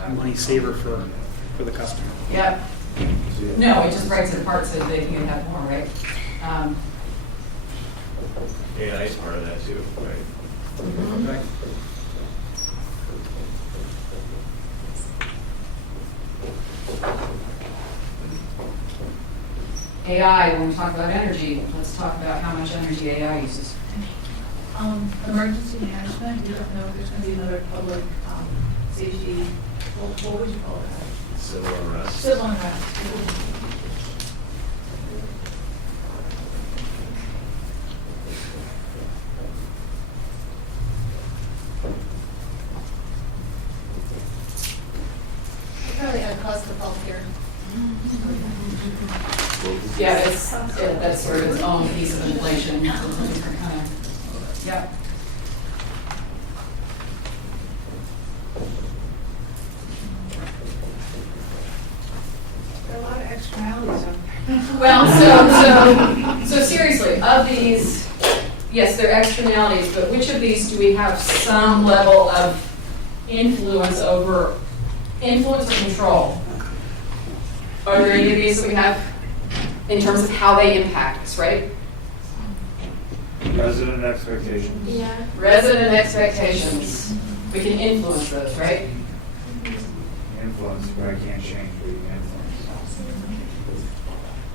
a money saver for the customer. Yep. No, it just breaks it apart so they can have more, right? AI is part of that too, right? Mm-hmm. Right. AI, when we talk about energy, let's talk about how much energy AI uses. Emergency management, you don't know if there's going to be another public safety, what would you call that? Civil unrest. Civil unrest. Probably had cost of healthcare. Yeah, that's sort of its own piece of inflation. It's a different kind of, yeah. There are a lot of externalities on there. Well, so seriously, of these, yes, they're externalities, but which of these do we have some level of influence or control? Are there any of these that we have in terms of how they impact us, right? Resident expectations. Yeah. Resident expectations. We can influence those, right? Influence, but I can't change, but you can influence.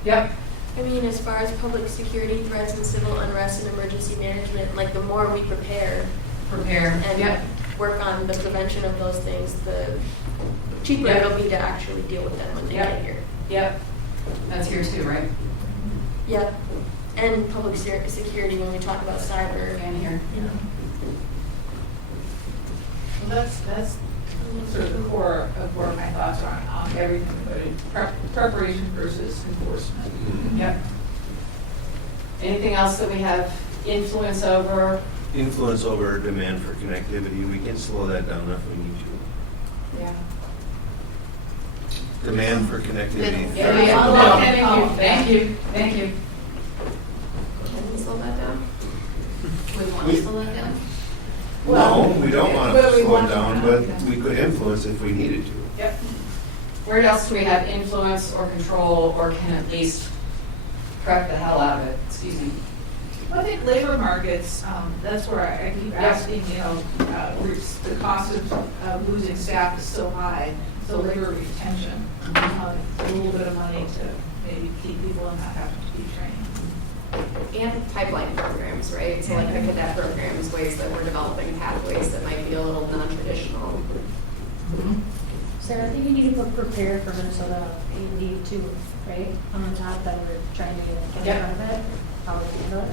Yep. I mean, as far as public security threats and civil unrest and emergency management, like the more we prepare and yep. work on the prevention of those things, the cheaper Yep. it'll be to actually deal with them when they Yep. get here. Yep. That's here too, right? Yep. And public security when we talk about cyber. And here. You know. Well, that's sort of the core of where my thoughts are on everything, but preparation versus enforcement. Yep. Anything else that we have influence over? Influence over demand for connectivity, we can slow that down if we need to. Yeah. Demand for connectivity. Thank you. Thank you. Can we slow that down? We want to slow that down? No, we don't want to But we slow want it down, to. but we could influence if we needed to. Yep. Where else do we have influence or control or can at least prep the hell out of it? Excuse me. Well, I think labor markets, that's where I keep asking, the cost of losing staff is so high, so labor retention, a little bit of money to maybe keep people and not have to be trained. And pipeline programs, right? So like the cadet programs, ways that we're developing pathways that might be a little non-traditional. Sarah, I think you need to put prepare for Minnesota A&D too, right? On the top that we're trying to get in front of it. How we handle it.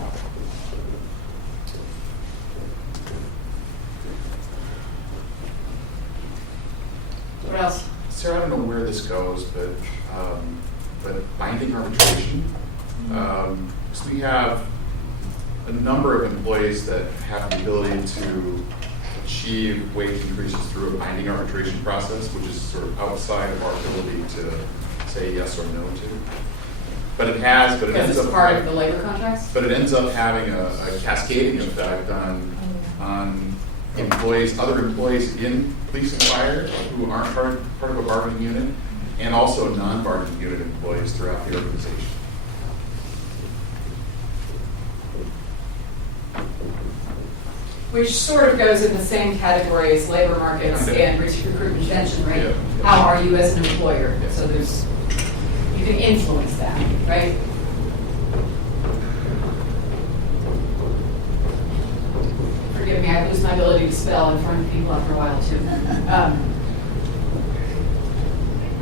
What else? Sarah, I don't know where this goes, but binding arbitration. So we have a number of employees that have the ability to achieve wage increases through a binding arbitration process, which is sort of outside of our ability to say yes or no to. But it has, but it Because ends it's up part of the labor contracts? But it ends up having a cascading effect on employees, other employees in police and fire who aren't part of a bargaining unit, and also non-bargaining unit employees throughout the organization. Which sort of goes in the same category as labor markets and recruitment retention, right? Yeah. How are you as an employer? So there's, you can influence that, right? Forgive me, I lose my ability to spell in front of people after a while too.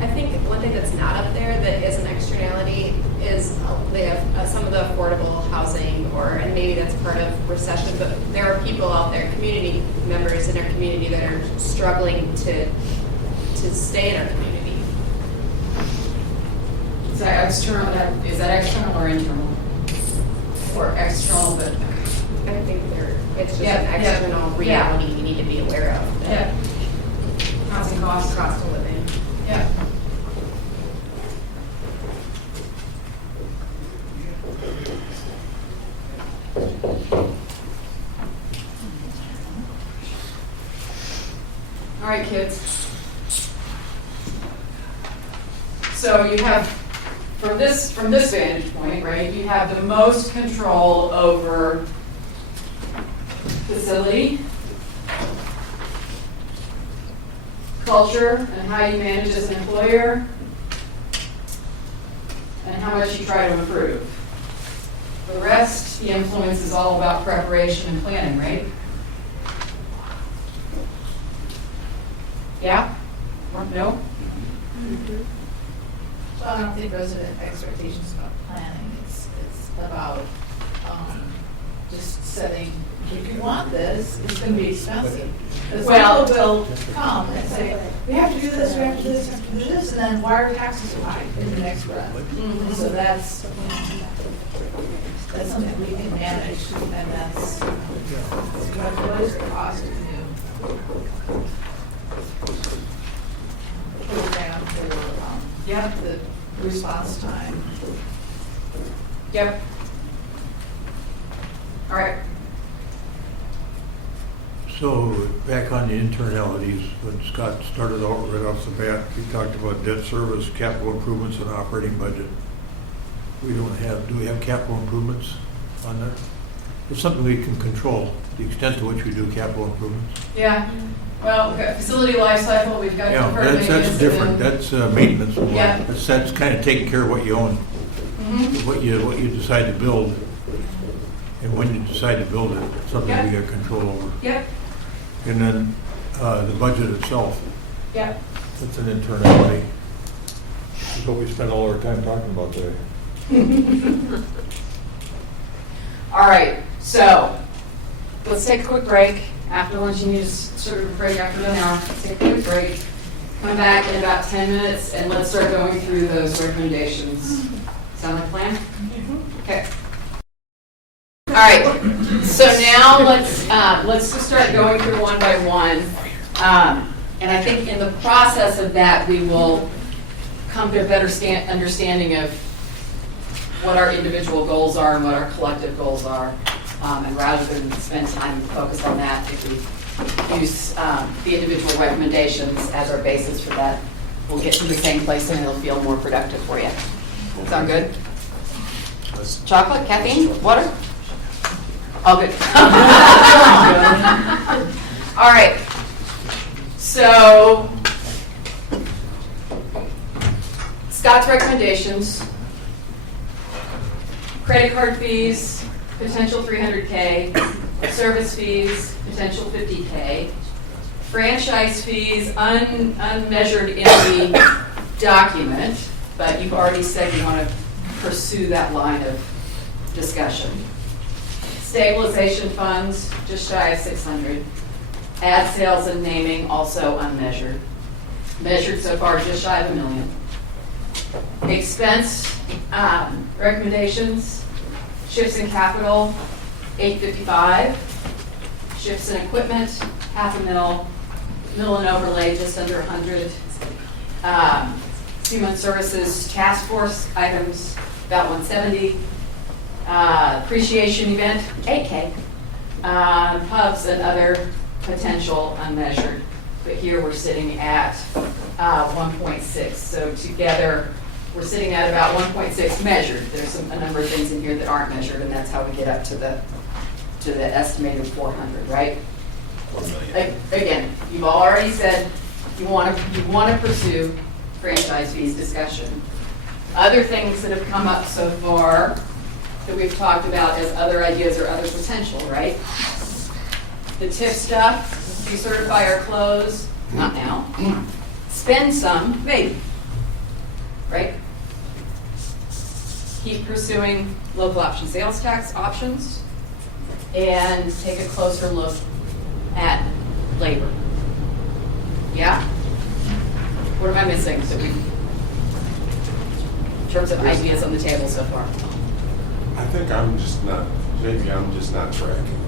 I think one thing that's not up there that is an externality is they have some of the affordable housing, and maybe that's part of recession, but there are people out there, community members in our community that are struggling to stay in our community. Is that external or internal? Or external, but I think it's just an external reality we need to be aware of. Yeah. Housing costs. Cost of living. Yeah. All right, kids. So you have, from this vantage point, right, you have the most control over facility, culture, and how you manage as an employer, and how much you try to improve. The rest, the influence is all about preparation and planning, right? Yeah? No? So I don't think resident expectations about planning. It's about just setting, if you want this, it's going to be expensive. Because Well- people will come and say, we have to do this, we have to do this, we have to do this, and then why are taxes so high in the next breath? So that's something we can manage, and that's, what is the cost of new program for the response time? Yep. All right. So back on the internalities, when Scott started out right off the bat, he talked about debt service, capital improvements, and operating budget. Do we have capital improvements on there? It's something we can control, the extent to which we do capital improvements. Yeah. Well, we've got facility life cycle, we've got Yeah, deferred that's maintenance, different, and then- that's maintenance. More. Yeah. That's kind of taking care of what you own, what you decide to build, and when you decide to build it, it's something we got control over. Yep. And then the budget itself, Yep. that's an internality. That's what we spend all our time talking about today. All right, so let's take a quick break. After lunch, you need to sort of break after an hour. Let's take a quick break. Come back in about 10 minutes, and let's start going through those recommendations. Sound like a plan? Okay. All right. So now let's just start going through one by one, and I think in the process of that, we will come to a better understanding of what our individual goals are and what our collective goals are. And rather than spend time focused on that, if we use the individual recommendations as our basis for that, we'll get to the same place and it'll feel more productive for you. Sound good? Chocolate, caffeine, water? All good. All right. So, Scott's recommendations. Credit card fees, potential $300K. Service fees, potential $50K. Franchise fees, unmeasured in the document, but you've already said you want to pursue that line of discussion. Stabilization funds, just shy of 600. Ad sales and naming, also unmeasured. measured so far just shy of $1 million. Expense recommendations, shifts in capital, $855. Shifts in equipment, $500,000. Mill and overlay, just under 100. Human services task force items, about 170. Appreciation event, $8K. Pubs and other potential unmeasured. But here we're sitting at 1.6. So together, we're sitting at about 1.6 measured. There's a number of things in here that aren't measured, and that's how we get up to the estimated 400, right? 1 million. Again, you've already said you want to pursue franchise fees discussion. Other things that have come up so far that we've talked about as other ideas or other potential, right? The TIF stuff, decertify or close, not now. Spend some, maybe, right? Keep pursuing local option sales tax options and take a closer look at labor. Yeah? What am I missing in terms of ideas on the table so far? I think maybe I'm just not tracking.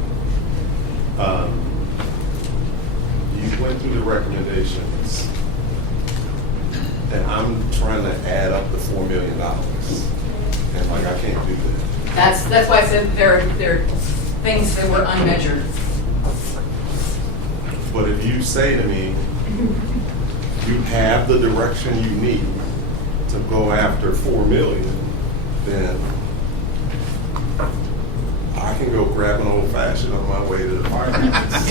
You went through the recommendations, and I'm trying to add up the $4 million. And I can't do that. That's why I said there are things that were unmeasured. But if you say to me, you have the direction you need to go after $4 million, then I can go grab an old fashioned on my way to the firehouse.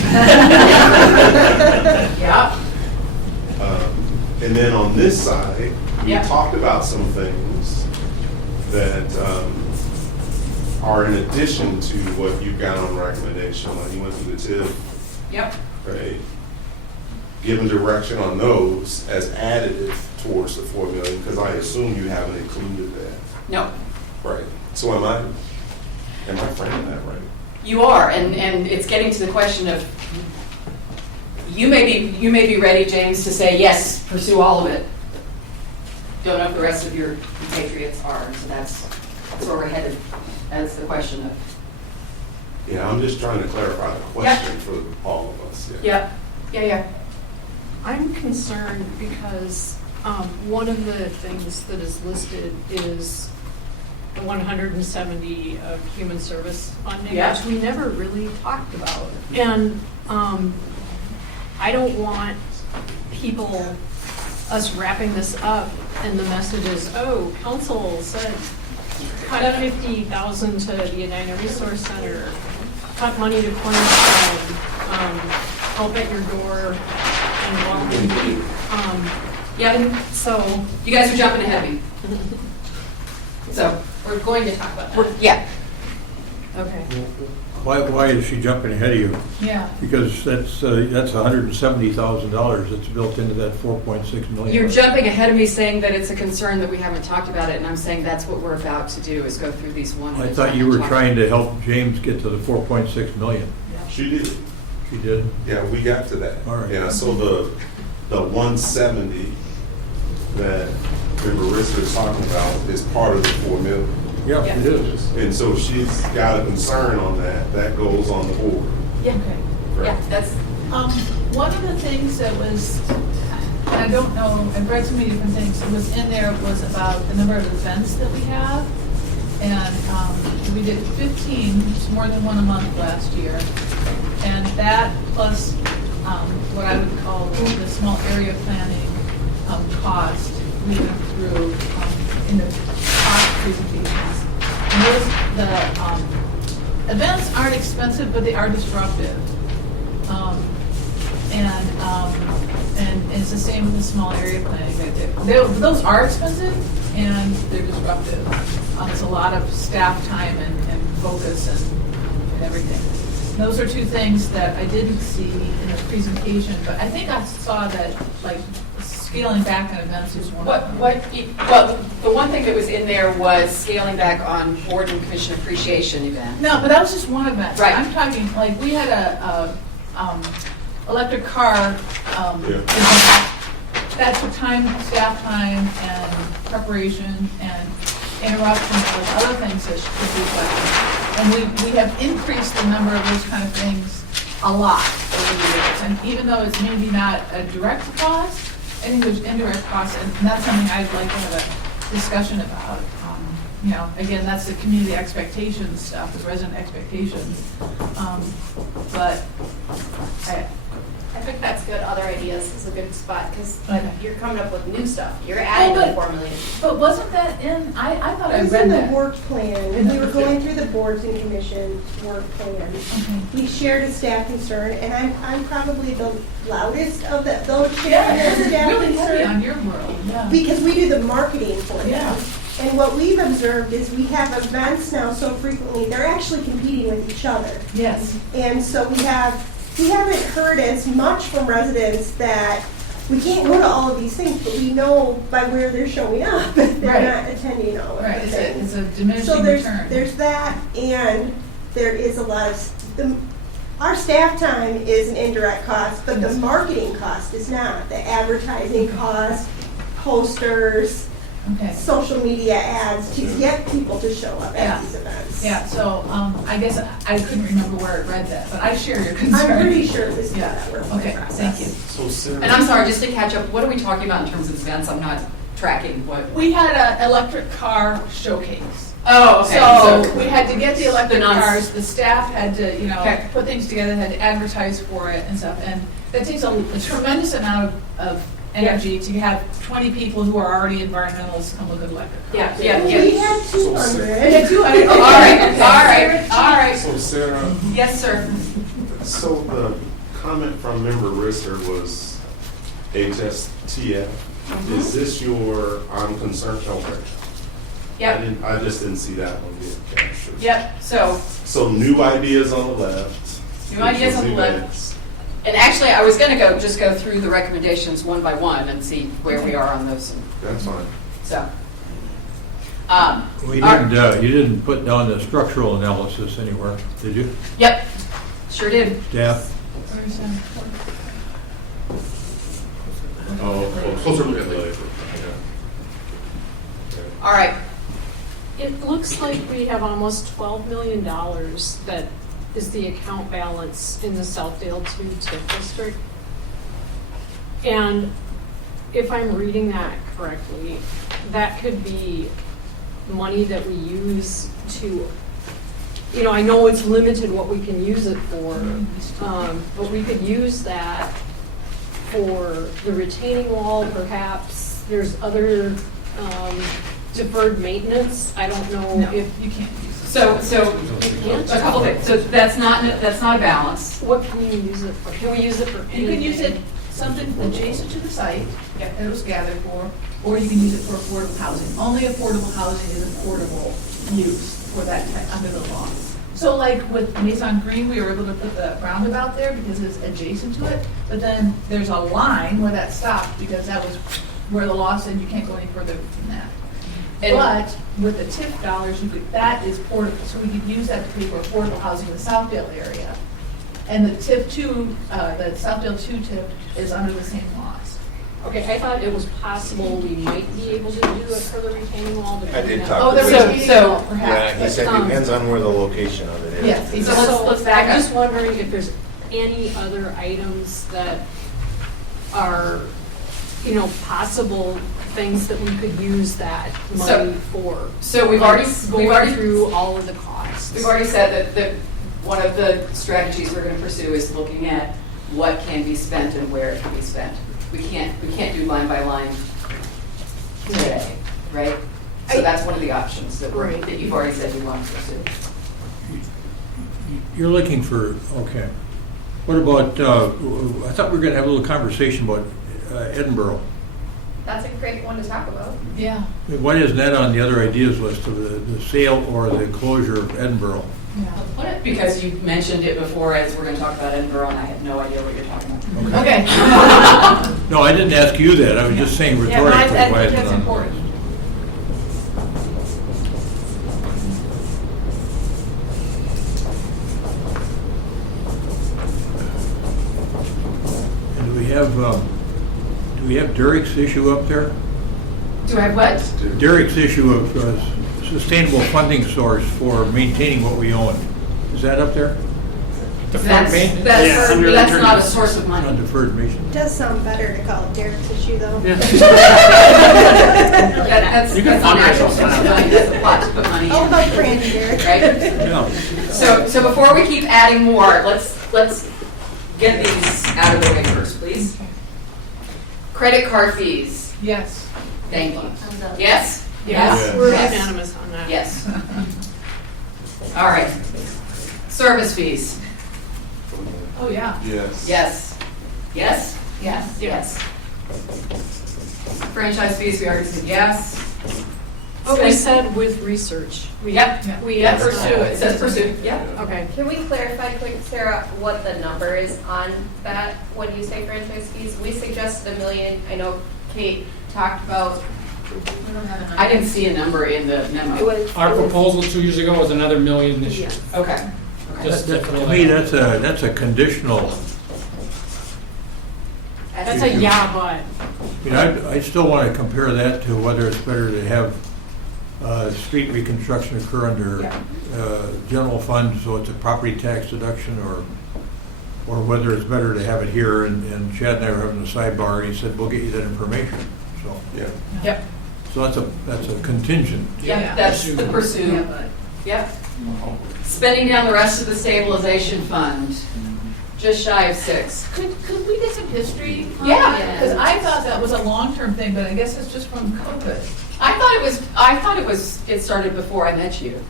Yeah. And then on this side, we Yeah. talked about some things that are in addition to what you got on recommendation. Like you went through the TIF. Yep. Right. Given direction on those as additive towards the $4 million, because I assume you haven't included that. No. Right. So am I framing that right? You are, and it's getting to the question of you may be ready, James, to say yes, pursue all of it. Don't know if the rest of your compatriots are, so that's where we're headed. That's the question of. Yeah, I'm just trying to clarify the question for all of us. Yeah. Yeah. I'm concerned because one of the things that is listed is the 170 of human service funding, Yeah. which we never really talked about. And I don't want us wrapping this up and the message is, oh, council said cut $50,000 to the Edina Resource Center, cut money to Cornerstone, help at your door, and walk in deep. So You guys are jumping ahead of me. So We're going to talk about that. yeah. okay. Why is she jumping ahead of you? Yeah. Because that's $170,000 that's built into that 4.6 million. You're jumping ahead of me saying that it's a concern that we haven't talked about it, and I'm saying that's what we're about to do, is go through these one at a I time thought you and were talk trying to help James get to the 4.6 million. She did. She did? Yeah, we got to that. All right. Yeah, so the 170 that Marissa is talking about is part of the 4 million. Yeah, it is. And so she's got a concern on that. That goes on the board. Yeah. Okay. Yeah, that's, One of the things that was, and I don't know, I've read so many different things, that was in there was about the number of events that we have. And we did 15, which is more than one a month last year. And that plus what I would call the small area planning cost we went through in the cost presentations. And the events aren't expensive, but they are disruptive. And it's the same with the small area planning. Those are expensive and they're disruptive. It's a lot of staff time and focus and everything. Those are two things that I didn't see in the presentation, but I think I saw that like scaling back on events is one of them. well, the one thing that was in there was scaling back on board and commission appreciation event. No, but that was just one event. Right. I'm talking, like, we had a electric car event that's the time, staff time, and preparation, and interruptions, and other things that should be questioned. And we have increased the number of those kind of things a lot over the years. And even though it's maybe not a direct cost, I think there's indirect costs, and that's something I'd like to have a discussion about. You know, again, that's the community expectations stuff, the resident expectations. But I think that's good. Other ideas is a good spot because Okay. you're coming up with new stuff. You're adding to the formula. But wasn't that in, I thought I It was read in the that. work plan. We were going through the boards and commissions work plan. We shared a staff concern, and I'm probably the loudest of those sharing Yeah, the it's staff really heavy concern. on your world, yeah. Because we do the marketing for them. Yeah. And what we've observed is we have events now so frequently, they're actually competing with each other. Yes. And so we haven't heard as much from residents that we can't go to all of these things, but we know by where they're showing up, they're Right. not attending all of Right, the it's things. a diminishing So return. there's that, and there is a lot of, our staff time is an indirect cost, but the marketing cost is not. The advertising cost, posters, social media ads to get people to show up at these events. Yeah, so I guess I couldn't remember where I read that, but I share your concern. I'm pretty sure it was in Yeah. that work Okay, process. thank you. So Sarah. And I'm sorry, just to catch up, what are we talking about in terms of events? I'm not tracking what. We had an electric car showcase. Oh, okay. So we had to get the electric The non- cars, the staff had to, Okay. put things together, had to advertise for it and stuff. And that takes a tremendous amount of energy to have 20 people who are already environmentalists come look at electric cars. Yeah. We had 200. We had 200. All right. So Sarah, Yes, sir. so the comment from member Risser was HSTF. Is this your I'm concerned? Okay. Yep. I just didn't see that one yet. Yep, So new ideas on the left. New ideas on the left. Events. And actually, I was going to just go through the recommendations one by one and see where we are on those. That's fine. So. You didn't put down the structural analysis anywhere, did you? Yep, sure did. Staff? Closer look at later. All right. It looks like we have almost $12 million that is the account balance in the Southdale 2 TIF district. And if I'm reading that correctly, that could be money that we use to, I know it's limited what we can use it for, but we could use that for the retaining wall perhaps. There's other deferred maintenance. I don't know if you can't use it. So you can't. a couple things. So that's not a balance. What can you use it for? Can we use it for anything? You can use it something adjacent to the site that it was gathered for, or you can use it for affordable housing. Only affordable housing is affordable use for that type under the law. So like with Maison Green, we were able to put the roundabout there because it's adjacent to it, but then there's a line where that stopped because that was where the law said you can't go any further than that. But with the TIF dollars, that is portable, so we could use that to pay for affordable housing in the Southdale area. And the TIF 2, the Southdale 2 TIF is under the same laws. Okay, I thought it was possible we might be able to do it for the retaining wall. I did but- talk Oh, to there Rick. was so- perhaps. Yeah, he said it depends on where the location of it is. Yes. So let's back I'm up. just wondering if there's any other items that are, possible things that we could use that money for. So we've Like already going through all of the costs. We've already said that one of the strategies we're going to pursue is looking at what can be spent and where it can be spent. We can't do line by line today, right? So that's one of the options that you've already said you want to pursue. You're looking for, okay. What about, I thought we were going to have a little conversation about Edinburgh. That's a great one to talk about. Yeah. Why isn't that on the other ideas list of the sale or the closure of Edinburgh? Yeah. Because you mentioned it before as we're going to talk about Edinburgh, and I had no idea what you're talking about. Okay. No, I didn't ask you that. I was just saying Yeah, rhetorically. but why I isn't think it that's on? important. And do Do we have Derek's issue up there? Do I have what? Derek's issue of sustainable funding source for maintaining what we own. Is that up there? That's not a source of money. On deferred maintenance. It does sound better to call it Derek's issue, though. That's You can unnatural. fundraise. That's a plot to put money in. All about Brandy, Derek. Right? No. So before we keep adding more, let's get these out of the way first, please. Credit card fees. Yes. Thank you. Thumbs up. Yes? Yes, we're Yes. unanimous on that. Yes. All right. Service fees. Oh, yeah. Yes. Yes. Yes? Yes. Yes. Franchise fees, we already said yes. Oh, we said with research. Yep. We Yep, pursue. It says pursue. Yep. Okay. Can we clarify quick, Sarah, what the number is on that when you say franchise fees? We suggested $1 million. I know Kate talked about. We don't have a I didn't see a number in the memo. Our proposal 2 years ago was another $1 million this year. Okay. Just To me, that's a conditional. That's a yeah, but. You know, I still want to compare that to whether it's better to have street reconstruction occur under general fund, so it's a property tax deduction, or whether it's better to have it here. And Chad and I were having a sidebar, and he said, we'll get you that information. So Yeah. Yep. So that's a contingent. Yep, that's the pursue. Yep. Spending down the rest of the stabilization fund, just shy of 6. Could we get some history? Yeah. Because I thought that was a long-term thing, but I guess it's just from COVID. I thought it started before I met you,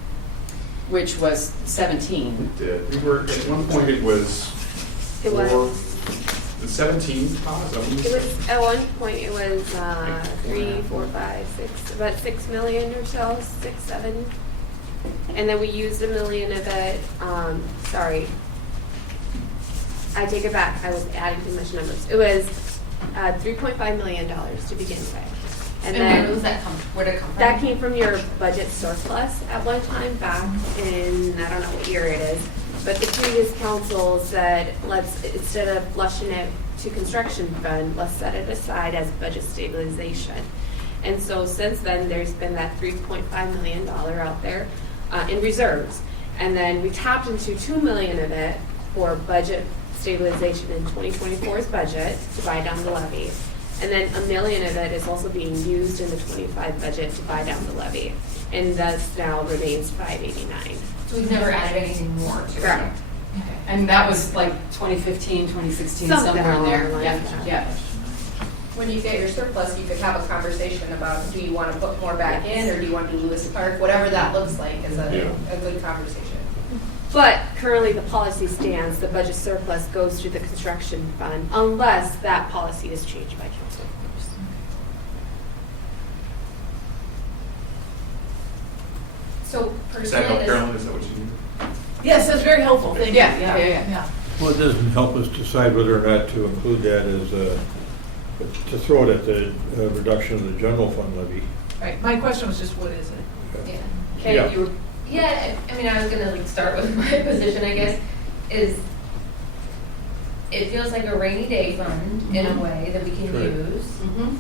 which was 17. It did. We were, at one point it was It was. 17, Tom, is that what you It said? was, at one point, it was 3, 4, 5, 6, about 6 million or so, 6, 7. And then we used $1 million of it, sorry. I take it back, I was adding too much numbers. It was $3.5 million to begin with. And where does that come, where did it come from? That came from your budget surplus at one time back in, I don't know what year it is, but the previous council said, let's, instead of flushing it to construction fund, let's set it aside as budget stabilization. And so since then, there's been that $3.5 million out there in reserves. And then we tapped into $2 million of it for budget stabilization in 2024's budget to buy down the levy. And then $1 million of it is also being used in the 25 budget to buy down the levy. And thus now remains $589. So we've never added anything more to it? Correct. Okay. And that was like 2015, 2016, Something somewhere in there. along Yeah, those lines. yeah. When you get your surplus, you could have a conversation about, do you want to put more back in, or do you want to do Lewis Park? Whatever that looks like is a good conversation. But currently, the policy stands, the budget surplus goes to the construction fund unless that policy is changed by council, of course. So Is that help, personally, Carolyn? Is that what you need? Yes, that's very helpful, thank you. Yeah. Well, it doesn't help us decide whether or not to include that as to throw it at the reduction of the general fund levy. Right, my question was just, what is it? Yeah. Okay, Yeah. you were, Yeah, I mean, I was gonna like start with my position, I guess, is it feels like a rainy day fund in a way that we can Right. use. mhm.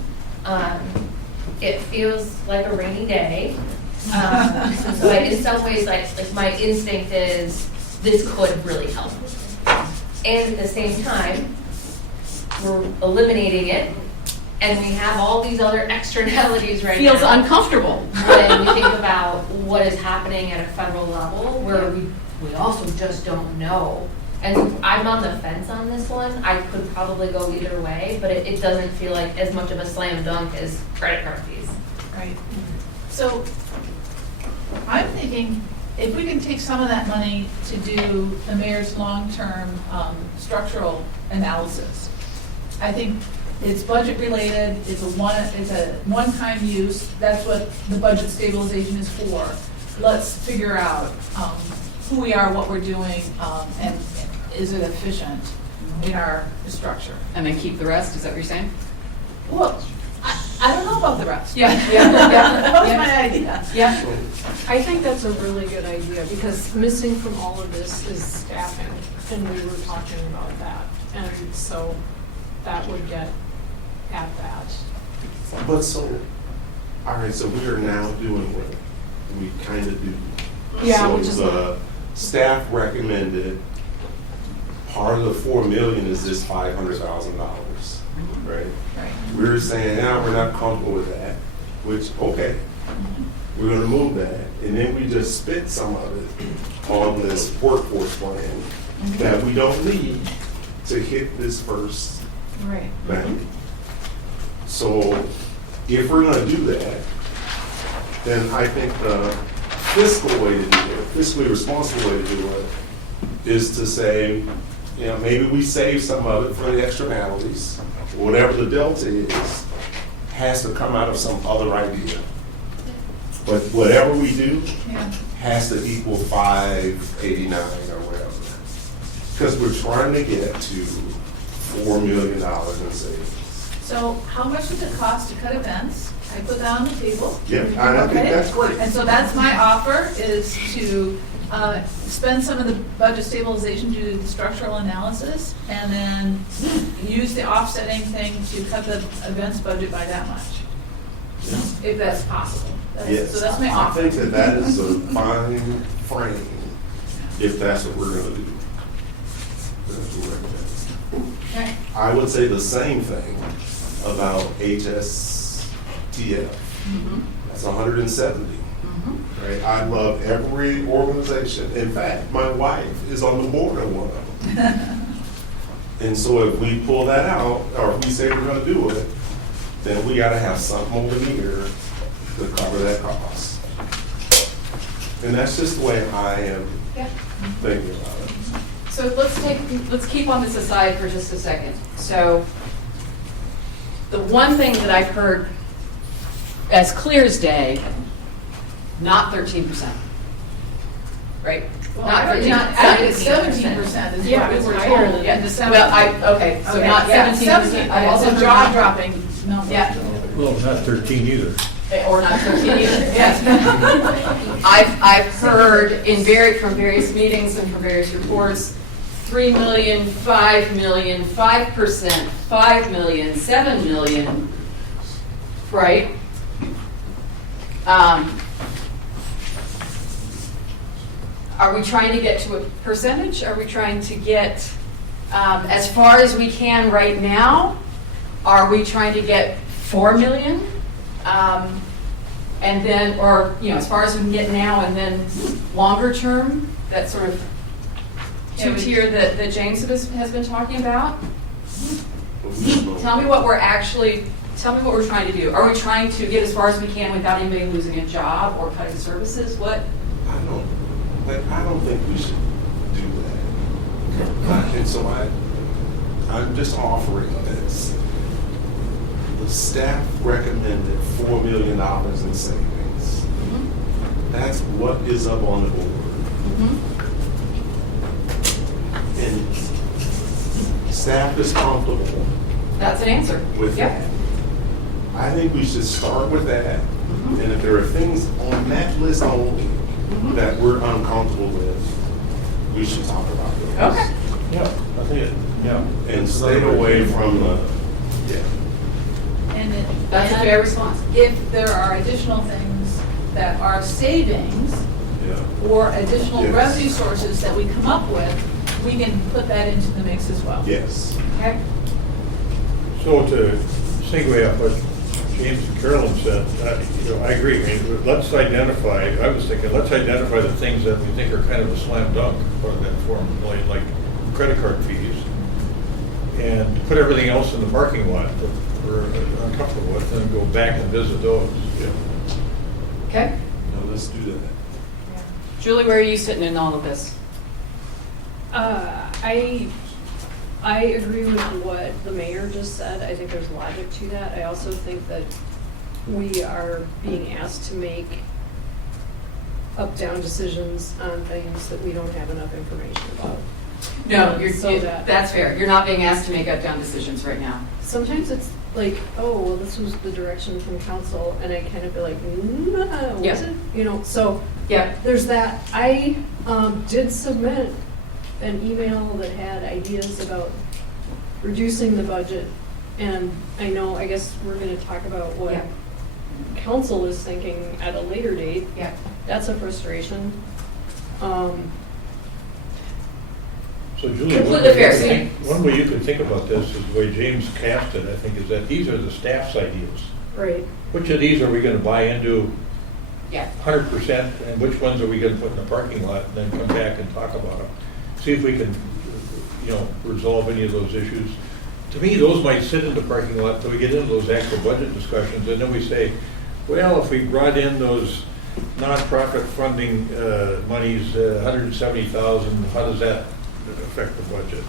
It feels like a rainy day. So in some ways, like my instinct is this could really help. And at the same time, we're eliminating it, and we have all these other externalities right Feels now. uncomfortable. When we think about what is happening at a federal level, where we also just don't know. And I'm on the fence on this one. I could probably go either way, but it doesn't feel like as much of a slam dunk as credit card fees. Right. So I'm thinking if we can take some of that money to do the mayor's long-term structural analysis, I think it's budget related, it's a one-time use, that's what the budget stabilization is for. Let's figure out who we are, what we're doing, and is it efficient in our structure. And then keep the rest, is that what you're saying? Well, I don't know about the rest. Yeah. That was my idea. Yeah. I think that's a really good idea, because missing from all of this is staffing, and we were talking about that. And so that would get at that. But so, all right, so we are now doing what we kind of do. Yeah, which is So the staff recommended, part of the 4 million is this $500,000, right? Right. We were saying, yeah, we're not comfortable with that, which, okay, we're gonna move that. And then we just spent some of it on this workforce plan that we don't need to hit this first Right. thing. So if we're gonna do that, then I think the fiscal way to do it, fiscally responsible way to do it, is to say, you know, maybe we save some of it for the externalities. Whatever the delta is, has to come out of some other idea. But whatever we do Yeah. has to equal 589 or whatever. Because we're trying to get to $4 million in savings. So how much does it cost to cut events? I put that on the table. Yeah, I think Okay. that's great. And so that's my offer, is to spend some of the budget stabilization to do the structural analysis, and then use the offsetting thing to cut the events budget by that much, if that's possible. Yes, So that's my I offer. think that that is a fine frame, if that's what we're gonna do. That's what we're gonna do. Okay. I would say the same thing about HSTF. That's 170. Right? I love every organization. In fact, my wife is on the board of one of them. And so if we pull that out, or if we say we're gonna do it, then we gotta have something over here to cover that cost. And that's just the way I am Yeah. thinking about it. So let's keep on this aside for just a second. So the one thing that I've heard as clear as day, not 13%, right? Well, Not I don't- 13%. I think it's 17% is Yeah, what we were higher told than in December. Well, okay, so Okay, not yeah, 17%. I also It's a heard jaw-dropping number. Yeah. Well, not 13 either. Or not 13 either, yes. I've heard from various meetings and from various reports, 3 million, 5 million, 5%, 5 million, 7 million, right? Are we trying to get to a percentage? Are we trying to get as far as we can right now? Are we trying to get 4 million? And then, or, you know, as far as we can get now and then longer term, that sort of two-tier that James has been talking about? Tell me what we're trying to do. Are we trying to get as far as we can without anybody losing a job or cutting services? What? I don't think we should do that. And so I'm just offering this. The staff recommended $4 million in savings. That's what is up on the board. And staff is comfortable. That's an answer. With that. I think we should start with that. And if there are things on that list only that we're uncomfortable with, we should talk about those. Okay. Yeah, I think, yeah. And stay away from the, And That's a fair response. If there are additional things that are savings or additional Yes. revenue sources that we come up with, we can put that into the mix as well. Yes. Okay. So to segue off what James and Carolyn said, I agree. I mean, let's identify the things that we think are kind of a slam dunk for that form, like credit card fees, and put everything else in the parking lot that we're uncomfortable with, and go back and visit those. Okay. No, let's do that. Julie, where are you sitting in all of this? I agree with what the mayor just said. I think there's logic to that. I also think that we are being asked to make up-down decisions on things that we don't have enough information about. No, That's fair. You're not being asked to make up-down decisions right now. Sometimes it's like, oh, well, this was the direction from council, and I kind of feel like, was Yeah. it? You know, so Yeah. there's that. I did submit an email that had ideas about reducing the budget And I know, I guess we're gonna talk about what Yeah. council is thinking at a later date. Yeah. That's a frustration. So Julie, Completely fair. So you- one way you could think about this is the way James cast it, I think, is that these are the staff's ideas. Right. Which of these are we gonna buy into Yeah. 100%, and which ones are we gonna put in the parking lot, and then come back and talk about them? See if we can, resolve any of those issues. To me, those might sit in the parking lot till we get into those actual budget discussions, and then we say, well, if we brought in those nonprofit funding monies, 170,000, how does that affect the budget?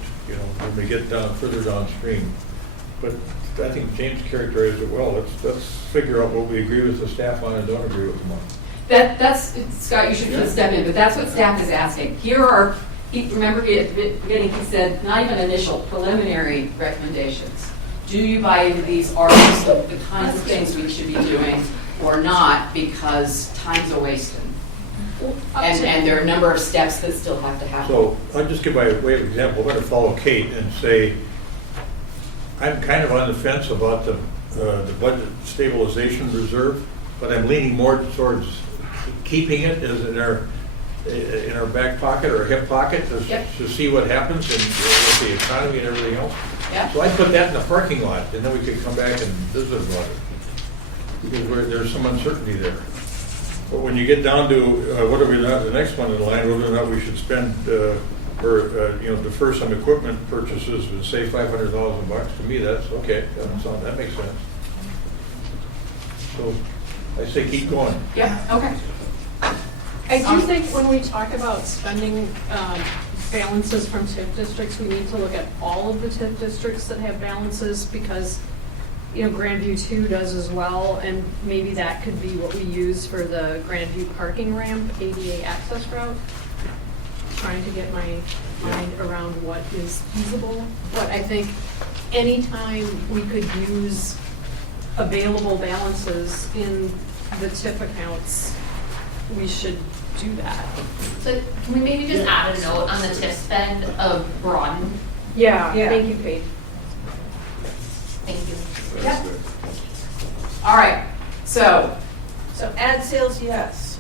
When we get further downstream. But I think James characterized it well. Let's figure out what we agree with the staff on and don't agree with them on. That's, Scott, you should step in, but that's what staff is asking. Remember at the beginning, he said, not even initial, preliminary recommendations. Do you buy into these? Are these the kinds of things we should be doing or not, because time's a wasting? And there are a number of steps that still have to happen. So I'll just give by way of example. I'm going to follow Kate and say, I'm kind of on the fence about the budget stabilization reserve, but I'm leaning more towards keeping it as in our back pocket or hip pocket to see what happens with the economy and everything else. Yep. So I put that in the parking lot, and then we could come back and visit about it, because there's some uncertainty there. But when you get down to what are we not the next one in line, whether or not we should spend or defer some equipment purchases and say $500,000, to me that's okay. That makes sense. So I say keep going. Yeah. Okay. I do think when we talk about spending balances from TIF districts, we need to look at all of the TIF districts that have balances, because Grandview 2 does as well, and maybe that could be what we use for the Grandview parking ramp ADA access route. Trying to get my mind around what is feasible, but I think anytime we could use available balances in the TIF accounts, we should do that. So can we maybe just add a note on the TIF spend of broaden? Yeah. Thank you, Kate. Thank you. Yep. All right. So ad sales, yes.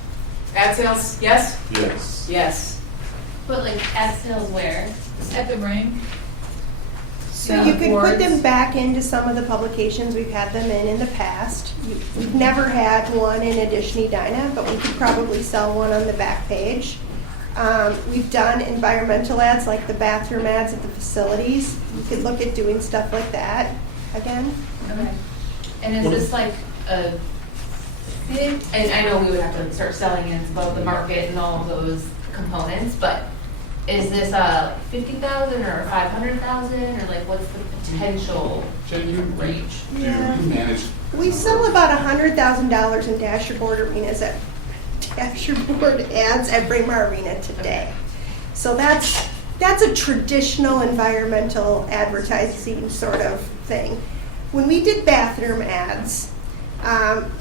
Ad sales, yes? Yes. Yes. But like ad sales where? At the ring. So you could put them back into some of the publications we've had them in the past. We've never had one in Edina, but we could probably sell one on the back page. We've done environmental ads, like the bathroom ads at the facilities. You could look at doing stuff like that again. Okay. And is this like a big, and I know we would have to start selling in above the market and all of those components, but is this a 50,000 or 500,000, or like what's the potential range? Yeah. Do you manage? We sell about $100,000 in dashboard ads at Braemar Arena today. So that's a traditional environmental advertising sort of thing. When we did bathroom ads,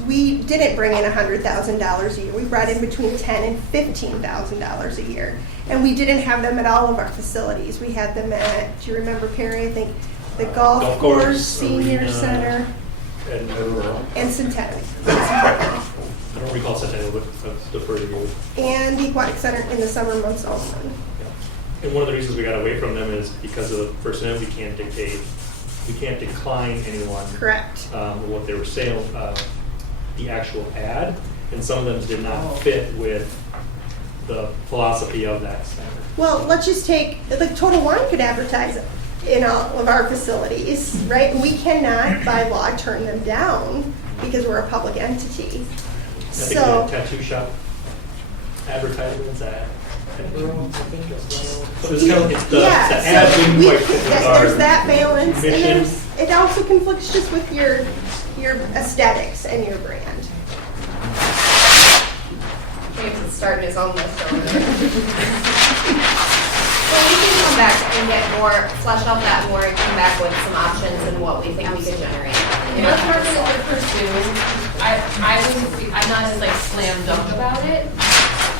we didn't bring in $100,000 a year. We brought in between $10,000 and $15,000 a year. And we didn't have them at all of our facilities. We had them at, do you remember, Perry? I think the golf course, senior arena, center, and Centennial. I don't recall Centennial, but that's deferred to you. And the aquatic center in the summer months also. And one of the reasons we got away from them is because of the First Amendment, we can't decline anyone. Correct. What they were saying, the actual ad, and some of them did not fit with the philosophy of that center. Well, let's just take, like Total Wine could advertise in all of our facilities, right? And we cannot, by law, turn them down because we're a public entity. I think we had tattoo shop advertisements at Edinburgh, I think as well. So it's kind of, it's the ad didn't quite fit with our there's that balance, mission. and it also conflicts just with your aesthetics and your brand. James is starting his own list over there. So we can come back and get more, flesh out that more and come back with some options and what we think we could generate. You know, it's hard to pursue. I'm not as like slam dunk about it,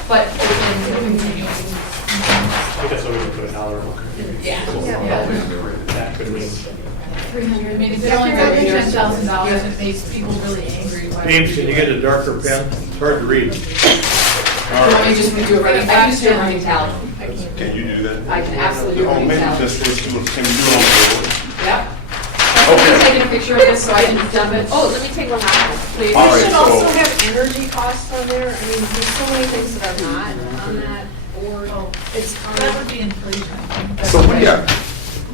but open to continuing. I think that's what we can put a dollar on. Yeah. That could mean. 300. I mean, if it only goes to $10,000 and it makes people really angry. why would James, we can do you get it? a darker pen? It's hard to read. Let me just do a running, I can just do a running tally. Can you do that? I can absolutely do a Oh, running maybe tally. just let's do it, can you do it on the board? Yep. I'm taking a picture of this so I can dump it. Oh, let me take one out, please. All We right, should also so- have energy costs on there. I mean, there's so many things that are not on that board. It's That would be inflation. So we got,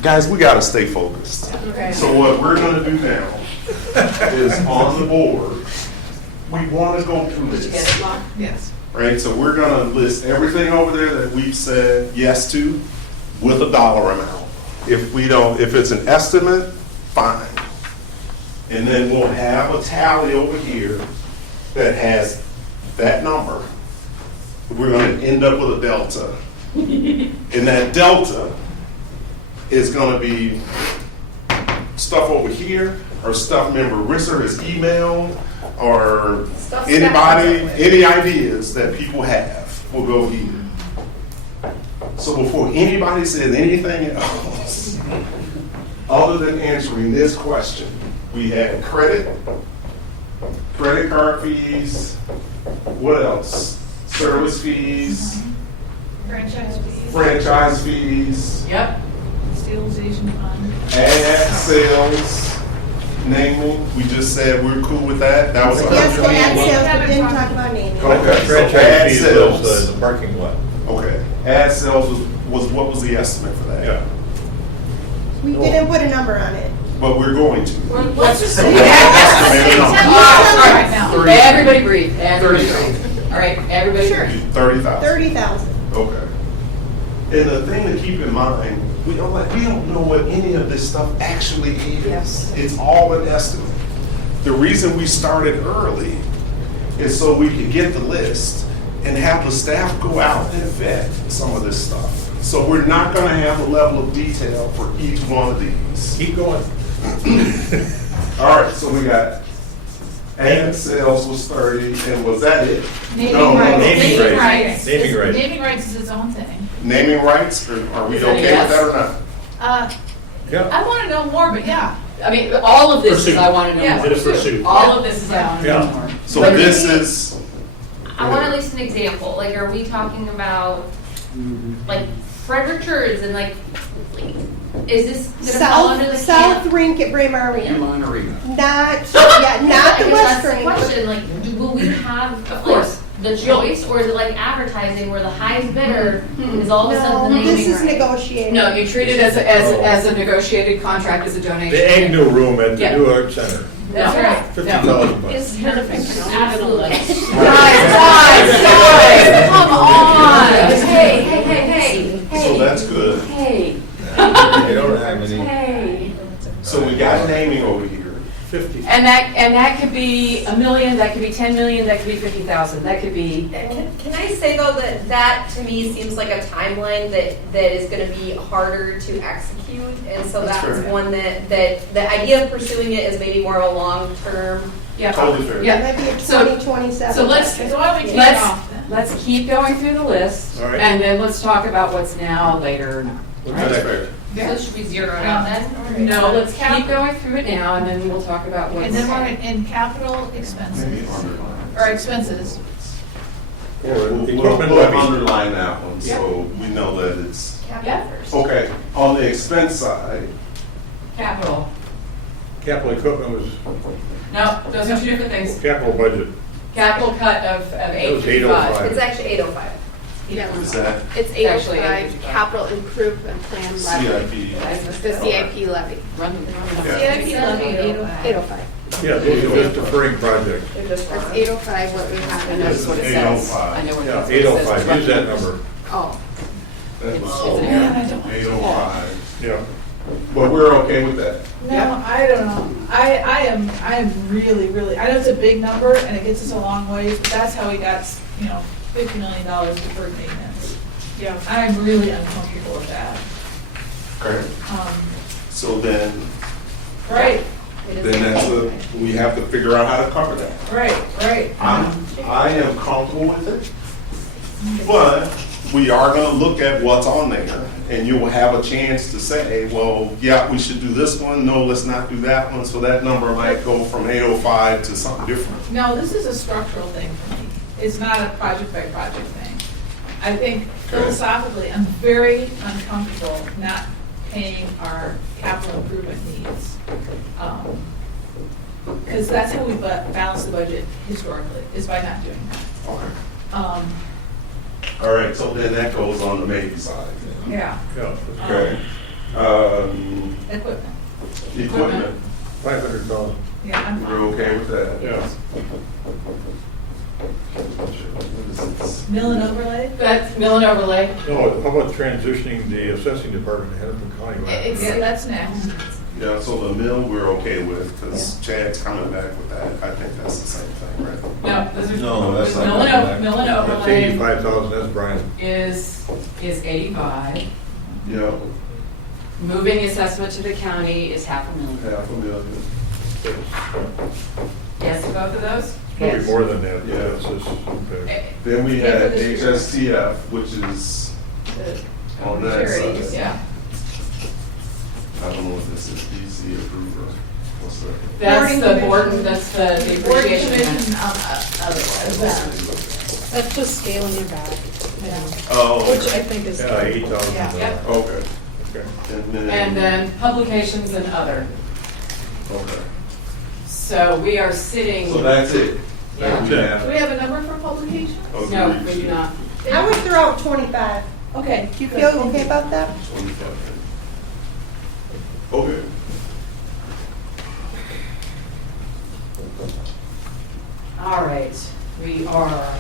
guys, we gotta stay focused. Okay. So what we're gonna do now is on the board, we wanna go through Did you get this. it, Mark? Yes. Right, so we're gonna list everything over there that we've said yes to with a dollar amount. If we don't, if it's an estimate, fine. And then we'll have a tally over here that has that number. We're gonna end up with a delta. And that delta is gonna be stuff over here, or stuff member Risser has emailed, or Stuff anybody, Steph has any ideas that people have will go here. So before anybody says anything else, other than answering this question, we had credit card fees, what else? Service fees, franchise fees, Yep. Stabilization fund. ad sales, naming, we just said we're cool with that. That was Yes, the ad $120. sales, but didn't talk about naming. Okay, so Franchise ad fees sales. was the parking lot. Okay, ad sales was what was the estimate for that? Yeah. We didn't put a number on it. But we're going to. Let's just. So we estimated All number. right, now, everybody breathe, everybody 30,000. breathe. All right, everybody breathe. 30,000. 30,000. Okay. And the thing to keep in mind, we don't know what any of this stuff actually is. Yes. It's all an estimate. The reason we started early is so we could get the list and have the staff go out and vet some of this stuff. So we're not gonna have a level of detail for each one of these. Keep going. All right, so we got ad sales was 30, and was that it? Naming No, rights. naming Naming rights. rights. Naming rights. Naming rights is its own thing. Naming rights, or are we Is that a okay yes? with that or not? Yeah. I want to know more, but yeah. I mean, all of this is Pursuit. I want to know Yeah. more. It is pursuit. All of this is I want to know Yeah. more. So But this maybe- is, I want at least an example, like, are we talking about, like, Frederick Church and like, is this gonna fall under the South camp? rink at Braemar Arena. Inline arena. Not, yeah, not I the guess West that's the rink. question, like, will we have, Of course. like, the choice, or is it like advertising where the highest bidder is all of a sudden the No, naming this is right? negotiated. No, you treat it as a negotiated contract, as a donation. The egg new room at the Yeah. new art center. That's right. $50,000. It's Absolutely. Guys, come on. Hey. so that's good. Hey. They don't have any. Hey. So we got naming over here. 50. And that could be $1 million, that could be 10 million, that could be 50,000, that could be. Can I say though that that to me seems like a timeline that is going to be harder to execute, and so That's that's fair. one that the idea of pursuing it is maybe more of a long term. Yeah. Totally fair. Yeah. Might be a So- 2027. So let's, So why don't we kick it off then? let's keep going through the list, All right. and then let's talk about what's now, later. That's fair. So should we zero it out then? No, let's keep going through it now, and then we'll talk about what's. And then we're in capital expenses, or expenses. We'll Equipment levy. underline that one, so we know that it's, Yeah, okay, on the expense side, capital. Capital equipment was, No, those are two different things. capital budget. Capital cut of That was 855. It's actually 805. is that It's Actually, 805 capital improvement plan levy. CIP? The CIP levy. Run. Yeah. CIP levy, 805. Yeah, those are just deferring projects. That's 805 what we have I in know this. that's what it says. 805. I know what Yeah, that's what it says. 805, use that number. Oh, That It's was an error. 805. Yeah. But we're okay with that. No, I don't know. I am really, I know it's a big number and it gets us a long ways, but that's how we got, $50 million deferred maintenance. Yeah. I'm really uncomfortable with that. Okay. So then, Right, then we have to figure out how to cover that. right. I am comfortable with it, but we are gonna look at what's on there and you'll have a chance to say, well, yeah, we should do this one, no, let's not do that one, so that number might go from 805 to something different. No, this is a structural thing for me. It's not a project by project thing. I think philosophically, I'm very uncomfortable not paying our capital improvement needs. Because that's how we balance the budget historically, is by not doing that. Okay. All right, so then that goes on the maybe side. Yeah. Okay. Equipment. Equipment. 500,000. Yeah, I'm fine. We're okay with that? Yeah. Mill and overlay? That's mill and overlay. No, how about transitioning the assessing department to Hennepin County? Yeah, that's next. Yeah, so the mill we're okay with, because Chad's coming back with that. I think that's the same thing, right? No, those are. No, that's not Mill and coming back. mill and That's overlay 85,000, that's Brian. is 85. Yeah, Moving assessment to the county is $500,000. $500,000. Yes to both of those? Probably Yes. more than that. Yeah. It's just, okay. Then we Yeah, for had this year. HSTF, which is on that Charities, side. yeah. I don't know if this is DC approved or what's that? That's the Boarding board, that's the Board appreciation. commission, That's just scaling it back, Oh, which okay. I think is. Yeah, 8,000. Yeah. Yep. Okay. Okay. And then publications and other. Okay. So we are sitting. So that's it. That we Do have. we have a number for publication? No, Agreed. we do not. I would throw out 25. Okay. Do you feel okay about that? 25. Okay. All right, we are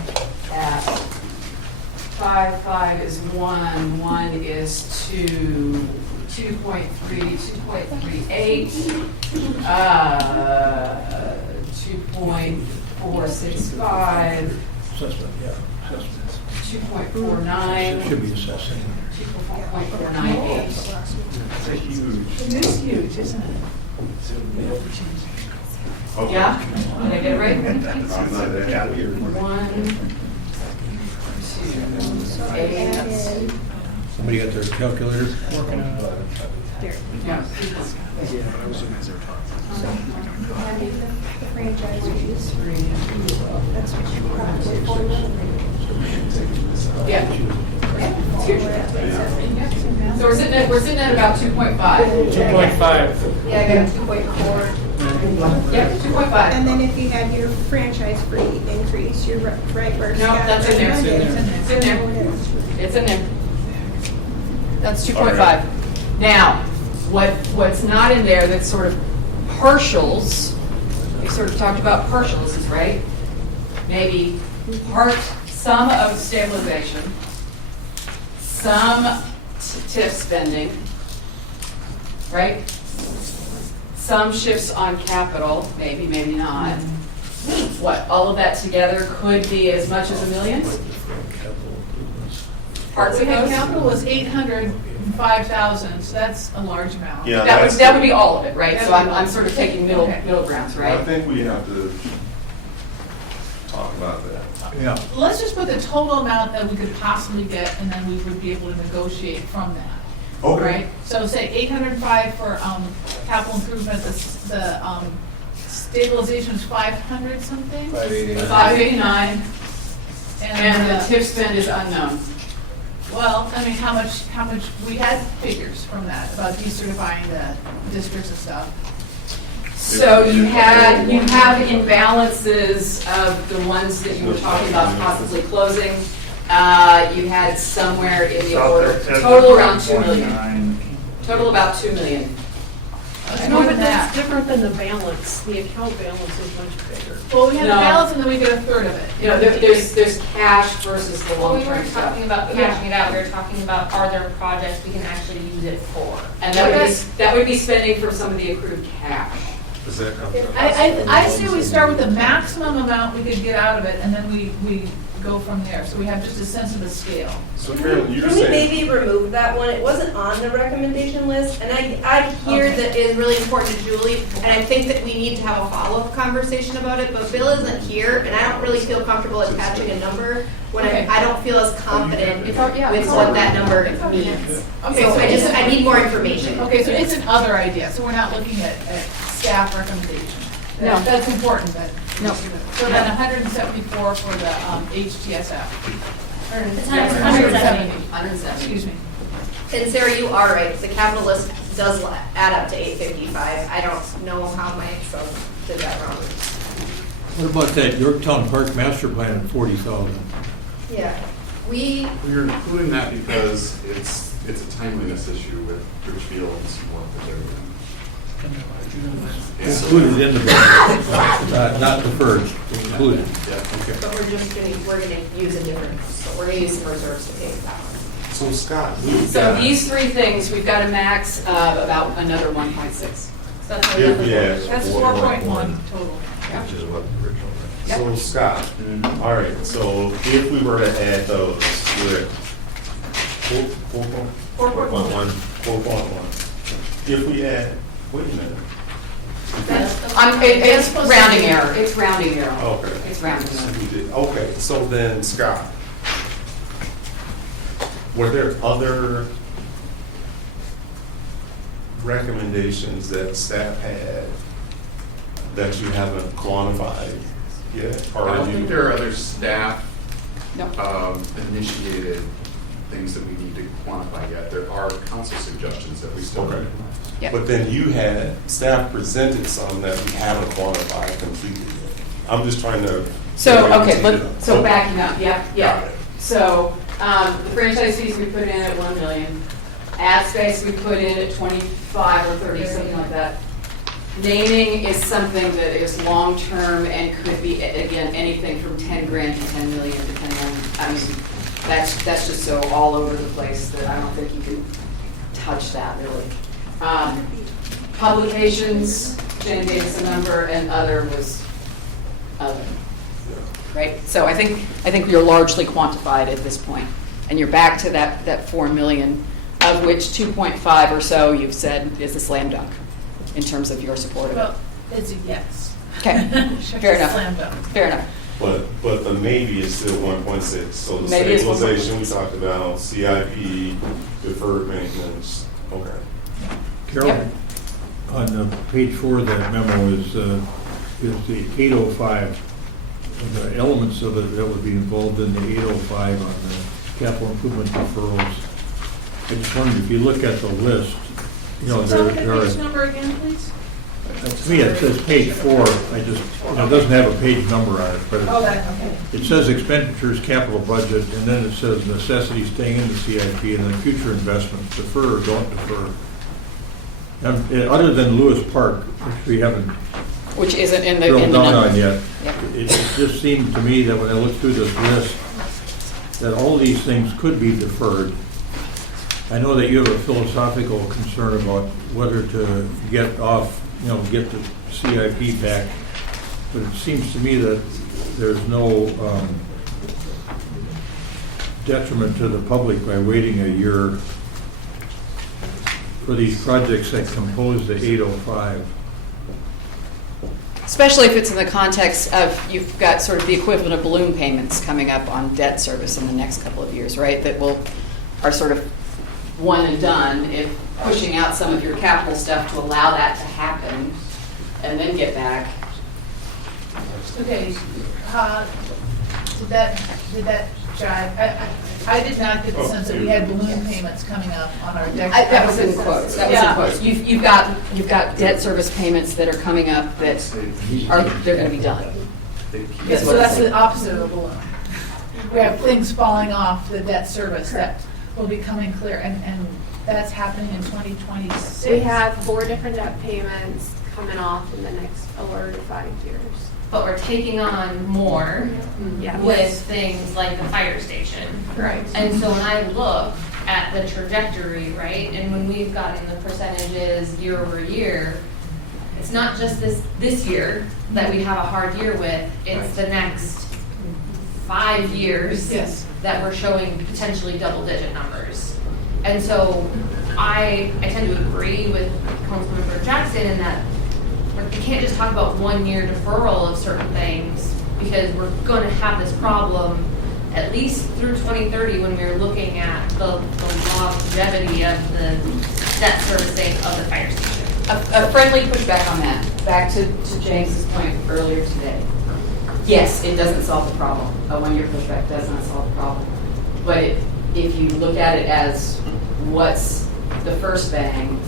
at 5 is 1, 1 is 2, 2.3, 2.38, 2.465, Assessment, yeah, assessment. 2.49, Should be assessing. 2.498. It is huge, isn't it? Okay. Yeah? Did I get it right? I'm not that happy. 1, 2, 8. Somebody got their calculator? No. The franchise fees. That's what you probably for. Yeah. So we're sitting at about 2.5. 2.5. Yeah, I got 2.4. Yep, 2.5. And then if you had your franchise fee increase, you're right where it's No, got that's in there. recommended. It's in there. It's in there. That's 2.5. Now, what's not in there that's sort of partials, we sort of talked about partials, is right? Maybe some of stabilization, some TIF spending, right? Some shifts on capital, maybe, maybe not. What, all of that together could be as much as $1 million? Parts We of had those? capital was 805,000, so that's a large amount. Yeah, That would be all of it, right? So That'd be I'm sort of taking middle Okay. grounds, I right? think we have to talk about that. Yeah. Let's just put the total amount that we could possibly get, and then we would be able to negotiate from that. Okay. Right? So say 805 for capital improvement, the stabilization is 500 something? 589, and the uh, TIF spend is unknown. Well, I mean, how much, we had figures from that, about decertifying the districts and stuff. So you have imbalances of the ones that you were talking about possibly closing. You had somewhere in the order, total around 2 million. Total about 2 million. No, but that's different than the balance. The account balance is much bigger. Well, we had a No. balance and then we get a third of it. You know, there's cash versus the Well, we long-term weren't stuff. talking about cashing it out, we were talking about are there projects we can actually use it for? And that would be spending from some of the accrued cash. Does that come? I say we start with the maximum amount we could get out of it, and then we go from there, so we have just a sense of the scale. So Carol, you're Can we saying. maybe remove that one? It wasn't on the recommendation list, and I hear Okay. that is really important to Julie, and I think that we need to have a follow-up conversation about it, but Bill isn't here, and I don't really feel comfortable attaching a number when Okay. I don't feel as confident It's all- yeah, with it's what all- that number means. Okay, So so I need more information. Okay, so it's an other idea, so we're not looking at staff recommendation. No. That's important then. No. So then 174 for the HTSF. It's 170. 170. Excuse me. And Sarah, you are right, the capital list does add up to 855. I don't know how my son did that wrong. What about that Yorktown Park Master Plan at 40,000? Yeah, we, We're including that because it's a timeliness issue with Richfield and some work that they're doing. Yeah, so- Included in the budget, not deferred, included. Yeah, okay. but we're gonna use a different, so we're gonna use some reserves to pay for that one. So Scott, we've So got. these three things, we've got a max of about another 1.6. So that's If another we add That's 4.1. 4.1 total. Which is what the original. Yep. So Scott, all right, so if we were to add those, we're at 4.1. If we add, wait a minute. It's rounding error, it's rounding error. Okay. It's rounding So error. we did, okay, so then Scott, were there other recommendations that staff had that you haven't quantified yet? Or I are don't you- think there are other staff No. initiated things that we need to quantify yet. There are council suggestions that we still Okay. need. Yeah. But then you had, staff presented some that we haven't quantified completely yet. I'm just trying to. So, okay, Okay. so backing up, yeah, Got yeah. it. So, the franchise fees we put in at 1 million. Ad space we put in at 25 or 30, something like that. Naming is something that is long-term and could be, again, anything from 10 grand to 10 million, depending on, I mean, that's just so all over the place that I don't think you can touch that really. Publications, Jen gave us a number, and other was other. Right? So I think you're largely quantified at this point, and you're back to that 4 million, of which 2.5 or so you've said is a slam dunk in terms of your support of it. Well, it's a yes. Okay, fair enough. Slam dunk. Fair enough. But the maybe is still 1.6. So the Maybe it's stabilization we talked about, CIP, deferred maintenance, okay. Carol, Yep. on page 4 of that memo is the 805, the elements of it that would be involved in the 805 on the capital improvement deferrals. I just wondered if you look at the list, you know, Tell me there the are. page number again, please. To me, it says page 4, it doesn't have a page number on it, but Oh, that, okay. it says expenditures, capital budget, and then it says necessities staying in the CIP, and then future investments, defer or don't defer. Other than Lewis Park, which we haven't Which isn't in the drilled down number. on yet, Yep. it just seemed to me that when I looked through this list, that all these things could be deferred. I know that you have a philosophical concern about whether to get the CIP back, but it seems to me that there's no detriment to the public by waiting a year for these projects that compose the 805. Especially if it's in the context of, you've got sort of the equivalent of balloon payments coming up on debt service in the next couple of years, right? That are sort of one and done, if pushing out some of your capital stuff to allow that to happen and then get back. Okay, did that jive? I did not get the sense that we had balloon payments coming up on our debt. That was in quotes, that was in quotes. You've got debt service payments that are coming up that they're gonna be done. Yeah, so that's the opposite of a balloon. We have things falling off the debt service that will be coming clear, and that's happening in 2026. We have 4 different debt payments coming off in the next 4 to 5 years. But we're taking on more Yeah. with things like the fire station. Right. And so when I look at the trajectory, right, and when we've gotten the percentages year over year, it's not just this year that we have a hard year with, it's the next 5 years Yes. that we're showing potentially double-digit numbers. And so I tend to agree with Councilmember Jackson in that we can't just talk about 1 year deferral of certain things, because we're going to have this problem at least through 2030 when we're looking at the longevity of the debt servicing of the fire station. A friendly pushback on that, back to James's point earlier today. Yes, it doesn't solve the problem. A 1 year pushback does not solve the problem. But if you look at it as what's the first bang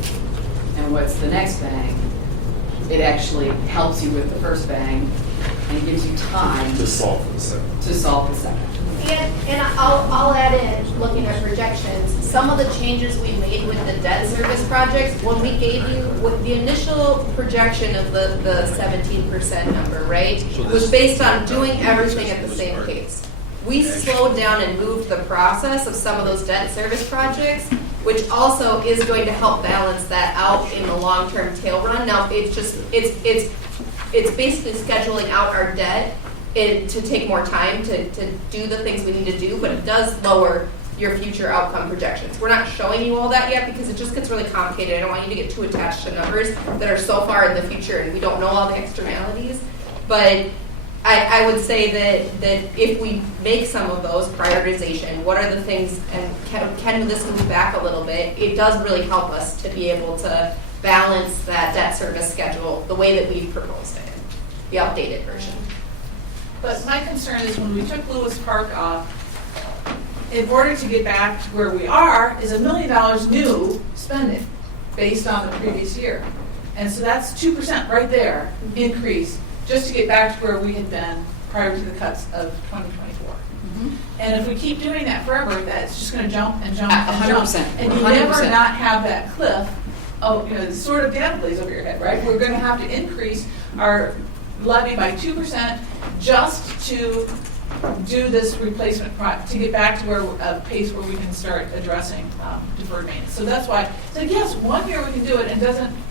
and what's the next bang, it actually helps you with the first bang and gives you time To solve the second. to solve the second. And I'll add in, looking at projections, some of the changes we made with the debt service projects, when we gave you, with the initial projection of the 17% number, right, was based on doing everything at the same pace. We slowed down and moved the process of some of those debt service projects, which also is going to help balance that out in the long-term tail run. Now, it's basically scheduling out our debt to take more time to do the things we need to do, but it does lower your future outcome projections. We're not showing you all that yet because it just gets really complicated. I don't want you to get too attached to numbers that are so far in the future and we don't know all the externalities. But I would say that if we make some of those prioritization, what are the things, and can this move back a little bit, it does really help us to be able to balance that debt service schedule the way that we've proposed it, the updated version. But my concern is when we took Lewis Park off, in order to get back to where we are, is $1 million new spending based on the previous year. And so that's 2% right there increase just to get back to where we had been prior to the cuts of 2024. And if we keep doing that forever, that's just going to jump and jump and jump. 100%. And you never not have that cliff of, sort of Damocles over your head, right? We're going to have to increase our levy by 2% just to do this replacement to get back to where a pace where we can start addressing deferred maintenance. So that's why, so yes, 1 year we can do it and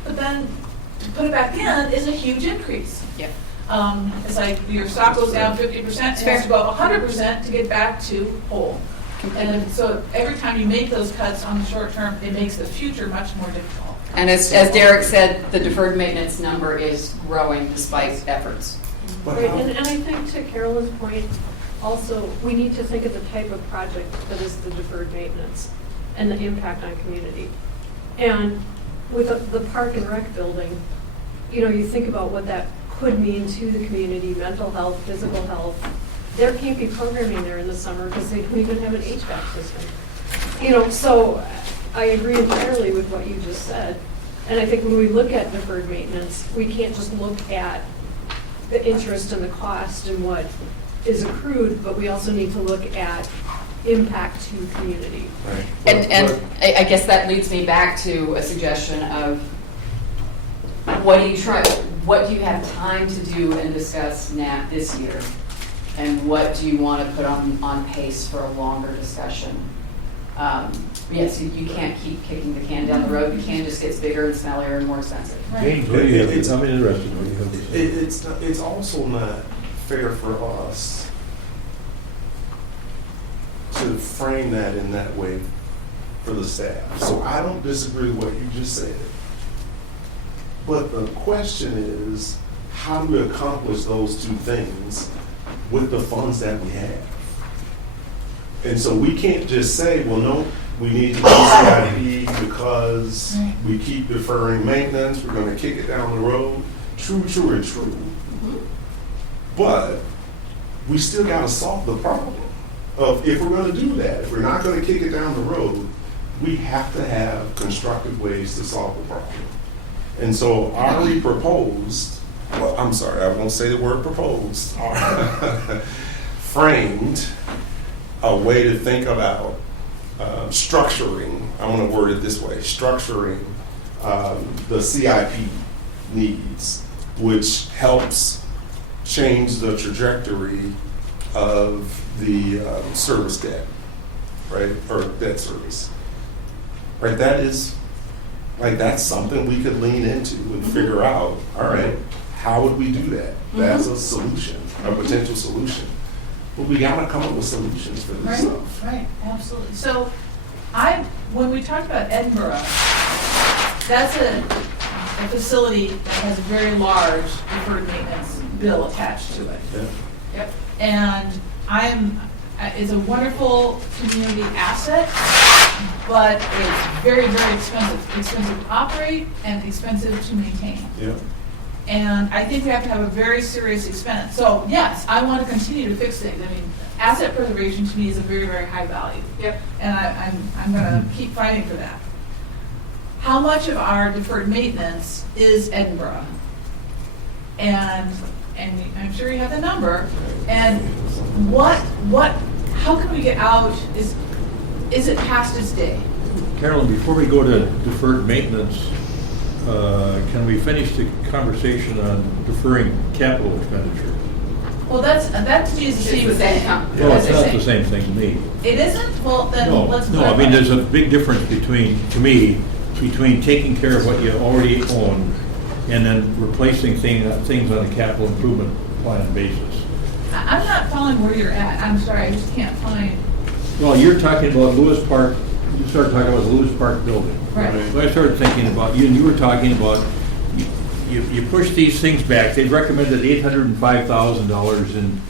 but then to put it back in is a huge increase. Yeah. It's like your stock goes down 50%, it has to go up 100% to get back to whole. And so every time you make those cuts on the short term, it makes the future much more difficult. And as Derek said, the deferred maintenance number is growing despite efforts. Right, and I think to Carolyn's point, also, we need to think of the type of project that is the deferred maintenance and the impact on community. And with the park and rec building, you think about what that could mean to the community, mental health, physical health. There can't be programming there in the summer because they don't even have an HVAC system. So I agree entirely with what you just said. And I think when we look at deferred maintenance, we can't just look at the interest and the cost and what is accrued, but we also need to look at impact to community. Right. And I guess that leads me back to a suggestion of what do you have time to do and discuss this year? And what do you want to put on pace for a longer discussion? Yes, you can't keep kicking the can down the road. The can just gets bigger and smellier and more expensive. James, what do you have? I'm interested in what you have to say. It's also not fair for us to frame that in that way for the staff. So I don't disagree with what you just said. But the question is, how do we accomplish those two things with the funds that we have? And so we can't just say, well, no, we need to do CIP because we keep deferring maintenance, we're going to kick it down the road. True. But we still got to solve the problem of if we're going to do that, if we're not going to kick it down the road, we have to have constructive ways to solve the problem. And so Ari proposed, well, I'm sorry, I won't say the word proposed, framed a way to think about structuring, I'm going to word it this way, structuring the CIP needs, which helps change the trajectory of the service debt, right, or debt service. Right, that's something we could lean into and figure out, all right, how would we do that? That's a solution, a potential solution. but we gotta come up with solutions for this Right, stuff. right, absolutely. So when we talked about Edinburgh, that's a facility that has a very large deferred maintenance bill attached to it. Yeah. Yep. And it's a wonderful community asset, but it's very, very expensive. Expensive to operate and expensive to maintain. Yeah. And I think we have to have a very serious expense. So yes, I want to continue to fix things. I mean, asset preservation to me is a very, very high value. Yep. And I'm going to keep fighting for that. How much of our deferred maintenance is Edinburgh? And I'm sure you have the number. And how can we get out? Is it past its day? Carolyn, before we go to deferred maintenance, can we finish the conversation on deferring capital expenditure? Well, that to me is the same thing. Well, it's not the same thing to me. It isn't? Well, then let's No, I mean, there's a big difference between taking care of what you already own and then replacing things on a capital improvement plan basis. I'm not following where you're at. I'm sorry, I just can't find. Well, you're talking about Lewis Park, you started talking about the Lewis Park building. Right. So I started thinking about you, and you were talking about, you push these things back. They've recommended $805,000 in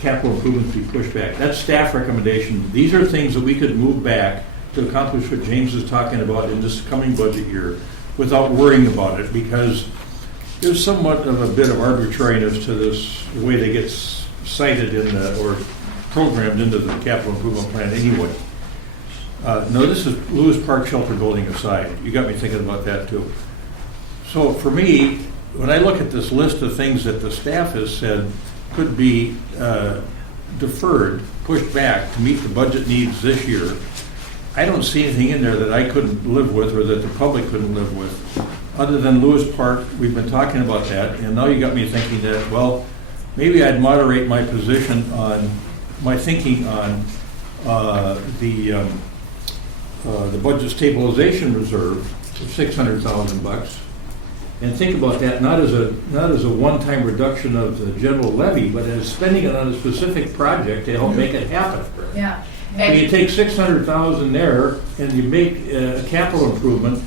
capital improvements be pushed back. That's staff recommendation. These are things that we could move back to accomplish what James is talking about in this coming budget year without worrying about it, because there's somewhat of a bit of arbitrariness to this, the way that gets cited or programmed into the capital improvement plan anyway. No, this is Lewis Park Shelter Building aside. You got me thinking about that too. So for me, when I look at this list of things that the staff has said could be deferred, pushed back to meet the budget needs this year, I don't see anything in there that I couldn't live with or that the public couldn't live with. Other than Lewis Park, we've been talking about that, and now you got me thinking that, well, maybe I'd moderate my position on, my thinking on the budget stabilization reserve of $600,000, and think about that not as a one-time reduction of the general levy, but as spending it on a specific project to help make it happen. Yeah. So you take $600,000 there, and you make a capital improvement,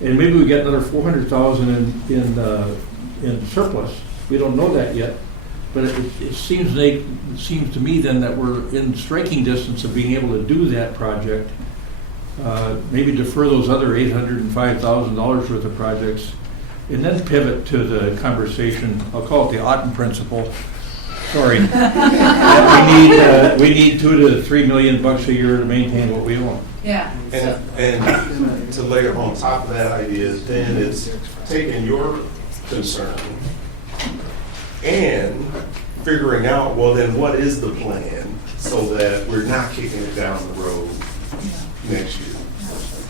and maybe we get another $400,000 in surplus. We don't know that yet, but it seems to me then that we're in striking distance of being able to do that project. Maybe defer those other $805,000 worth of projects, and then pivot to the conversation. I'll call it the Otten principle. Sorry, that we need $2 to $3 million a year to maintain what we own. Yeah. And to layer on top of that idea, then it's taking your concern and figuring out, well, then what is the plan so that we're not kicking it down the road next year.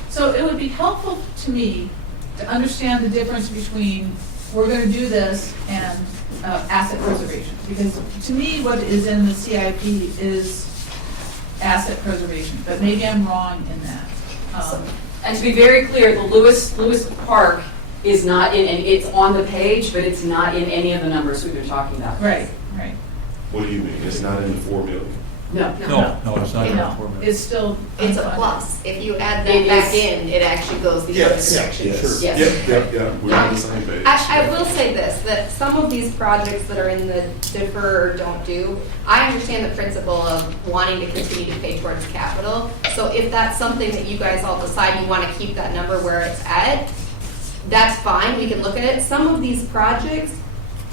So it would be helpful to me to understand the difference between we're going to do this and asset preservation. Because to me, what is in the CIP is asset preservation, but maybe I'm wrong in that. And to be very clear, the Lewis Park is not in, and it's on the page, but it's not in any of the numbers we've been talking about. Right, right. What do you mean? It's not in the 4 million? No, it's not in the 4 million. It's still. It's a plus. If you add that back in, it actually goes the other direction. Yes. Yes. Yep. We're on the same page. I will say this, that some of these projects that are in the defer or don't do, I understand the principle of wanting to continue to pay towards capital. So if that's something that you guys all decide you want to keep that number where it's at, that's fine, we can look at it. Some of these projects,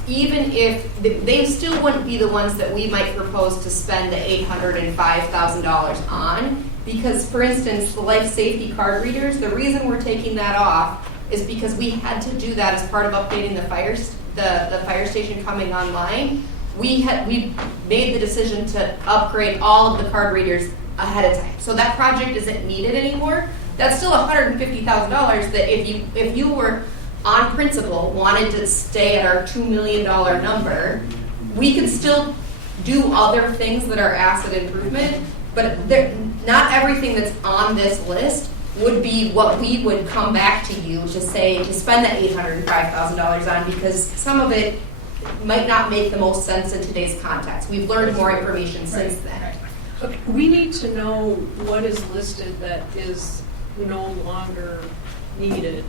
even if, they still wouldn't be the ones that we might propose to spend the $805,000 on. Because, for instance, the life safety card readers, the reason we're taking that off is because we had to do that as part of updating the fire station coming online. We made the decision to upgrade all of the card readers ahead of time. So that project isn't needed anymore. That's still $150,000 that if you were on principle wanted to stay at our $2 million number, we could still do other things that are asset improvement, but not everything that's on this list would be what we would come back to you to say to spend that $805,000 on, because some of it might not make the most sense in today's context. We've learned more information since then. Okay, we need to know what is listed that is no longer needed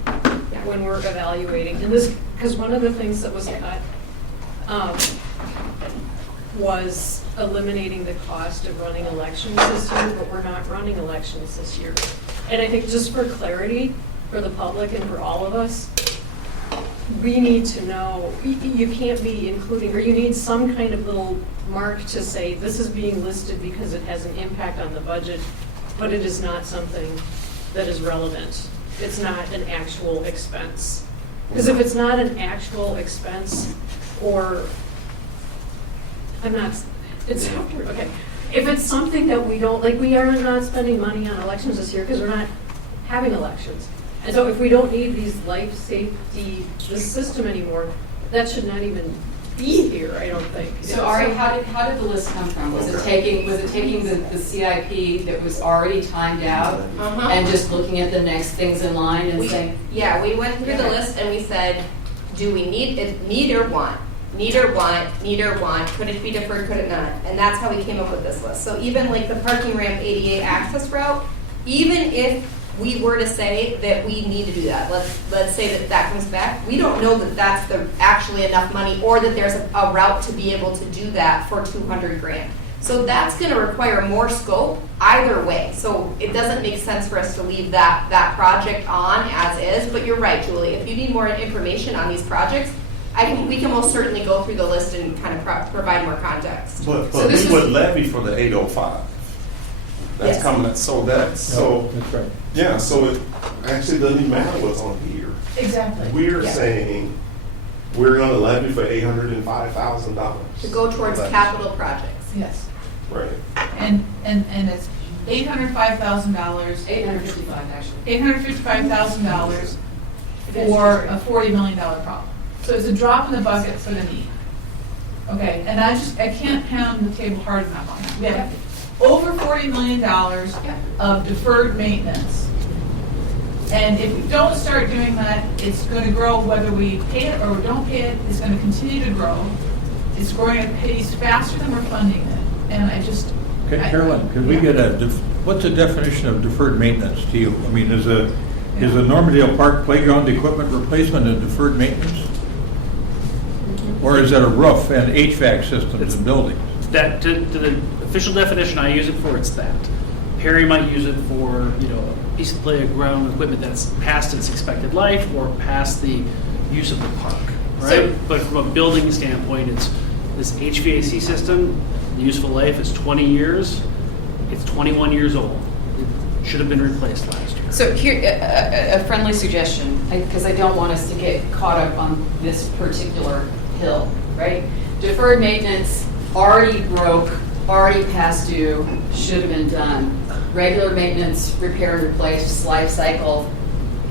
when we're evaluating. And this, because one of the things that was cut was eliminating the cost of running elections this year, but we're not running elections this year. And I think just for clarity, for the public and for all of us, we need to know, you can't be including, or you need some kind of little mark to say, this is being listed because it has an impact on the budget, but it is not something that is relevant. It's not an actual expense. Because if it's not an actual expense, or, okay. If it's something that we don't, like we are not spending money on elections this year because we're not having elections. And so if we don't need these life safety, this system anymore, that should not even be here, I don't think. So Ari, how did the list come from? Was it taking the CIP that was already timed out and just looking at the next things in line and saying? Yeah, we went through the list and we said, do we need or want? Need or want, could it be deferred, could it not? And that's how we came up with this list. So even like the parking ramp ADA access route, even if we were to say that we need to do that, let's say that comes back, we don't know that that's actually enough money or that there's a route to be able to do that for 200 grand. So that's gonna require more scope either way. So it doesn't make sense for us to leave that project on as is, but you're right, Julie, if you need more information on these projects, we can most certainly go through the list and kind of provide more context. But we would levy for the 805. That's coming, that's right. Yeah, so it actually doesn't even matter what's on here. Exactly. We're saying we're gonna levy for $805,000. To go towards capital projects. Yes. Right. And it's $805,000. $855 actually. $855,000 for a $40 million problem. So it's a drop in the bucket for the need. Okay, and I can't pound the table hard enough on that. We have over $40 million of deferred maintenance. And if we don't start doing that, it's going to grow whether we pay it or we don't pay it. It's going to continue to grow. It's growing at a pace faster than we're funding it. And I just... Okay, Carolyn, can we get what's the definition of deferred maintenance to you? I mean, is a Normandale Park playground equipment replacement a deferred maintenance? Or is that a roof and HVAC systems in buildings? That to the official definition I use it for, it's that. Perry might use it for, a piece of playground equipment that's past its expected life or past the use of the park, right? But from a building standpoint, it's this HVAC system, the useful life is 20 years. It's 21 years old. It should have been replaced last year. So here, a friendly suggestion, because I don't want us to get caught up on this particular hill, right? Deferred maintenance, already broke, already past due, should have been done. Regular maintenance, repair and replace, life cycle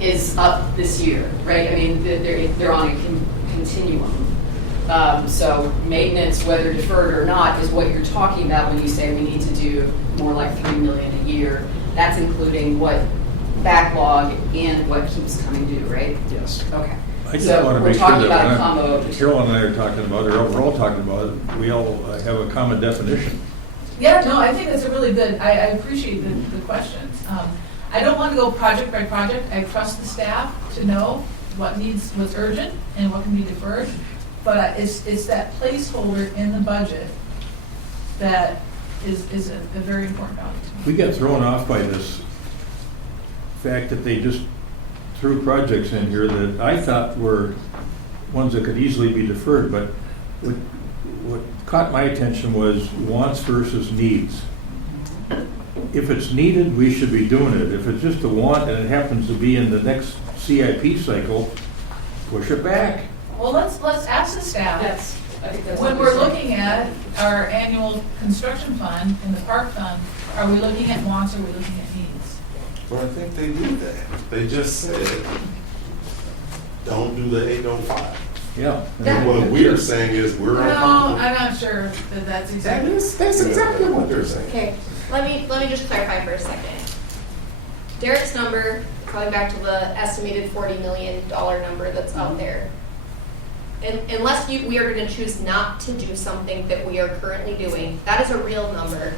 is up this year, right? I mean, they're on a continuum. So maintenance, whether deferred or not, is what you're talking about when you say we need to do more like $3 million a year. That's including what backlog and what keeps coming due, right? Yes. Okay. I just want to make sure talking that about a combo. Carolyn and I are talking about, or we're all talking about it, we all have a common definition. Yeah, no, I think that's a really good, I appreciate the questions. I don't want to go project by project. I trust the staff to know what's urgent and what can be deferred. But it's that placeholder in the budget that is a very important value to me. We get thrown off by this fact that they just threw projects in here that I thought were ones that could easily be deferred, but what caught my attention was wants versus needs. If it's needed, we should be doing it. If it's just a want and it happens to be in the next CIP cycle, push it back. Well, let's ask the staff. I think that's when we're looking at our annual construction fund and the park fund, are we looking at wants or are we looking at needs? Well, I think they do that. They just said, don't do the 805. Yeah. And what we are saying is we're uncomfortable. I'm not sure that that's exactly. That's exactly what they're saying. Okay, let me just clarify for a second. Derek's number, going back to the estimated $40 million number that's out there, unless we are going to choose not to do something that we are currently doing, that is a real number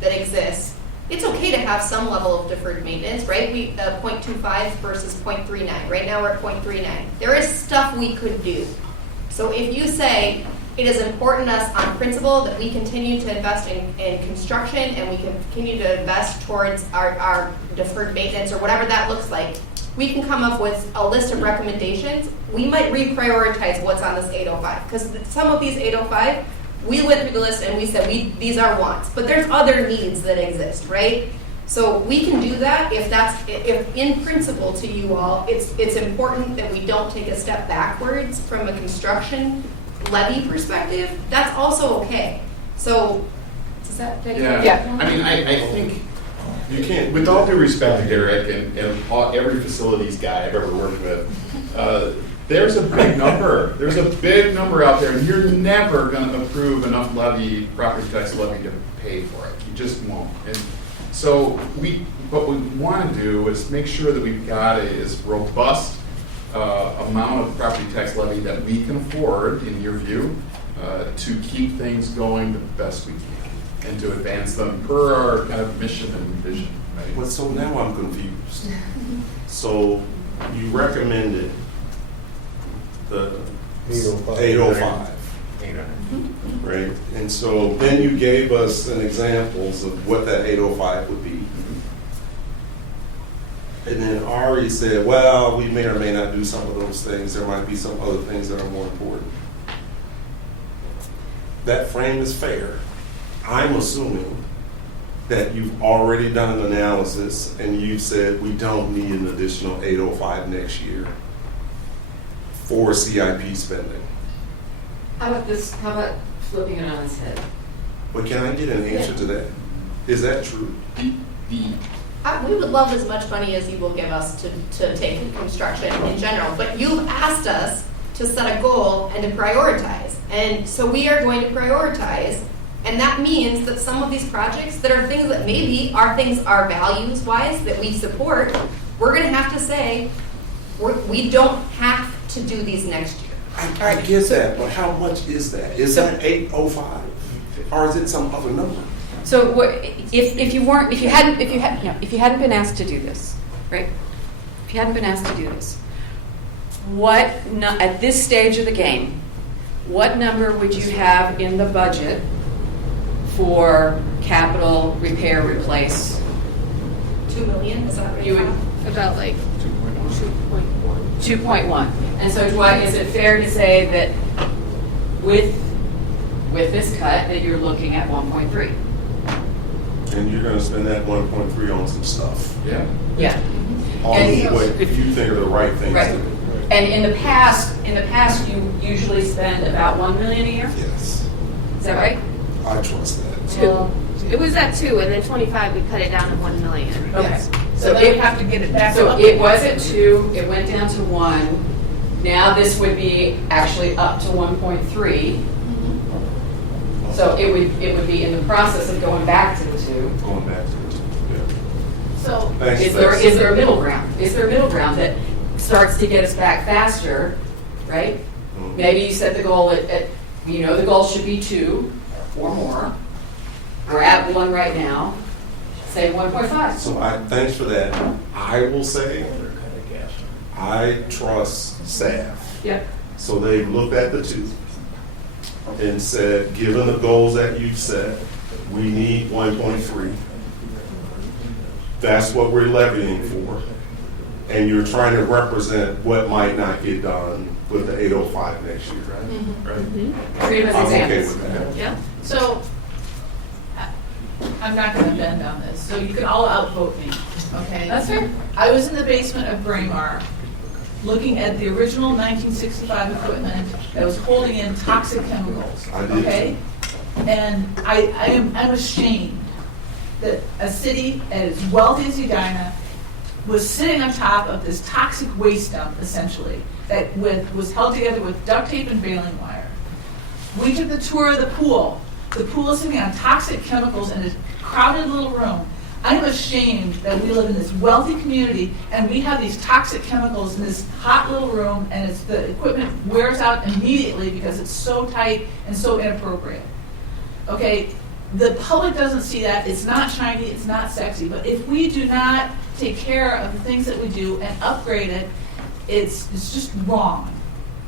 that exists. It's okay to have some level of deferred maintenance, right? 0.25 versus 0.39. Right now we're at 0.39. There is stuff we could do. So if you say it is important to us on principle that we continue to invest in construction and we continue to invest towards our deferred maintenance or whatever that looks like, we can come up with a list of recommendations. We might reprioritize what's on this 805 because some of these 805, we went through the list and we said these are wants, but there's other needs that exist, right? So we can do that if in principle to you all, it's important that we don't take a step backwards from a construction levy perspective. That's also okay. So does that take care of Yeah. that? I mean, I think You can't. with all due respect to Derek and every facilities guy I've ever worked with, there's a big number. There's a big number out there, and you're never going to approve enough property tax levy to pay for it. You just won't. And so what we want to do is make sure that we've got as robust amount of property tax levy that we can afford, in your view, to keep things going the best we can and to advance them per our kind of mission and vision. Right? But so now I'm confused. So you recommended the 805. Right? And so then you gave us an examples of what that 805 would be. And then Ari said, well, we may or may not do some of those things. There might be some other things that are more important. That frame is fair. I'm assuming that you've already done an analysis and you've said we don't need an additional 805 next year for CIP spending. How about this? How about flipping it on its head? But can I get an answer to that? Is that true? We would love as much money as you will give us to take in construction in general, but you've asked us to set a goal and to prioritize. And so we are going to prioritize, and that means that some of these projects that are things that maybe are things our values-wise that we support, we're going to have to say, we don't have to do these next year. I get that, but how much is that? Is that 805, or is it some other number? So if you hadn't been asked to do this, right? If you hadn't been asked to do this, at this stage of the game, what number would you have in the budget for capital repair replace? 2 million, is that what you would? About like 2.1. And so Dwight, is it fair to say that with this cut that you're looking at 1.3? And you're going to spend that 1.3 on some stuff. Yeah. Yeah. On what if you think are the right things right. to do. And in the past, you usually spend about $1 million a year. Yes. Is that right? I trust that. 2. It was at 2, and then 25 we cut it down to 1 million. Okay. Yes. So they have to get it back So up. it was at 2. It went down to 1. Now this would be actually up to 1.3. So it would be in the process of going back to the 2. Going back to the 2. Yeah. So Thanks, Is there a middle ground? Is there a middle ground that starts to get us back faster, right? Mhm. Maybe you set the goal at the goal should be 2 or more. We're at 1 right now. Say 1.5. So thanks for that. I will say I trust staff. Yep. So they've looked at the 2 and said, given the goals that you've set, we need 1.3. That's what we're levying for. And you're trying to represent what might not get done with the 805 next year, right? Right. Treat them as I'm okay examples. with that. Yeah, so I'm not gonna bend on this, so you can all outvote me, okay? That's fair. I was in the basement of Braemar, looking at the original 1965 equipment that was holding in toxic chemicals, I did okay? And I'm ashamed that a city as wealthy as Edina was sitting on top of this toxic waste dump, essentially, that was held together with duct tape and baling wire. We took the tour of the pool. The pool is sitting on toxic chemicals in a crowded little room. I am ashamed that we live in this wealthy community and we have these toxic chemicals in this hot little room, and it's the equipment wears out immediately because it's so tight and so inappropriate. Okay, the public doesn't see that. It's not shiny, it's not sexy, but if we do not take care of the things that we do and upgrade it, it's just wrong.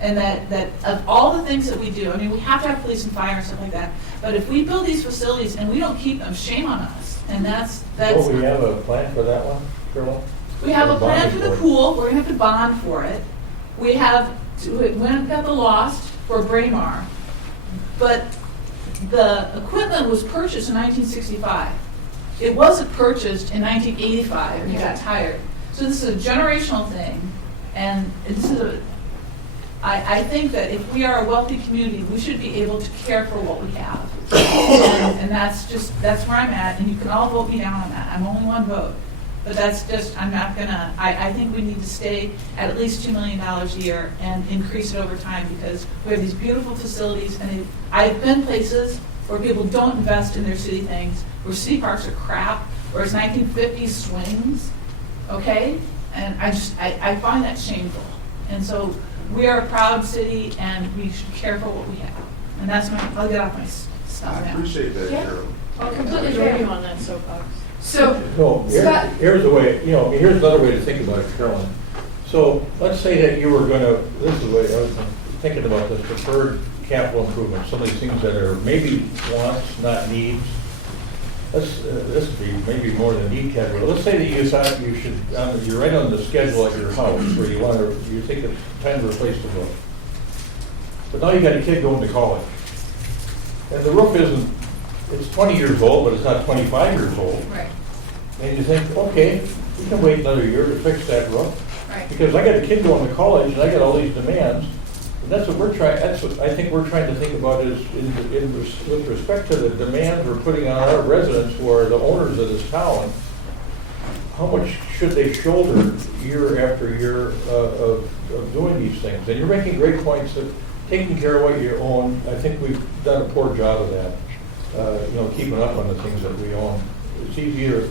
And that of all the things that we do, I mean, we have to have police and fire and stuff like that, but if we build these facilities and we don't keep them, shame on us. And that's. Well, we have a plan for that one, Carol? We have a plan for the pool. We're gonna have to bond for it. We went and got the Lost for Braemar, but the equipment was purchased in 1965. It wasn't purchased in 1985 and it got tired. So this is a generational thing, and this is I think that if we are a wealthy community, we should be able to care for what we have. And that's where I'm at, and you can all vote me down on that. I'm only one vote. But that's just, I'm not gonna, I think we need to stay at least $2 million a year and increase it over time, because we have these beautiful facilities, and I've been places where people don't invest in their city things, where city parks are crap, where it's 1950s swings, okay? And I find that shameful. And so we are a proud city, and we should care for what we have. And that's I'll get off my stuff now. I appreciate that, Carol. I'll completely agree with you on that soapbox. So, No, Scott, here's the way, here's another way to think about it, Carolyn. So let's say that you were gonna, this is the way I was thinking about this, deferred capital improvements, some of these things that are maybe wants, not needs. This would be maybe more than need category. Let's say that you thought you should, you're right on the schedule at your house where you think it's time to replace the roof. But now you got a kid going to college. And the roof it's 20 years old, but it's not 25 years old. right, And you think, okay, we can wait another year to fix that roof. right. Because I got a kid going to college and I got all these demands. And that's what I think we're trying to think about is with respect to the demands we're putting on our residents who are the owners of this town, how much should they shoulder year after year of doing these things? And you're making great points that taking care of what you own, I think we've done a poor job of that. Keeping up on the things that we own. It's easier,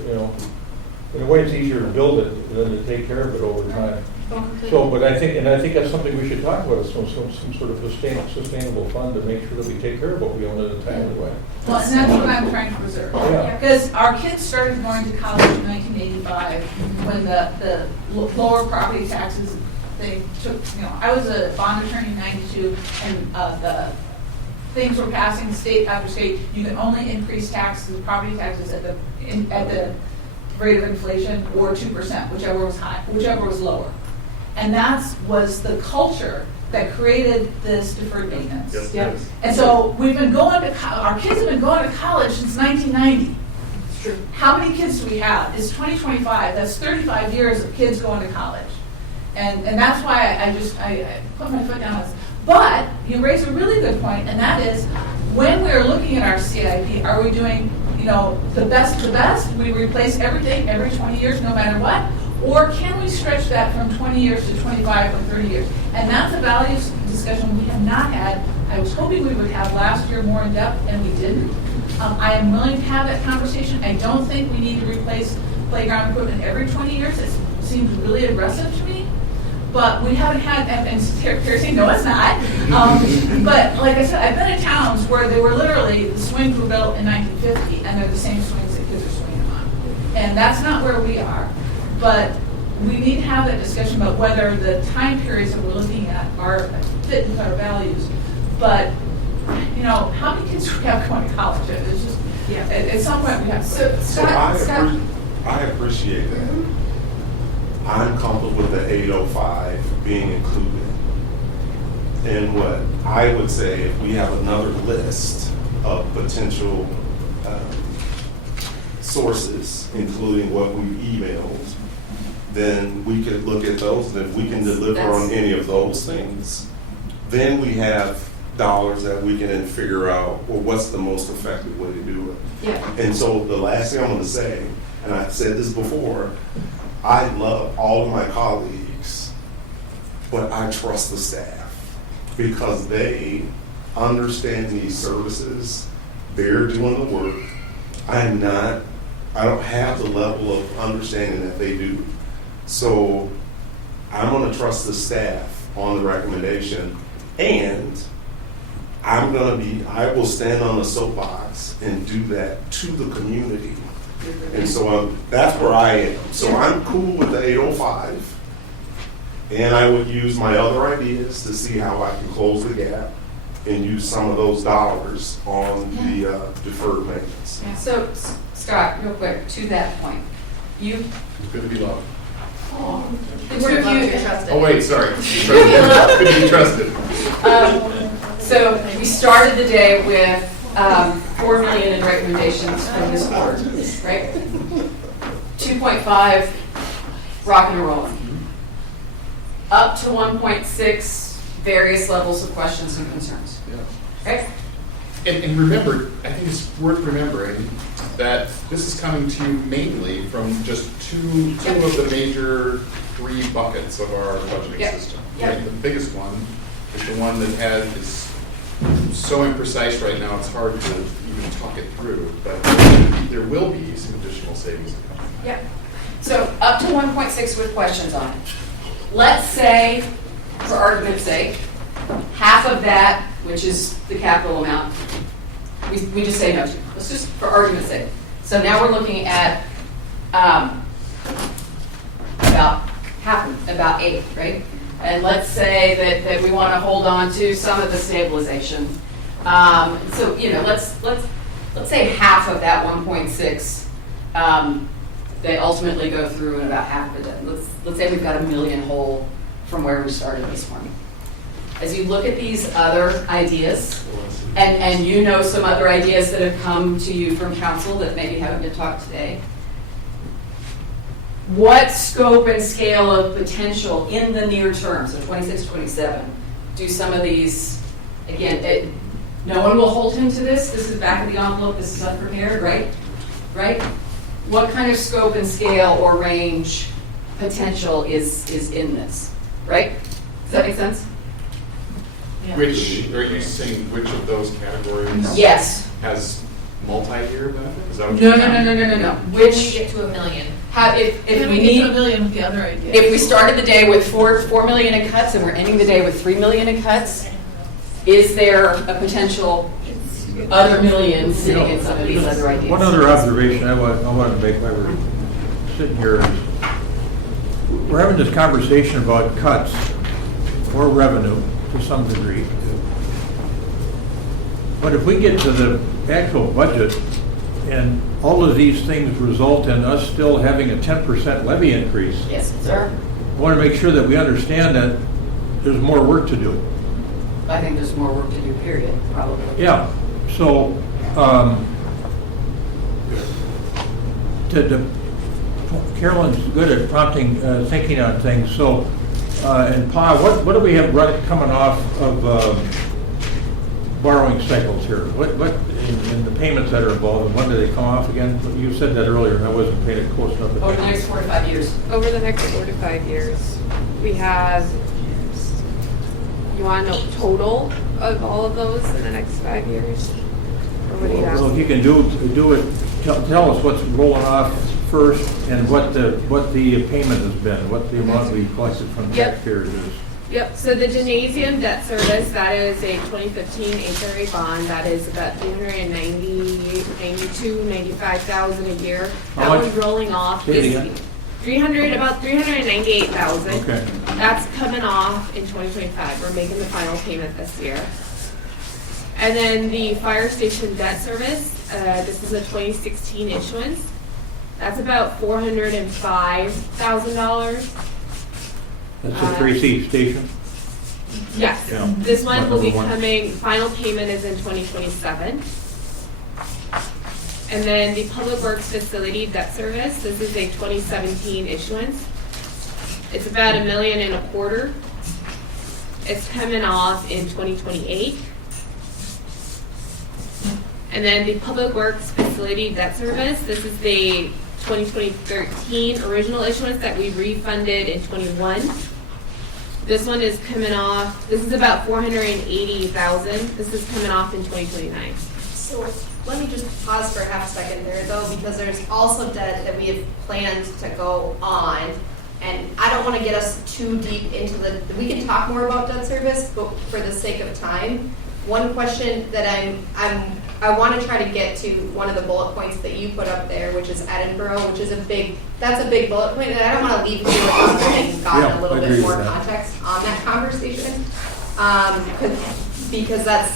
in a way it's easier to build it than to take care of it over time. So, but I think that's something we should talk about, some sort of sustainable fund to make sure that we take care of what we own in a timely way. Well, and that's what I'm trying to preserve. Yeah. Because our kids started going to college in 1985 when the lower property taxes, they took, I was a bond attorney in 92, and the things were passing state after state. You can only increase taxes, property taxes at the rate of inflation or 2%, whichever was high, whichever was lower. And that was the culture that created this deferred maintenance. Yes, Yep. yes. And so we've been going to our kids have been going to college since 1990. It's true. How many kids do we have? It's 2025. That's 35 years of kids going to college. And that's why I put my foot down on this. But you raise a really good point, and that is when we're looking at our CIP, are we doing, the best of the best? We replace everything every 20 years, no matter what? Or can we stretch that from 20 years to 25 or 30 years? And that's a values discussion we have not had. I was hoping we would have last year more in depth, and we didn't. I am willing to have that conversation. I don't think we need to replace playground equipment every 20 years. It seems really aggressive to me. But we haven't had, and Terry's saying, no, it's not. But like I said, I've been in towns where they were literally, the swings were built in 1950, and they're the same swings that kids are swinging on. And that's not where we are. But we need to have that discussion about whether the time periods that we're looking at are fit with our values. But, how many kids do we have going to college? It's just, at some point we have. So I appreciate that. I'm comfortable with the 805 being included. And what I would say, if we have another list of potential sources, including what we emailed, then we could look at those, and if we can deliver on any of those things, then we have dollars that we can then figure out, well, what's the most effective way to do it. Yeah. And so the last thing I'm going to say, and I've said this before, I love all of my colleagues, but I trust the staff because they understand these services. They're doing the work. I'm not I don't have the level of understanding that they do. So I'm going to trust the staff on the recommendation, and I will stand on the soapbox and do that to the community. And so that's where I am. So I'm cool with the 805, and I would use my other ideas to see how I can close the gap and use some of those dollars on the deferred maintenance. So, Scott, real quick, to that point, It's good to be loved. the two of you, Oh, wait, sorry. Good to be trusted. So we started the day with 4 million in recommendations from this board, right? 2.5, rocking and rolling. Up to 1.6, various levels of questions and concerns. Right? And remember, I think it's worth remembering that this is coming to you mainly from just two of the major 3 buckets of our budgeting system. Right? The biggest one is the one that is so imprecise right now, it's hard to even talk it through, but there will be some additional savings that come. Yeah. So up to 1.6 with questions on it. Let's say, for argument's sake, half of that, which is the capital amount, we just say no to. Let's just, for argument's sake. So now we're looking at about 8, right? And let's say that we want to hold on to some of the stabilization. So let's say half of that 1.6 they ultimately go through and about half of it. Let's say we've got $1 million whole from where we started this morning. As you look at these other ideas, and you know some other ideas that have come to you from council that maybe haven't been talked today, what scope and scale of potential in the near term, so 26, 27, do some of these, again, no one will hold him to this. This is back of the envelope. This is unprepared, right? Right? What kind of scope and scale or range potential is in this, right? Does that make sense? Yeah. Which, are you saying which of those categories Yes. has multi-year benefit? Is that what No. you're saying? No. Which we get to $1 million. If Can we we get to $1 need, million with the other idea? if we started the day with 4 million in cuts and we're ending the day with 3 million in cuts, is there a potential other million sitting in some of these other ideas? One other observation I want to make while we're sitting here is we're having this conversation about cuts or revenue to some degree. But if we get to the actual budget and all of these things result in us still having a 10% levy increase, Yes, sir. I want to make sure that we understand that there's more work to do. I think there's more work to do, period, probably. Yeah, so, Carolyn's good at prompting, thinking on things, so, and Pa, what do we have coming off of borrowing cycles here? What in the payments that are involved, and when do they come off again? You said that earlier, and I wasn't paying close enough attention. Over the next 4 to 5 years. Over the next 4 to 5 years, we have, you want to know total of all of those in the next 5 years? Or what do you Well, if ask? you can do it, tell us what's rolling off first, and what the payment has been, what the amount we collected from taxpayers is. Yep, so the gymnasium debt service, that is a 2015 HRA bond, that is about $95,000 a year. How That much? one's rolling off Say it this again. about $398,000. Okay. That's coming off in 2025. We're making the final payment this year. And then the fire station debt service, this is a 2016 issuance. That's about $405,000. That's a 3C station? Yes, Yeah. this one will be Number one. coming, final payment is in 2027. And then the Public Works Facility Debt Service, this is a 2017 issuance. It's about $1.25 million. It's coming off in 2028. And then the Public Works Facility Debt Service, this is the 2013 original issuance that we refunded in 21. This one is coming off, this is about $480,000. This is coming off in 2029. So let me just pause for a half second there though, because there's also debt that we have planned to go on. And I don't want to get us too deep into we can talk more about debt service, but for the sake of time, one question that I want to try to get to one of the bullet points that you put up there, which is Edinburgh, which is that's a big bullet point, and I don't want to leave you without having gotten a little bit more context on that conversation, because that's,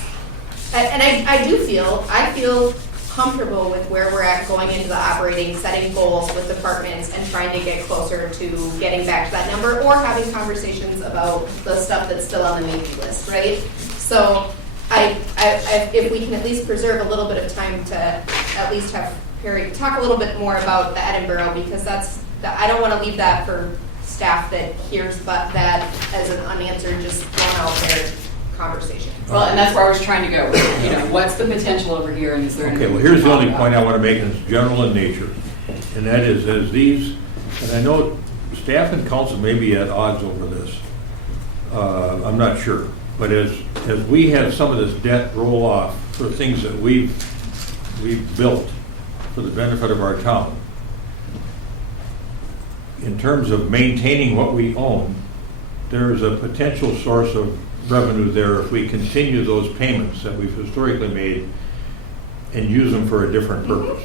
and I feel comfortable with where we're at going into the operating, setting goals with departments and trying to get closer to getting back to that number or having conversations about the stuff that's still on the maybe list, right? So if we can at least preserve a little bit of time to at least have Perry talk a little bit more about the Edinburgh, because I don't want to leave that for staff that hears but that as an unanswered, just thrown out there conversation. Well, and that's where I was trying to go. You know, what's the potential over here, and is there anything? Okay, well, here's the only point I want to make, and it's general in nature, and that is, as these, and I know staff and council may be at odds over this. I'm not sure, but as we have some of this debt roll off for things that we've built for the benefit of our town, in terms of maintaining what we own, there's a potential source of revenue there if we continue those payments that we've historically made and use them for a different purpose.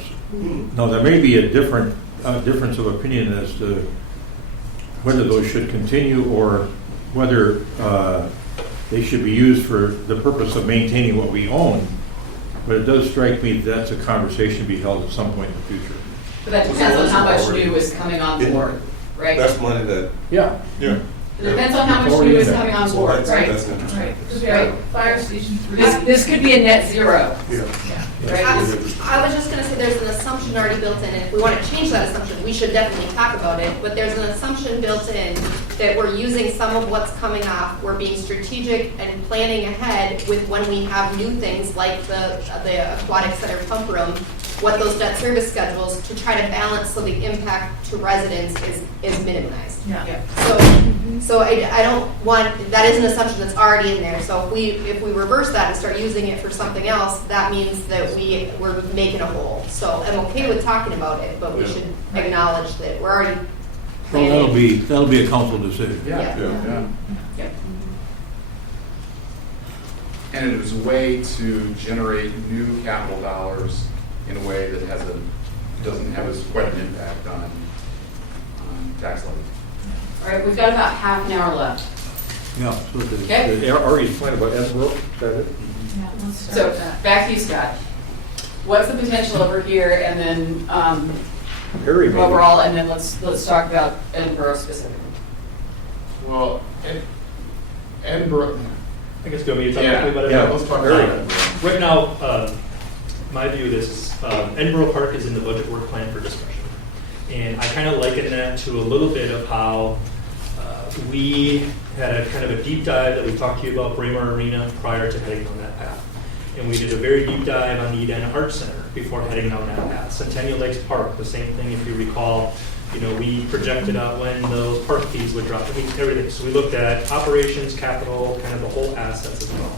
Now, there may be a difference of opinion as to whether those should continue or whether they should be used for the purpose of maintaining what we own, but it does strike me that's a conversation to be held at some point in the future. But that depends on how much new is coming on board, right? That's money that. Yeah. It depends on how much new is coming on board, right? Right. Fire Station 3. This could be a net zero. Right. I was just going to say there's an assumption already built in, and if we want to change that assumption, we should definitely talk about it, but there's an assumption built in that we're using some of what's coming off, we're being strategic and planning ahead with when we have new things like the aquatic center pump room, what those debt service schedules, to try to balance so the impact to residents is minimized. Yeah. So I don't want, that is an assumption that's already in there. So if we reverse that and start using it for something else, that means that we're making a whole. So I'm okay with talking about it, but we should acknowledge that we're already planning. Well, that'll be a council decision. Yeah. And it is a way to generate new capital dollars in a way that doesn't have quite an impact on tax levy. All right, we've got about half an hour left. Yeah, so the Ari's point about Edinburgh, is that it? So back to you, Scott. What's the potential over here, and then Perry, maybe. overall, and then let's talk about Edinburgh specifically. Well, Edinburgh. I guess go me to talk Yeah, about it. yeah, let's talk about it. Right now, my view of this is Edinburgh Park is in the budget work plan for discussion. And I kind of liken that to a little bit of how we had a kind of a deep dive that we talked to you about Braemar Arena prior to heading down that path. And we did a very deep dive on the Edina Arts Center before heading down that path. Centennial Lakes Park, the same thing if you recall. We projected out when those park fees would drop, everything. So we looked at operations, capital, kind of the whole assets as well.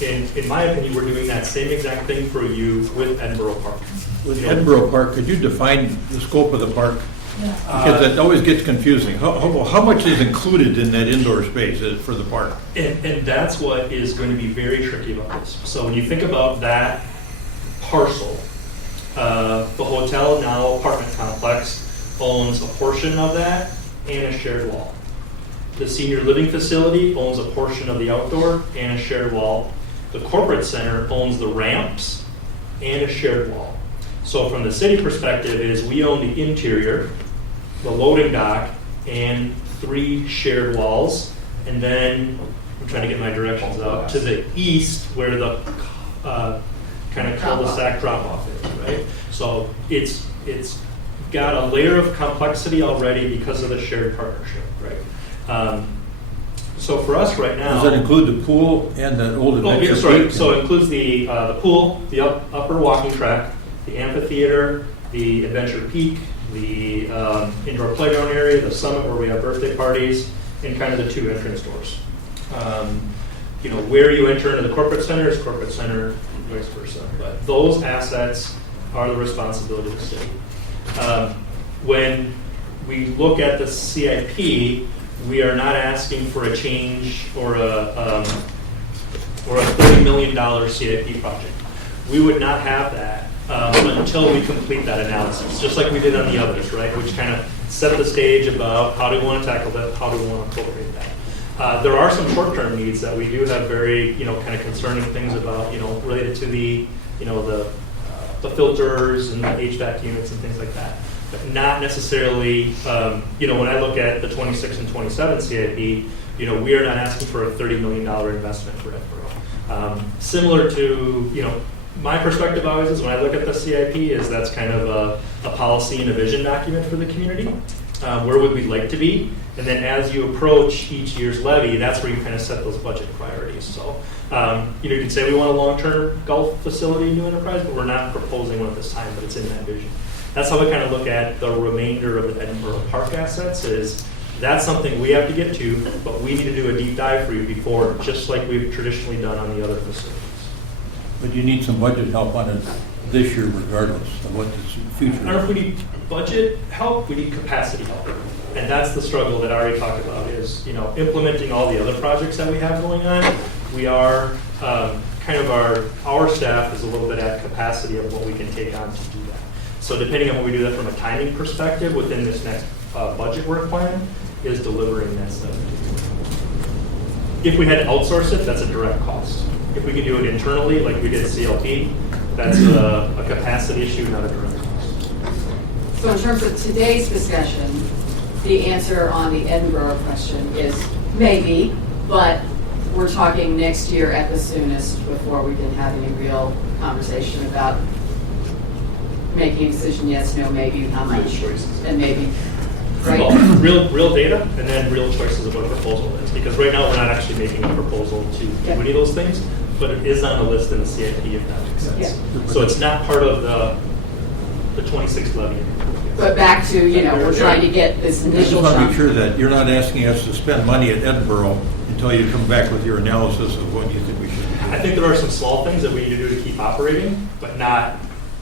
In my opinion, we're doing that same exact thing for you with Edinburgh Park. With Edinburgh Park, could you define the scope of the park? Because that always gets confusing. How much is included in that indoor space for the park? And that's what is going to be very tricky about this. So when you think about that parcel, the hotel now apartment complex owns a portion of that and a shared wall. The senior living facility owns a portion of the outdoor and a shared wall. The corporate center owns the ramps and a shared wall. So from the city perspective is we own the interior, the loading dock, and 3 shared walls. And then, I'm trying to get my directions out, to the east where the kind of cul-de-sac drop-off is, right? So it's got a layer of complexity already because of the shared partnership, right? So for us right now, does that include the pool and the old adventure peak? So it includes the pool, the upper walking track, the amphitheater, the adventure peak, the indoor playground area, the summit where we have birthday parties, and kind of the 2 entrance doors. Where you enter into the corporate center is corporate center vice versa. But those assets are the responsibility of the city. When we look at the CIP, we are not asking for a change or a $30 million CIP project. We would not have that until we complete that analysis, just like we did on the others, right? Which kind of set the stage about how do we want to tackle that, how do we want to appropriate that. There are some short-term needs that we do have very, kind of concerning things about, related to the, the filters and the HVAC units and things like that. But not necessarily, when I look at the 26 and 27 CIP, we are not asking for a $30 million investment for Edinburgh. Similar to, my perspective always is when I look at the CIP is that's kind of a policy and a vision document for the community. Where would we like to be? And then as you approach each year's levy, that's where you kind of set those budget priorities. So, you can say we want a long-term golf facility in New Enterprise, but we're not proposing one at this time, but it's in that vision. That's how we kind of look at the remainder of the Edinburgh Park assets is that's something we have to get to, but we need to do a deep dive for you before, just like we've traditionally done on the other facilities. But you need some budget help on it this year regardless of what the future is. I don't know if we need budget help, we need capacity help. And that's the struggle that I already talked about is, implementing all the other projects that we have going on. We are, kind of our staff is a little bit at capacity of what we can take on to do that. So depending on what we do that from a timing perspective within this next budget work plan is delivering that stuff. If we had to outsource it, that's a direct cost. If we could do it internally, like we did at CLP, that's a capacity issue, not a direct cost. So in terms of today's discussion, the answer on the Edinburgh question is maybe, but we're talking next year at the soonest before we can have any real conversation about making a decision, yes, no, maybe, how much, and maybe, right? Well, real data and then real choices of what a proposal is. Because right now we're not actually making a proposal to do any of those things, but it is on the list in the CIP if that makes sense. Yeah. So it's not part of the 26th levy. But back to, we're trying to get this I just initial want to chunk. be sure that you're not asking us to spend money at Edinburgh until you come back with your analysis of what you think we should do. I think there are some small things that we need to do to keep operating, but not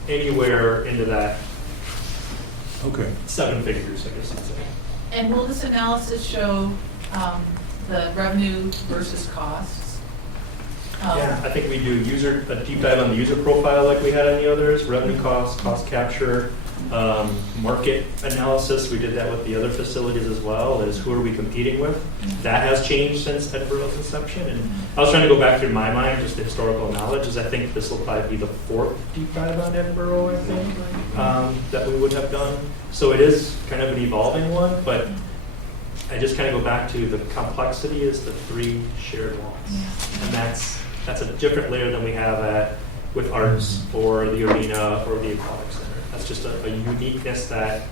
anywhere into that seven figures, I guess I'd say. And will this analysis show the revenue versus costs? Yeah, I think we do a deep dive on the user profile like we had on the others, revenue cost, cost capture, market analysis. We did that with the other facilities as well, is who are we competing with? That has changed since Edinburgh's inception. And I was trying to go back through my mind, just the historical knowledge, is I think this will probably be the fourth deep dive on Edinburgh, I think, that we would have done. So it is kind of an evolving one, but I just kind of go back to the complexity is the 3 shared walls. And that's a different layer than we have with arts or the arena or the aquatic center. That's just a uniqueness that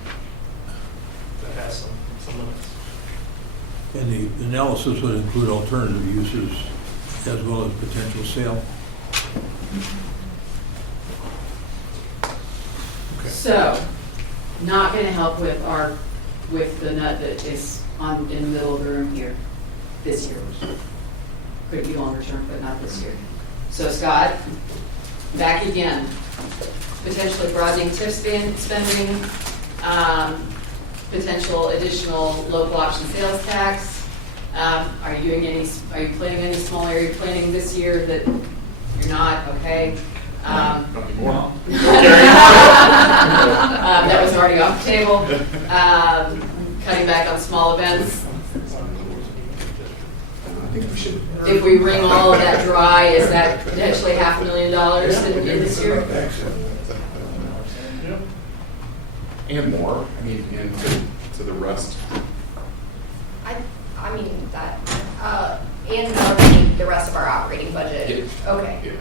has some limits. And the analysis would include alternative uses as well as potential sale. Okay. So, not going to help with the nut that is in the middle of the room here this year. Could be longer term, but not this year. So Scott, back again. Potentially broadening TIF spending, potential additional local option sales tax. Are you planning any small area planning this year that you're not? Okay. Nothing more. That was already off the table. Cutting back on small events. If we wring all of that dry, is that potentially $500,000 in this year? And more, and to the rest. I mean that, and already the rest of our operating budget. Yeah. Okay.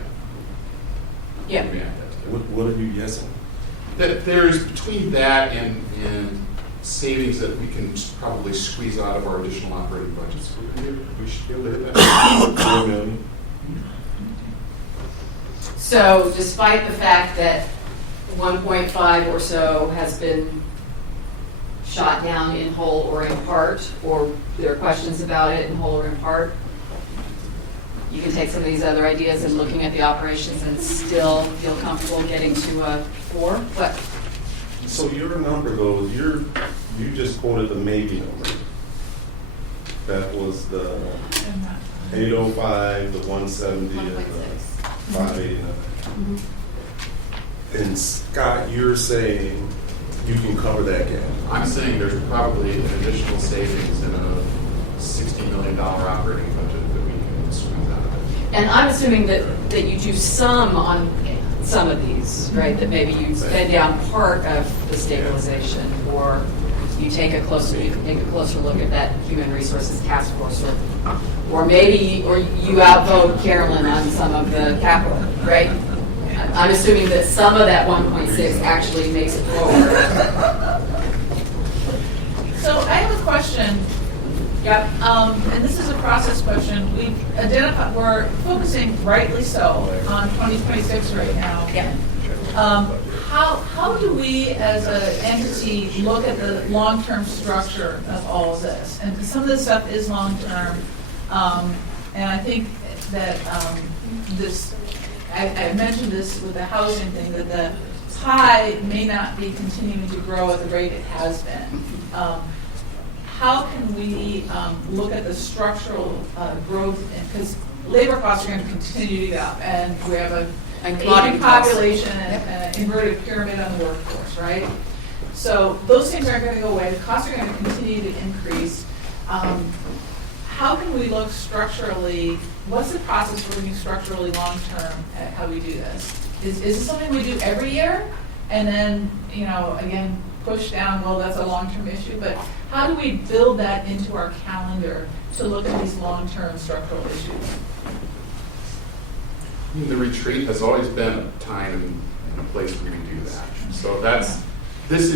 Yeah. What are you guessing? That there's between that and savings that we can probably squeeze out of our additional operating budgets. We should be able to hit that. $4 million. So despite the fact that 1.5 or so has been shot down in whole or in part, or there are questions about it in whole or in part, you can take some of these other ideas and looking at the operations and still feel comfortable getting to a 4. But So your number though, you just quoted the maybe number. That was the 805, the 170, and the 589. And Scott, you're saying you can cover that gap. I'm saying there's probably an additional savings in a $60 million operating budget that we can squeeze out of it. And I'm assuming that you do some on some of these, right? That maybe you spend down part of the stabilization, or you can take a closer look at that human resources task force, or you outvote Carolyn on some of the capital, right? I'm assuming that some of that 1.6 actually makes it forward. So I have a question. Yep. And this is a process question. We've identified, we're focusing rightly so on 2026 right now. Yeah. How do we as an entity look at the long-term structure of all of this? And some of this stuff is long-term. And I think that I mentioned this with the housing thing, that the pie may not be continuing to grow at the rate it has been. How can we look at the structural growth? Because labor costs are going to continue to go up, and we have an aging population and an inverted pyramid on the workforce, right? So those things aren't going to go away. The costs are going to continue to increase. How can we look structurally? What's the process for looking structurally long-term at how we do this? Is this something we do every year? And then, again, push down, well, that's a long-term issue, but how do we build that into our calendar to look at these long-term structural issues? The retreat has always been a time and a place where we do that. So this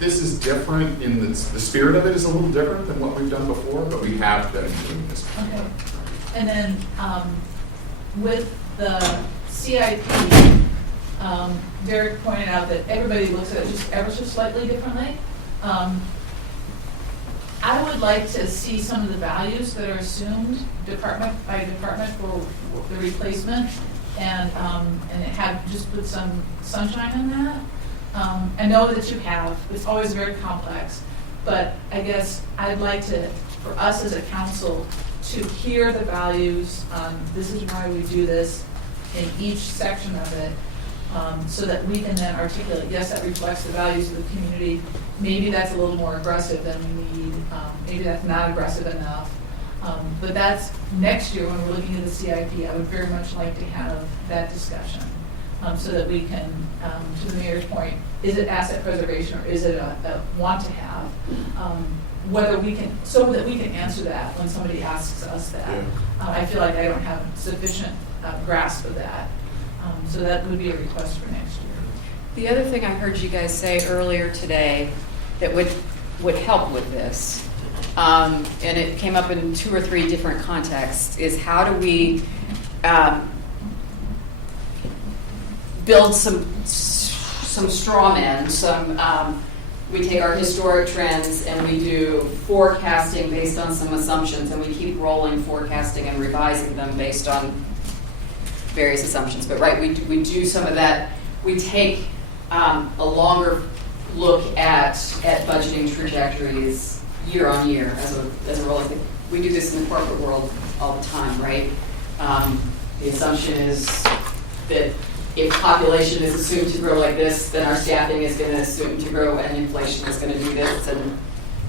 is different in the spirit of it is a little different than what we've done before, but we have been doing this. Okay. And then with the CIP, Derek pointed out that everybody looks at it just ever so slightly differently. I would like to see some of the values that are assumed department by department for the replacement, and have just put some sunshine in that. I know that you have. It's always very complex, but I guess I'd like to, for us as a council, to hear the values. This is why we do this in each section of it. So that we can then articulate, yes, that reflects the values of the community. Maybe that's a little more aggressive than we need. Maybe that's not aggressive enough. But that's next year when we're looking at the CIP. I would very much like to have that discussion so that we can, to the mayor's point, is it asset preservation or is it a want to have? Whether we can, so that we can answer that when somebody asks us that. Yeah. I feel like I don't have sufficient grasp of that. So that would be a request for next year. The other thing I heard you guys say earlier today that would help with this, and it came up in 2 or 3 different contexts, is how do we build some straw men, we take our historic trends and we do forecasting based on some assumptions, and we keep rolling forecasting and revising them based on various assumptions. But right, we do some of that. We take a longer look at budgeting trajectories year on year as a role. We do this in the corporate world all the time, right? The assumption is that if population is assumed to grow like this, then our staffing is going to assume to grow, and inflation is going to do this, and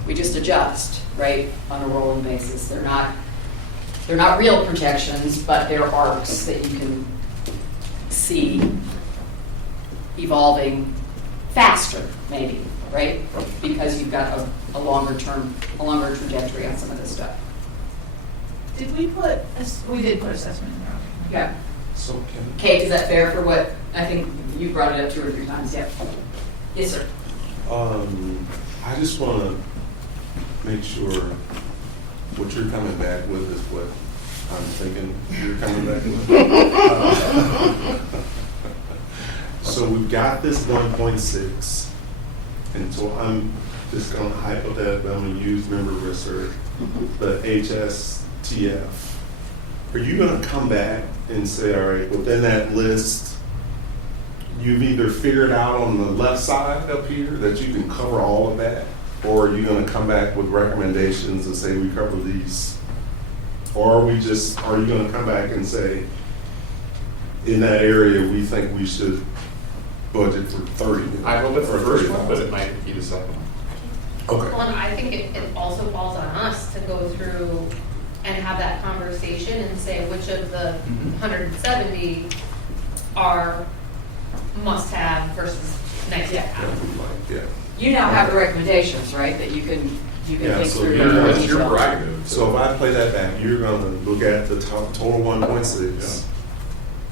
we just adjust, right, on a rolling basis. They're not real projections, but they're arcs that you can see evolving faster, maybe, right? Because you've got a longer trajectory on some of this stuff. Did we put, we did put assessment in there. Yeah. So Kate, is that fair for what, I think you brought it up 2 or 3 times, yeah. Yes, sir. I just want to make sure what you're coming back with is what I'm thinking you're coming back with. So we've got this 1.6, and so I'm just going to hypothetically, I'm going to use member research, the HSTF, are you gonna come back and say, all right, within that list, you've either figured out on the left side up here that you can cover all of that? Or are you gonna come back with recommendations and say we cover these? Or are you gonna come back and say, in that area, we think we should budget for 30? I hope it's the first one, but it might be the second one. Okay. Well, and I think it also falls on us to go through and have that conversation and say which of the 170 are must-have versus nice-to-have. Yeah. You now have the recommendations, right, that you can Yeah, think so through. That's your prerogative. So if I play that back, you're gonna look at the total 1.6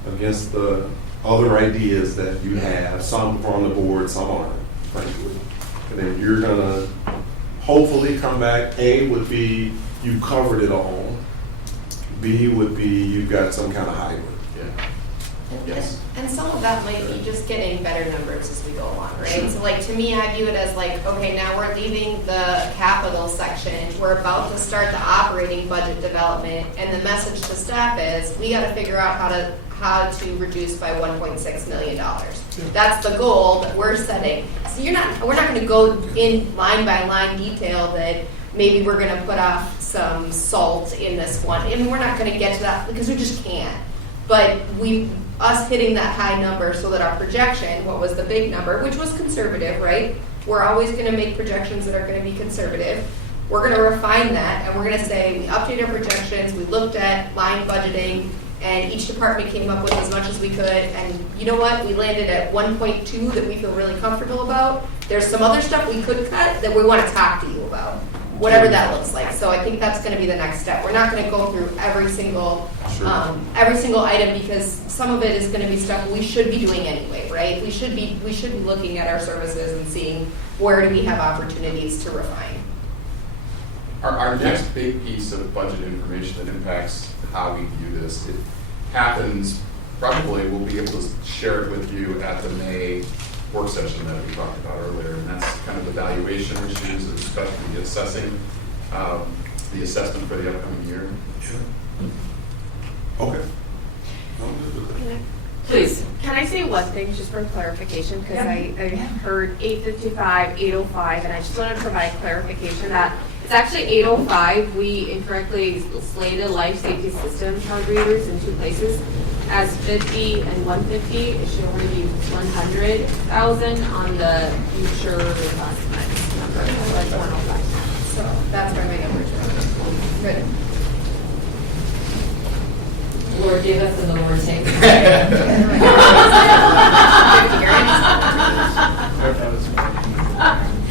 against the other ideas that you have, some are on the board, some aren't, frankly. And then you're gonna hopefully come back, A would be you covered it all, B would be you've got some kind of hybrid. Yeah. Yes. And some of that might be just getting better numbers as we go along, right? So like, to me, I view it as like, okay, now we're leaving the capital section. We're about to start the operating budget development. And the message to staff is, we gotta figure out how to reduce by $1.6 million. That's the goal that we're setting. So we're not gonna go in line by line detail that maybe we're gonna put off some salt in this one. I mean, we're not gonna get to that because we just can't. But us hitting that high number so that our projection, what was the big number, which was conservative, right? We're always going to make projections that are going to be conservative. We're going to refine that, and we're going to say we updated our projections, we looked at line budgeting, and each department came up with as much as we could. And you know what? We landed at 1.2 that we feel really comfortable about. There's some other stuff we could cut that we want to talk to you about, whatever that looks like. So I think that's going to be the next step. We're not going to go through every single item, because some of it is going to be stuff we should be doing anyway, right? We should be looking at our services and seeing where do we have opportunities to refine. Our next big piece of budget information that impacts how we view this, it happens, probably we'll be able to share it with you at the May work session that we talked about earlier, and that's kind of the valuation issues, especially assessing the assessment for the upcoming year. Okay. Please. Can I say one thing just for clarification? Because I heard 855, 805, and I just want to provide clarification that it's actually 805. We incorrectly slated life safety system charge readers in two places as 50 and 150. It should only be 100,000 on the future investments number. So that's 105. So that's where my numbers are. Good. Lord giveth and the Lord taketh.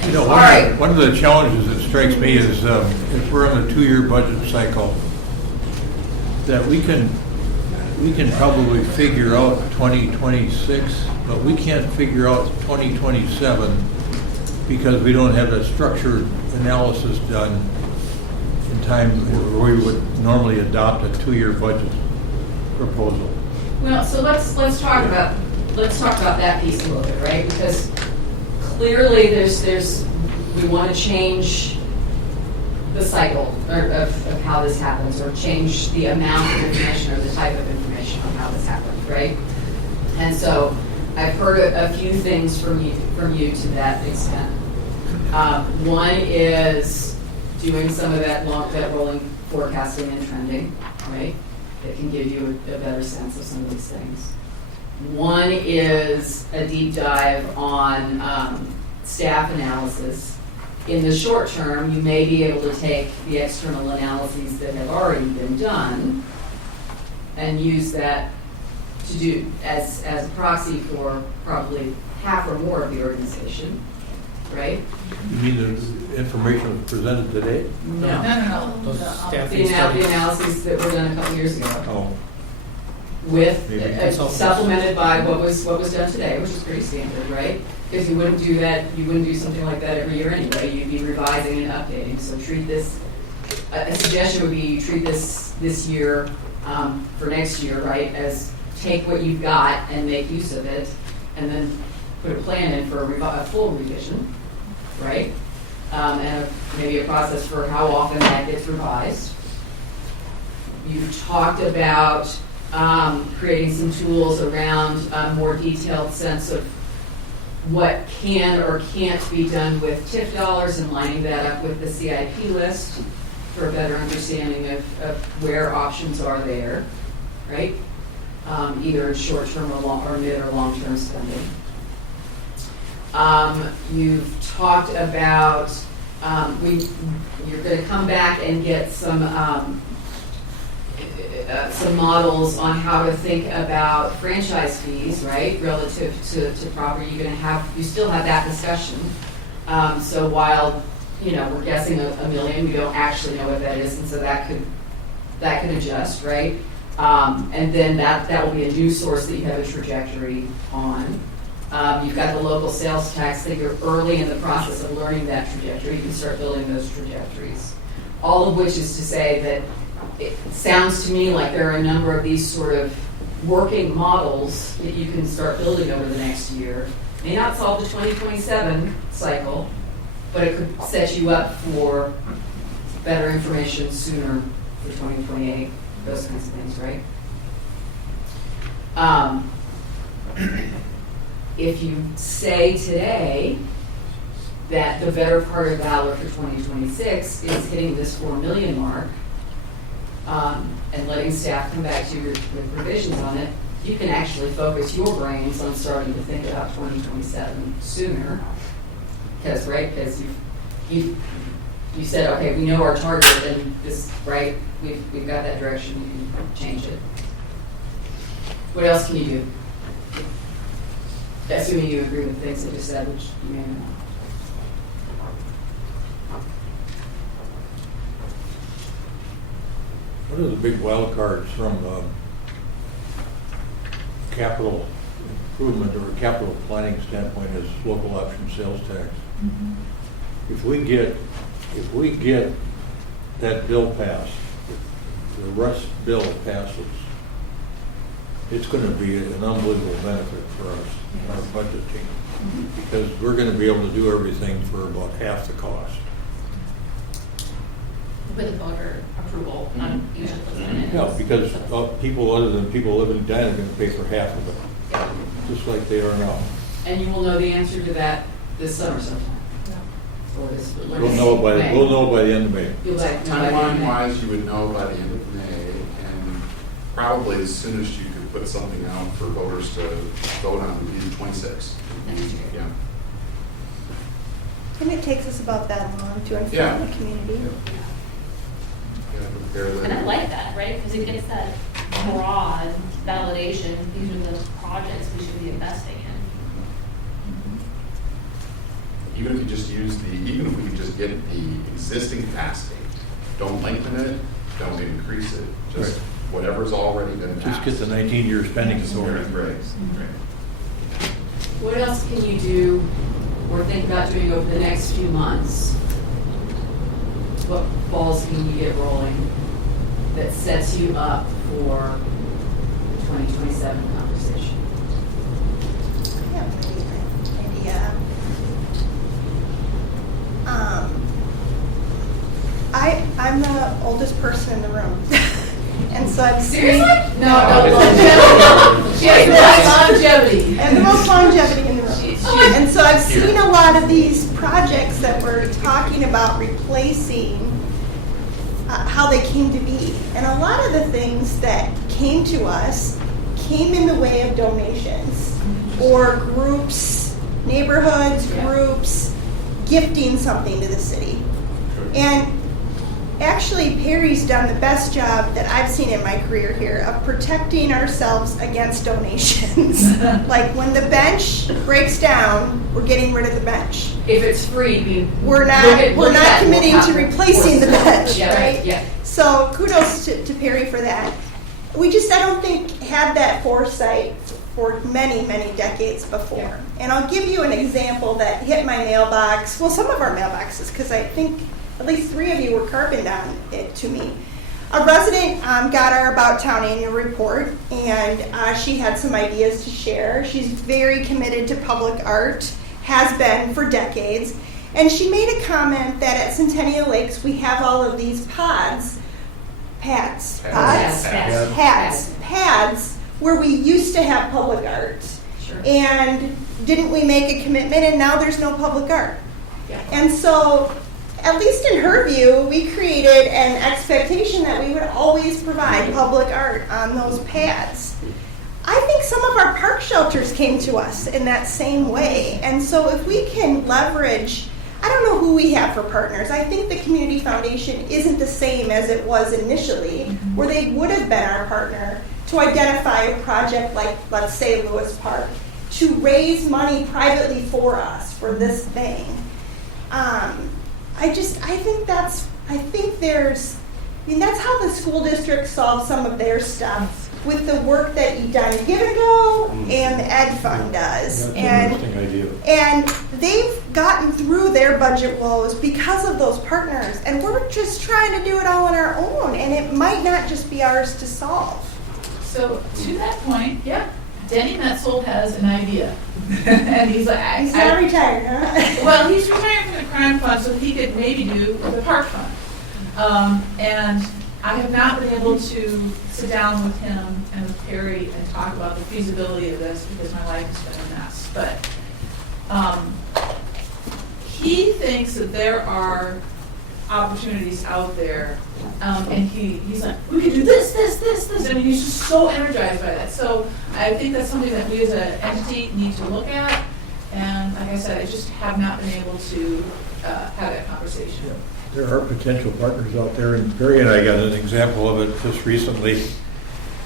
You know, one of the challenges that strikes me is if we're on a 2-year budget cycle, that we can probably figure out 2026, but we can't figure out 2027 because we don't have that structured analysis done in time where we would normally adopt a 2-year budget proposal. Well, so let's talk about that piece a little bit, right? Because clearly we want to change the cycle of how this happens, or change the amount of information or the type of information on how this happens, right? And so I've heard a few things from you to that extent. One is doing some of that rolling forecasting and trending, right? That can give you a better sense of some of these things. One is a deep dive on staff analysis. In the short term, you may be able to take the external analyses that have already been done and use that to do as a proxy for probably half or more of the organization, right? You mean the information was presented today? No. Those staffing The studies. analyses that were done a couple years ago. Oh. With supplemented by what was done today, which is pretty standard, right? Because you wouldn't do that, you wouldn't do something like that every year anyway. You'd be revising and updating. So treat this. A suggestion would be you treat this year for next year, right? As take what you've got and make use of it, and then put a plan in for a full revision, right? And maybe a process for how often that gets revised. You've talked about creating some tools around a more detailed sense of what can or can't be done with TIF dollars and lining that up with the CIP list for a better understanding of where options are there, right? Either in short-term or mid or long-term spending. You've talked about you're going to come back and get some models on how to think about franchise fees, right, relative to property. You still have that discussion. So while we're guessing a million, we don't actually know what that is, and so that could adjust, right? And then that will be a new source that you have a trajectory on. You've got the local sales tax that you're early in the process of learning that trajectory. You can start building those trajectories. All of which is to say that it sounds to me like there are a number of these sort of working models that you can start building over the next year. May not solve the 2027 cycle, but it could set you up for better information sooner for 2028, those kinds of things, right? If you say today that the better part of valor for 2026 is hitting this 4 million mark and letting staff come back to you with revisions on it, you can actually focus your brains on starting to think about 2027 sooner. Because you said, okay, we know our target, and this, right, we've got that direction, you can change it. What else can you do? Assuming you agree with things that you said, which you may not. One of the big wild cards from capital improvement or capital planning standpoint is local option sales tax. Mm-hmm. If we get that bill passed, the Russ bill passes, it's going to be an unbelievable benefit for us, our budget team, because we're going to be able to do everything for about half the cost. With voter approval on each of those minutes. Yeah, because people other than people living in Edina are going to pay for half of it, just like they are now. And you will know the answer to that this summer sometime. Or this, We'll know by the end of May. Timeline-wise, you would know by the end of May, and probably as soon as you could put something out for voters to vote on would be the 26th. Yeah. And it takes us about that long to inform the community. And I like that, right? Because it gets that broad validation. These are the projects we should be investing in. Even if you just even if we can just get the existing capacity, don't lengthen it, don't increase it, just whatever's already been passed. Just get the 19-year spending authority. Right. What else can you do or think about doing over the next few months? What balls can you get rolling that sets you up for the 2027 conversation? I have an idea. I'm the oldest person in the room. And so I've seen... No, longevity. And the most longevity in the room. And so I've seen a lot of these projects that we're talking about replacing, how they came to be. And a lot of the things that came to us came in the way of donations or groups, neighborhoods, groups, gifting something to the city. And actually, Perry's done the best job that I've seen in my career here of protecting ourselves against donations. Like when the bench breaks down, we're getting rid of the bench. If it's free, we're not committing to replacing the bench, right? Yeah. So kudos to Perry for that. We just, I don't think, had that foresight for many, many decades before. Yeah. And I'll give you an example that hit my mailbox, well, some of our mailboxes, because I think at least 3 of you were carboned on it to me. A resident got our About Town annual report, and she had some ideas to share. She's very committed to public art, has been for decades, and she made a comment that at Centennial Lakes we have all of these pods pads. Pads. Where we used to have public art. Sure. And didn't we make a commitment and now there's no public art? And so, at least in her view, we created an expectation that we would always provide public art on those pads. I think some of our park shelters came to us in that same way. And so if we can leverage, I don't know who we have for partners. I think the Community Foundation isn't the same as it was initially, where they would have been our partner to identify a project like, let's say, Lewis Park, to raise money privately for us for this thing. That's how the school district solves some of their stuff with the work that EdinaGov and the Ed Fund does. That's an interesting idea. And they've gotten through their budget woes because of those partners. And we're just trying to do it all on our own. And it might not just be ours to solve. So to that point, Denny Metzold has an idea. And he's like, he's not retired, huh? Well, he's retired from the crime fund so he could maybe do the park fund. And I have not been able to sit down with him and with Perry and talk about the feasibility of this because my life has been a mess. But he thinks that there are opportunities out there, and he's like, we could do this. I mean, he's just so energized by that. So I think that's something that we as an entity need to look at. And like I said, I just have not been able to have that conversation. Yeah. There are potential partners out there, and Perry and I got an example of it just recently,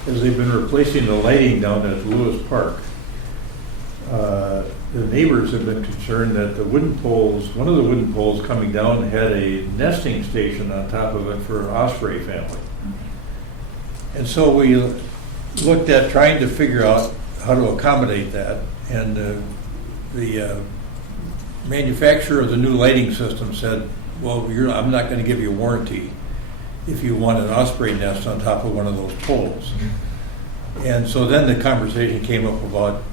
as they've been replacing the lighting down at Lewis Park. The neighbors have been concerned that the wooden poles, one of the wooden poles coming down had a nesting station on top of it for an osprey family. And so we looked at trying to figure out how to accommodate that, and the manufacturer of the new lighting system said, well, I'm not going to give you a warranty if you want an osprey nest on top of one of those poles. And so then the conversation came up about,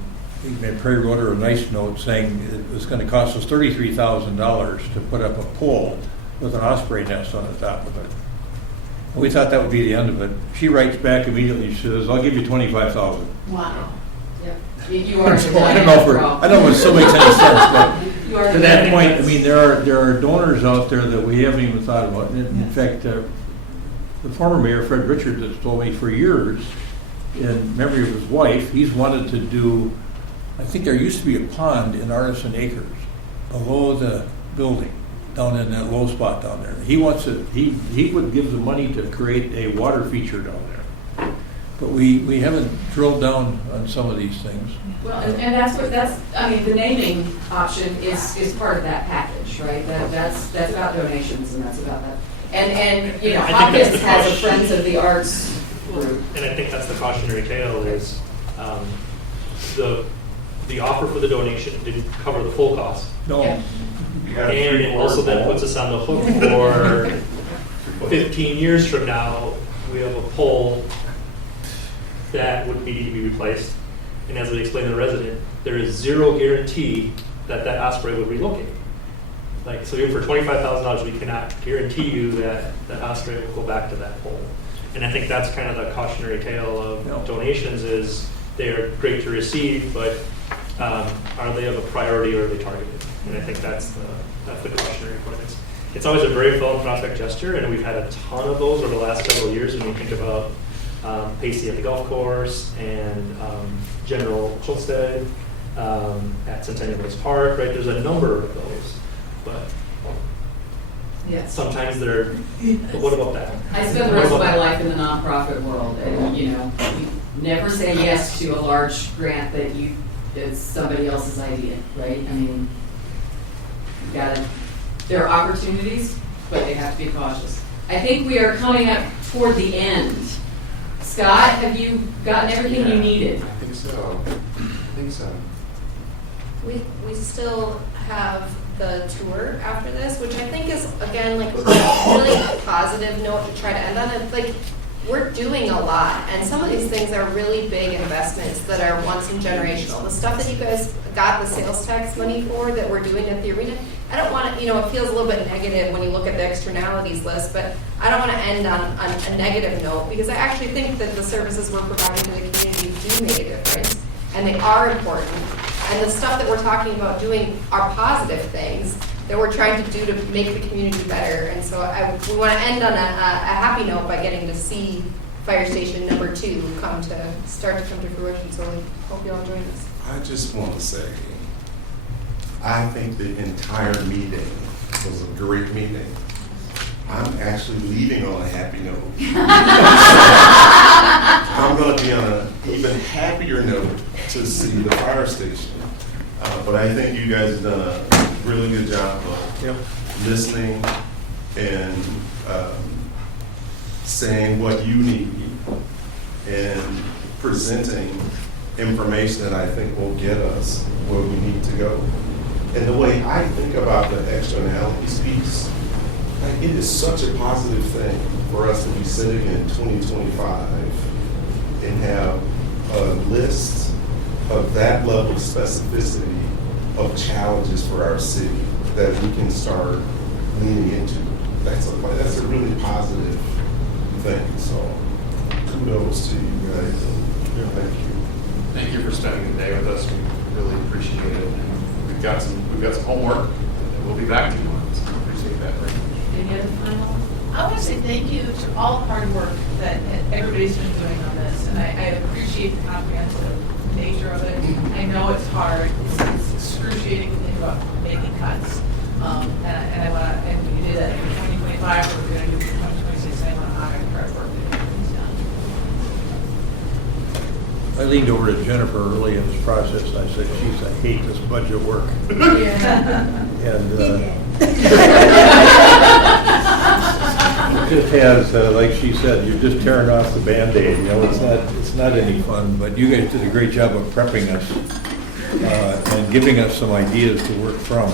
Perry wrote her a nice note saying it was going to cost us $33,000 to put up a pole with an osprey nest on the top of it. And we thought that would be the end of it. She writes back immediately, she says, I'll give you $25,000. Wow. Yep. You are. So I don't know if it still makes any sense, but to that point, I mean, there are donors out there that we haven't even thought about. In fact, the former mayor, Fred Richards, has told me for years, in memory of his wife, he's wanted to do, I think there used to be a pond in Artisan Acres below the building, down in that low spot down there. He wants it. He would give the money to create a water feature down there. But we haven't drilled down on some of these things. Well, and the naming option is part of that package, right? That's about donations and that's about that. And you know, Hopkins has a Friends of the Arts group. And I think that's the cautionary tale is the offer for the donation didn't cover the full cost. No. Yeah. And it also then puts us on the hook for 15 years from now, we have a pole that would need to be replaced. And as we explained to the resident, there is zero guarantee that osprey would relocate. Like, so even for $25,000, we cannot guarantee you that osprey will go back to that pole. And I think that's kind of the cautionary tale of donations is they're great to receive, but are they of a priority or are they targeted? And I think that's the cautionary point. It's always a very philanthropic gesture, and we've had a ton of those over the last several years when you think about Pacey at the golf course and General Schulstead at Centennial Woods Park, right? There's a number of those, but sometimes they're, but what about that? I spent the rest of my life in the nonprofit world, and you never say yes to a large grant that it's somebody else's idea, right? I mean, there are opportunities, but they have to be cautious. I think we are coming up toward the end. Scott, have you gotten everything you needed? I think so. We still have the tour after this, which I think is, again, like a really positive note to try to end on. It's like, we're doing a lot, and some of these things are really big investments that are once and generational. The stuff that you guys got the sales tax money for that we're doing at the arena, I don't want to, it feels a little bit negative when you look at the externalities list, but I don't want to end on a negative note, because I actually think that the services we're providing to the community do make a difference, and they are important. And the stuff that we're talking about doing are positive things that we're trying to do to make the community better. And so we want to end on a happy note by getting to see Fire Station number 2 start to come to fruition. So we hope you all join us. I just want to say, I think the entire meeting was a great meeting. I'm actually leaving on a happy note. I'm going to be on an even happier note to see the fire station. But I think you guys have done a really good job of listening and saying what you need and presenting information that I think will get us where we need to go. And the way I think about the externalities piece, like, it is such a positive thing for us to be sitting in 2025 and have a list of that level of specificity of challenges for our city that we can start leaning into. That's a really positive thing. So kudos to you guys. Thank you. Thank you for spending the day with us. We really appreciate it. And we've got some homework that we'll be back to you on. So we appreciate that very much. Any other final? I want to say thank you to all the hard work that everybody's been doing on this, and I appreciate the comprehensive nature of it. I know it's hard. It's excruciating to think about making cuts. And we did that in 2025, we're going to do it in 2026, and I want to honor the hard work that everybody's done. I leaned over to Jennifer early in this process and I said, geez, I hate this budget work. Yeah. And it just has, like she said, you're just tearing off the Band-Aid. It's not any fun. But you guys did a great job of prepping us and giving us some ideas to work from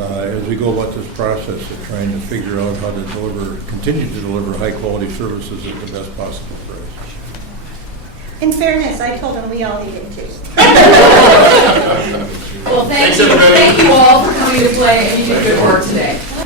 as we go about this process of trying to figure out how to continue to deliver high-quality services at the best possible price. In fairness, I told him we all needed to. Well, thank you all for coming to play, and you did good work today.